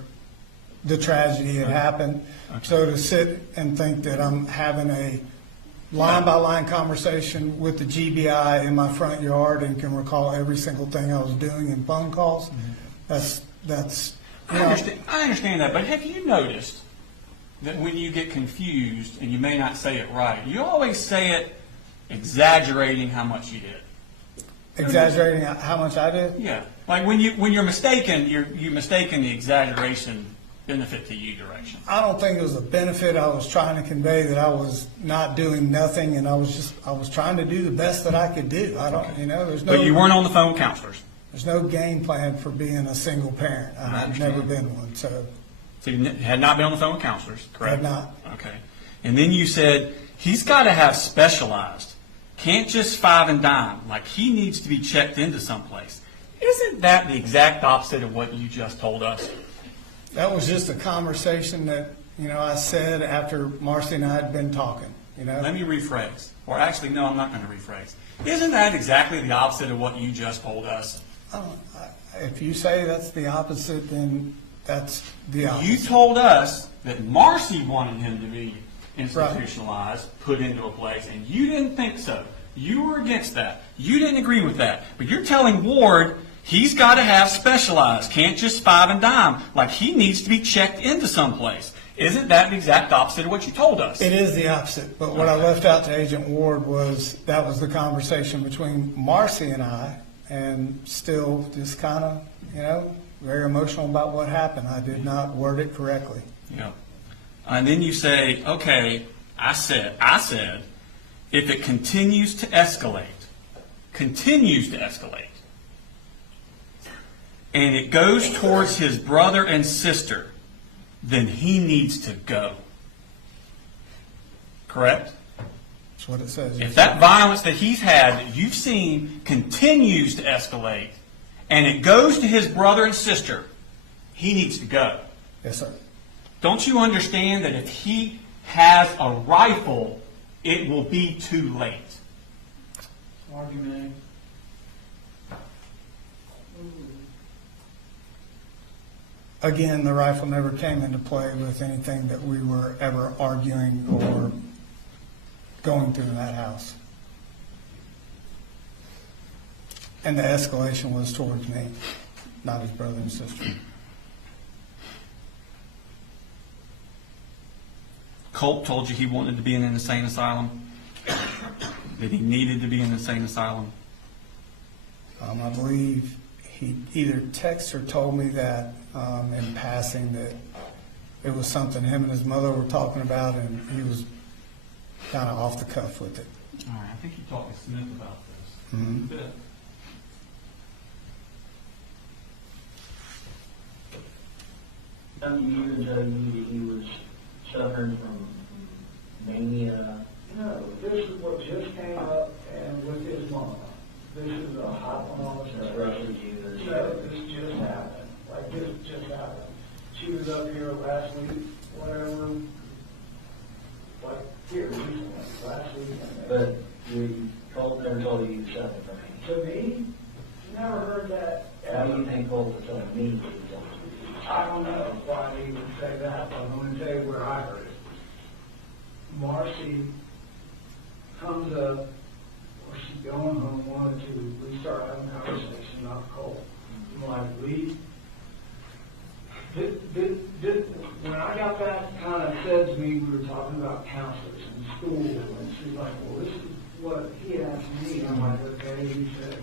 the tragedy had happened. Okay. So to sit and think that I'm having a line-by-line conversation with the GBI in my front yard and can recall every single thing I was doing in phone calls, that's. I understand that, but have you noticed that when you get confused and you may not say it right, you always say it exaggerating how much you did? Exaggerating how much I did? Yeah. Like when you're mistaken, you're mistaken the exaggeration benefit to you direction. I don't think it was a benefit. I was trying to convey that I was not doing nothing, and I was trying to do the best that I could do. I don't, there's no. But you weren't on the phone with counselors. There's no game plan for being a single parent. I've never been one. So you had not been on the phone with counselors, correct? Had not. Okay. And then you said he's got to have specialized. Can't just five and dime. Like he needs to be checked into someplace. Isn't that the exact opposite of what you just told us? That was just a conversation that, I said after Marcy and I had been talking, Let me rephrase. Or actually, no, I'm not going to rephrase. Isn't that exactly the opposite of what you just told us? If you say that's the opposite, then that's the opposite. You told us that Marcy wanted him to be institutionalized, put into a place, and you didn't think so. You were against that. You didn't agree with that. But you're telling Ward he's got to have specialized, can't just five and dime, like he needs to be checked into someplace. Isn't that the exact opposite of what you told us? It is the opposite. But what I left out to Agent Ward was that was the conversation between Marcy and I, and still just kind of, very emotional about what happened. I did not word it correctly. Yeah. And then you say, okay, I said, if it continues to escalate, and it goes towards his brother and sister, then he needs to go. Correct? That's what it says. If that violence that he's had, that you've seen, continues to escalate, and it goes to his brother and sister, he needs to go. Yes, sir. Don't you understand that if he has a rifle, it will be too late? again, the rifle never came into play with anything that we were ever arguing or going through in that house. And the escalation was towards me, not his brother and sister. Colt told you he wanted to be in an insane asylum, that he needed to be in an insane asylum. I believe he either texted or told me that in passing that it was something him and his mother were talking about, and he was kind of off the cuff with it. All right, I think you talked to Smith about this. Mhm. Good. Some years ago, he was suffering from mania. No, this is what just came up and with his mama. This is a hypothesis. That's roughly years. No, this just happened. Like this just happened. She was up here last week, whatever, like here recently, last week. But Colt never told you he was suffering from mania. To me, never heard that. How do you think Colt was telling me he was suffering? I don't know why he would say that, but I'm going to tell you where I heard it. Marcy comes up, or she's going home, wanted to, we start having a conversation about Colt. I'm like, when I got that kind of said to me, we were talking about counselors in school, and she's like, well, this is what he asked me. I'm like, okay. He said,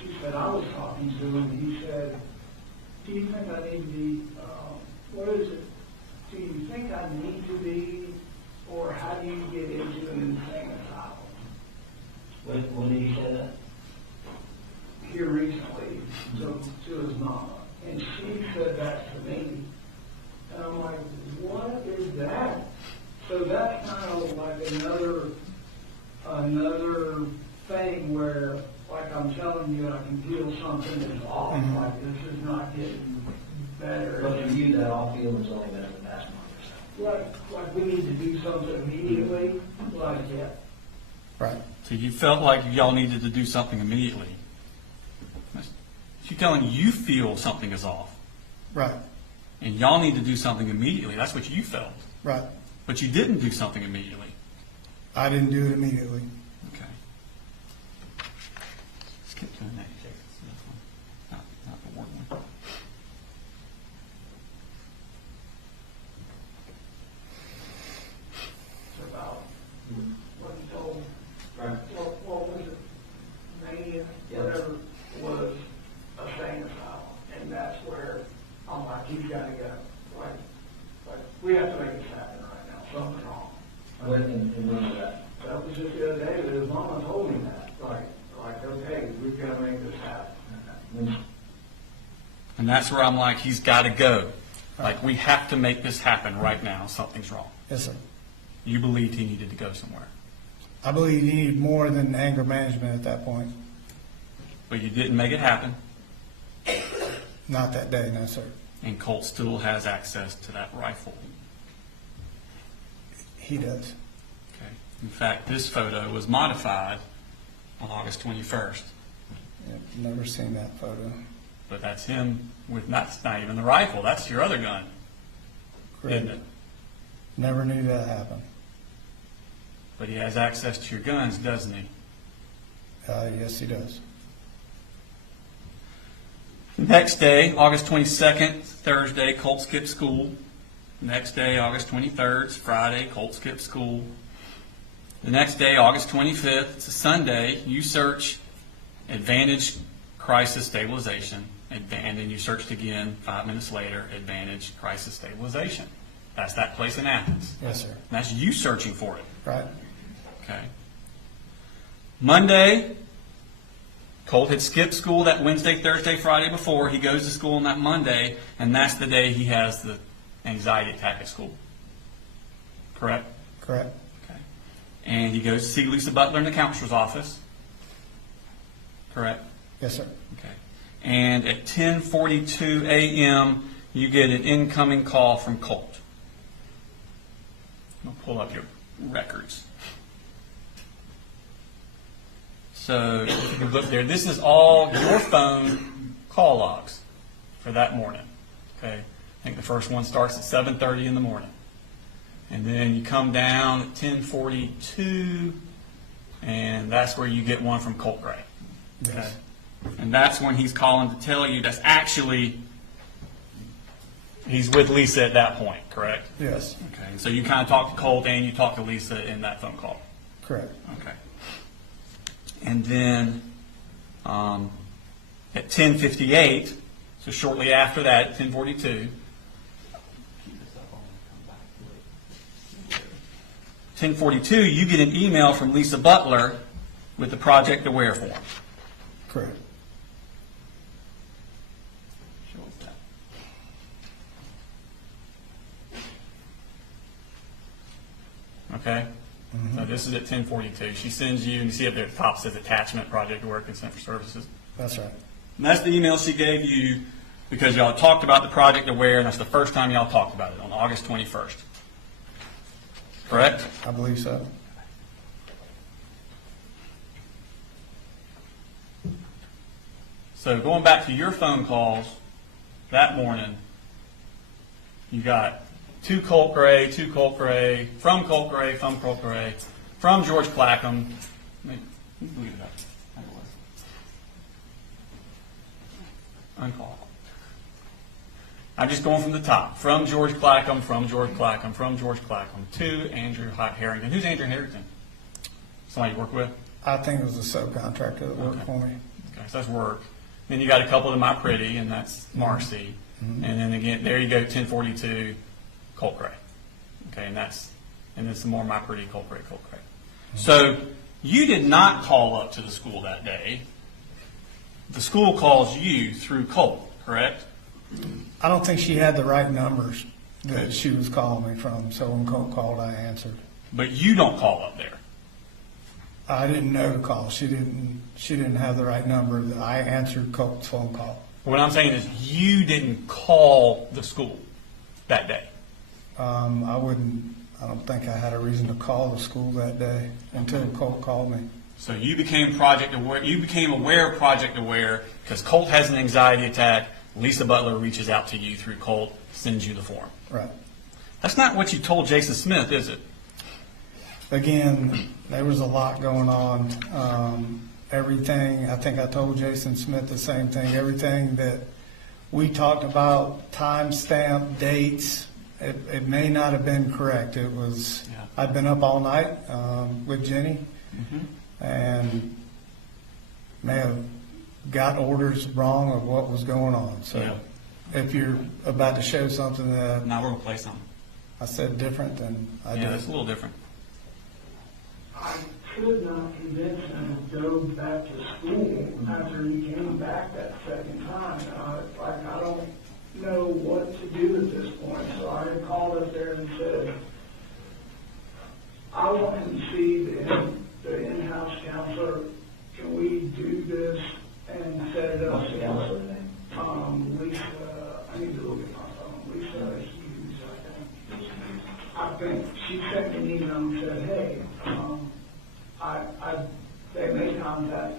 she said, I was talking to him, he said, do you think I need to be, what is it? Do you think I need to be, or how do you get into an insane asylum? When did he say that? Here recently, to his mama. And she said that to me. And I'm like, what is that? So that's kind of like another thing where, like I'm telling you, I can feel something is off. Mhm. Like this is not getting better. But for you, that all feeling's only been in the past month or so. Like we need to do something immediately. Like, yeah. Right. So you felt like y'all needed to do something immediately. She's telling you feel something is off, Right. and y'all need to do something immediately. That's what you felt. Right. But you didn't do something immediately. I didn't do it immediately. Okay. Skip to the next. Not the word one. It's about what he told. Right. What was it? Mania, whatever was a sane asylum, and that's where I'm like, he's got to go. Like we have to make this happen right now. Something's wrong. When was that? That was just the other day that his mama told me that. Like okay, we've got to make this happen. And that's where I'm like, he's got to go. Like, we have to make this happen right now. Something's wrong. Yes, sir. You believed he needed to go somewhere. I believe he needed more than anger management at that point. But you didn't make it happen, Not that day, no, sir. and Colt still has access to that rifle. He does. Okay. In fact, this photo was modified on August 21st. Yep, never seen that photo. But that's him with, that's not even the rifle, that's your other gun, isn't it? Never knew that happened. But he has access to your guns, doesn't he? Yes, he does. Next day, August 22nd, Thursday, Colt skipped school. Next day, August 23rd, it's Friday, Colt skipped school. The next day, August 25th, it's a Sunday, you search Advantage Crisis Stabilization, and then you searched again 5 minutes later, Advantage Crisis Stabilization. That's that place in Athens. Yes, sir. That's you searching for it. Right. Okay. Monday, Colt had skipped school that Wednesday, Thursday, Friday before. He goes to school on that Monday, and that's the day he has the anxiety attack at school. Correct? Correct. Okay. And he goes to see Lisa Butler in the counselor's office. Correct? Yes, sir. Okay. And at 10:42 a.m., you get an incoming call from Colt. I'll pull up your records. So if you can look there, this is all your phone call logs for that morning. Okay, I think the first one starts at 7:30 in the morning. And then you come down at 10:42, and that's where you get one from Colt Gray. Okay. Yes. And that's when he's calling to tell you that's actually, he's with Lisa at that point, correct? Yes, Okay, so you kind of talk to Colt and you talk to Lisa in that phone call. correct. Okay. And then at 10:58, so shortly after that, 10:42, 10:42, you get an email from Lisa Butler with the Project Aware form. Correct. Okay? So this is at 10:42. She sends you, and you see up there at the top says attachment, Project Aware, consent for services. That's right. And that's the email she gave you because y'all talked about the Project Aware, and that's the first time y'all talked about it on August 21st. Correct? I believe so. So going back to your phone calls that morning, you got from Colt Gray, from George Clackham. Leave it up. Uncall. I'm just going from the top. From George Clackham, to Andrew Harrington. Who's Andrew Harrington? Somebody you work with? I think it was a subcontractor that worked Okay. for me. Okay, so that's work. Then you got a couple of My Pretty, and that's Marcy. And then again, there you go, 10:42, Colt Gray. Okay, and then some more My Pretty, Colt Gray. So you did not call up to the school that day. The school calls you through Colt, correct? I don't think she had the right numbers that she was calling me from, so when Colt called, I answered. But you don't call up there. I didn't know to call. She didn't have the right number. I answered Colt's phone call. What I'm saying is you didn't call the school that day. I don't think I had a reason to call the school that day until Colt called me. So you became Project Aware. You became aware of Project Aware because Colt has an anxiety attack. Lisa Butler reaches out to you through Colt, sends you the form. Right. That's not what you told Jason Smith, is it? Again, there was a lot going on. Everything, I think I told Jason Smith the same thing. Everything that we talked about, timestamp, dates, it may not have been correct. It was, Yeah. I'd been up all night with Jenny and may have got orders wrong of what was going on. So Yeah. if you're about to show something that Now we're going to play something. I said different, then I Yeah, did. it's a little different. I could not convince him to go back to school after he came back that second time. I don't know what to do at this point, so I called up there and said, I want him to see the in-house counselor. Can we do this and set it up? What's the counselor's name? Lisa, I need to look at my phone. Lisa Hughes, I think she sent me an email and said, hey, they made contact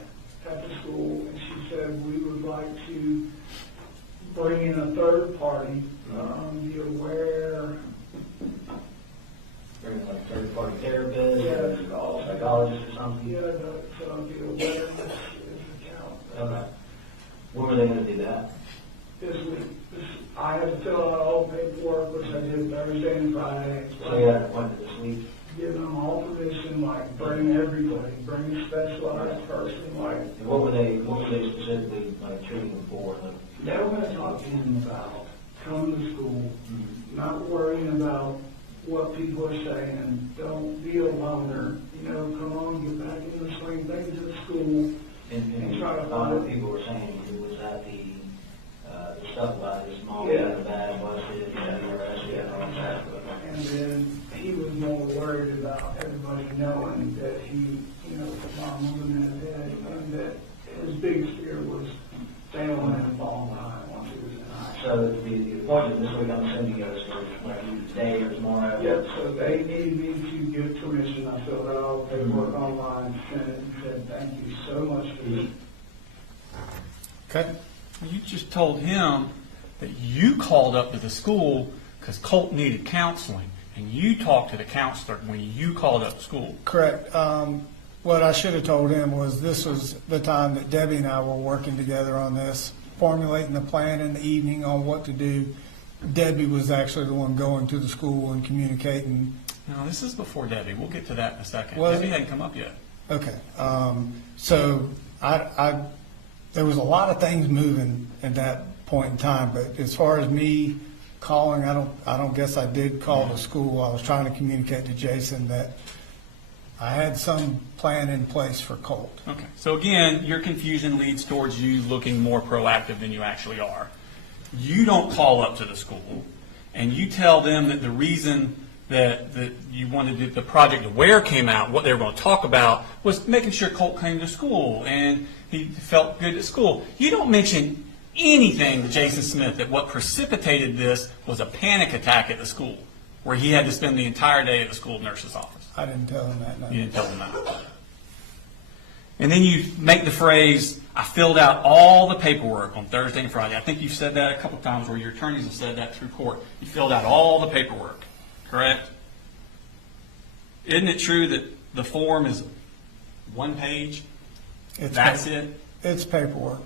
at the school, and she said we would like to bring in a third party, the Aware. Bring like third-party therapist, Yes, or psychologist or something? Yeah, the awareness is account. Okay. When were they going to do that? This week, I had to fill out all the paperwork, which I did Thursday and Friday. So you had an appointment this week? Giving them all permission, like bring everybody, bring a specialized person, like. And what were they specifically like treating them for? Like, They were going to talk to him about coming to school, not worrying about what people are saying, don't be a loner, come on, get back in the swing, take it to the school. and Try to a lot of find- people were saying it was at the stuff about his mom Yeah. being bad, was it, and all that. And then he was more worried about everybody knowing that he, mom was in his head, and that his biggest fear was failing and falling behind once he was in high school. So the appointment this week, I'm assuming goes for like today or tomorrow? Yep, so they needed me to get permission. I filled out all the paperwork online, sent it, and said, thank you so much for this. Okay. You just told him that you called up to the school because Colt needed counseling, and you talked to the counselor when you called up school. Correct. What I should have told him was this was the time that Debbie and I were working together on this, formulating the plan in the evening on what to do. Debbie was actually the one going to the school and communicating. No, this is before Debbie. We'll get to that in a second. Was Debbie it? hadn't come up yet. Okay. So there was a lot of things moving at that point in time, but as far as me calling, I don't guess I did call the school. I was trying to communicate to Jason that I had some plan in place for Colt. Okay. So again, your confusion leads towards you looking more proactive than you actually are. You don't call up to the school, and you tell them that the reason that you wanted the Project Aware came out, what they were going to talk about, was making sure Colt came to school and he felt good at school. You don't mention anything to Jason Smith that what precipitated this was a panic attack at the school, where he had to spend the entire day at the school nurse's office. I didn't tell him that. No. You didn't tell him that. And then you make the phrase, I filled out all the paperwork on Thursday and Friday. I think you've said that a couple times where your attorneys have said that through court. You filled out all the paperwork, correct? Isn't it true that the form is one page? That's it? It's paperwork.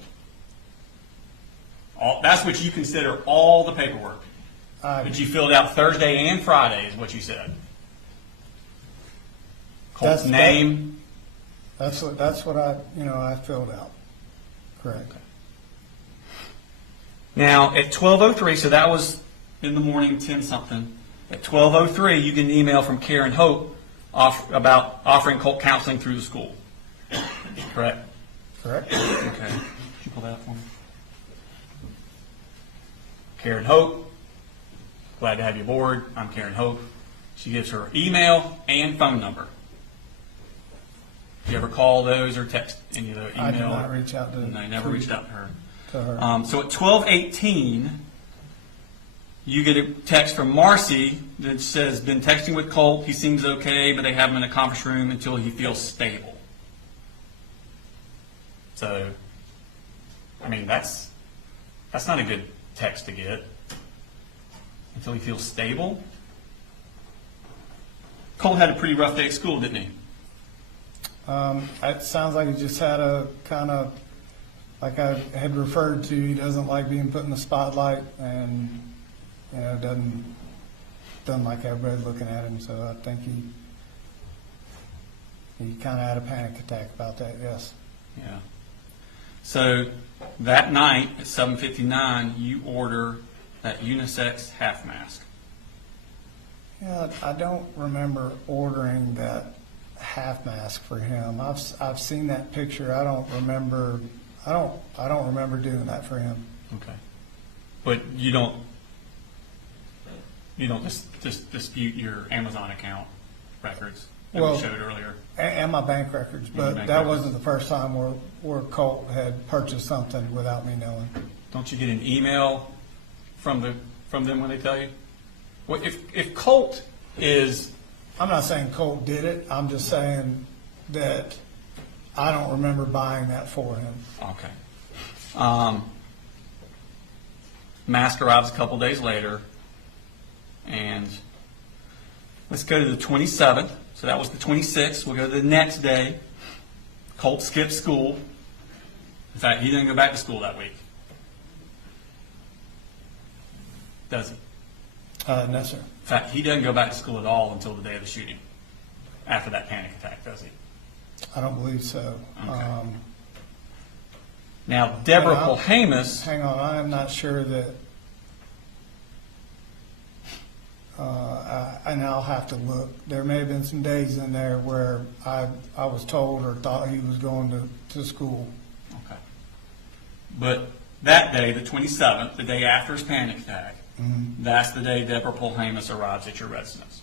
That's what you consider all the paperwork. But you filled out Thursday and Friday is what you said. Colt's name. That's what I filled out. Correct. Now at 12:03, so that was in the morning, 10 something. At 12:03, you get an email from Karen Hope about offering Colt counseling through the school. Correct. Correct. Okay. Could you pull that up for me? Karen Hope. Glad to have you aboard. I'm Karen Hope. She gives her email and phone number. Do you ever call those or text any of the email? I did not reach out to her. No, I never reached out to her. So at 12:18, you get a text from Marcy that says, been texting with Colt. He seems okay, but they have him in a conference room until he feels stable. So, I mean, that's not a good text to get. Until he feels stable. Colt had a pretty rough day at school, didn't he? It sounds like he just had a kind of, like I had referred to, he doesn't like being put in the spotlight and, doesn't like everybody looking at him. So I think he kind of had a panic attack about that, yes. Yeah. So that night at 7:59, you order that unisex half mask. Yeah, I don't remember ordering that half mask for him. I've seen that picture. I don't remember doing that for him. Okay. But you don't just dispute your Amazon account records that we showed earlier. And my bank records, but that wasn't the first time where Colt had purchased something without me knowing. Don't you get an email from them when they tell you? Well, if Colt is, I'm not saying Colt did it. I'm just saying that I don't remember buying that for him. okay. Mask arrives a couple days later, and let's go to the 27th. So that was the 26th. We'll go to the next day. Colt skipped school. In fact, he didn't go back to school that week. Does he? No, sir. In fact, he doesn't go back to school at all until the day of the shooting, after that panic attack, does he? I don't believe so. Okay. Now, Deborah Polhamus. Hang on, I am not sure that, and I'll have to look. There may have been some days in there where I was told or thought he was going to school. Okay. But that day, the 27th, the day after his panic attack, that's the day Deborah Polhamus arrives at your residence.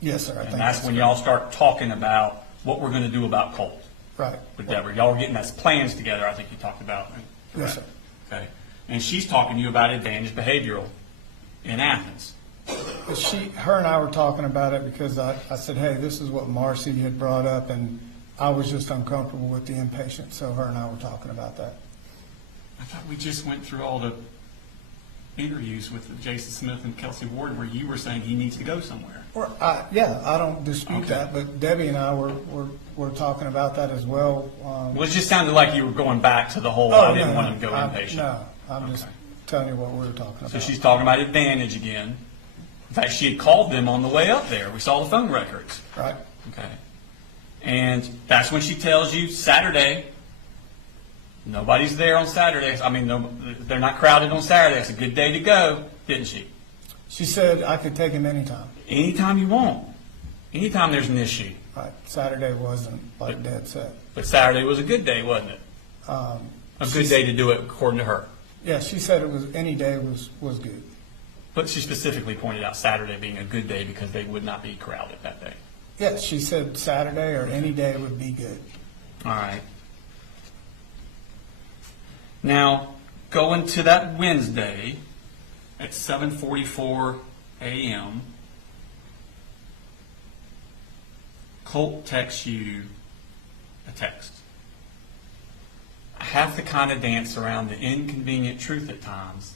Yes, sir. And that's when y'all start talking about what we're going to do about Colt. Right. With Deborah. Y'all were getting those plans together, I think you talked about. Yes, sir. Okay. And she's talking to you about advantage behavioral in Athens. Her and I were talking about it because I said, hey, this is what Marcy had brought up, and I was just uncomfortable with the inpatient, so her and I were talking about that. I thought we just went through all the interviews with Jason Smith and Kelsey Ward where you were saying he needs to go somewhere. Yeah, I don't dispute Okay. that, but Debbie and I were talking about that as well. Well, it just sounded like you were going back to the whole, I didn't want him to go inpatient. No, I'm just Okay. telling you what we were talking about. So she's talking about Advantage again. In fact, she had called them on the way up there. We saw the phone records. Right. Okay. And that's when she tells you Saturday, nobody's there on Saturdays. I mean, no, they're not crowded on Saturday. It's a good day to go, didn't she? She said I could take him anytime. Anytime you want. Anytime there's an issue. Right. Saturday wasn't like Dad said. But Saturday was a good day, wasn't it? A good day to do it according to her. Yeah, she said it was any day was good. But she specifically pointed out Saturday being a good day because they would not be crowded that day. Yeah, she said Saturday or any day would be good. All right. Now, going to that Wednesday at 7:44 a.m., Colt texts you a text. I have to kind of dance around the inconvenient truth at times.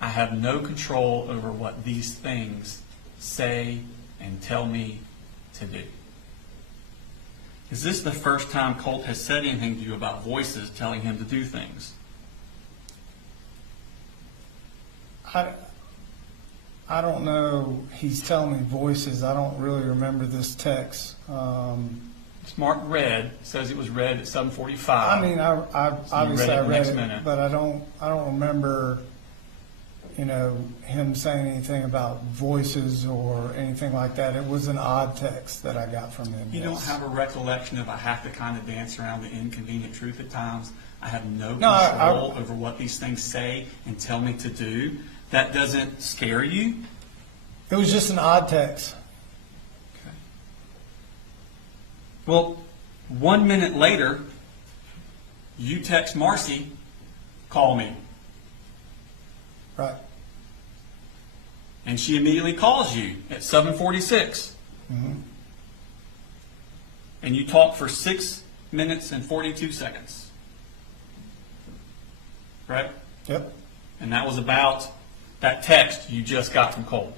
I have no control over what these things say and tell me to do. Is this the first time Colt has said anything to you about voices telling him to do things? I don't know. He's telling me voices. I don't really remember this text. It's marked red. It says it was read at 7:45. I mean, I obviously I the read next it, minute. but I don't remember, him saying anything about voices or anything like that. It was an odd text that I got from him. You yes. don't have a recollection of I have to kind of dance around the inconvenient truth at times. I have no No, control over what these things say and tell me to do. That doesn't scare you? It was just an odd text. Okay. Well, 1 minute later, you text Marcy, call me. Right. And she immediately calls you at 7:46. Mm-hmm. And you talk for 6 minutes and 42 seconds. Right? Yep. And that was about that text you just got from Colt.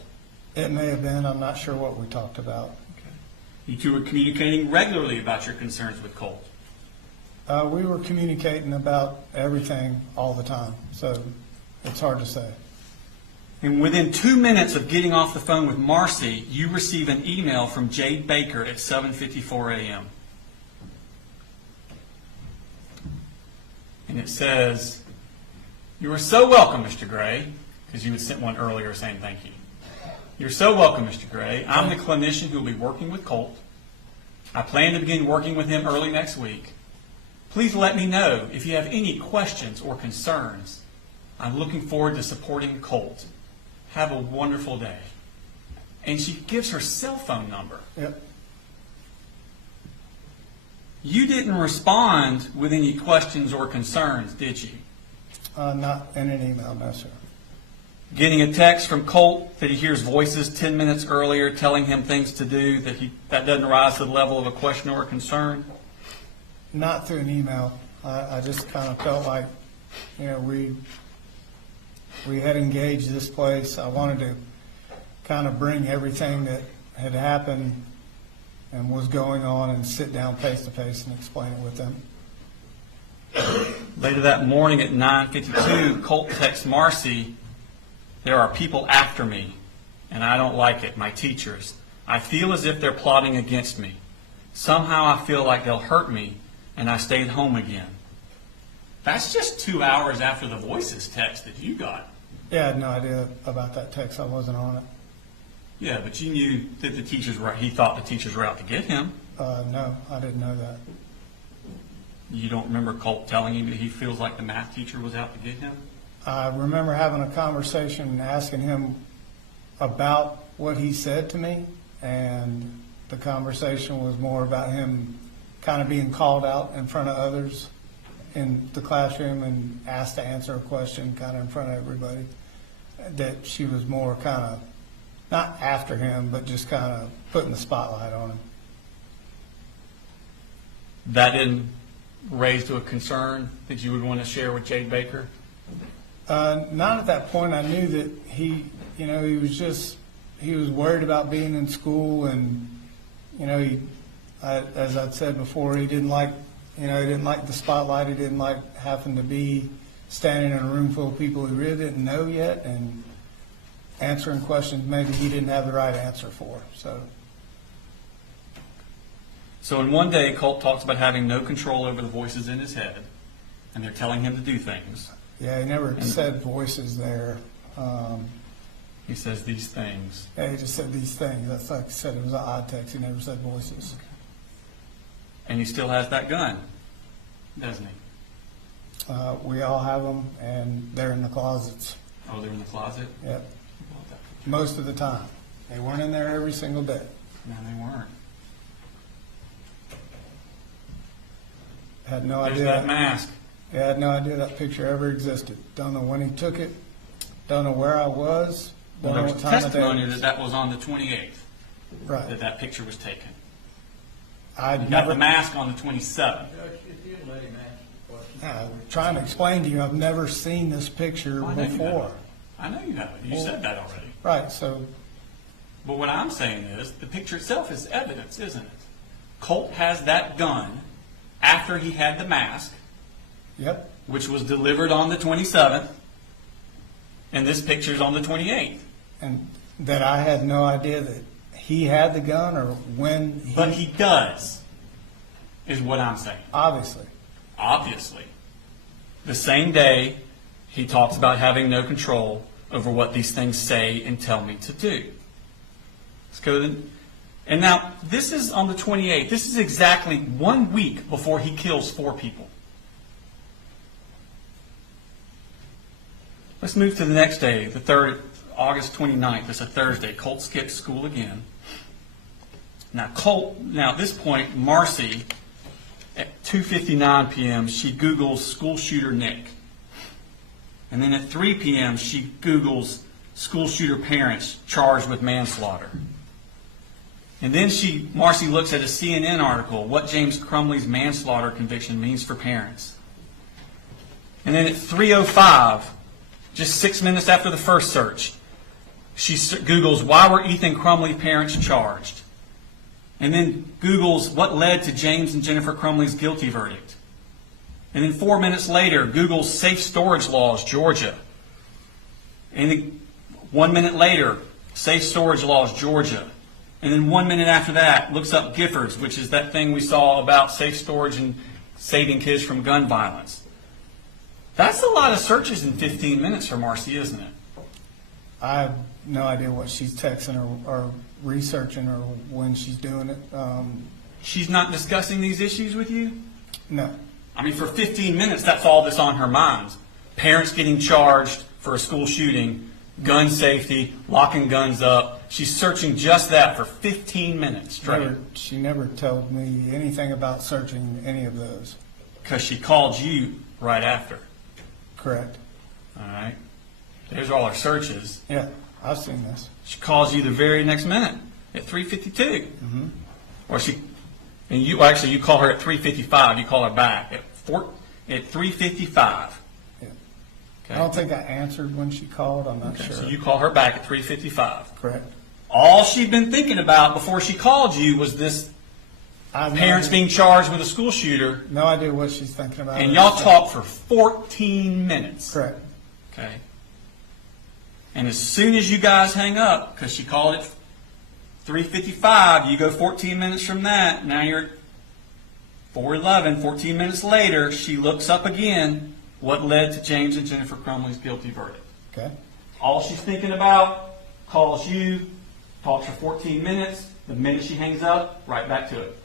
It may have been. I'm not sure what we talked about. Okay. You two were communicating regularly about your concerns with Colt. We were communicating about everything all the time, so it's hard to say. And within 2 minutes of getting off the phone with Marcy, you receive an email from Jade Baker at 7:54 a.m. And it says, "You are so welcome, Mr. Gray," because you had sent one earlier saying thank you. "You're so welcome, Mr. Gray. I'm the clinician who will be working with Colt. I plan to begin working with him early next week. Please let me know if you have any questions or concerns. I'm looking forward to supporting Colt. Have a wonderful day." And she gives her cell phone number. Yep. You didn't respond with any questions or concerns, did you? Not in an email, no, sir. Getting a text from Colt that he hears voices 10 minutes earlier telling him things to do, that doesn't rise to the level of a question or a concern? Not through an email. I just kind of felt like, we had engaged this place. I wanted to kind of bring everything that had happened and was going on and sit down face to face and explain it with them. Later that morning at 9:52, Colt texts Marcy, "There are people after me, and I don't like it, my teachers. I feel as if they're plotting against me. Somehow I feel like they'll hurt me, and I stayed home again." That's just 2 hours after the voices text that you got. Yeah, I had no idea about that text. I wasn't on it. Yeah, but you knew that he thought the teachers were out to get him. No, I didn't know that. You don't remember Colt telling you that he feels like the math teacher was out to get him? I remember having a conversation and asking him about what he said to me, and the conversation was more about him kind of being called out in front of others in the classroom and asked to answer a question kind of in front of everybody. That she was more kind of, not after him, but just kind of putting the spotlight on him. That didn't raise to a concern that you would want to share with Jade Baker? Not at that point. I knew that he was worried about being in school, and as I'd said before, he didn't like the spotlight. He didn't like having to be standing in a room full of people he really didn't know yet and answering questions maybe he didn't have the right answer for. So in one day, Colt talks about having no control over the voices in his head, and they're telling him to do things. Yeah, he never said voices there. He says these things. Yeah, he just said these things. That's like I said, it was an odd text. He never said voices. And he still has that gun, doesn't he? We all have them, and they're in the closets. Oh, they're in the closet? Yep. Most of the time. They weren't in there every single day. No, they weren't. Had no There's idea. that mask. Yeah, I had no idea that picture ever existed. Don't know when he took it. Don't know where I was. Well, Don't there know was what time of day it testimony was. that was on the 28th, Right. that picture was taken. I'd You got never. the mask on the 27th. I'm trying to explain to you, I've never seen this picture I know you before. haven't. I know you haven't. You said that already. Right. So But what I'm saying is, the picture itself is evidence, isn't it? Colt has that gun after he had the mask, yep. which was delivered on the 27th, and this picture's on the 28th. And that I had no idea that he had the gun or when he. But he does, is what I'm saying. Obviously. Obviously. The same day, he talks about having no control over what these things say and tell me to do. Let's go to the, and now, this is on the 28th. This is exactly 1 week before he kills 4 people. Let's move to the next day, the 3rd, August 29th. It's a Thursday. Colt skips school again. Now, at this point, Marcy, at 2:59 p.m., she Googles school shooter Nick. And then at 3 p.m., she Googles school shooter parents charged with manslaughter. And then Marcy looks at a CNN article, what James Crumley's manslaughter conviction means for parents. And then at 3:05, just 6 minutes after the first search, she Googles, why were Ethan Crumley parents charged? And then Googles what led to James and Jennifer Crumley's guilty verdict. And then 4 minutes later, Googles safe storage laws, Georgia. And then 1 minute later, safe storage laws, Georgia. And then 1 minute after that, looks up Giffords, which is that thing we saw about safe storage and saving kids from gun violence. That's a lot of searches in 15 minutes for Marcy, isn't it? I have no idea what she's texting or researching or when she's doing it. She's not discussing these issues with you? No. I mean, for 15 minutes, that's all that's on her mind. Parents getting charged for a school shooting, gun safety, locking guns up. She's searching just that for 15 minutes straight. She never told me anything about searching any of those. Because she called you right after. Correct. All right. There's all her searches. Yeah, I've seen this. She calls you the very next minute at 3:52. Mm-hmm. And you call her at 3:55. You call her back at 3:55. Yeah. Okay. I don't think I answered when she called. I'm not Okay, sure. so you call her back at 3:55. Correct. All she'd been thinking about before she called you was this parents being charged with a school shooter, No idea what she's thinking about. and y'all talked for 14 minutes. Correct. Okay. And as soon as you guys hang up, because she called it 3:55, you go 14 minutes from that. Now you're at 4:11. 14 minutes later, she looks up again what led to James and Jennifer Crumley's guilty verdict. Okay. All she's thinking about, calls you, talks for 14 minutes. The minute she hangs up, right back to it.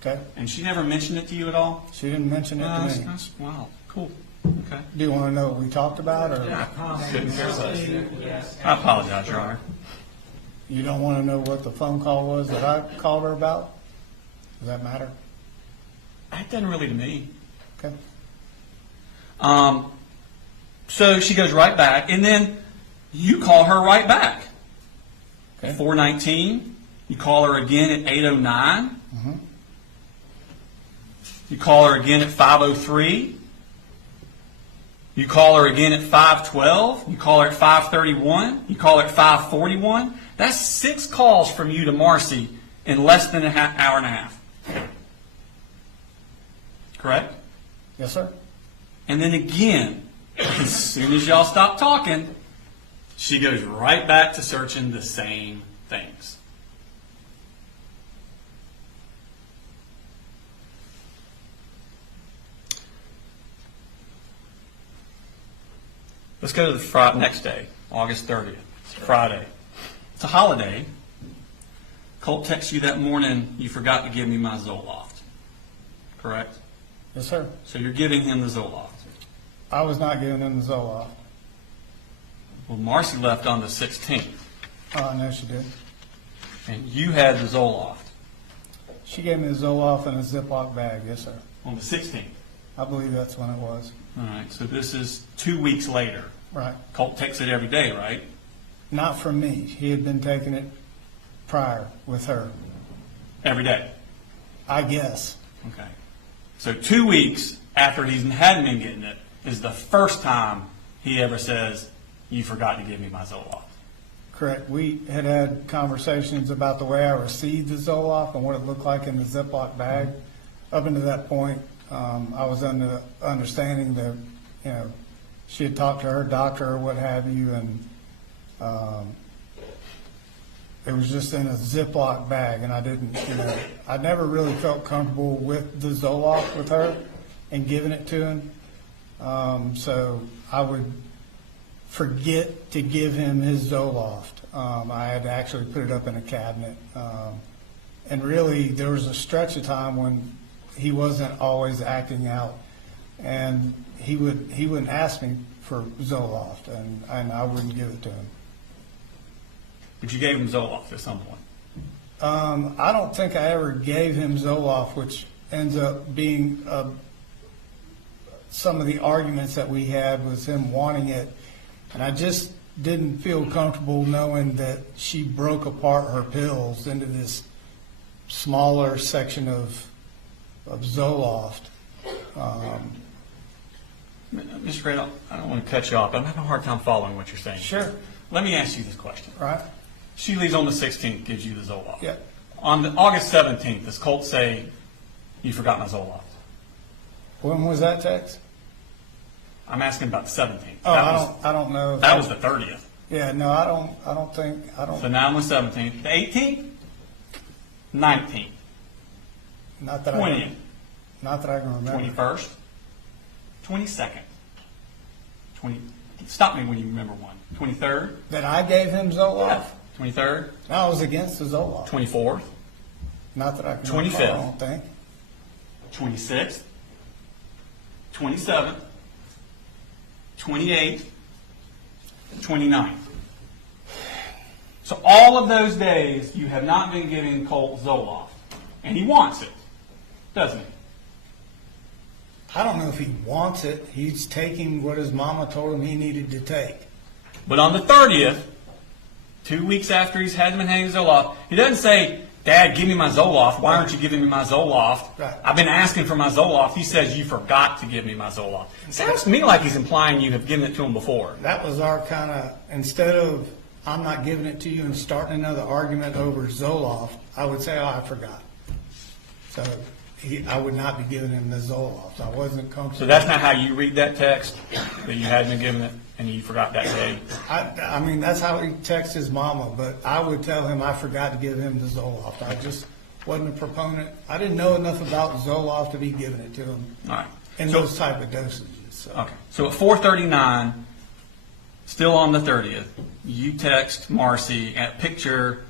Okay. And she never mentioned it to you at all? She didn't mention it to me. Wow, cool. Okay. Do you want to know what we talked about, or Couldn't care less. I apologize, Your Honor. you don't want to know what the phone call was that I called her about? Does that matter? It doesn't really to me. Okay. So she goes right back, and then you call her right back. Okay. 4:19. You call her again at 8:09. Mm-hmm. You call her again at 5:03. You call her again at 5:12. You call her at 5:31. You call her at 5:41. That's 6 calls from you to Marcy in less than an hour and a half. Correct? Yes, sir. And then again, as soon as y'all stop talking, she goes right back to searching the same things. Let's go to the next day, August 30th. It's Friday. It's a holiday. Colt texts you that morning, you forgot to give me my Zoloft. Correct? Yes, sir. So you're giving him the Zoloft. I was not giving him the Zoloft. Well, Marcy left on the 16th, No, she did. and you had the Zoloft She gave me the Zoloft in a Ziploc bag. Yes, sir. on the 16th. I believe that's when it was. All right, so this is 2 weeks later. Right. Colt takes it every day, right? Not from me. He had been taking it prior with her. Every day. I guess. Okay. So 2 weeks after he hadn't been getting it is the first time he ever says, you forgot to give me my Zoloft. Correct. We had conversations about the way I received the Zoloft and what it looked like in the Ziploc bag. Up until that point, I was under the understanding that, she had talked to her doctor or what have you, and it was just in a Ziploc bag, and I didn't, I never really felt comfortable with the Zoloft with her and giving it to him. So I would forget to give him his Zoloft. I had to actually put it up in a cabinet. And really, there was a stretch of time when he wasn't always acting out, and he wouldn't ask me for Zoloft, and I wouldn't give it to him. But you gave him Zoloft at some point. I don't think I ever gave him Zoloft, which ends up being some of the arguments that we had was him wanting it, and I just didn't feel comfortable knowing that she broke apart her pills into this smaller section of Zoloft. Mr. Gray, I don't want to cut you off, but I'm having a hard time following what you're saying. Sure. Let me ask you this question. Right? She leaves on the 16th, gives you the Zoloft. Yeah. On the August 17th, does Colt say, you forgot my Zoloft? When was that text? I'm asking about the 17th. Oh, That I don't know. That was the 30th. Yeah, no, I don't think. So now I'm the 17th. The 18th? 19th? Not that 20th? Not that I can remember. 21st? 22nd? Stop me when you remember one. 23rd? That I gave him Zoloft? 23rd? No, I was against the Zoloft. 24th? Not that I can 25th. recall, I don't think. 26th? 27th? 28th? 29th. So all of those days you have not been giving Colt Zoloft. And he wants it, doesn't he? I don't know if he wants it. He's taking what his mama told him he needed to take. But on the 30th, 2 weeks after he's had been having Zoloft, he doesn't say, Dad, give me my Zoloft. Why aren't you giving me my Zoloft? Right. I've been asking for my Zoloft. He says, you forgot to give me my Zoloft. It sounds to me like he's implying you have given it to him before. That was our kind of, instead of I'm not giving it to you and starting another argument over Zoloft, I would say, oh, I forgot. So I would not be giving him the Zoloft. I wasn't comfortable. So that's not how you read that text, that you had been given it and you forgot that day? I mean, that's how he texts his mama, but I would tell him I forgot to give him the Zoloft. I just wasn't a proponent. I didn't know enough about Zoloft to be giving it to him All right. in those type of dosages. So. Okay. So at 4:39, still on the 30th, you text Marcy a picture,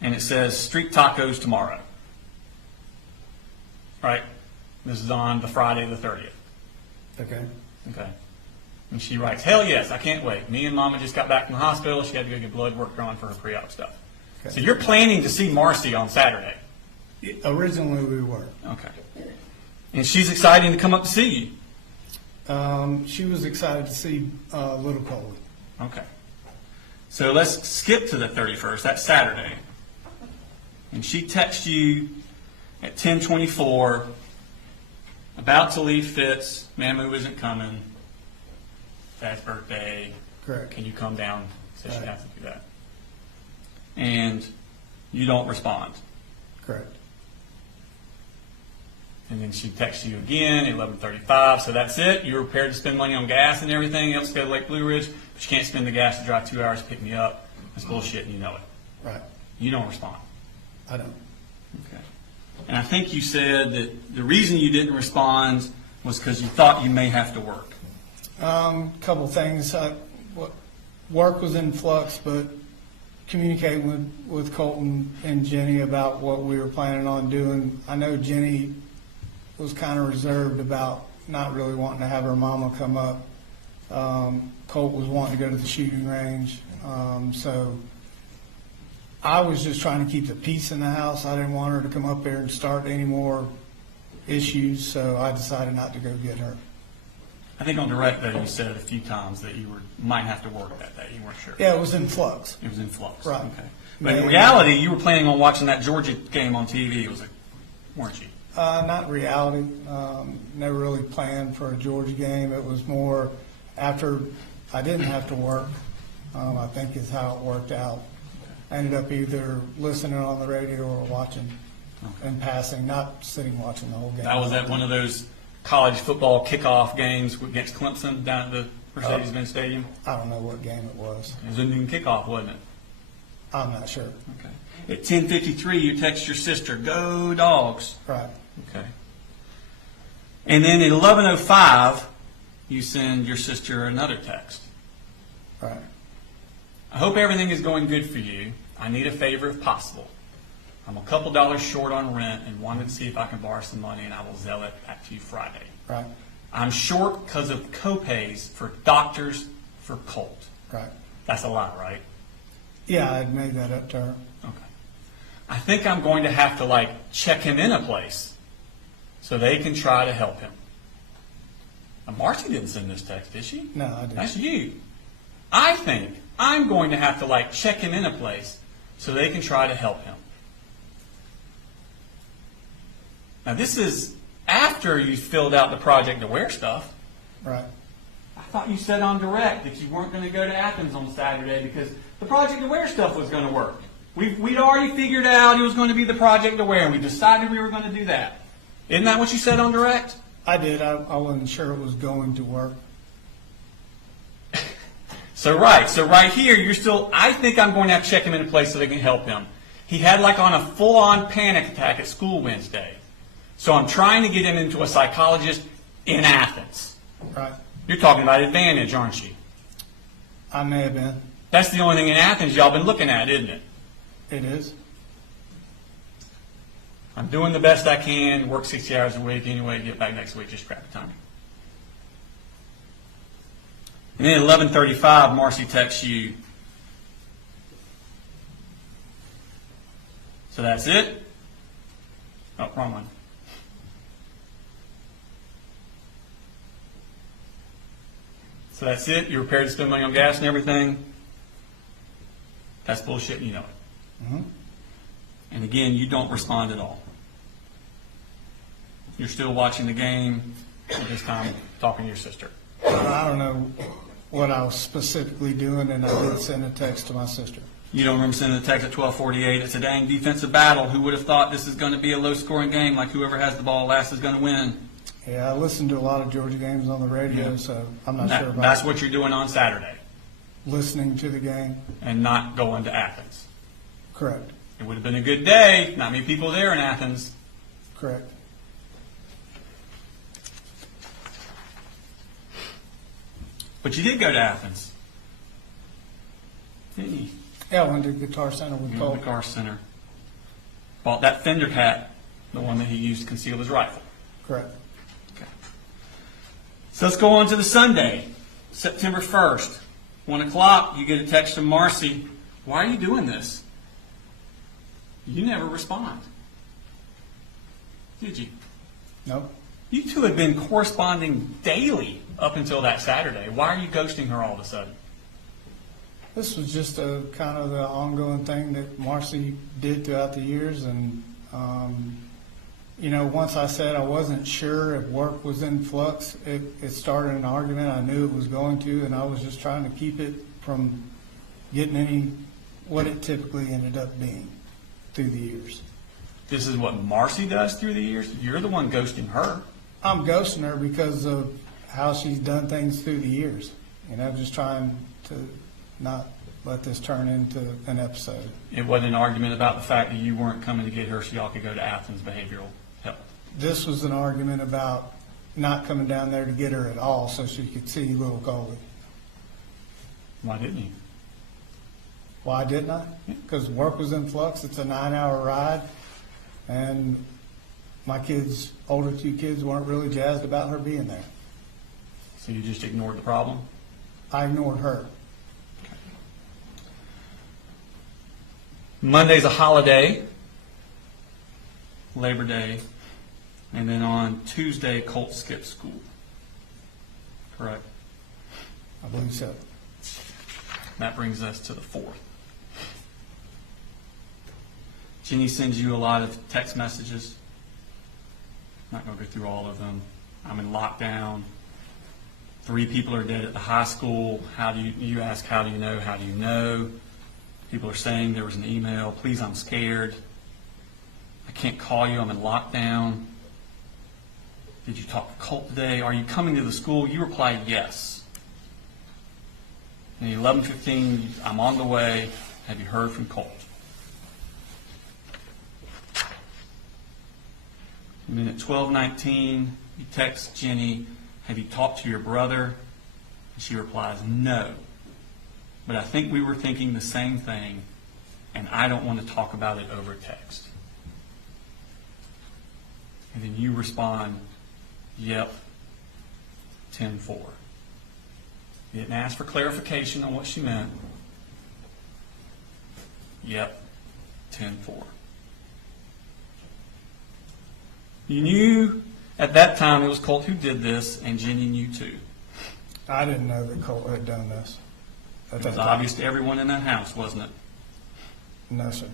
and it says street tacos tomorrow. Right? This is on the Friday the 30th. Okay. Okay. And she writes, hell yes, I can't wait. Me and Mama just got back from the hospital. She had to go get blood work drawn for her pre-op stuff. Okay. So you're planning to see Marcy on Saturday. Originally we were. Okay. And she's excited to come up to see you. She was excited to see little Coley. Okay. So let's skip to the 31st. That's Saturday. And she texts you at 10:24, about to leave Fitz, Mamu isn't coming, Dad's birthday. Correct. Can you come down? So she Right. has to do that. And you don't respond. Correct. And then she texts you again at 11:35. So that's it. You're prepared to spend money on gas and everything else to go to Lake Blue Ridge, but you can't spend the gas to drive 2 hours to pick me up. That's bullshit, and you know it. Right. You don't respond. I don't. Okay. And I think you said that the reason you didn't respond was because you thought you may have to work. Couple things. Work was in flux, but communicating with Colton and Jenny about what we were planning on doing. I know Jenny was kind of reserved about not really wanting to have her mama come up. Colt was wanting to go to the shooting range. So I was just trying to keep the peace in the house. I didn't want her to come up there and start any more issues, so I decided not to go get her. I think on direct, though, you said a few times that you might have to work that day. You weren't sure. Yeah, it was in flux. It was in flux. Right. Okay. But in reality, you were planning on watching that Georgia game on TV, weren't you? Not reality. Never really planned for a Georgia game. It was more after I didn't have to work, I think is how it worked out. I ended up either listening on the radio or watching and passing, not sitting watching the whole game. That was at one of those college football kickoff games against Clemson down at the Mercedes-Benz Stadium. I don't know what game it was. It was a noon kickoff, wasn't it? I'm not sure. Okay. At 10:53, you text your sister, "Go Dogs." Right. Okay. And then at 11:05, you send your sister another text. Right. I hope everything is going good for you. I need a favor if possible. I'm a couple dollars short on rent and wanted to see if I can borrow some money, and I will zell it back to you Friday. Right. I'm short because of copays for doctors for Colt. Right. That's a lot, right? Yeah, I'd made that up to her. Okay. I think I'm going to have to check him in a place so they can try to help him. Now, Marcy didn't send this text, did she? No, I didn't. That's you. I think I'm going to have to check him in a place so they can try to help him. Now, this is after you filled out the Project Aware stuff. Right. I thought you said on direct that you weren't going to go to Athens on Saturday because the Project Aware stuff was going to work. We'd already figured out it was going to be the Project Aware, and we decided we were going to do that. Isn't that what you said on direct? I did. I wasn't sure it was going to work. So right here, you're still, I think I'm going to have to check him in a place so they can help him. He had on a full-on panic attack at school Wednesday. So I'm trying to get him into a psychologist in Athens. Right. You're talking about Advantage, aren't you? I may have been. That's the only thing in Athens y'all been looking at, isn't it? It is. I'm doing the best I can, work 60 hours a week anyway, get back next week, just crap the timing. And then at 11:35, Marcy texts you. So that's it? Oh, wrong one. So that's it? You're prepared to spend money on gas and everything? That's bullshit and you know it. Mm-hmm. And again, you don't respond at all. You're still watching the game, and this time talking to your sister. I don't know what I was specifically doing, and I did send a text to my sister. You don't remember sending a text at 12:48. It's a dang defensive battle. Who would have thought this is going to be a low-scoring game? Like whoever has the ball last is going to win. Yeah, I listened to a lot of Georgia games on the radio, so I'm not sure about That's what you're doing on Saturday, listening to the game. and not going to Athens. Correct. It would have been a good day. Not many people there in Athens. Correct. But you did go to Athens, didn't you? Yeah, I went to Guitar Center with You went to Colt. the car center. Bought that Fender hat, the one that he used to conceal his rifle. Correct. Okay. So let's go on to the Sunday, September 1st. 1 o'clock, you get a text from Marcy. Why are you doing this? You never respond. Did you? No. You two had been corresponding daily up until that Saturday. Why are you ghosting her all of a sudden? This was just a kind of the ongoing thing that Marcy did throughout the years, and once I said I wasn't sure if work was in flux, it started an argument. I knew it was going to, and I was just trying to keep it from getting what it typically ended up being through the years. This is what Marcy does through the years? You're the one ghosting her. I'm ghosting her because of how she's done things through the years. Just trying to not let this turn into an episode. It wasn't an argument about the fact that you weren't coming to get her so y'all could go to Athens Behavioral Health. This was an argument about not coming down there to get her at all so she could see little Coley. Why didn't you? Why didn't I? Because work was in flux. It's a 9-hour ride. And my kids, older 2 kids, weren't really jazzed about her being there. So you just ignored the problem? I ignored her. Monday's a holiday, Labor Day, and then on Tuesday, Colt skipped school. Correct? I believe so. That brings us to the 4th. Jenny sends you a lot of text messages. I'm not going to go through all of them. I'm in lockdown. 3 people are dead at the high school. You ask, how do you know? How do you know? People are saying there was an email. Please, I'm scared. I can't call you. I'm in lockdown. Did you talk to Colt today? Are you coming to the school? You reply, yes. And at 11:15, I'm on the way. Have you heard from Colt? And then at 12:19, you text Jenny, have you talked to your brother? And she replies, no. But I think we were thinking the same thing, and I don't want to talk about it over text. And then you respond, yep, 10-4. You didn't ask for clarification on what she meant. Yep, 10-4. You knew at that time it was Colt who did this, and Jenny knew too. I didn't know that Colt had done this. It was obvious to everyone in that house, wasn't it? No, sir.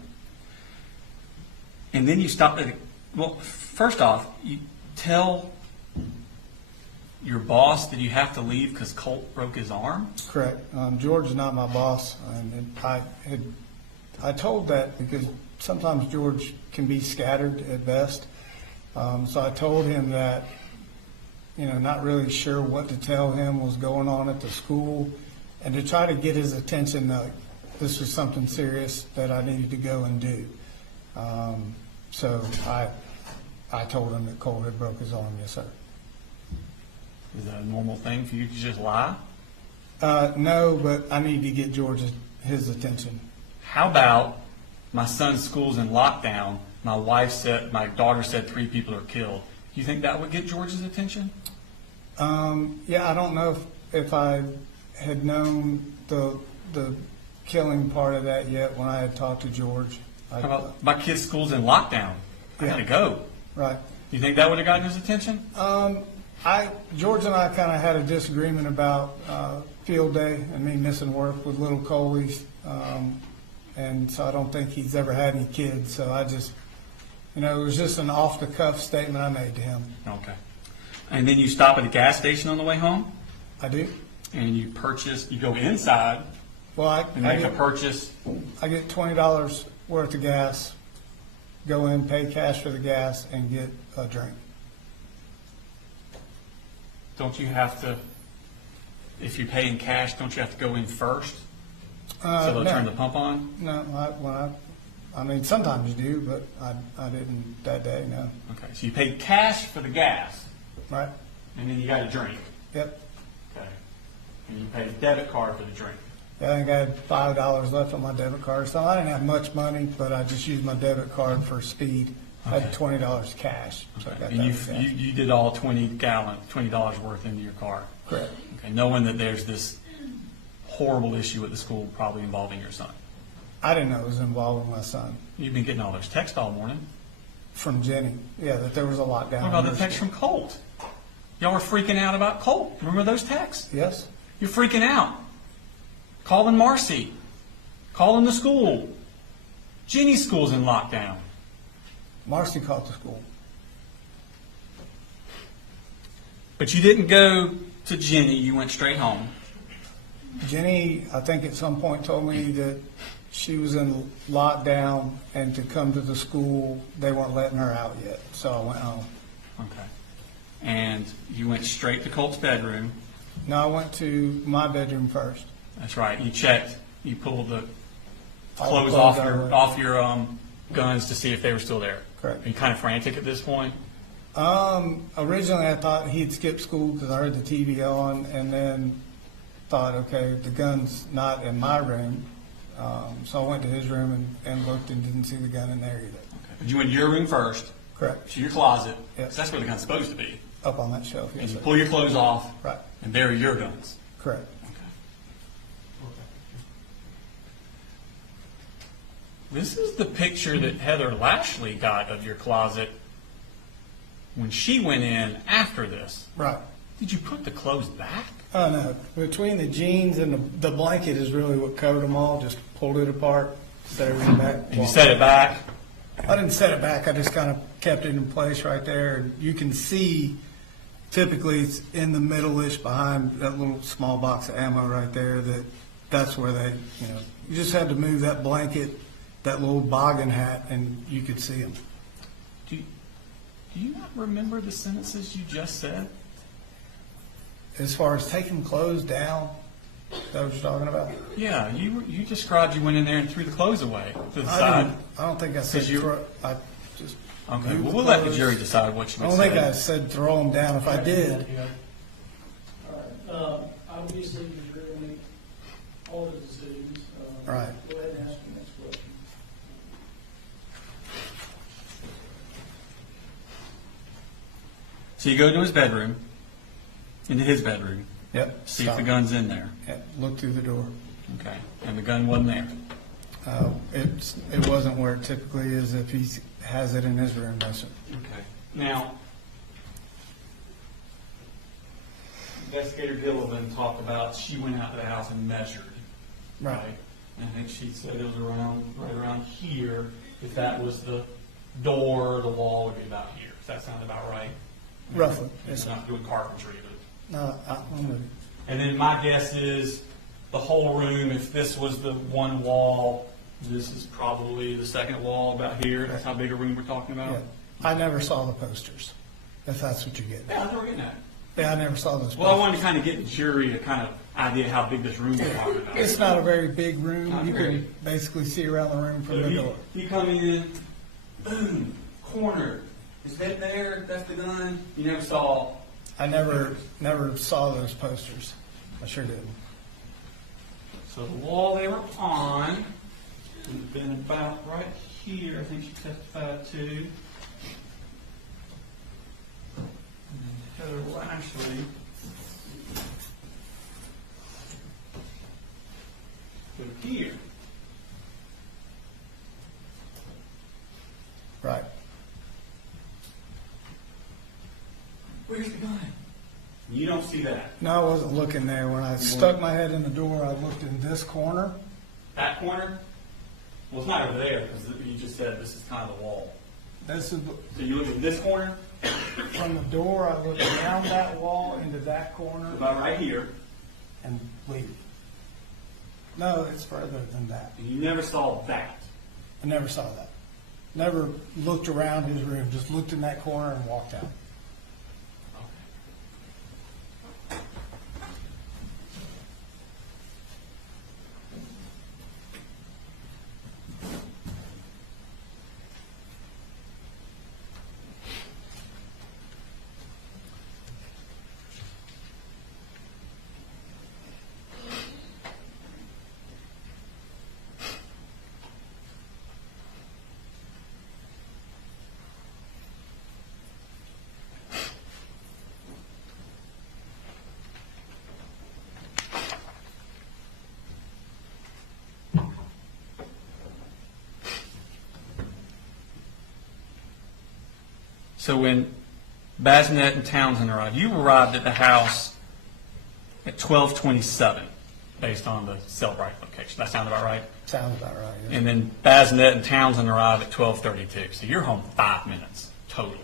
And then you stopped at, well, first off, you tell your boss that you have to leave because Colt broke his arm? Correct. George is not my boss, and I told that because sometimes George can be scattered at best. So I told him that, not really sure what to tell him was going on at the school, and to try to get his attention that this was something serious that I needed to go and do. So I told him that Colt had broke his arm. Yes, sir. Is that a normal thing for you to just lie? No, but I need to get George his attention. How about my son's school's in lockdown? My daughter said 3 people are killed. Do you think that would get George's attention? Yeah, I don't know if I had known the killing part of that yet when I had talked to George. How about my kid's school's in lockdown? I gotta go. Right. You think that would have gotten his attention? George and I kind of had a disagreement about field day and me missing work with little Coley's, and so I don't think he's ever had any kids. So I just, it was just an off-the-cuff statement I made to him. Okay. And then you stop at a gas station on the way home? I do. And you go inside and make a purchase? I get $20 worth of gas, go in, pay cash for the gas, and get a drink. Don't you have to, if you pay in cash, don't you have to go in first? So they'll turn the pump on? No, sometimes you do, but I didn't that day, no. Okay, so you paid cash for the gas. Right. And then you got a drink. Yep. Okay. And you paid a debit card for the drink. Yeah, I think I had $5 left on my debit card. So I didn't have much money, but I just used my debit card for speed. I had $20 cash. So I got And that you did all $20 worth into your car. Correct. Okay, knowing that there's this horrible issue at the school probably involving your son. I didn't know it was involving my son. You've been getting all those texts all morning. From Jenny. Yeah, that there was a lockdown. What about the text from Colt? Y'all were freaking out about Colt. Remember those texts? Yes. You're freaking out. Calling Marcy. Calling the school. Jenny's school's in lockdown. Marcy called the school. But you didn't go to Jenny, you went straight home. Jenny, I think at some point told me that she was in lockdown and to come to the school, they weren't letting her out yet, so I went home. Okay. And you went straight to Colt's bedroom. No, I went to my bedroom first. That's right. You checked, you pulled the All clothes the off clothes your guns to see if they were still there. Correct. Are you kind of frantic at this point? Originally I thought he'd skipped school because I heard the TV on, and then thought, okay, the gun's not in my room. So I went to his room and looked and didn't see the gun in there either. Okay. But you went to your room first, Correct. to your closet, Yes. 'cause that's where the gun's supposed to be. Up on that shelf, And yes, you sir. pull your clothes off, Right, and there are your guns. correct. This is the picture that Heather Lashley got of your closet when she went in after this. Right. Did you put the clothes back? Oh, no. Between the jeans and the blanket is really what covered them all. Just pulled it apart, set everything back. And you set it back? I didn't set it back. I just kind of kept it in place right there. And you can see, typically it's in the middle-ish behind that little small box of ammo right there. That's where they, you just had to move that blanket, that little boggin hat, and you could see them. Do you not remember the sentences you just said? As far as taking clothes down, is that what you're talking about? Yeah, you described you went in there and threw the clothes away to the side. I don't think I said Because you- I just. Okay, moved well, the we'll let the clothes. jury decide what you I would don't think say. I said throw them down. If I did, All right, obviously, you're going to make all the decisions. Right. Go ahead and ask the next question. So you go to his bedroom, into his bedroom, yep. see if the stop. gun's in there. Yep, look through the door. Okay, and the gun wasn't there. It wasn't where it typically is if he has it in his room, no, sir. Okay. Now, Investigator Gillivan talked about she went out to the house and measured. Right. And I think she said it was right around here. If that was the door, the wall would be about here. Does that sound about right? Roughly. It's not doing carpentry, but. No, I'm with you. And then my guess is the whole room, if this was the one wall, this is probably the second wall about here. That's how big a room we're talking about? Yeah. I never saw the posters, if that's what you're getting Yeah, at. that's what we're getting at. Yeah, I never saw those posters. Well, I wanted to kind of get the jury a kind of idea how big this room we're talking about. It's not a very big room. Not You very. can basically see around the room from So the you, door. you come in, boom, corner. Is that there? That's the gun. You never saw. I never saw those posters. I sure didn't. So the wall they were on would have been about right here. I think she testified to. And then Heather Lashley put it here. Right. Where's the gun? You don't see that. No, I wasn't looking there. When I stuck my head in the door, I looked in this corner. That corner? Well, it's not over there because you just said this is kind of the wall. This is So you look at this corner, from the door. I looked down that wall into that corner about right here, and leave. No, it's further than that. and you never saw that. I never saw that. Never looked around his room. Just looked in that corner and walked out. So when Basnet and Townsend arrived, you arrived at the house at 12:27, based on the Cellbrite location. That sound about right? Sounds about right. Yeah. And then Basnet and Townsend arrived at 12:32. So you're home 5 minutes total.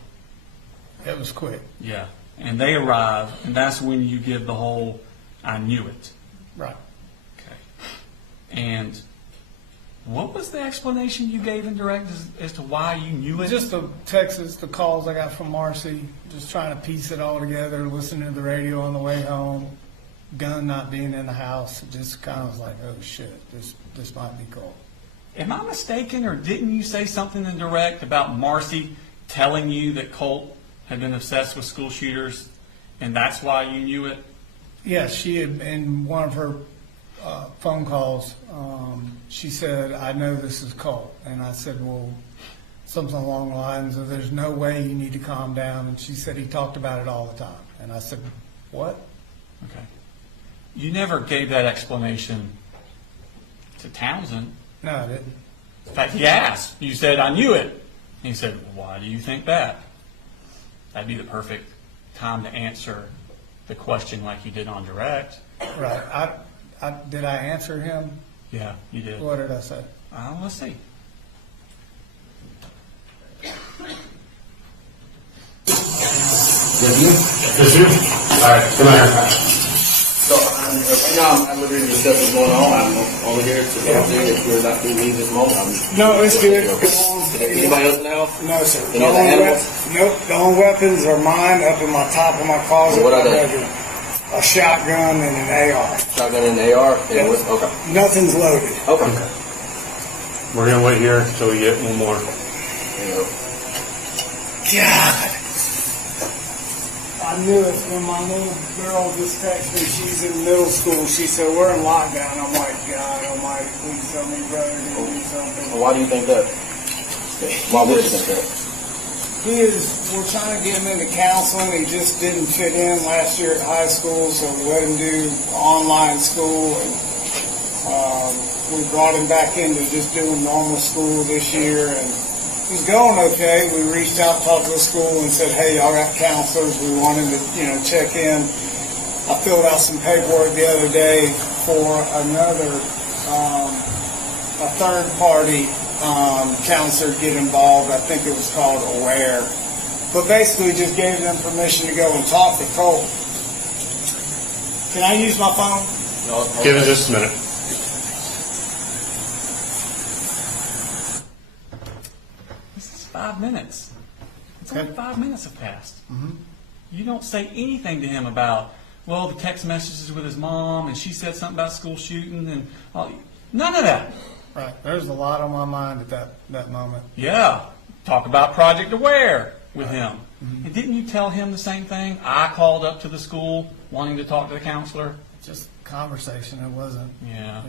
It was quick. Yeah. and they arrive, and that's when you give the whole, I knew it. Right. Okay. And what was the explanation you gave in direct as to why you knew it? Just the texts, the calls I got from Marcy, just trying to piece it all together, listening to the radio on the way home, gun not being in the house. It just kind of was like, oh shit, this might be Colt. Am I mistaken, or didn't you say something in direct about Marcy telling you that Colt had been obsessed with school shooters, and that's why you knew it? Yes, she had, in one of her phone calls, she said, I know this is Colt. And I said, well, something along the lines of, there's no way you need to calm down. And she said, he talked about it all the time. And I said, what? Okay. You never gave that explanation to Townsend. No, I didn't. In fact, he asked. You said, I knew it. And he said, why do you think that? That'd be the perfect time to answer the question like you did on direct. Right. Did I answer him? Yeah, you did. What did I say? Let's see. Just you? All right, come on here. So right now, I'm literally discuss what's going on. I'm only here to say that we're not going to leave this moment. No, it's good. Anybody else in the house? No, sir. Any other animals? Nope. The only weapons are mine up in my top of my closet. What are they? A shotgun and an AR. Shotgun and AR? Yeah. Okay. Nothing's loaded. Okay. We're going to wait here until we get one more. God. I knew it when my little girl just texted me. She's in middle school. She said, we're in lockdown. I'm like, God almighty, please tell me brother to do something. Well, why do you think that? Why would you think that? We're trying to get him into counseling. He just didn't fit in last year at high school, so we let him do online school. And, we brought him back into just doing normal school this year, and he's going okay. We reached out, talked to the school, and said, "Hey, y'all got counselors. We want him to, check in." I filled out some paperwork the other day for another, a third party counselor to get involved. I think it was called Aware, but basically just gave them permission to go and talk to Colt. Can I use my phone? No. Give it just a minute. This is 5 minutes. It's only 5 minutes have passed. Mm-hmm. You don't say anything to him about, well, the text messages with his mom, and she said something about school shooting, and none of that. Right. There's a lot on my mind at that moment. Yeah. Talk about Project Aware with him. Mm-hmm. And didn't you tell him the same thing? I called up to the school wanting to talk to the counselor. Just conversation. It wasn't, Yeah.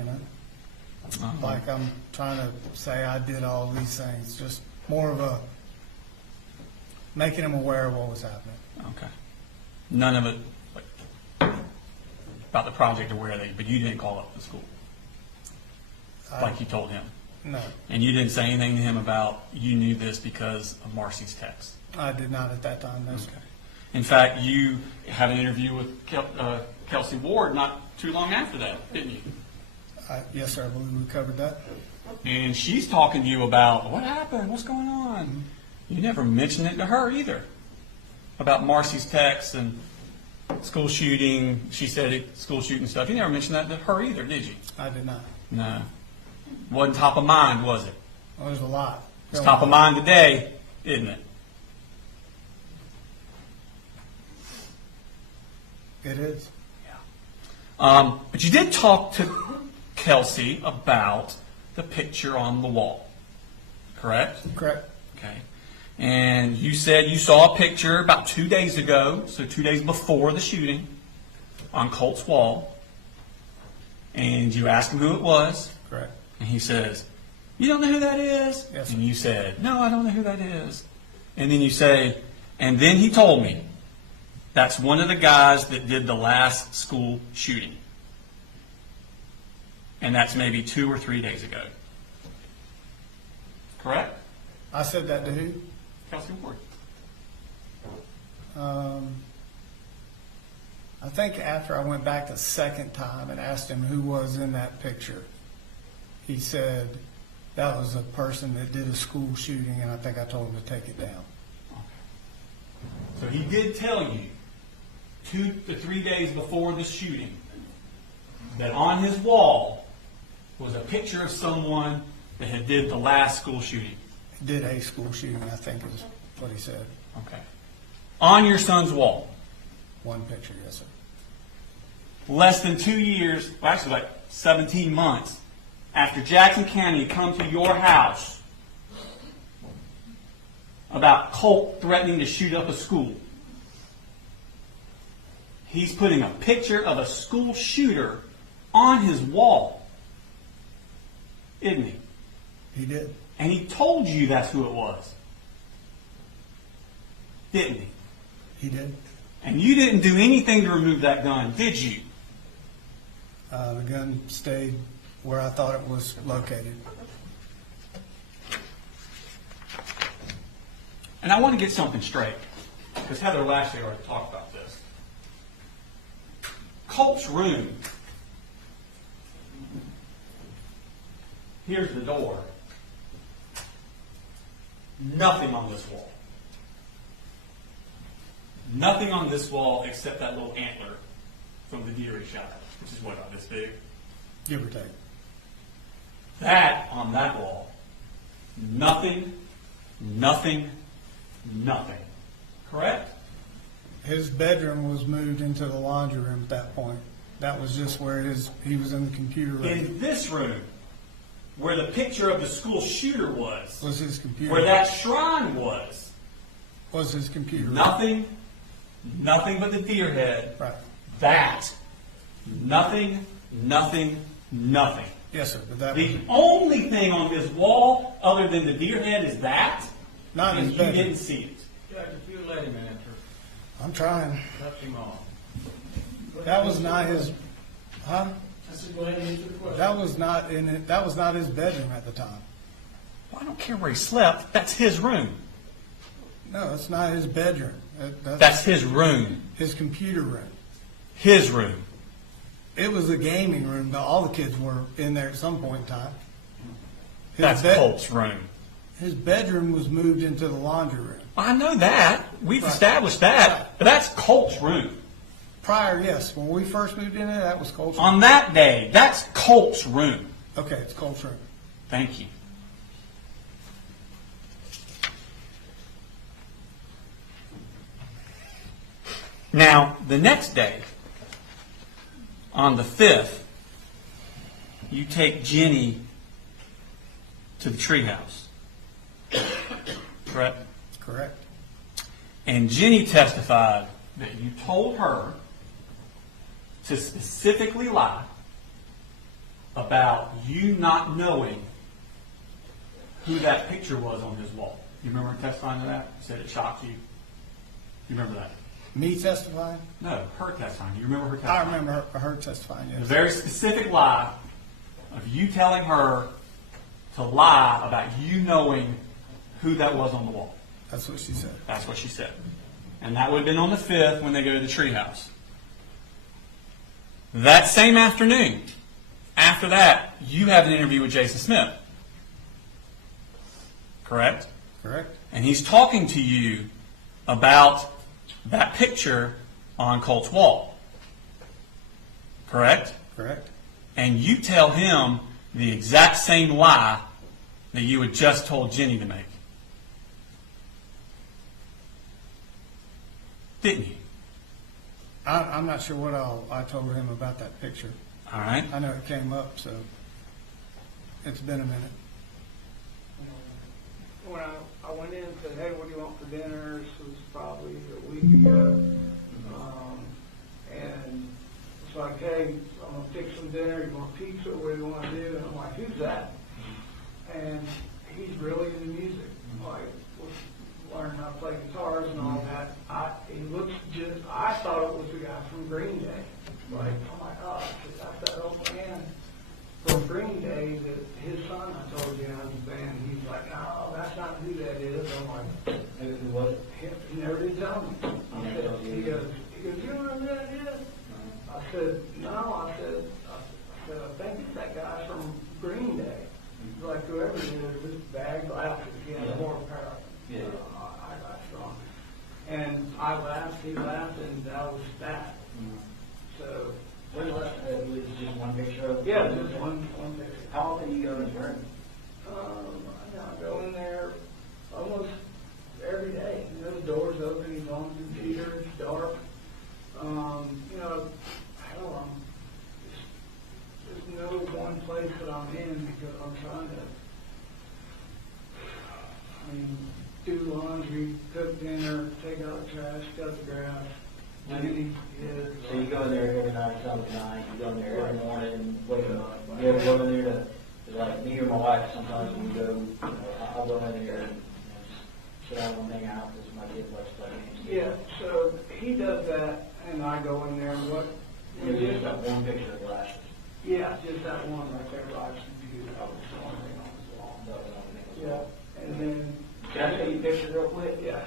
like I'm trying to say I did all these things. Just more of a making him aware of what was happening. Okay. None of it about the Project Aware thing, but you didn't call up the school like you told him. No, And you didn't say anything to him about you knew this because of Marcy's text. I did not at that time. No, sir. In fact, you had an interview with Kelsey Ward not too long after that, didn't you? Yes, sir. I believe we covered that. And she's talking to you about what happened, what's going on. You never mentioned it to her either about Marcy's text and school shooting. She said school shooting stuff. You never mentioned that to her either, did you? I did not. No. Wasn't top of mind, was it? Well, there's a lot. It's top of mind today, isn't it? It is. But you did talk to Kelsey about the picture on the wall, correct? Correct. Okay. And you said you saw a picture about 2 days ago, so 2 days before the shooting, on Colt's wall. And you asked him who it was. Correct. And he says, "You don't know who that is?" Yes, sir. And you said, "No, I don't know who that is." And then you say, "And then he told me that's one of the guys that did the last school shooting. And that's maybe 2 or 3 days ago." Correct? I said that to who? Kelsey Ward. I think after I went back the second time and asked him who was in that picture, he said that was a person that did a school shooting, and I think I told him to take it down. So he did tell you 2 to 3 days before the shooting that on his wall was a picture of someone that had did the last school shooting? Did a school shooting, I think is what he said. Okay. On your son's wall. One picture, yes, sir. Less than 2 years, well, actually like 17 months, after Jackson County come to your house about Colt threatening to shoot up a school, he's putting a picture of a school shooter on his wall, isn't he? He did. And he told you that's who it was, didn't he? He did. And you didn't do anything to remove that gun, did you? The gun stayed where I thought it was located. And I want to get something straight, because Heather Lashley already talked about this. Colt's room, here's the door. Nothing on this wall. Nothing on this wall except that little antler from the deer he shot, which is what, about this big? Give or take. That on that wall. Nothing, nothing, nothing. Correct? His bedroom was moved into the laundry room at that point. That was just where he was in the computer room. In this room, where the picture of the school shooter was his computer where that shrine was his computer room. Nothing but the deer head. Right. That. Nothing, nothing, nothing. Yes, sir. But that The only thing on this wall other than the deer head is that. Not and his you bedroom. didn't see it. Judge, if you let him enter, I'm trying. touch him off. That was not his. Huh? I said, go ahead and answer the question. That was not in it. That was not his bedroom at the time. Well, I don't care where he slept. That's his room. No, it's not his bedroom. That's his room. His computer room. His room. It was a gaming room, but all the kids were in there at some point in time. That's Colt's room. His bedroom was moved into the laundry room. I know that. We've Right. established that. Right. But that's Colt's room. Prior, yes. When we first moved in there, that was Colt's room. On that day, that's Colt's room. Okay, it's Colt's room. Thank you. Now, the next day, on the 5th, you take Jenny to the treehouse. Correct? Correct. And Jenny testified that you told her to specifically lie about you not knowing who that picture was on his wall. You remember her testifying to that? You said it shocked you. You remember that? Me testifying? No, her testifying. You remember her I testifying? remember her testifying, A yes. very specific lie of you telling her to lie about you knowing who that was on the wall. That's what she said. That's what she said. And that would have been on the 5th when they go to the treehouse. That same afternoon, after that, you have an interview with Jason Smith. Correct? Correct. And he's talking to you about that picture on Colt's wall. Correct? Correct. And you tell him the exact same lie that you had just told Jenny to make. Didn't you? I'm not sure what I told him about that picture. All right. I know it came up, so it's been a minute. When I went in and said, hey, what do you want for dinner? This was probably a week ago. And it's like, hey, I'm going to fix some dinner. You want pizza? What do you want to do? And I'm like, who's that? And he's really into music. Like, learning how to play guitars and all that. He looks just, I thought it was the guy from Green Day. Like, oh my gosh, that's that old man from Green Day that his son, I told you, has a band. He's like, no, that's not who that is. I'm like, Who was it? he never did tell me. He goes, you know who that is? I said, no. I said, I think it's that guy from Green Day. He's like, whoever it is, this bag glasses, he has more apparel. Yeah. I got strong. And I laughed, he laughed, and that was that. So, When the last, it was just one picture of? yeah, just one picture. How often do you go in his room? I go in there almost every day. You know, the door's open, he's on the computer, it's dark. You know, I don't know. There's no one place that I'm in because I'm trying to, do laundry, cook dinner, take out the trash, cut the grass. So you go in there every night, Sunday night, you go in there every morning, wake up. You ever go in there to like me or my wife, sometimes when we go, I'll go in there and sit down and hang out because my kids like to play games. Yeah, so he does that, and I go in there and what? It's just that one picture of glasses. Yeah, just that one right there, Rod's computer. That was the only thing on his wall. That was the only thing. Yeah, and then. Can I show you a picture real quick? Yeah.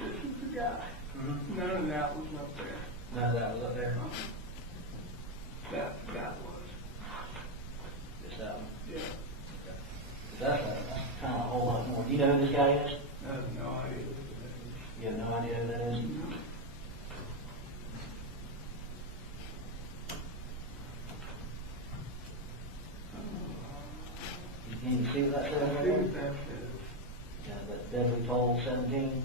This is the guy. None of that was up there. None of that was up there? That was. Just that one? Yeah. That's kind of a whole lot more. Do you know who this guy is? I have no idea who that is. You have no idea who that is? Can you see what that says? I see what that says. Yeah, that deadly toll 17.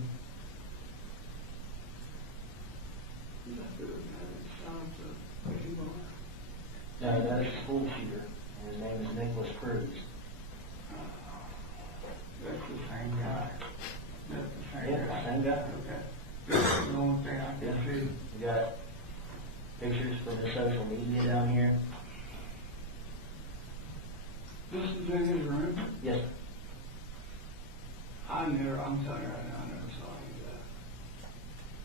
No, that is a school shooter, and his name is Nicholas Cruz. That's the same guy. That's the same Yeah, guy. same guy. Okay. That's the only thing I can see. We got pictures from the social media down here. This is in his room? Yes. I'm telling you right now, I never saw any of that.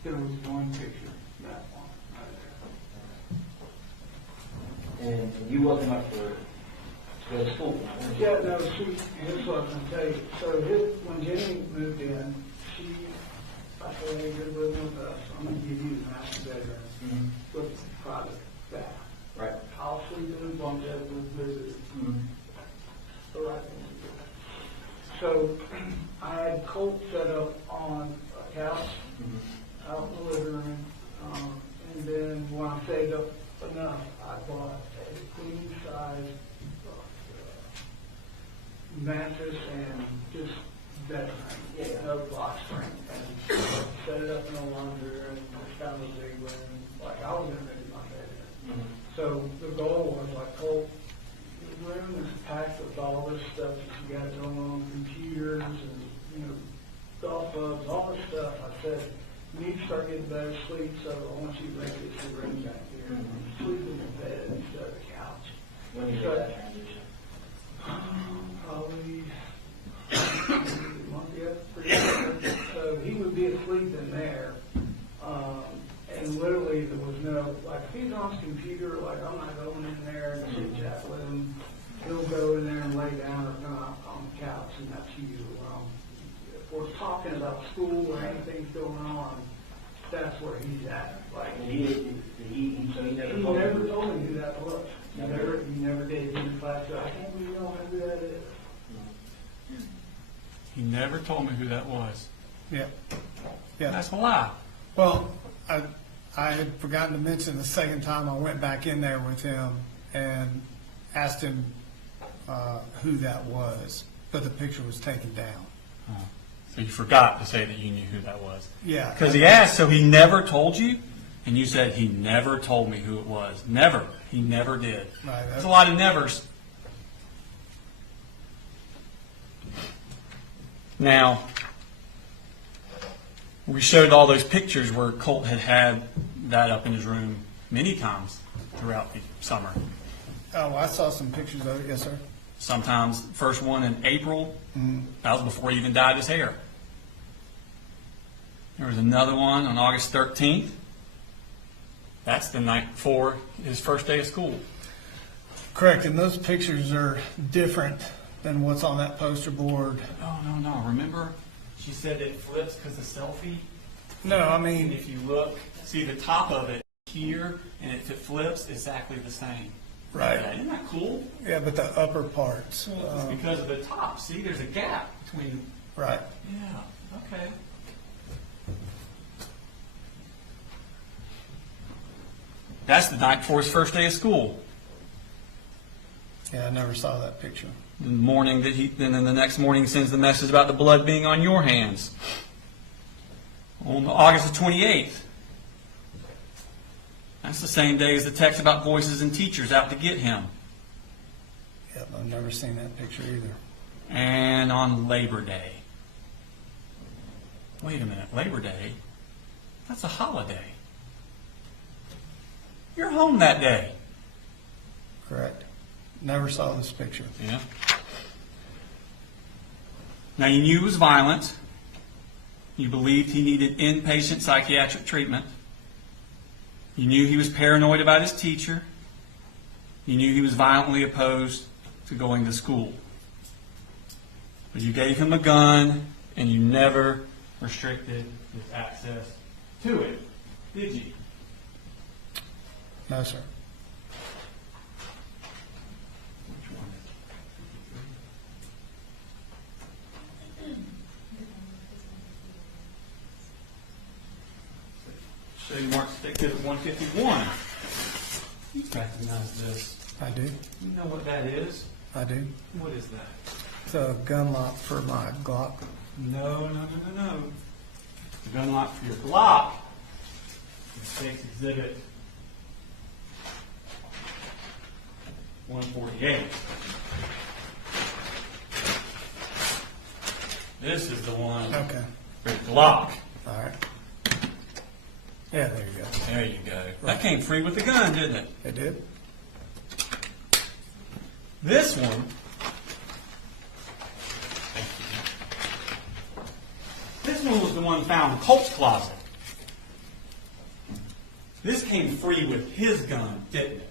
There was one picture, that one, right there. And you woke him up to go to school. Yeah, no, here's what I'm going to tell you. So when Jenny moved in, I said, hey, you're living with us. I'm going to give you the master bedroom with private bath. Right. I'll sleep in the bunk bed with visitors. The right thing to do. So I had Colt set up on a couch out in the living room. And then when I saved up enough, I bought a queen size mattress and just bed frame, no box frame, and set it up in a laundry room, just found a big room, like I was going to make my bedroom. So the goal was like, Colt, the room is packed with all this stuff that you got going on, computers and, golf clubs, all this stuff. I said, you need to start getting better sleep, so I want you to make this your room back here. Sleep in the bed instead of the couch. When did you make that transition? Probably a month ago, pretty much. So he would be asleep in there, and literally there was no, like, if he's on his computer, like, I'm not going in there and chit chat with him. He'll go in there and lay down or not on the couch, and that's usually if we're talking about school or anything's going on, that's where he's at. Like, He never told me who that was. He never did. He was like, I can't believe you don't know who that is. He never told me who that was. Yeah. That's a lie. Well, I had forgotten to mention the second time I went back in there with him and asked him who that was, but the picture was taken down. So you forgot to say that you knew who that was. Yeah. Because he asked, so he never told you? And you said, he never told me who it was. Never. He never did. Right. There's a lot of nevers. Now, we showed all those pictures where Colt had that up in his room many times throughout the summer. Oh, I saw some pictures of it. Yes, sir. Sometimes, first one in April, that was before he even dyed his hair. There was another one on August 13th. That's the night before his first day of school. Correct, and those pictures are different than what's on that poster board. Oh, no. Remember, she said it flips because the selfie? No, I And mean, if you look, see the top of it here, and if it flips, it's exactly the same. right. Yeah, isn't that cool? Yeah, but the upper parts. It's because of the top. See, there's a gap between. Right. Yeah. Okay. That's the night before his first day of school. Yeah, I never saw that picture. The morning that then the next morning he sends the message about the blood being on your hands. On August the 28th. That's the same day as the text about voices and teachers out to get him. Yep, I've never seen that picture either. And on Labor Day. Wait a minute, Labor Day? That's a holiday. You're home that day. Correct. Never saw this picture. Yeah. Now you knew he was violent. You believed he needed inpatient psychiatric treatment. You knew he was paranoid about his teacher. You knew he was violently opposed to going to school. But you gave him a gun, and you never restricted his access to it, did you? No, sir. Which one? So you marked Exhibit 151. You recognize this. I do. You know what that is? I do. What is that? It's a gun lock for my Glock. No. The gun lock for your Glock. It states Exhibit 148. This is the one Okay. for your Glock. All right. Yeah, there you go. There you go. That came free with the gun, didn't it? It did? This one. This one was the one found in Colt's closet. This came free with his gun, didn't it?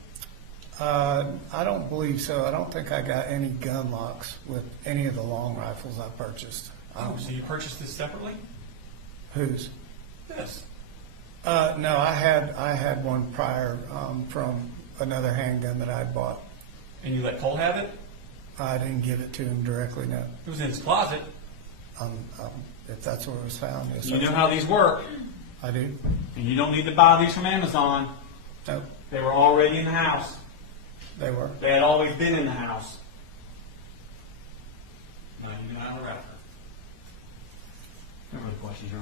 I don't believe so. I don't think I got any gun locks with any of the long rifles I purchased. Oh, so you purchased this separately? Whose? This. No, I had one prior from another handgun that I'd bought. And you let Colt have it? I didn't give it to him directly, no. It was in his closet. If that's where it was found, yes, You sir. know how these work. I do. And you don't need to buy these from Amazon. Nope, They were already in the house. they were. They had always been in the house. Now you know how to wrap her. No other questions, Your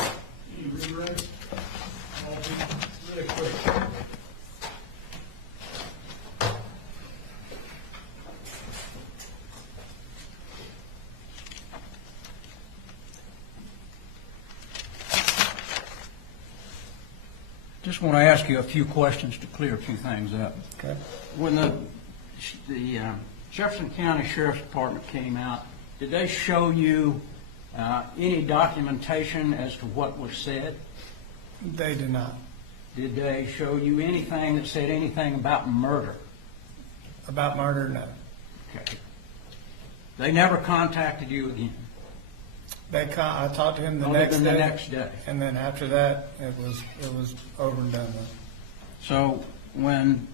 Honor. You reread? Really quick. Just want to ask you a few questions to clear a few things up. Okay. When the Jefferson County Sheriff's Department came out, did they show you any documentation as to what was said? They did not. Did they show you anything that said anything about murder? About murder, no. Okay. They never contacted you again? I talked to him the Other next than day. the next day. And then after that, it was over and done with. So when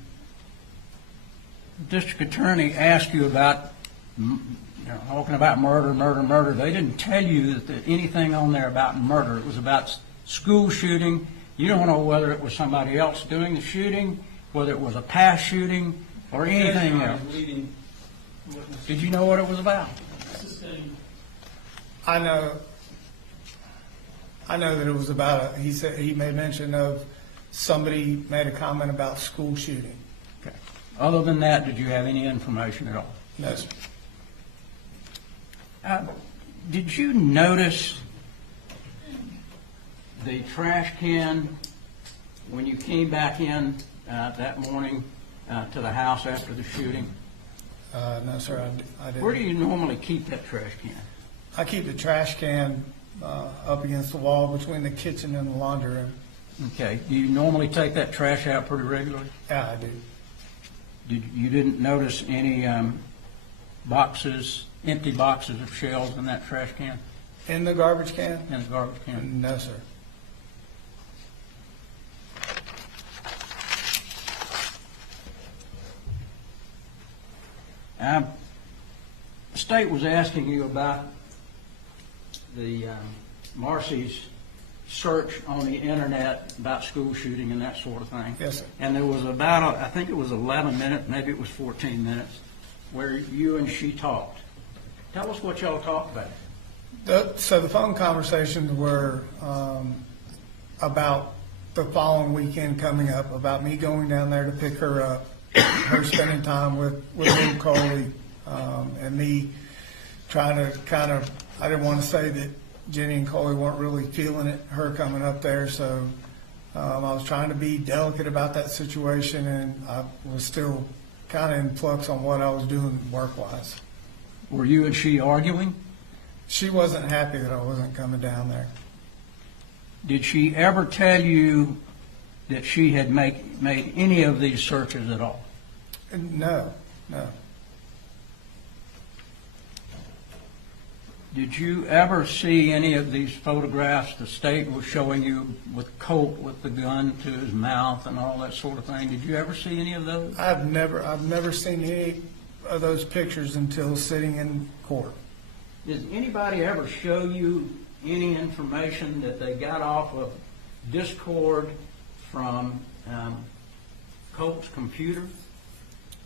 the district attorney asked you about, talking about murder, they didn't tell you that anything on there about murder. It was about school shooting. You don't know whether it was somebody else doing the shooting, whether it was a past shooting, or anything else. Did you know what it was about? I know that it was about he said he made mention of somebody made a comment about school shooting. Okay. Other than that, did you have any information at all? No, sir. Did you notice the trash can when you came back in that morning to the house after the shooting? No, sir, I didn't. Where do you normally keep that trash can? I keep the trash can up against the wall between the kitchen and the laundry room. Okay. Do you normally take that trash out pretty regularly? Yeah, I do. You didn't notice any empty boxes of shells in that trash can? In the garbage can? In the garbage can? No, sir. The state was asking you about Marcy's search on the internet about school shooting and that sort of thing. Yes, sir. And there was about, I think it was 11 minutes, maybe it was 14 minutes, where you and she talked. Tell us what y'all talked about. So the phone conversations were about the following weekend coming up, about me going down there to pick her up, her spending time with little Coley, and me trying to kind of, I didn't want to say that Jenny and Coley weren't really feeling it, her coming up there, so I was trying to be delicate about that situation, and I was still kind of in flux on what I was doing work-wise. Were you and she arguing? She wasn't happy that I wasn't coming down there. Did she ever tell you that she had made any of these searches at all? No. Did you ever see any of these photographs the state was showing you with Colt with the gun to his mouth and all that sort of thing? Did you ever see any of those? I've never seen any of those pictures until sitting in court. Did anybody ever show you any information that they got off of Discord from Colt's computer?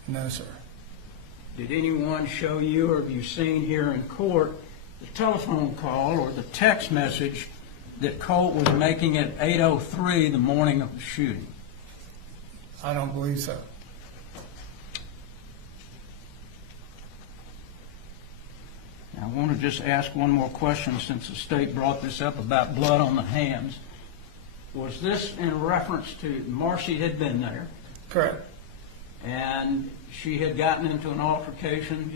No, sir. Did anyone show you, or have you seen here in court, the telephone call or the text message that Colt was making at 8:03 the morning of the shooting? I don't believe so. I want to just ask one more question since the state brought this up about blood on the hands. Was this in reference to Marcy had been there Correct. and she had gotten into an altercation?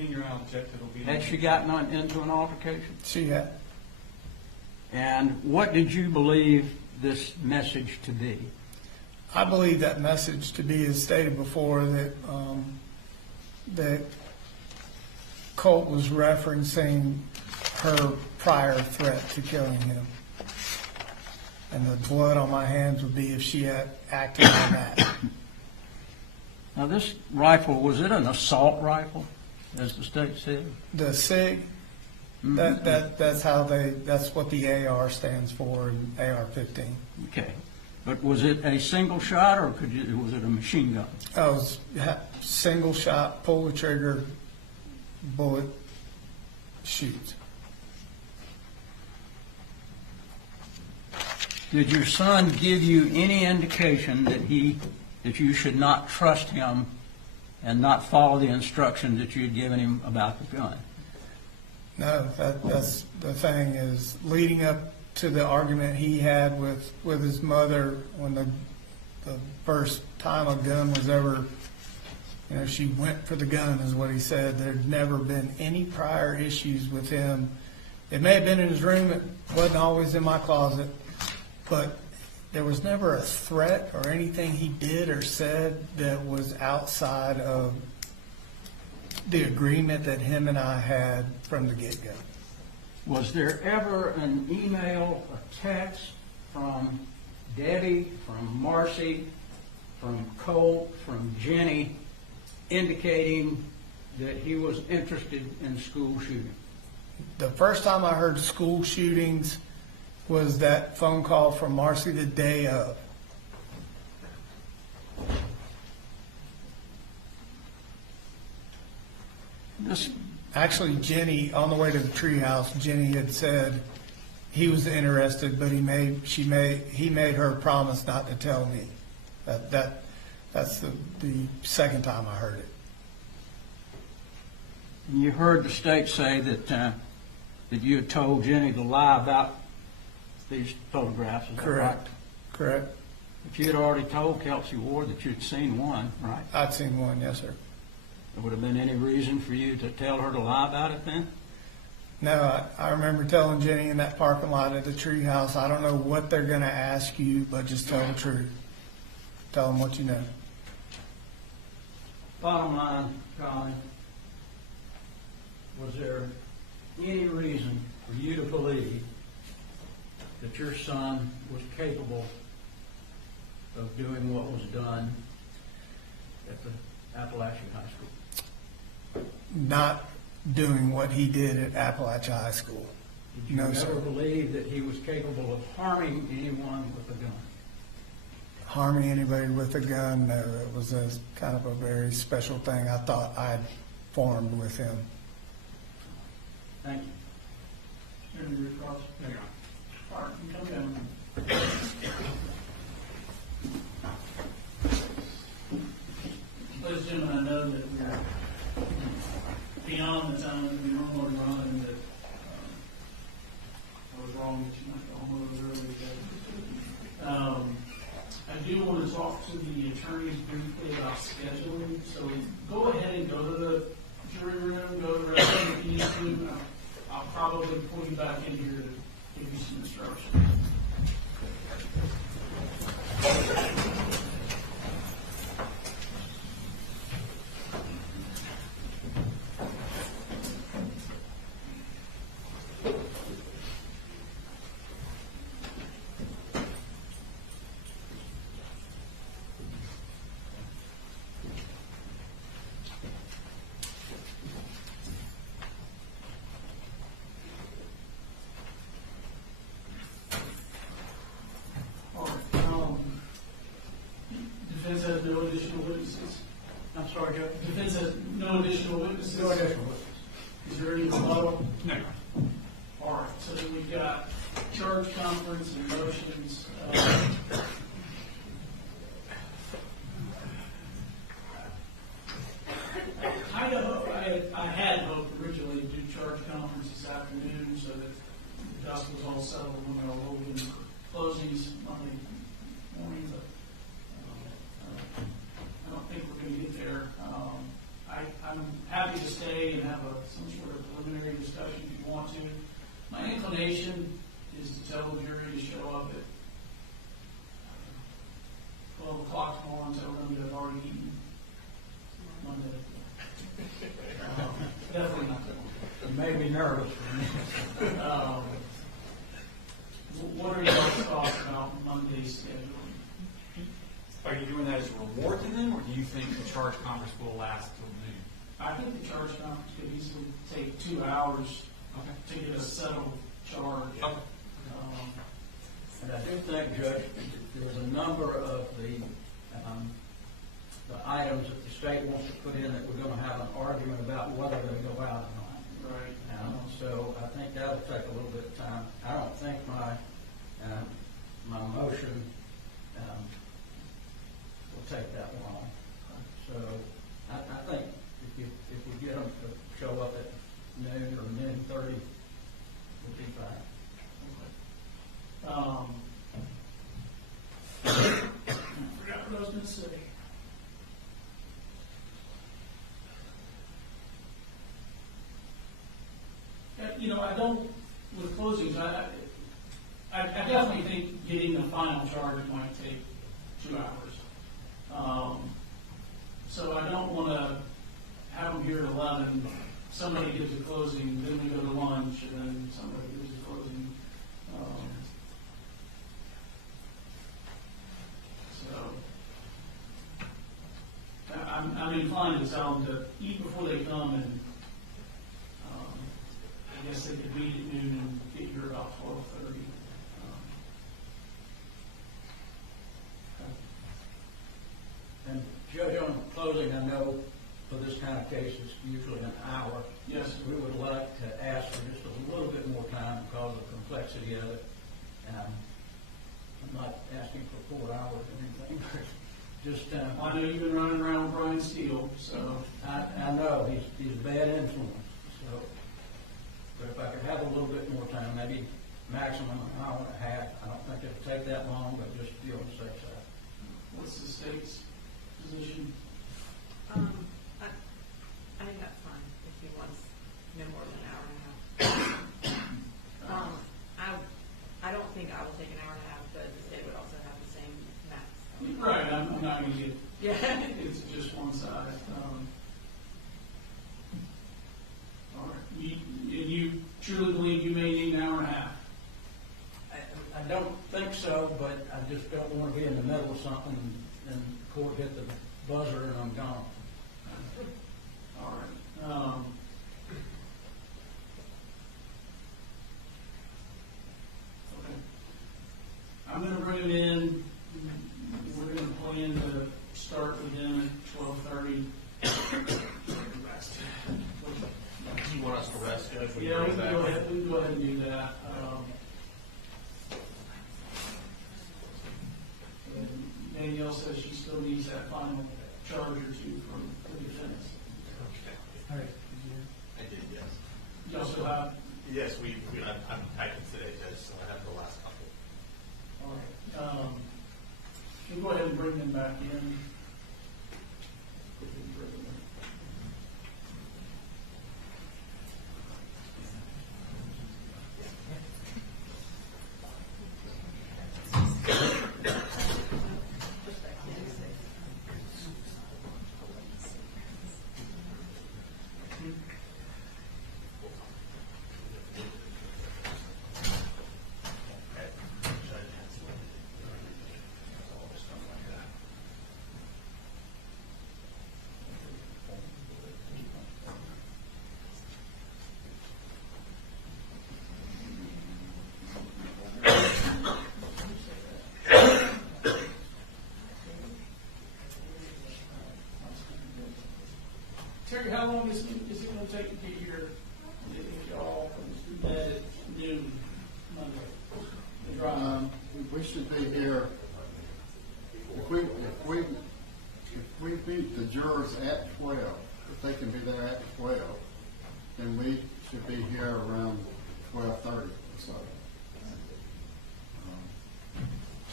Had she gotten into an altercation? She had. And what did you believe this message to be? I believe that message to be, as stated before, that Colt was referencing her prior threat to killing him. And the blood on my hands would be if she had acted on that. Now this rifle, was it an assault rifle, as the state said? The SIG, that's what the AR stands for, and AR-15. Okay. But was it a single shot or was it a machine gun? I was single shot, pull the trigger, bullet, shoot. Did your son give you any indication that you should not trust him and not follow the instructions that you had given him about the gun? No, that's the thing, is leading up to the argument he had with his mother when the first time a gun was ever, she went for the gun is what he said. There'd never been any prior issues with him. It may have been in his room, it wasn't always in my closet, but there was never a threat or anything he did or said that was outside of the agreement that him and I had from the get-go. Was there ever an email, a text from Debbie, from Marcy, from Colt, from Jenny, indicating that he was interested in school shooting? The first time I heard school shootings was that phone call from Marcy the day of. Actually, Jenny, on the way to the treehouse, Jenny had said he was interested, but he made her promise not to tell me. That's the second time I heard it. You heard the state say that you had told Jenny to lie about these photographs. Is that Correct. right? Correct. But you had already told Kelsey Ward that you'd seen one, right? I'd seen one, yes, sir. There would have been any reason for you to tell her to lie about it then? No, I remember telling Jenny in that parking lot at the treehouse, I don't know what they're going to ask you, but just tell the truth. Tell them what you know. Bottom line, Colin, was there any reason for you to believe that your son was capable of doing what was done at the Apalachee High School? Not doing what he did at Apalachee High School. Did you No, sir. ever believe that he was capable of harming anyone with a gun? Harming anybody with a gun, no, it was a kind of a very special thing I thought I'd formed with him. Thank you. Chairman, your cross. Hang on. All right, you come down. Ladies and gentlemen, I know that we're beyond the time that we normally run, and that I was wrong that you might go home a little early today. I do want to talk to the attorneys briefly about scheduling, so go ahead and go to the jury room, go to the restroom if you need to. I'll probably pull you back in here to give you some instructions. Defense has no additional witnesses. I'm sorry, Judge? Defense has no additional witnesses. No additional witnesses. Is there any rebuttal? No. All right, so then we've got charge conference and motions. I had hoped originally to do charge conference this afternoon so that the dust was all settled when we were holding closings Monday morning, but I don't think we're going to get there. I'm happy to stay and have some sort of preliminary discussion if you want to. My inclination is to tell the jury to show up at 12 o'clock tomorrow and tell them that I've already eaten Monday. Definitely not that one. You made me nervous. What are your thoughts about Monday's scheduling? Are you doing that as a reward to them, or do you think the charge conference will last till noon? I think the charge conference could easily take 2 hours to get a settled charge. Okay. And I do think, Judge, there was a number of the items that the state wants to put in that we're going to have an argument about whether they go out or not. Right. So I think that'll take a little bit of time. I don't think my motion will take that long. So I think if we get them to show up at noon or noon 30, we'll be fine. Forgot what I was going to say. I don't, with closings, I definitely think getting the final charge might take 2 hours. So I don't want to have them here at 11, somebody gives a closing, then we go to lunch, and then somebody gives a closing. I'm inclined to tell them to eat before they come, and I guess they could meet at noon and get here about 12:30. And Judge, on closing, I know for this kind of case, it's usually an hour. Yes. We would like to ask for just a little bit more time because of the complexity of it. I'm not asking for 4 hours or anything, but just. I know you've been running around with Brian Steele, so. I know, he's a bad influence, so. But if I could have a little bit more time, maybe maximum an hour and a half, I don't think it'll take that long, but just be on the safe side. What's the state's position? I think that's fine if he wants no more than an hour and a half. I don't think I will take an hour and a half, but the state would also have the same max. Right, I'm not going to get. Yeah. It's just one side. All right. You truly believe you may need an hour and a half? I don't think so, but I just don't want to be in the middle of something and the court hit the buzzer and I'm gone. All right. somebody else says she still needs that final charge or two from the defense. Hey, I did, yes. You also have, Yes, I'm typing today, Judge, so I have the last couple. all right, we'll go ahead and bring them back in. Terry, how long is it going to take to get here? If y'all do that at noon Monday? The drive? We should be here, if we beat the jurors at 12, if they can be there at 12, then we should be here around 12:30 or so.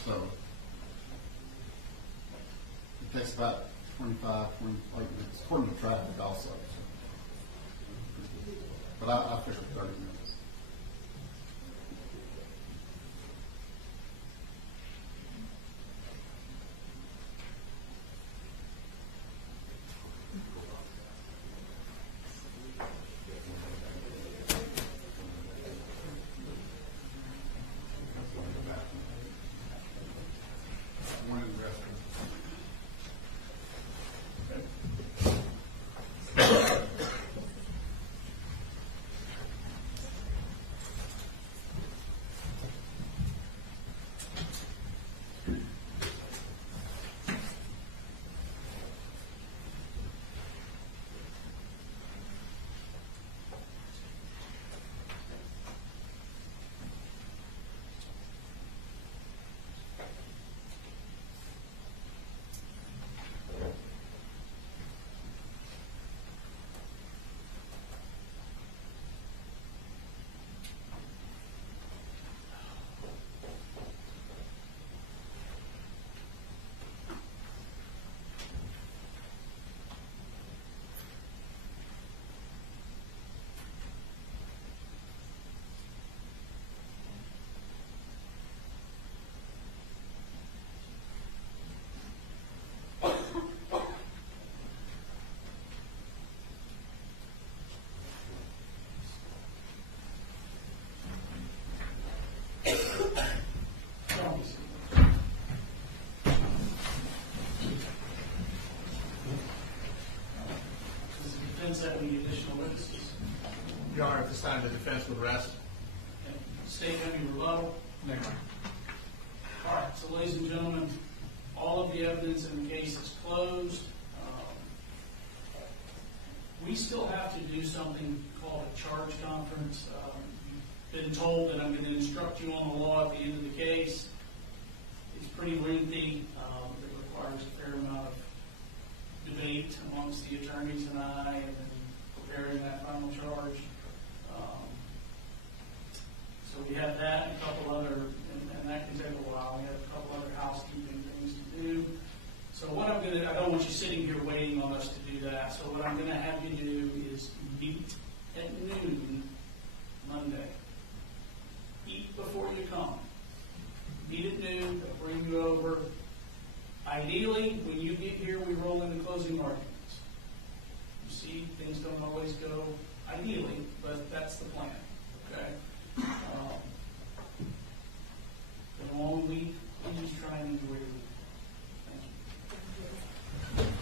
So it takes about 25, 28 minutes, according to traffic also. But I figured 30 minutes. One in the restroom. Does the defense have any additional witnesses? Your Honor, at this time, the defense would rest. Okay. State any rebuttal? No. All right, so ladies and gentlemen, all of the evidence in the case is closed. We still have to do something called a charge conference. You've been told that I'm going to instruct you on the law at the end of the case. It's pretty lengthy. It requires a fair amount of debate amongst the attorneys and I, and then preparing that final charge. So we have that and a couple other, and that can take a while. We have a couple other housekeeping things to do. So what I'm going to, I don't want you sitting here waiting on us to do that. So what I'm going to have you do is meet at noon Monday. Eat before you come. Meet at noon, they'll bring you over. Ideally, when you get here, we roll into closing arguments. You see, things don't always go ideally, but that's the plan, okay? Been a long week. Please try and enjoy your week. Thank you.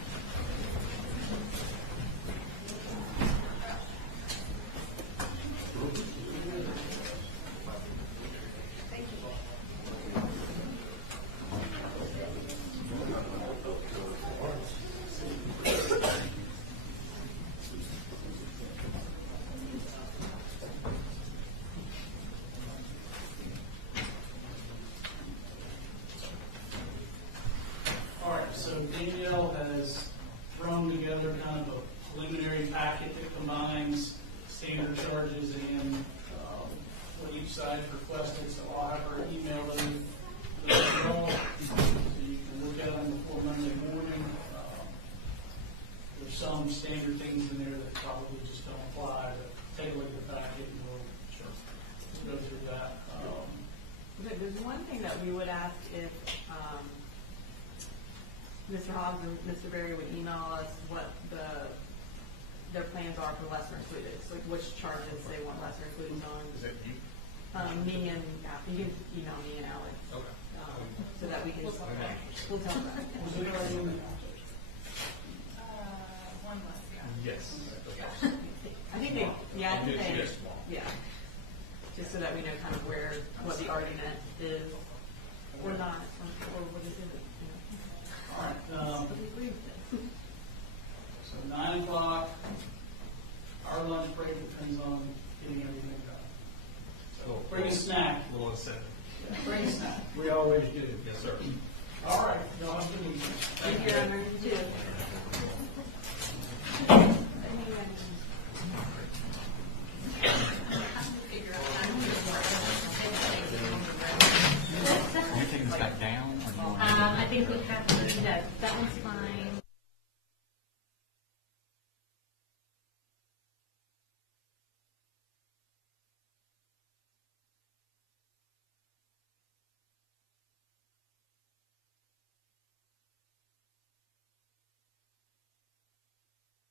There's one thing that we would ask if Mr. Hobbs and Mr. Berry would email us what their plans are for lesser included, so which charges they want lesser included on. Is that you? Me and, you can email me and Alex. Okay. So that we can, we'll tell them. One less, yeah. Yes. I think they, yeah, I think they, Yes. yeah. Just so that we know kind of what the argument is, or not, or what is it. All right, so 9 o'clock, our lunch break depends on getting everything done. Bring a snack. A little upset. Yeah, bring a snack. We always do. Yes, sir. All right, y'all have a good weekend. Thank you, Emma. You too. Are you taking this back down? Or do you want I think we have to, that one's fine.